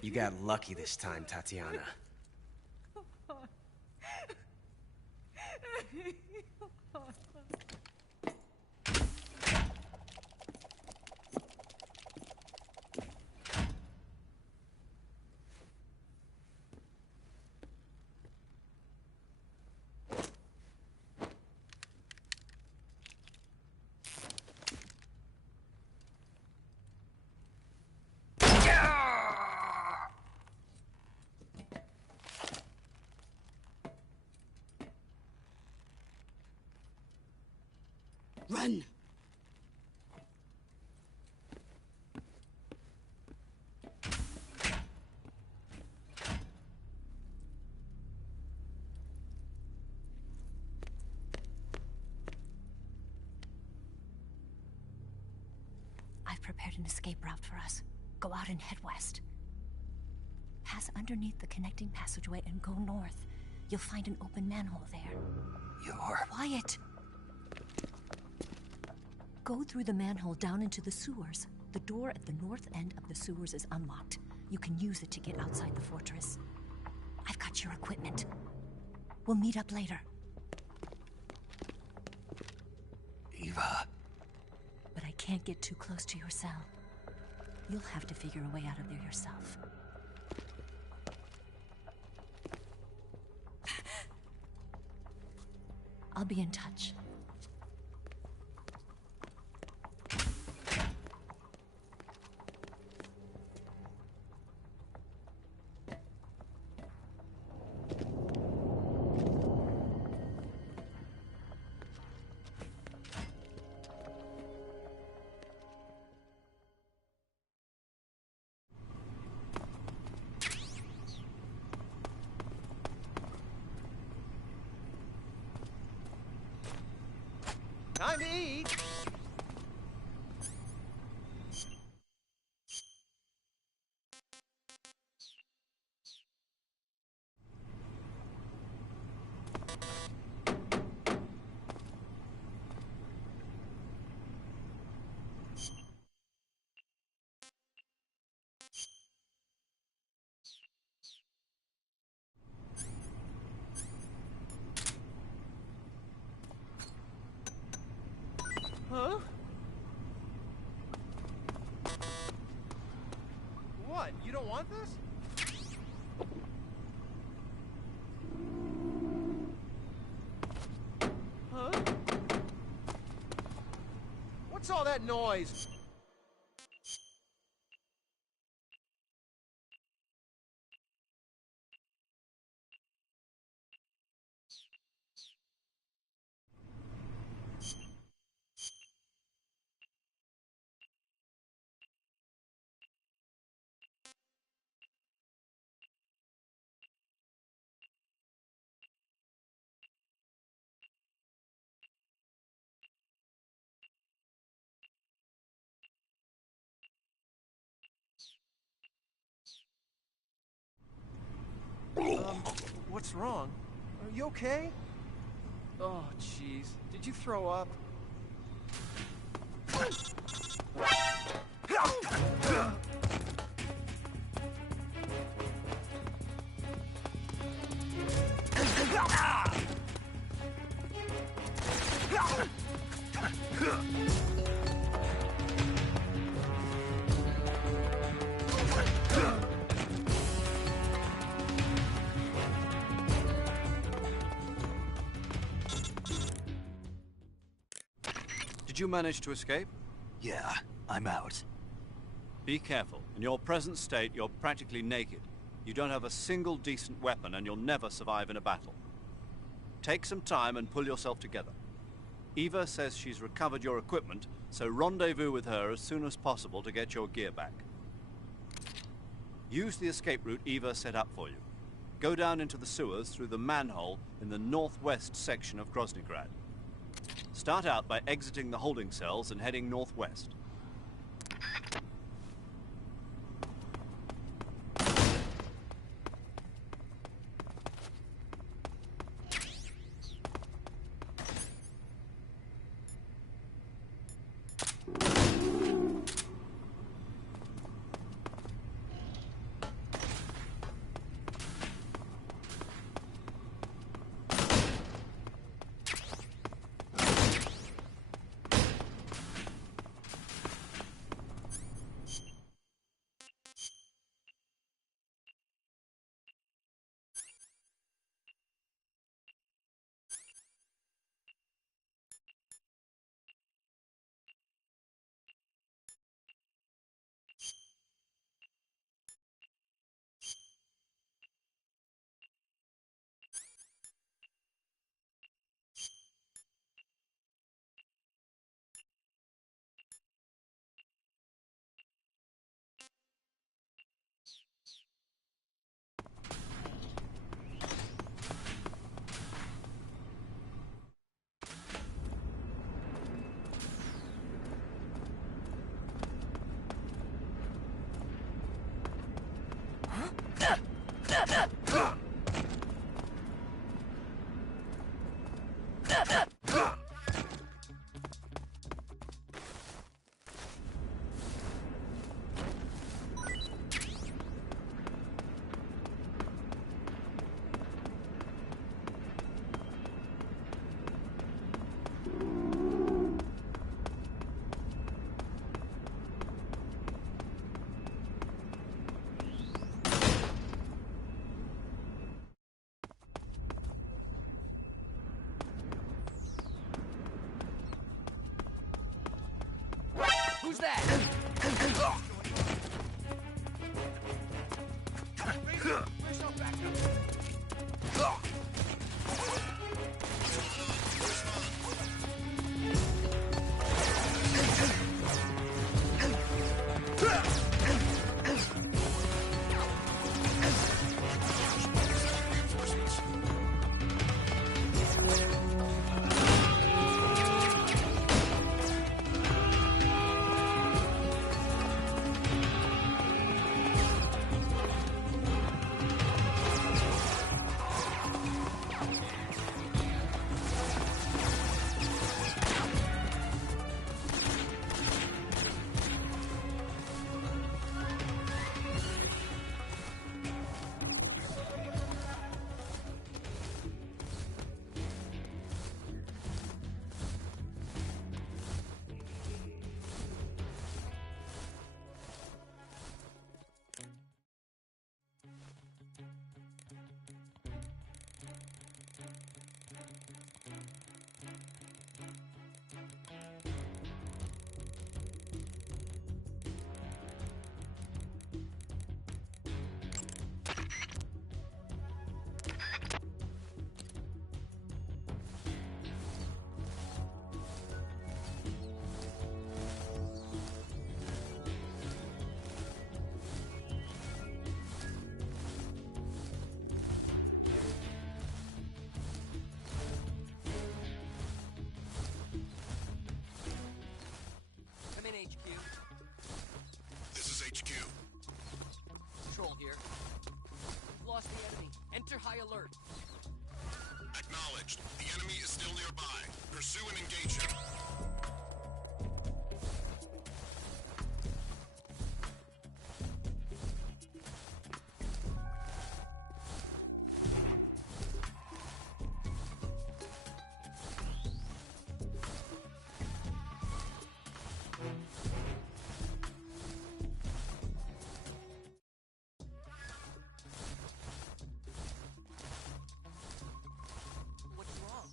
You got lucky this time, Tatiana. Run! I've prepared an escape route for us. Go out and head west. Pass underneath the connecting passageway and go north. You'll find an open manhole there. You're... Quiet! Go through the manhole down into the sewers. The door at the north end of the sewers is unlocked. You can use it to get outside the fortress. I've got your equipment. We'll meet up later. Eva. But can't get too close to your cell. You'll have to figure a way out of there yourself. I'll be in touch. Time to eat! Huh? What? You don't want this? Huh? What's all that noise? What's wrong? Are you okay? Oh, jeez. Did you throw up? Did you manage to escape? Yeah, I'm out. Be careful. In your present state, you're practically naked. You don't have a single decent weapon, and you'll never survive in a battle. Take some time and pull yourself together. Eva says she's recovered your equipment, so rendezvous with her as soon as possible to get your gear back. Use the escape route Eva set up for you. Go down into the sewers through the manhole in the northwest section of Groznygrad. Start out by exiting the holding cells and heading northwest. Who's that? Come in, HQ. This is HQ. Control here. We've lost the enemy. Enter high alert. Acknowledged. The enemy is still nearby. Pursue and engage him. What's wrong?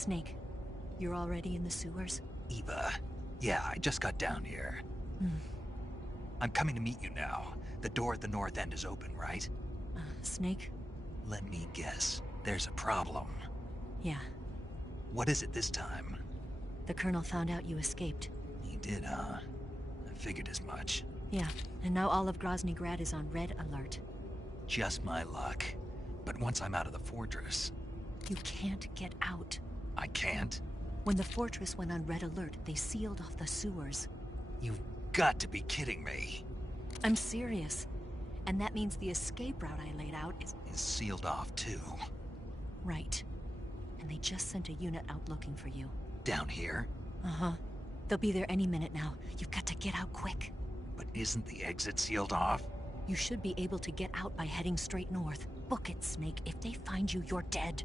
Snake, you're already in the sewers? Eva, yeah, I just got down here. I'm coming to meet you now. The door at the north end is open, right? Snake? Let me guess. There's a problem. Yeah. What is it this time? The Colonel found out you escaped. He did, huh? I figured as much. Yeah, and now all of Grozny Grad is on red alert. Just my luck. But once I'm out of the fortress... You can't get out. I can't? When the fortress went on red alert, they sealed off the sewers. You've got to be kidding me. I'm serious. And that means the escape route I laid out is sealed off, too. Right. And they just sent a unit out looking for you. Down here? Uh-huh. They'll be there any minute now. You've got to get out quick. But isn't the exit sealed off? You should be able to get out by heading straight north. Book it, Snake. If they find you, you're dead.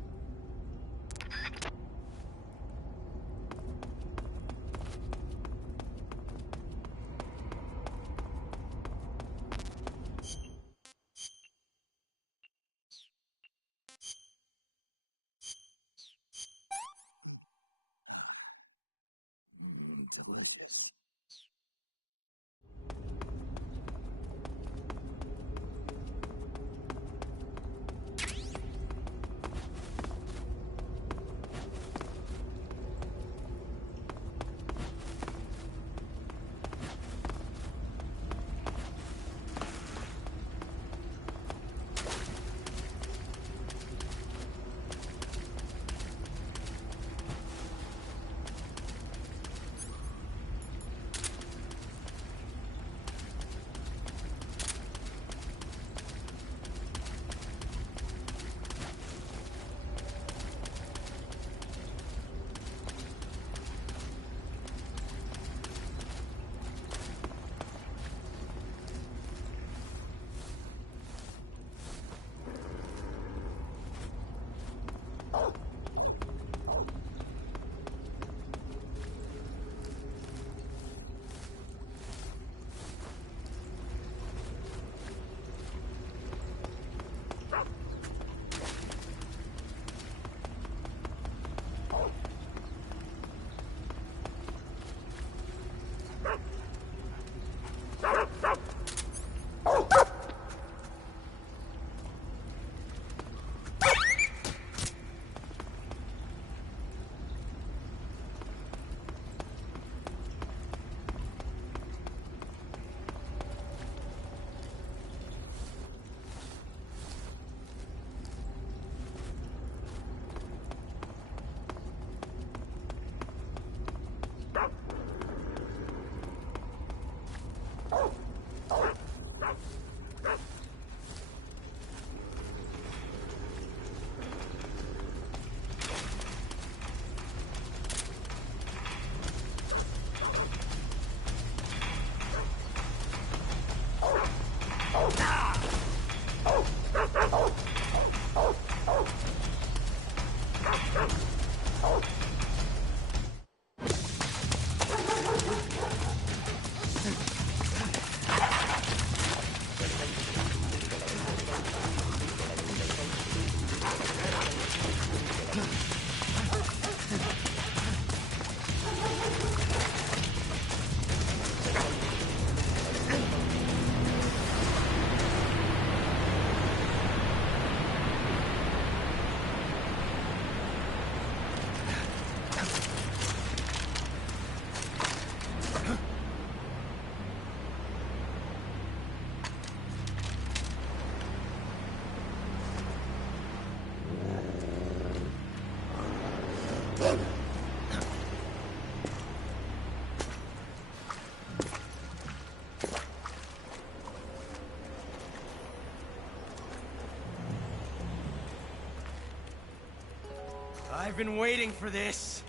I've been waiting for this.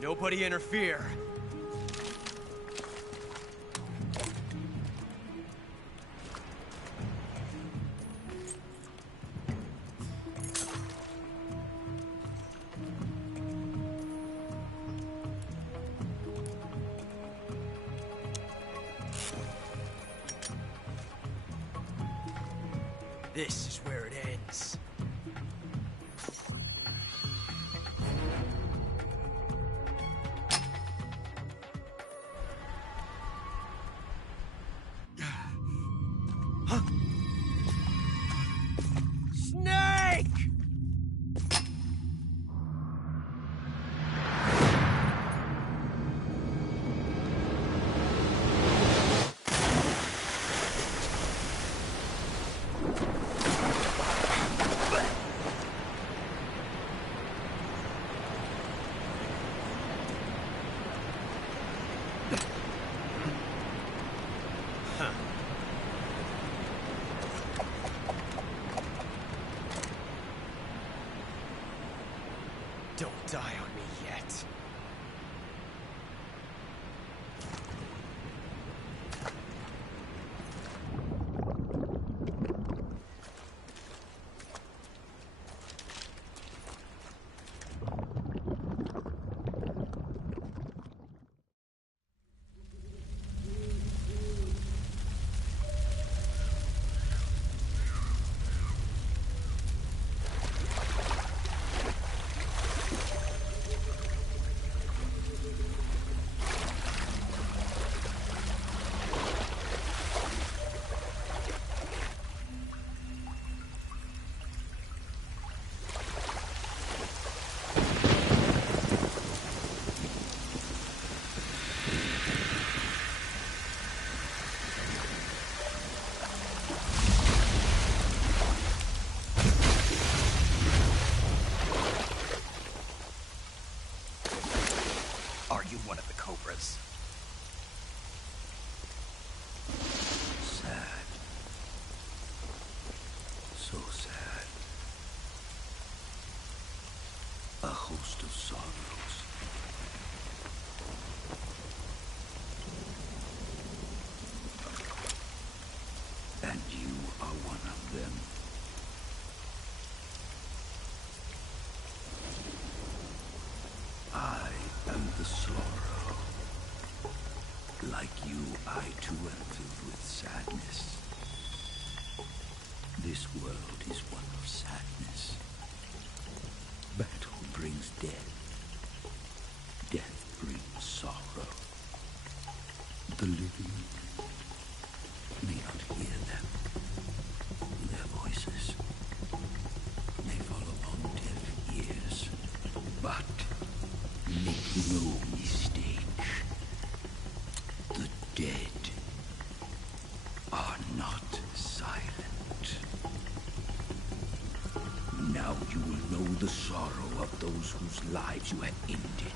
Nobody interfere. This is where it ends. I too am filled with sadness. This world is one of sadness. Battle brings death. Death brings sorrow. The living may not hear them. Their voices may fall upon deaf ears. But make no mistake. The dead are not silent. Now you will know the sorrow of those whose lives you have ended.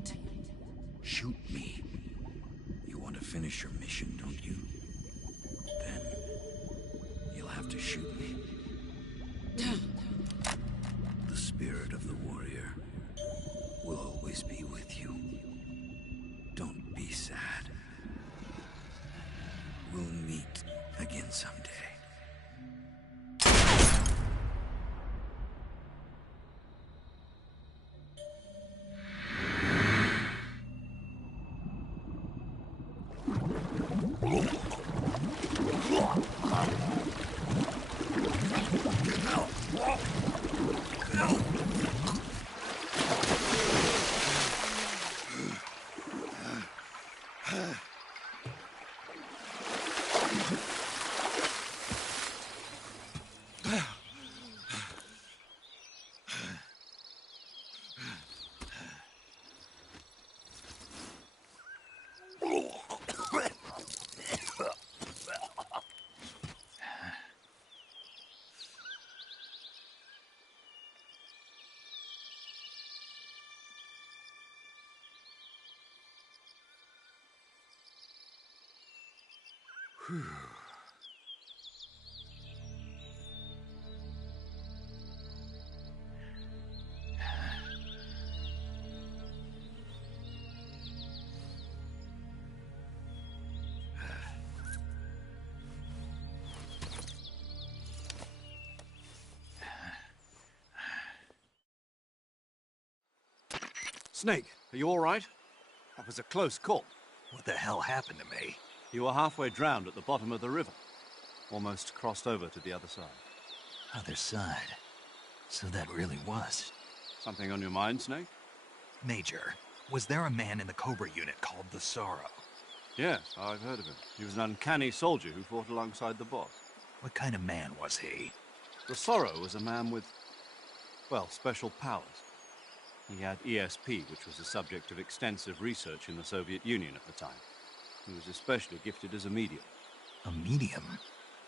can't. Shoot me. You want to finish your mission, don't you? Then you'll have to shoot me. The spirit of the warrior will always be with you. Don't be sad. We'll meet again someday. Whew. Snake, are you all right? That was a close call. What the hell happened to me? You were halfway drowned at the bottom of the river. Almost crossed over to the other side. Other side? So that really was. Something on your mind, Snake? Major, was there a man in the Cobra unit called the Sorrow? Yes, I've heard of him. He was an uncanny soldier who fought alongside the boss. What kind of man was he? The Sorrow was a man with, well, special powers. He had ESP, which was the subject of extensive research in the Soviet Union at the time. He was especially gifted as a medium. A medium?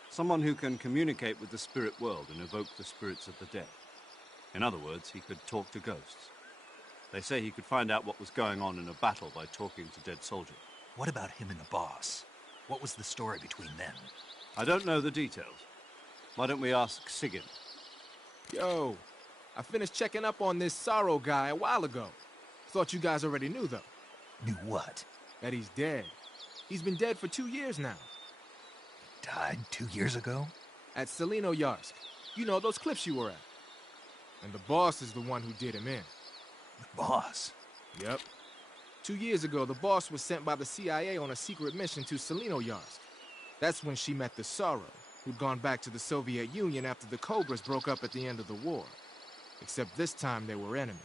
Someone who can communicate with the spirit world and evoke the spirits of the dead. In other words, he could talk to ghosts. They say he could find out what was going on in a battle by talking to dead soldiers. What about him and the boss? What was the story between them? I don't know the details. Why don't we ask Sigyn? Yo, I finished checking up on this Sorrow guy a while ago. Thought you guys already knew, though. Knew what? That he's dead. He's been dead for 2 years now. Died 2 years ago? At Selino Yarsk. You know, those cliffs you were at. And the boss is the one who did him in. The boss? Yep. 2 years ago, the boss was sent by the CIA on a secret mission to Selino Yarsk. That's when she met the Sorrow, who'd gone back to the Soviet Union after the Cobras broke up at the end of the war. Except this time they were enemies.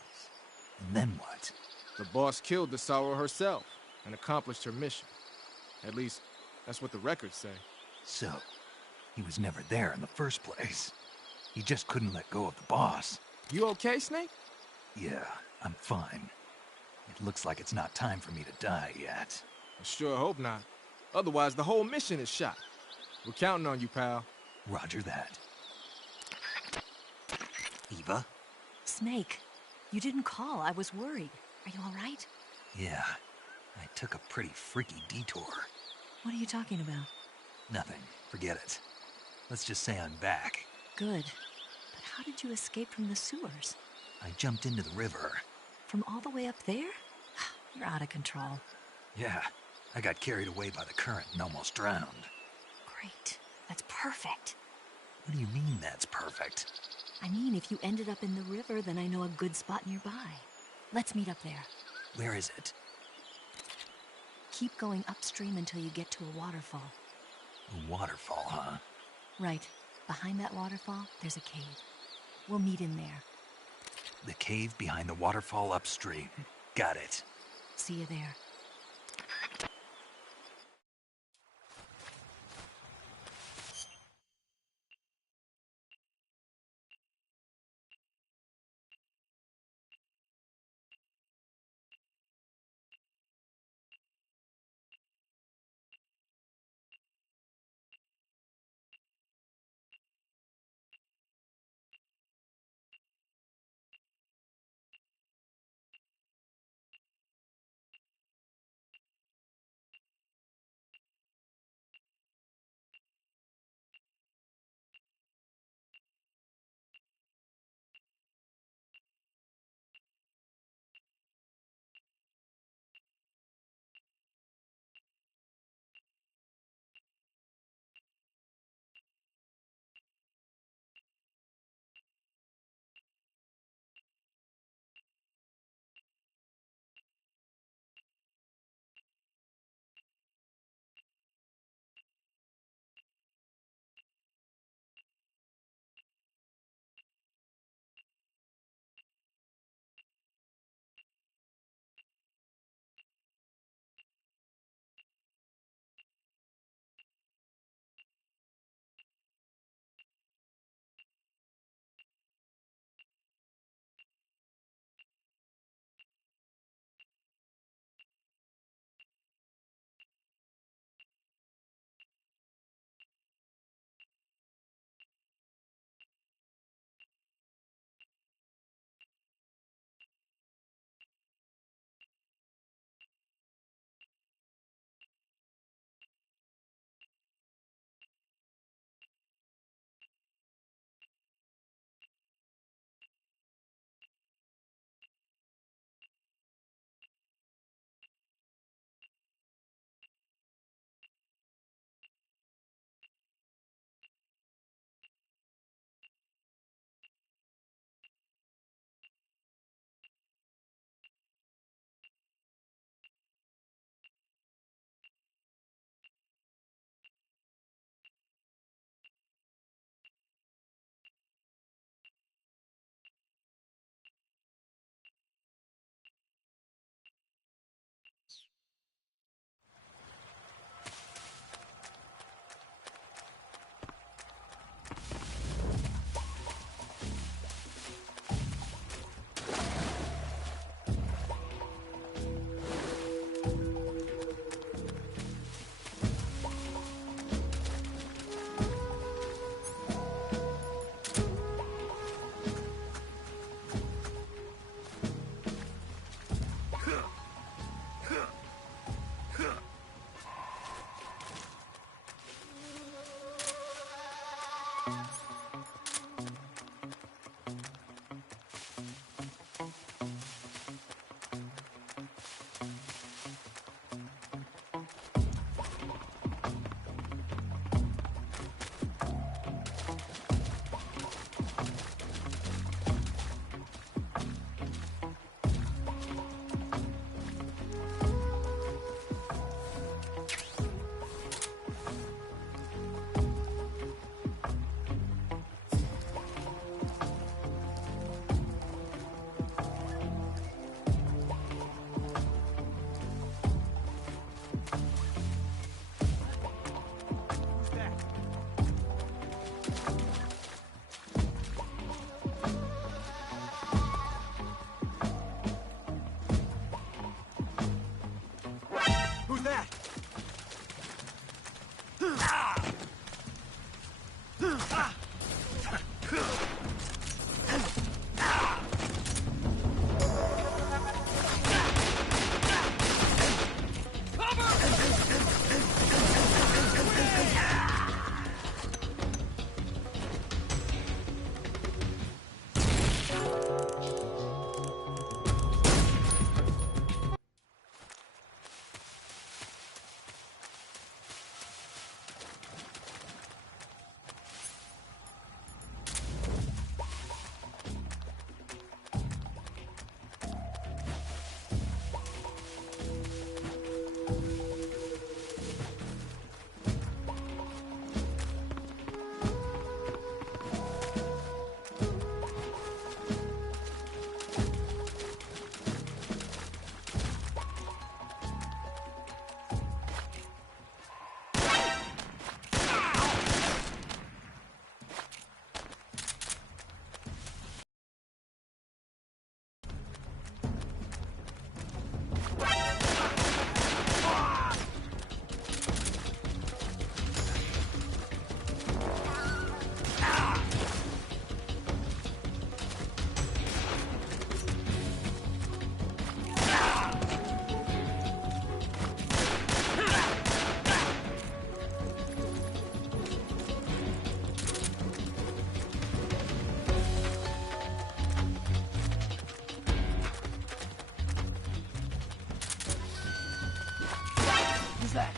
And then what? The boss killed the Sorrow herself and accomplished her mission. At least, that's what the records say. So, he was never there in the first place. He just couldn't let go of the boss. You okay, Snake? Yeah, I'm fine. It looks like it's not time for me to die yet. I sure hope not. Otherwise, the whole mission is shot. We're counting on you, pal. Roger that. Eva? Snake, you didn't call. I was worried. Are you all right? Yeah, I took a pretty freaky detour. What are you talking about? Nothing. Forget it. Let's just say I'm back. Good. But how did you escape from the sewers? I jumped into the river. From all the way up there? You're out of control. Yeah, I got carried away by the current and almost drowned. Great. That's perfect. What do you mean that's perfect? I mean, if you ended up in the river, then I know a good spot nearby. Let's meet up there. Where is it? Keep going upstream until you get to a waterfall. A waterfall, huh? Right. Behind that waterfall, there's a cave. We'll meet in there. The cave behind the waterfall upstream. Got it. See you there. that? Who's that?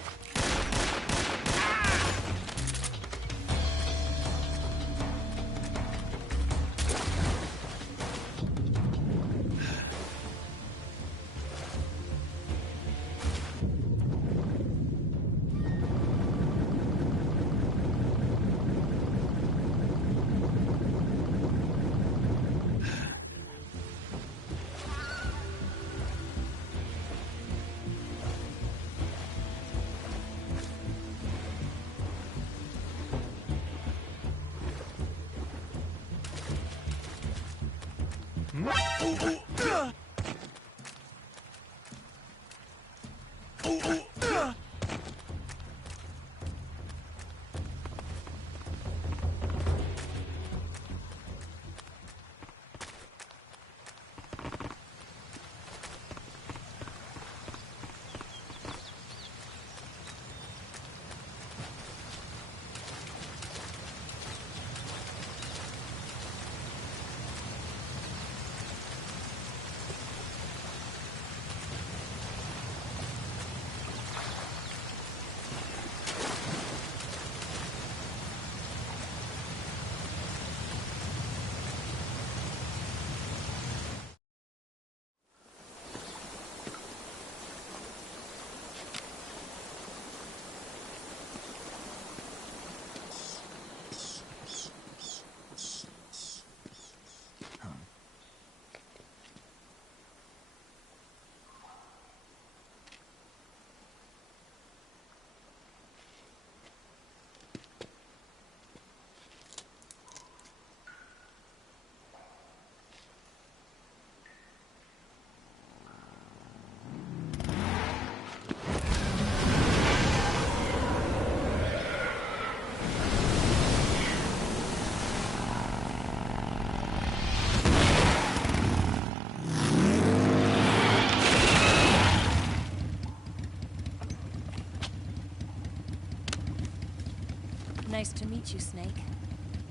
Nice to meet you, Snake.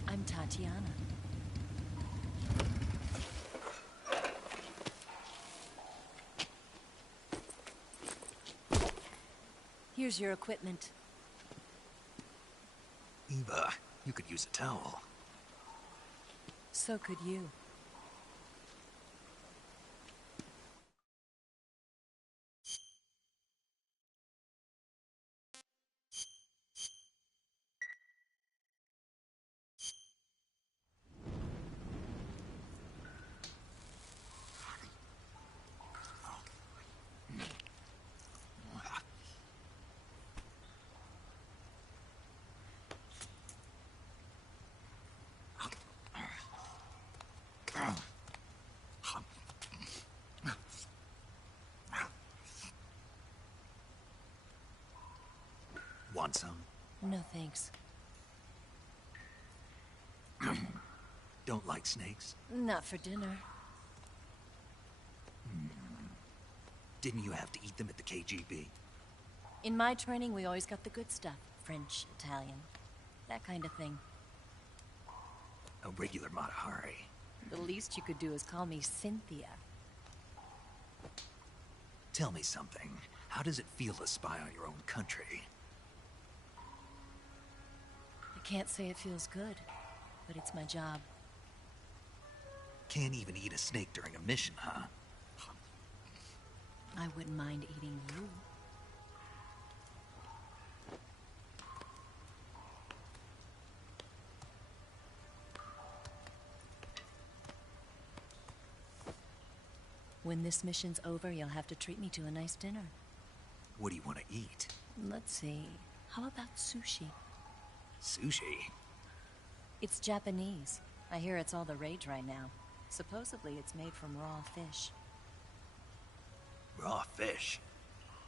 I'm Tatiana. Here's your equipment. Eva, you could use a towel. So could you. Want some? No thanks. Don't like snakes? Not for dinner. Didn't you have to eat them at the KGB? In my training, we always got the good stuff. French, Italian, that kind of thing. A regular Matahari. The least you could do is call me Cynthia. Tell me something. How does it feel to spy on your own country? I can't say it feels good, but it's my job. Can't even eat a snake during a mission, huh? I wouldn't mind eating you. When this mission's over, you'll have to treat me to a nice dinner. What do you want to eat? Let's see. How about sushi? Sushi? It's Japanese. I hear it's all the rage right now. Supposedly it's made from raw fish. Raw fish?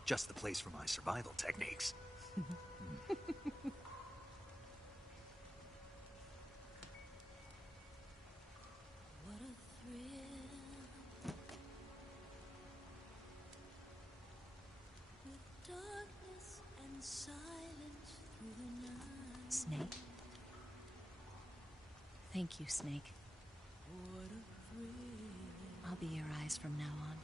Just the place for my survival techniques. Snake? Thank you, Snake. I'll be your eyes from now on.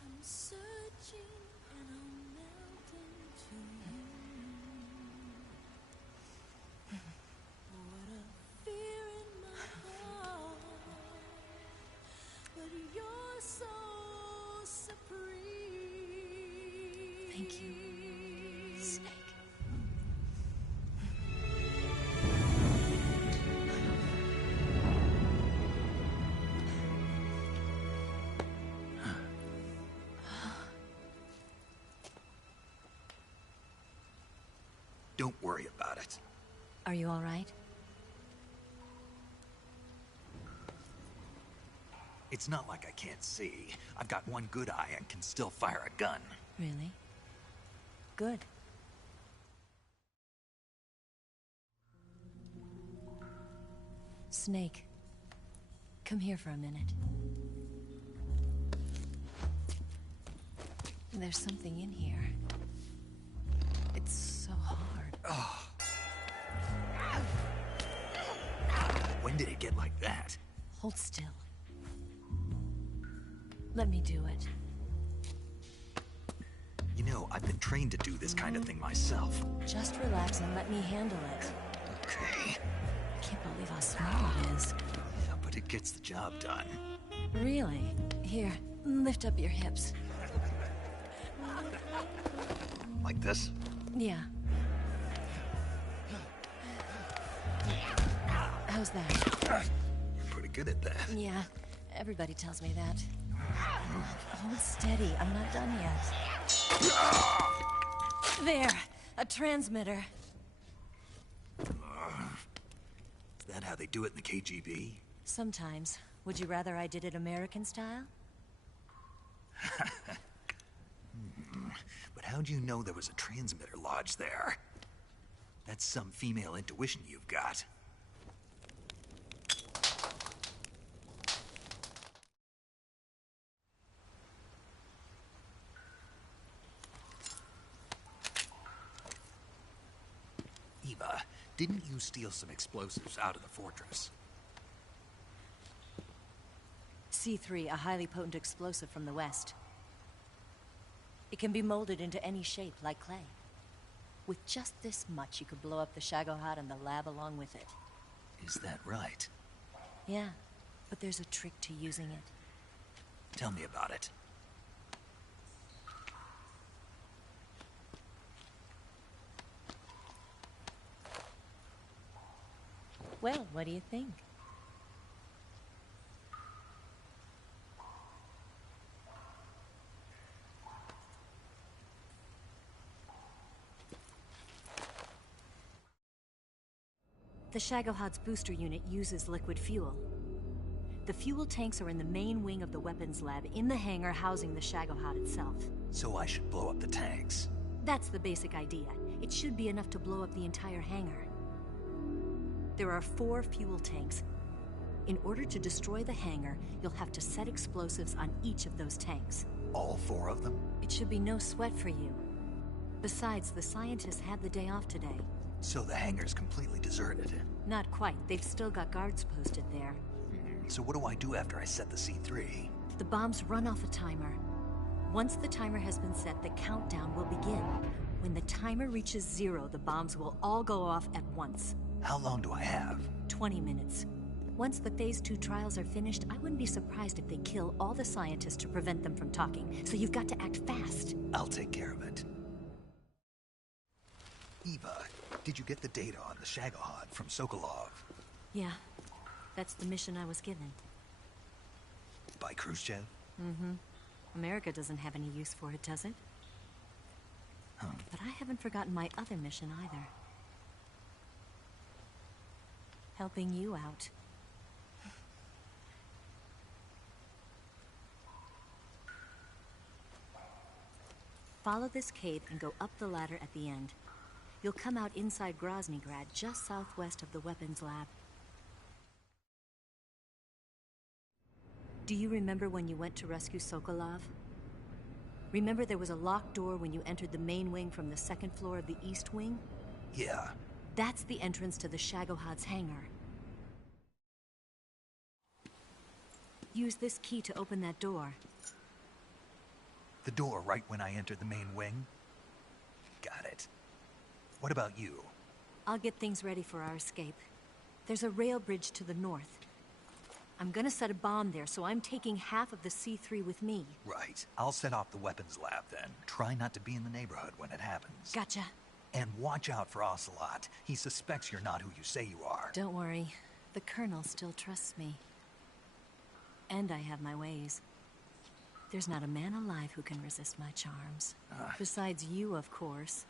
I'm searching and I'm melting to you. What a fear in my heart, but you're so supreme. Thank you, Snake. Don't worry about it. Are you all right? It's not like I can't see. I've got one good eye and can still fire a gun. Really? Good. Snake, come here for a minute. There's something in here. It's so hard. Oh. When did it get like that? Hold still. Let me do it. You know, I've been trained to do this kind of thing myself. Just relax and let me handle it. Okay. I can't believe how small it is. Yeah, but it gets the job done. Really? Here, lift up your hips. Like this? Yeah. How's that? You're pretty good at that. Yeah, everybody tells me that. Hold steady, I'm not done yet. There, a transmitter. Is that how they do it in the KGB? Sometimes. Would you rather I did it American style? But how'd you know there was a transmitter lodged there? That's some female intuition you've got. Eva, didn't you steal some explosives out of the fortress? C3, a highly potent explosive from the west. It can be molded into any shape, like clay. With just this much, you could blow up the Shagohod and the lab along with it. Is that right? Yeah, but there's a trick to using it. Tell me about it. Well, what do you think? The Shagohod's booster unit uses liquid fuel. The fuel tanks are in the main wing of the weapons lab in the hangar housing the Shagohod itself. So I should blow up the tanks. That's the basic idea. It should be enough to blow up the entire hangar. There are 4 fuel tanks. In order to destroy the hangar, you'll have to set explosives on each of those tanks. All 4 of them? It should be no sweat for you. Besides, the scientists had the day off today. So the hangar's completely deserted. Not quite. They've still got guards posted there. So what do I do after I set the C3? The bombs run off a timer. Once the timer has been set, the countdown will begin. When the timer reaches 0, the bombs will all go off at once. How long do I have? 20 minutes. Once the Phase 2 trials are finished, I wouldn't be surprised if they kill all the scientists to prevent them from talking. So you've got to act fast. I'll take care of it. Eva, did you get the data on the Shagohod from Sokolov? Yeah, that's the mission I was given. By Khrushchev? Mm-hmm. America doesn't have any use for it, does it? But I haven't forgotten my other mission either. Helping you out. Follow this cave and go up the ladder at the end. You'll come out inside Groznygrad, just southwest of the weapons lab. Do you remember when you went to rescue Sokolov? Remember there was a locked door when you entered the main wing from the 2nd floor of the East Wing? Yeah. That's the entrance to the Shagohod's hangar. Use this key to open that door. The door right when I entered the main wing? Got it. What about you? I'll get things ready for our escape. There's a rail bridge to the north. I'm gonna set a bomb there, so I'm taking half of the C3 with me. Right. I'll set off the weapons lab then. Try not to be in the neighborhood when it happens. Gotcha. And watch out for Ocelot. He suspects you're not who you say you are. Don't worry. The Colonel still trusts me. And I have my ways. There's not a man alive who can resist my charms. Besides you, of course.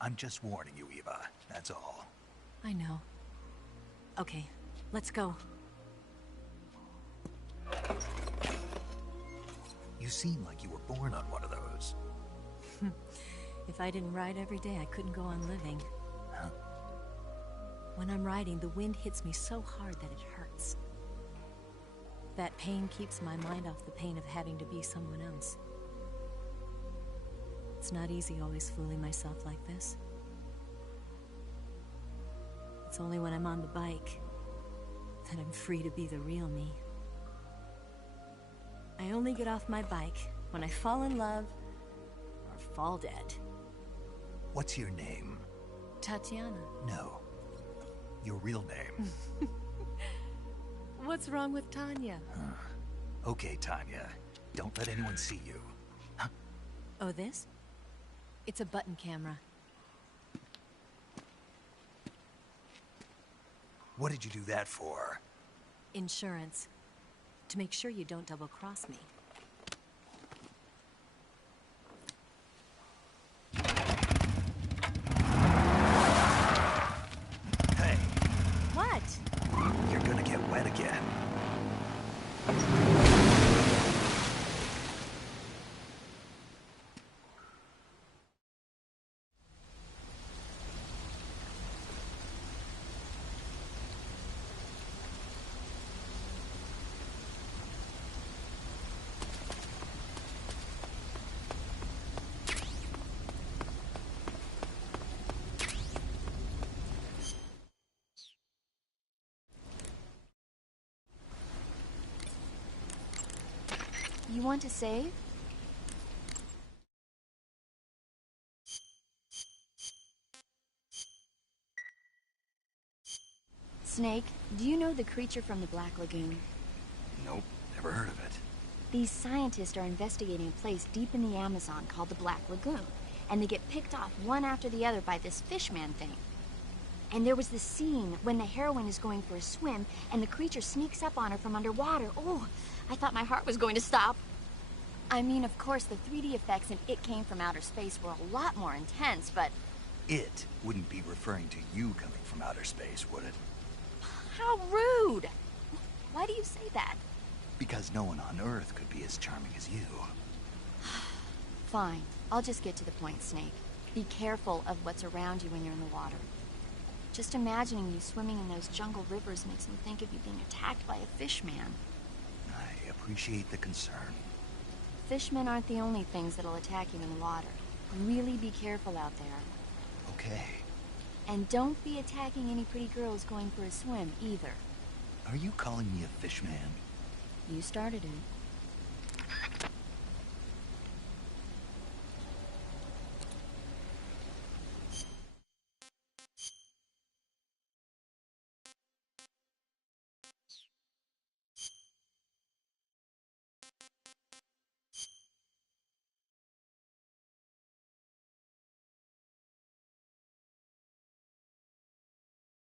I'm just warning you, Eva. That's all. I know. Okay, let's go. You seem like you were born on one of those. If I didn't ride every day, I couldn't go on living. Huh? When I'm riding, the wind hits me so hard that it hurts. That pain keeps my mind off the pain of having to be someone else. It's not easy always fooling myself like this. It's only when I'm on the bike that I'm free to be the real me. I only get off my bike when I fall in love or fall dead. What's your name? Tatiana. No. Your real name. What's wrong with Tanya? Okay, Tanya. Don't let anyone see you. Huh? Oh, this? It's a button camera. What did you do that for? Insurance. To make sure you don't double-cross me. Hey. What? You're gonna get wet again. You want to save? Snake, do you know the creature from the Black Lagoon? Nope, never heard of it. These scientists are investigating a place deep in the Amazon called the Black Lagoon, and they get picked off one after the other by this fishman thing. And there was this scene when the heroine is going for a swim, and the creature sneaks up on her from underwater. Oh, I thought my heart was going to stop. I mean, of course, the 3D effects in It Came from Outer Space were a lot more intense, but... It wouldn't be referring to you coming from outer space, would it? How rude! Why do you say that? Because no one on Earth could be as charming as you. Fine. I'll just get to the point, Snake. Be careful of what's around you when you're in the water. Just imagining you swimming in those jungle rivers makes me think of you being attacked by a fish man. I appreciate the concern. Fishmen aren't the only things that'll attack you in the water. Really be careful out there. Okay. And don't be attacking any pretty girls going for a swim, either. Are you calling me a fish man? You started it.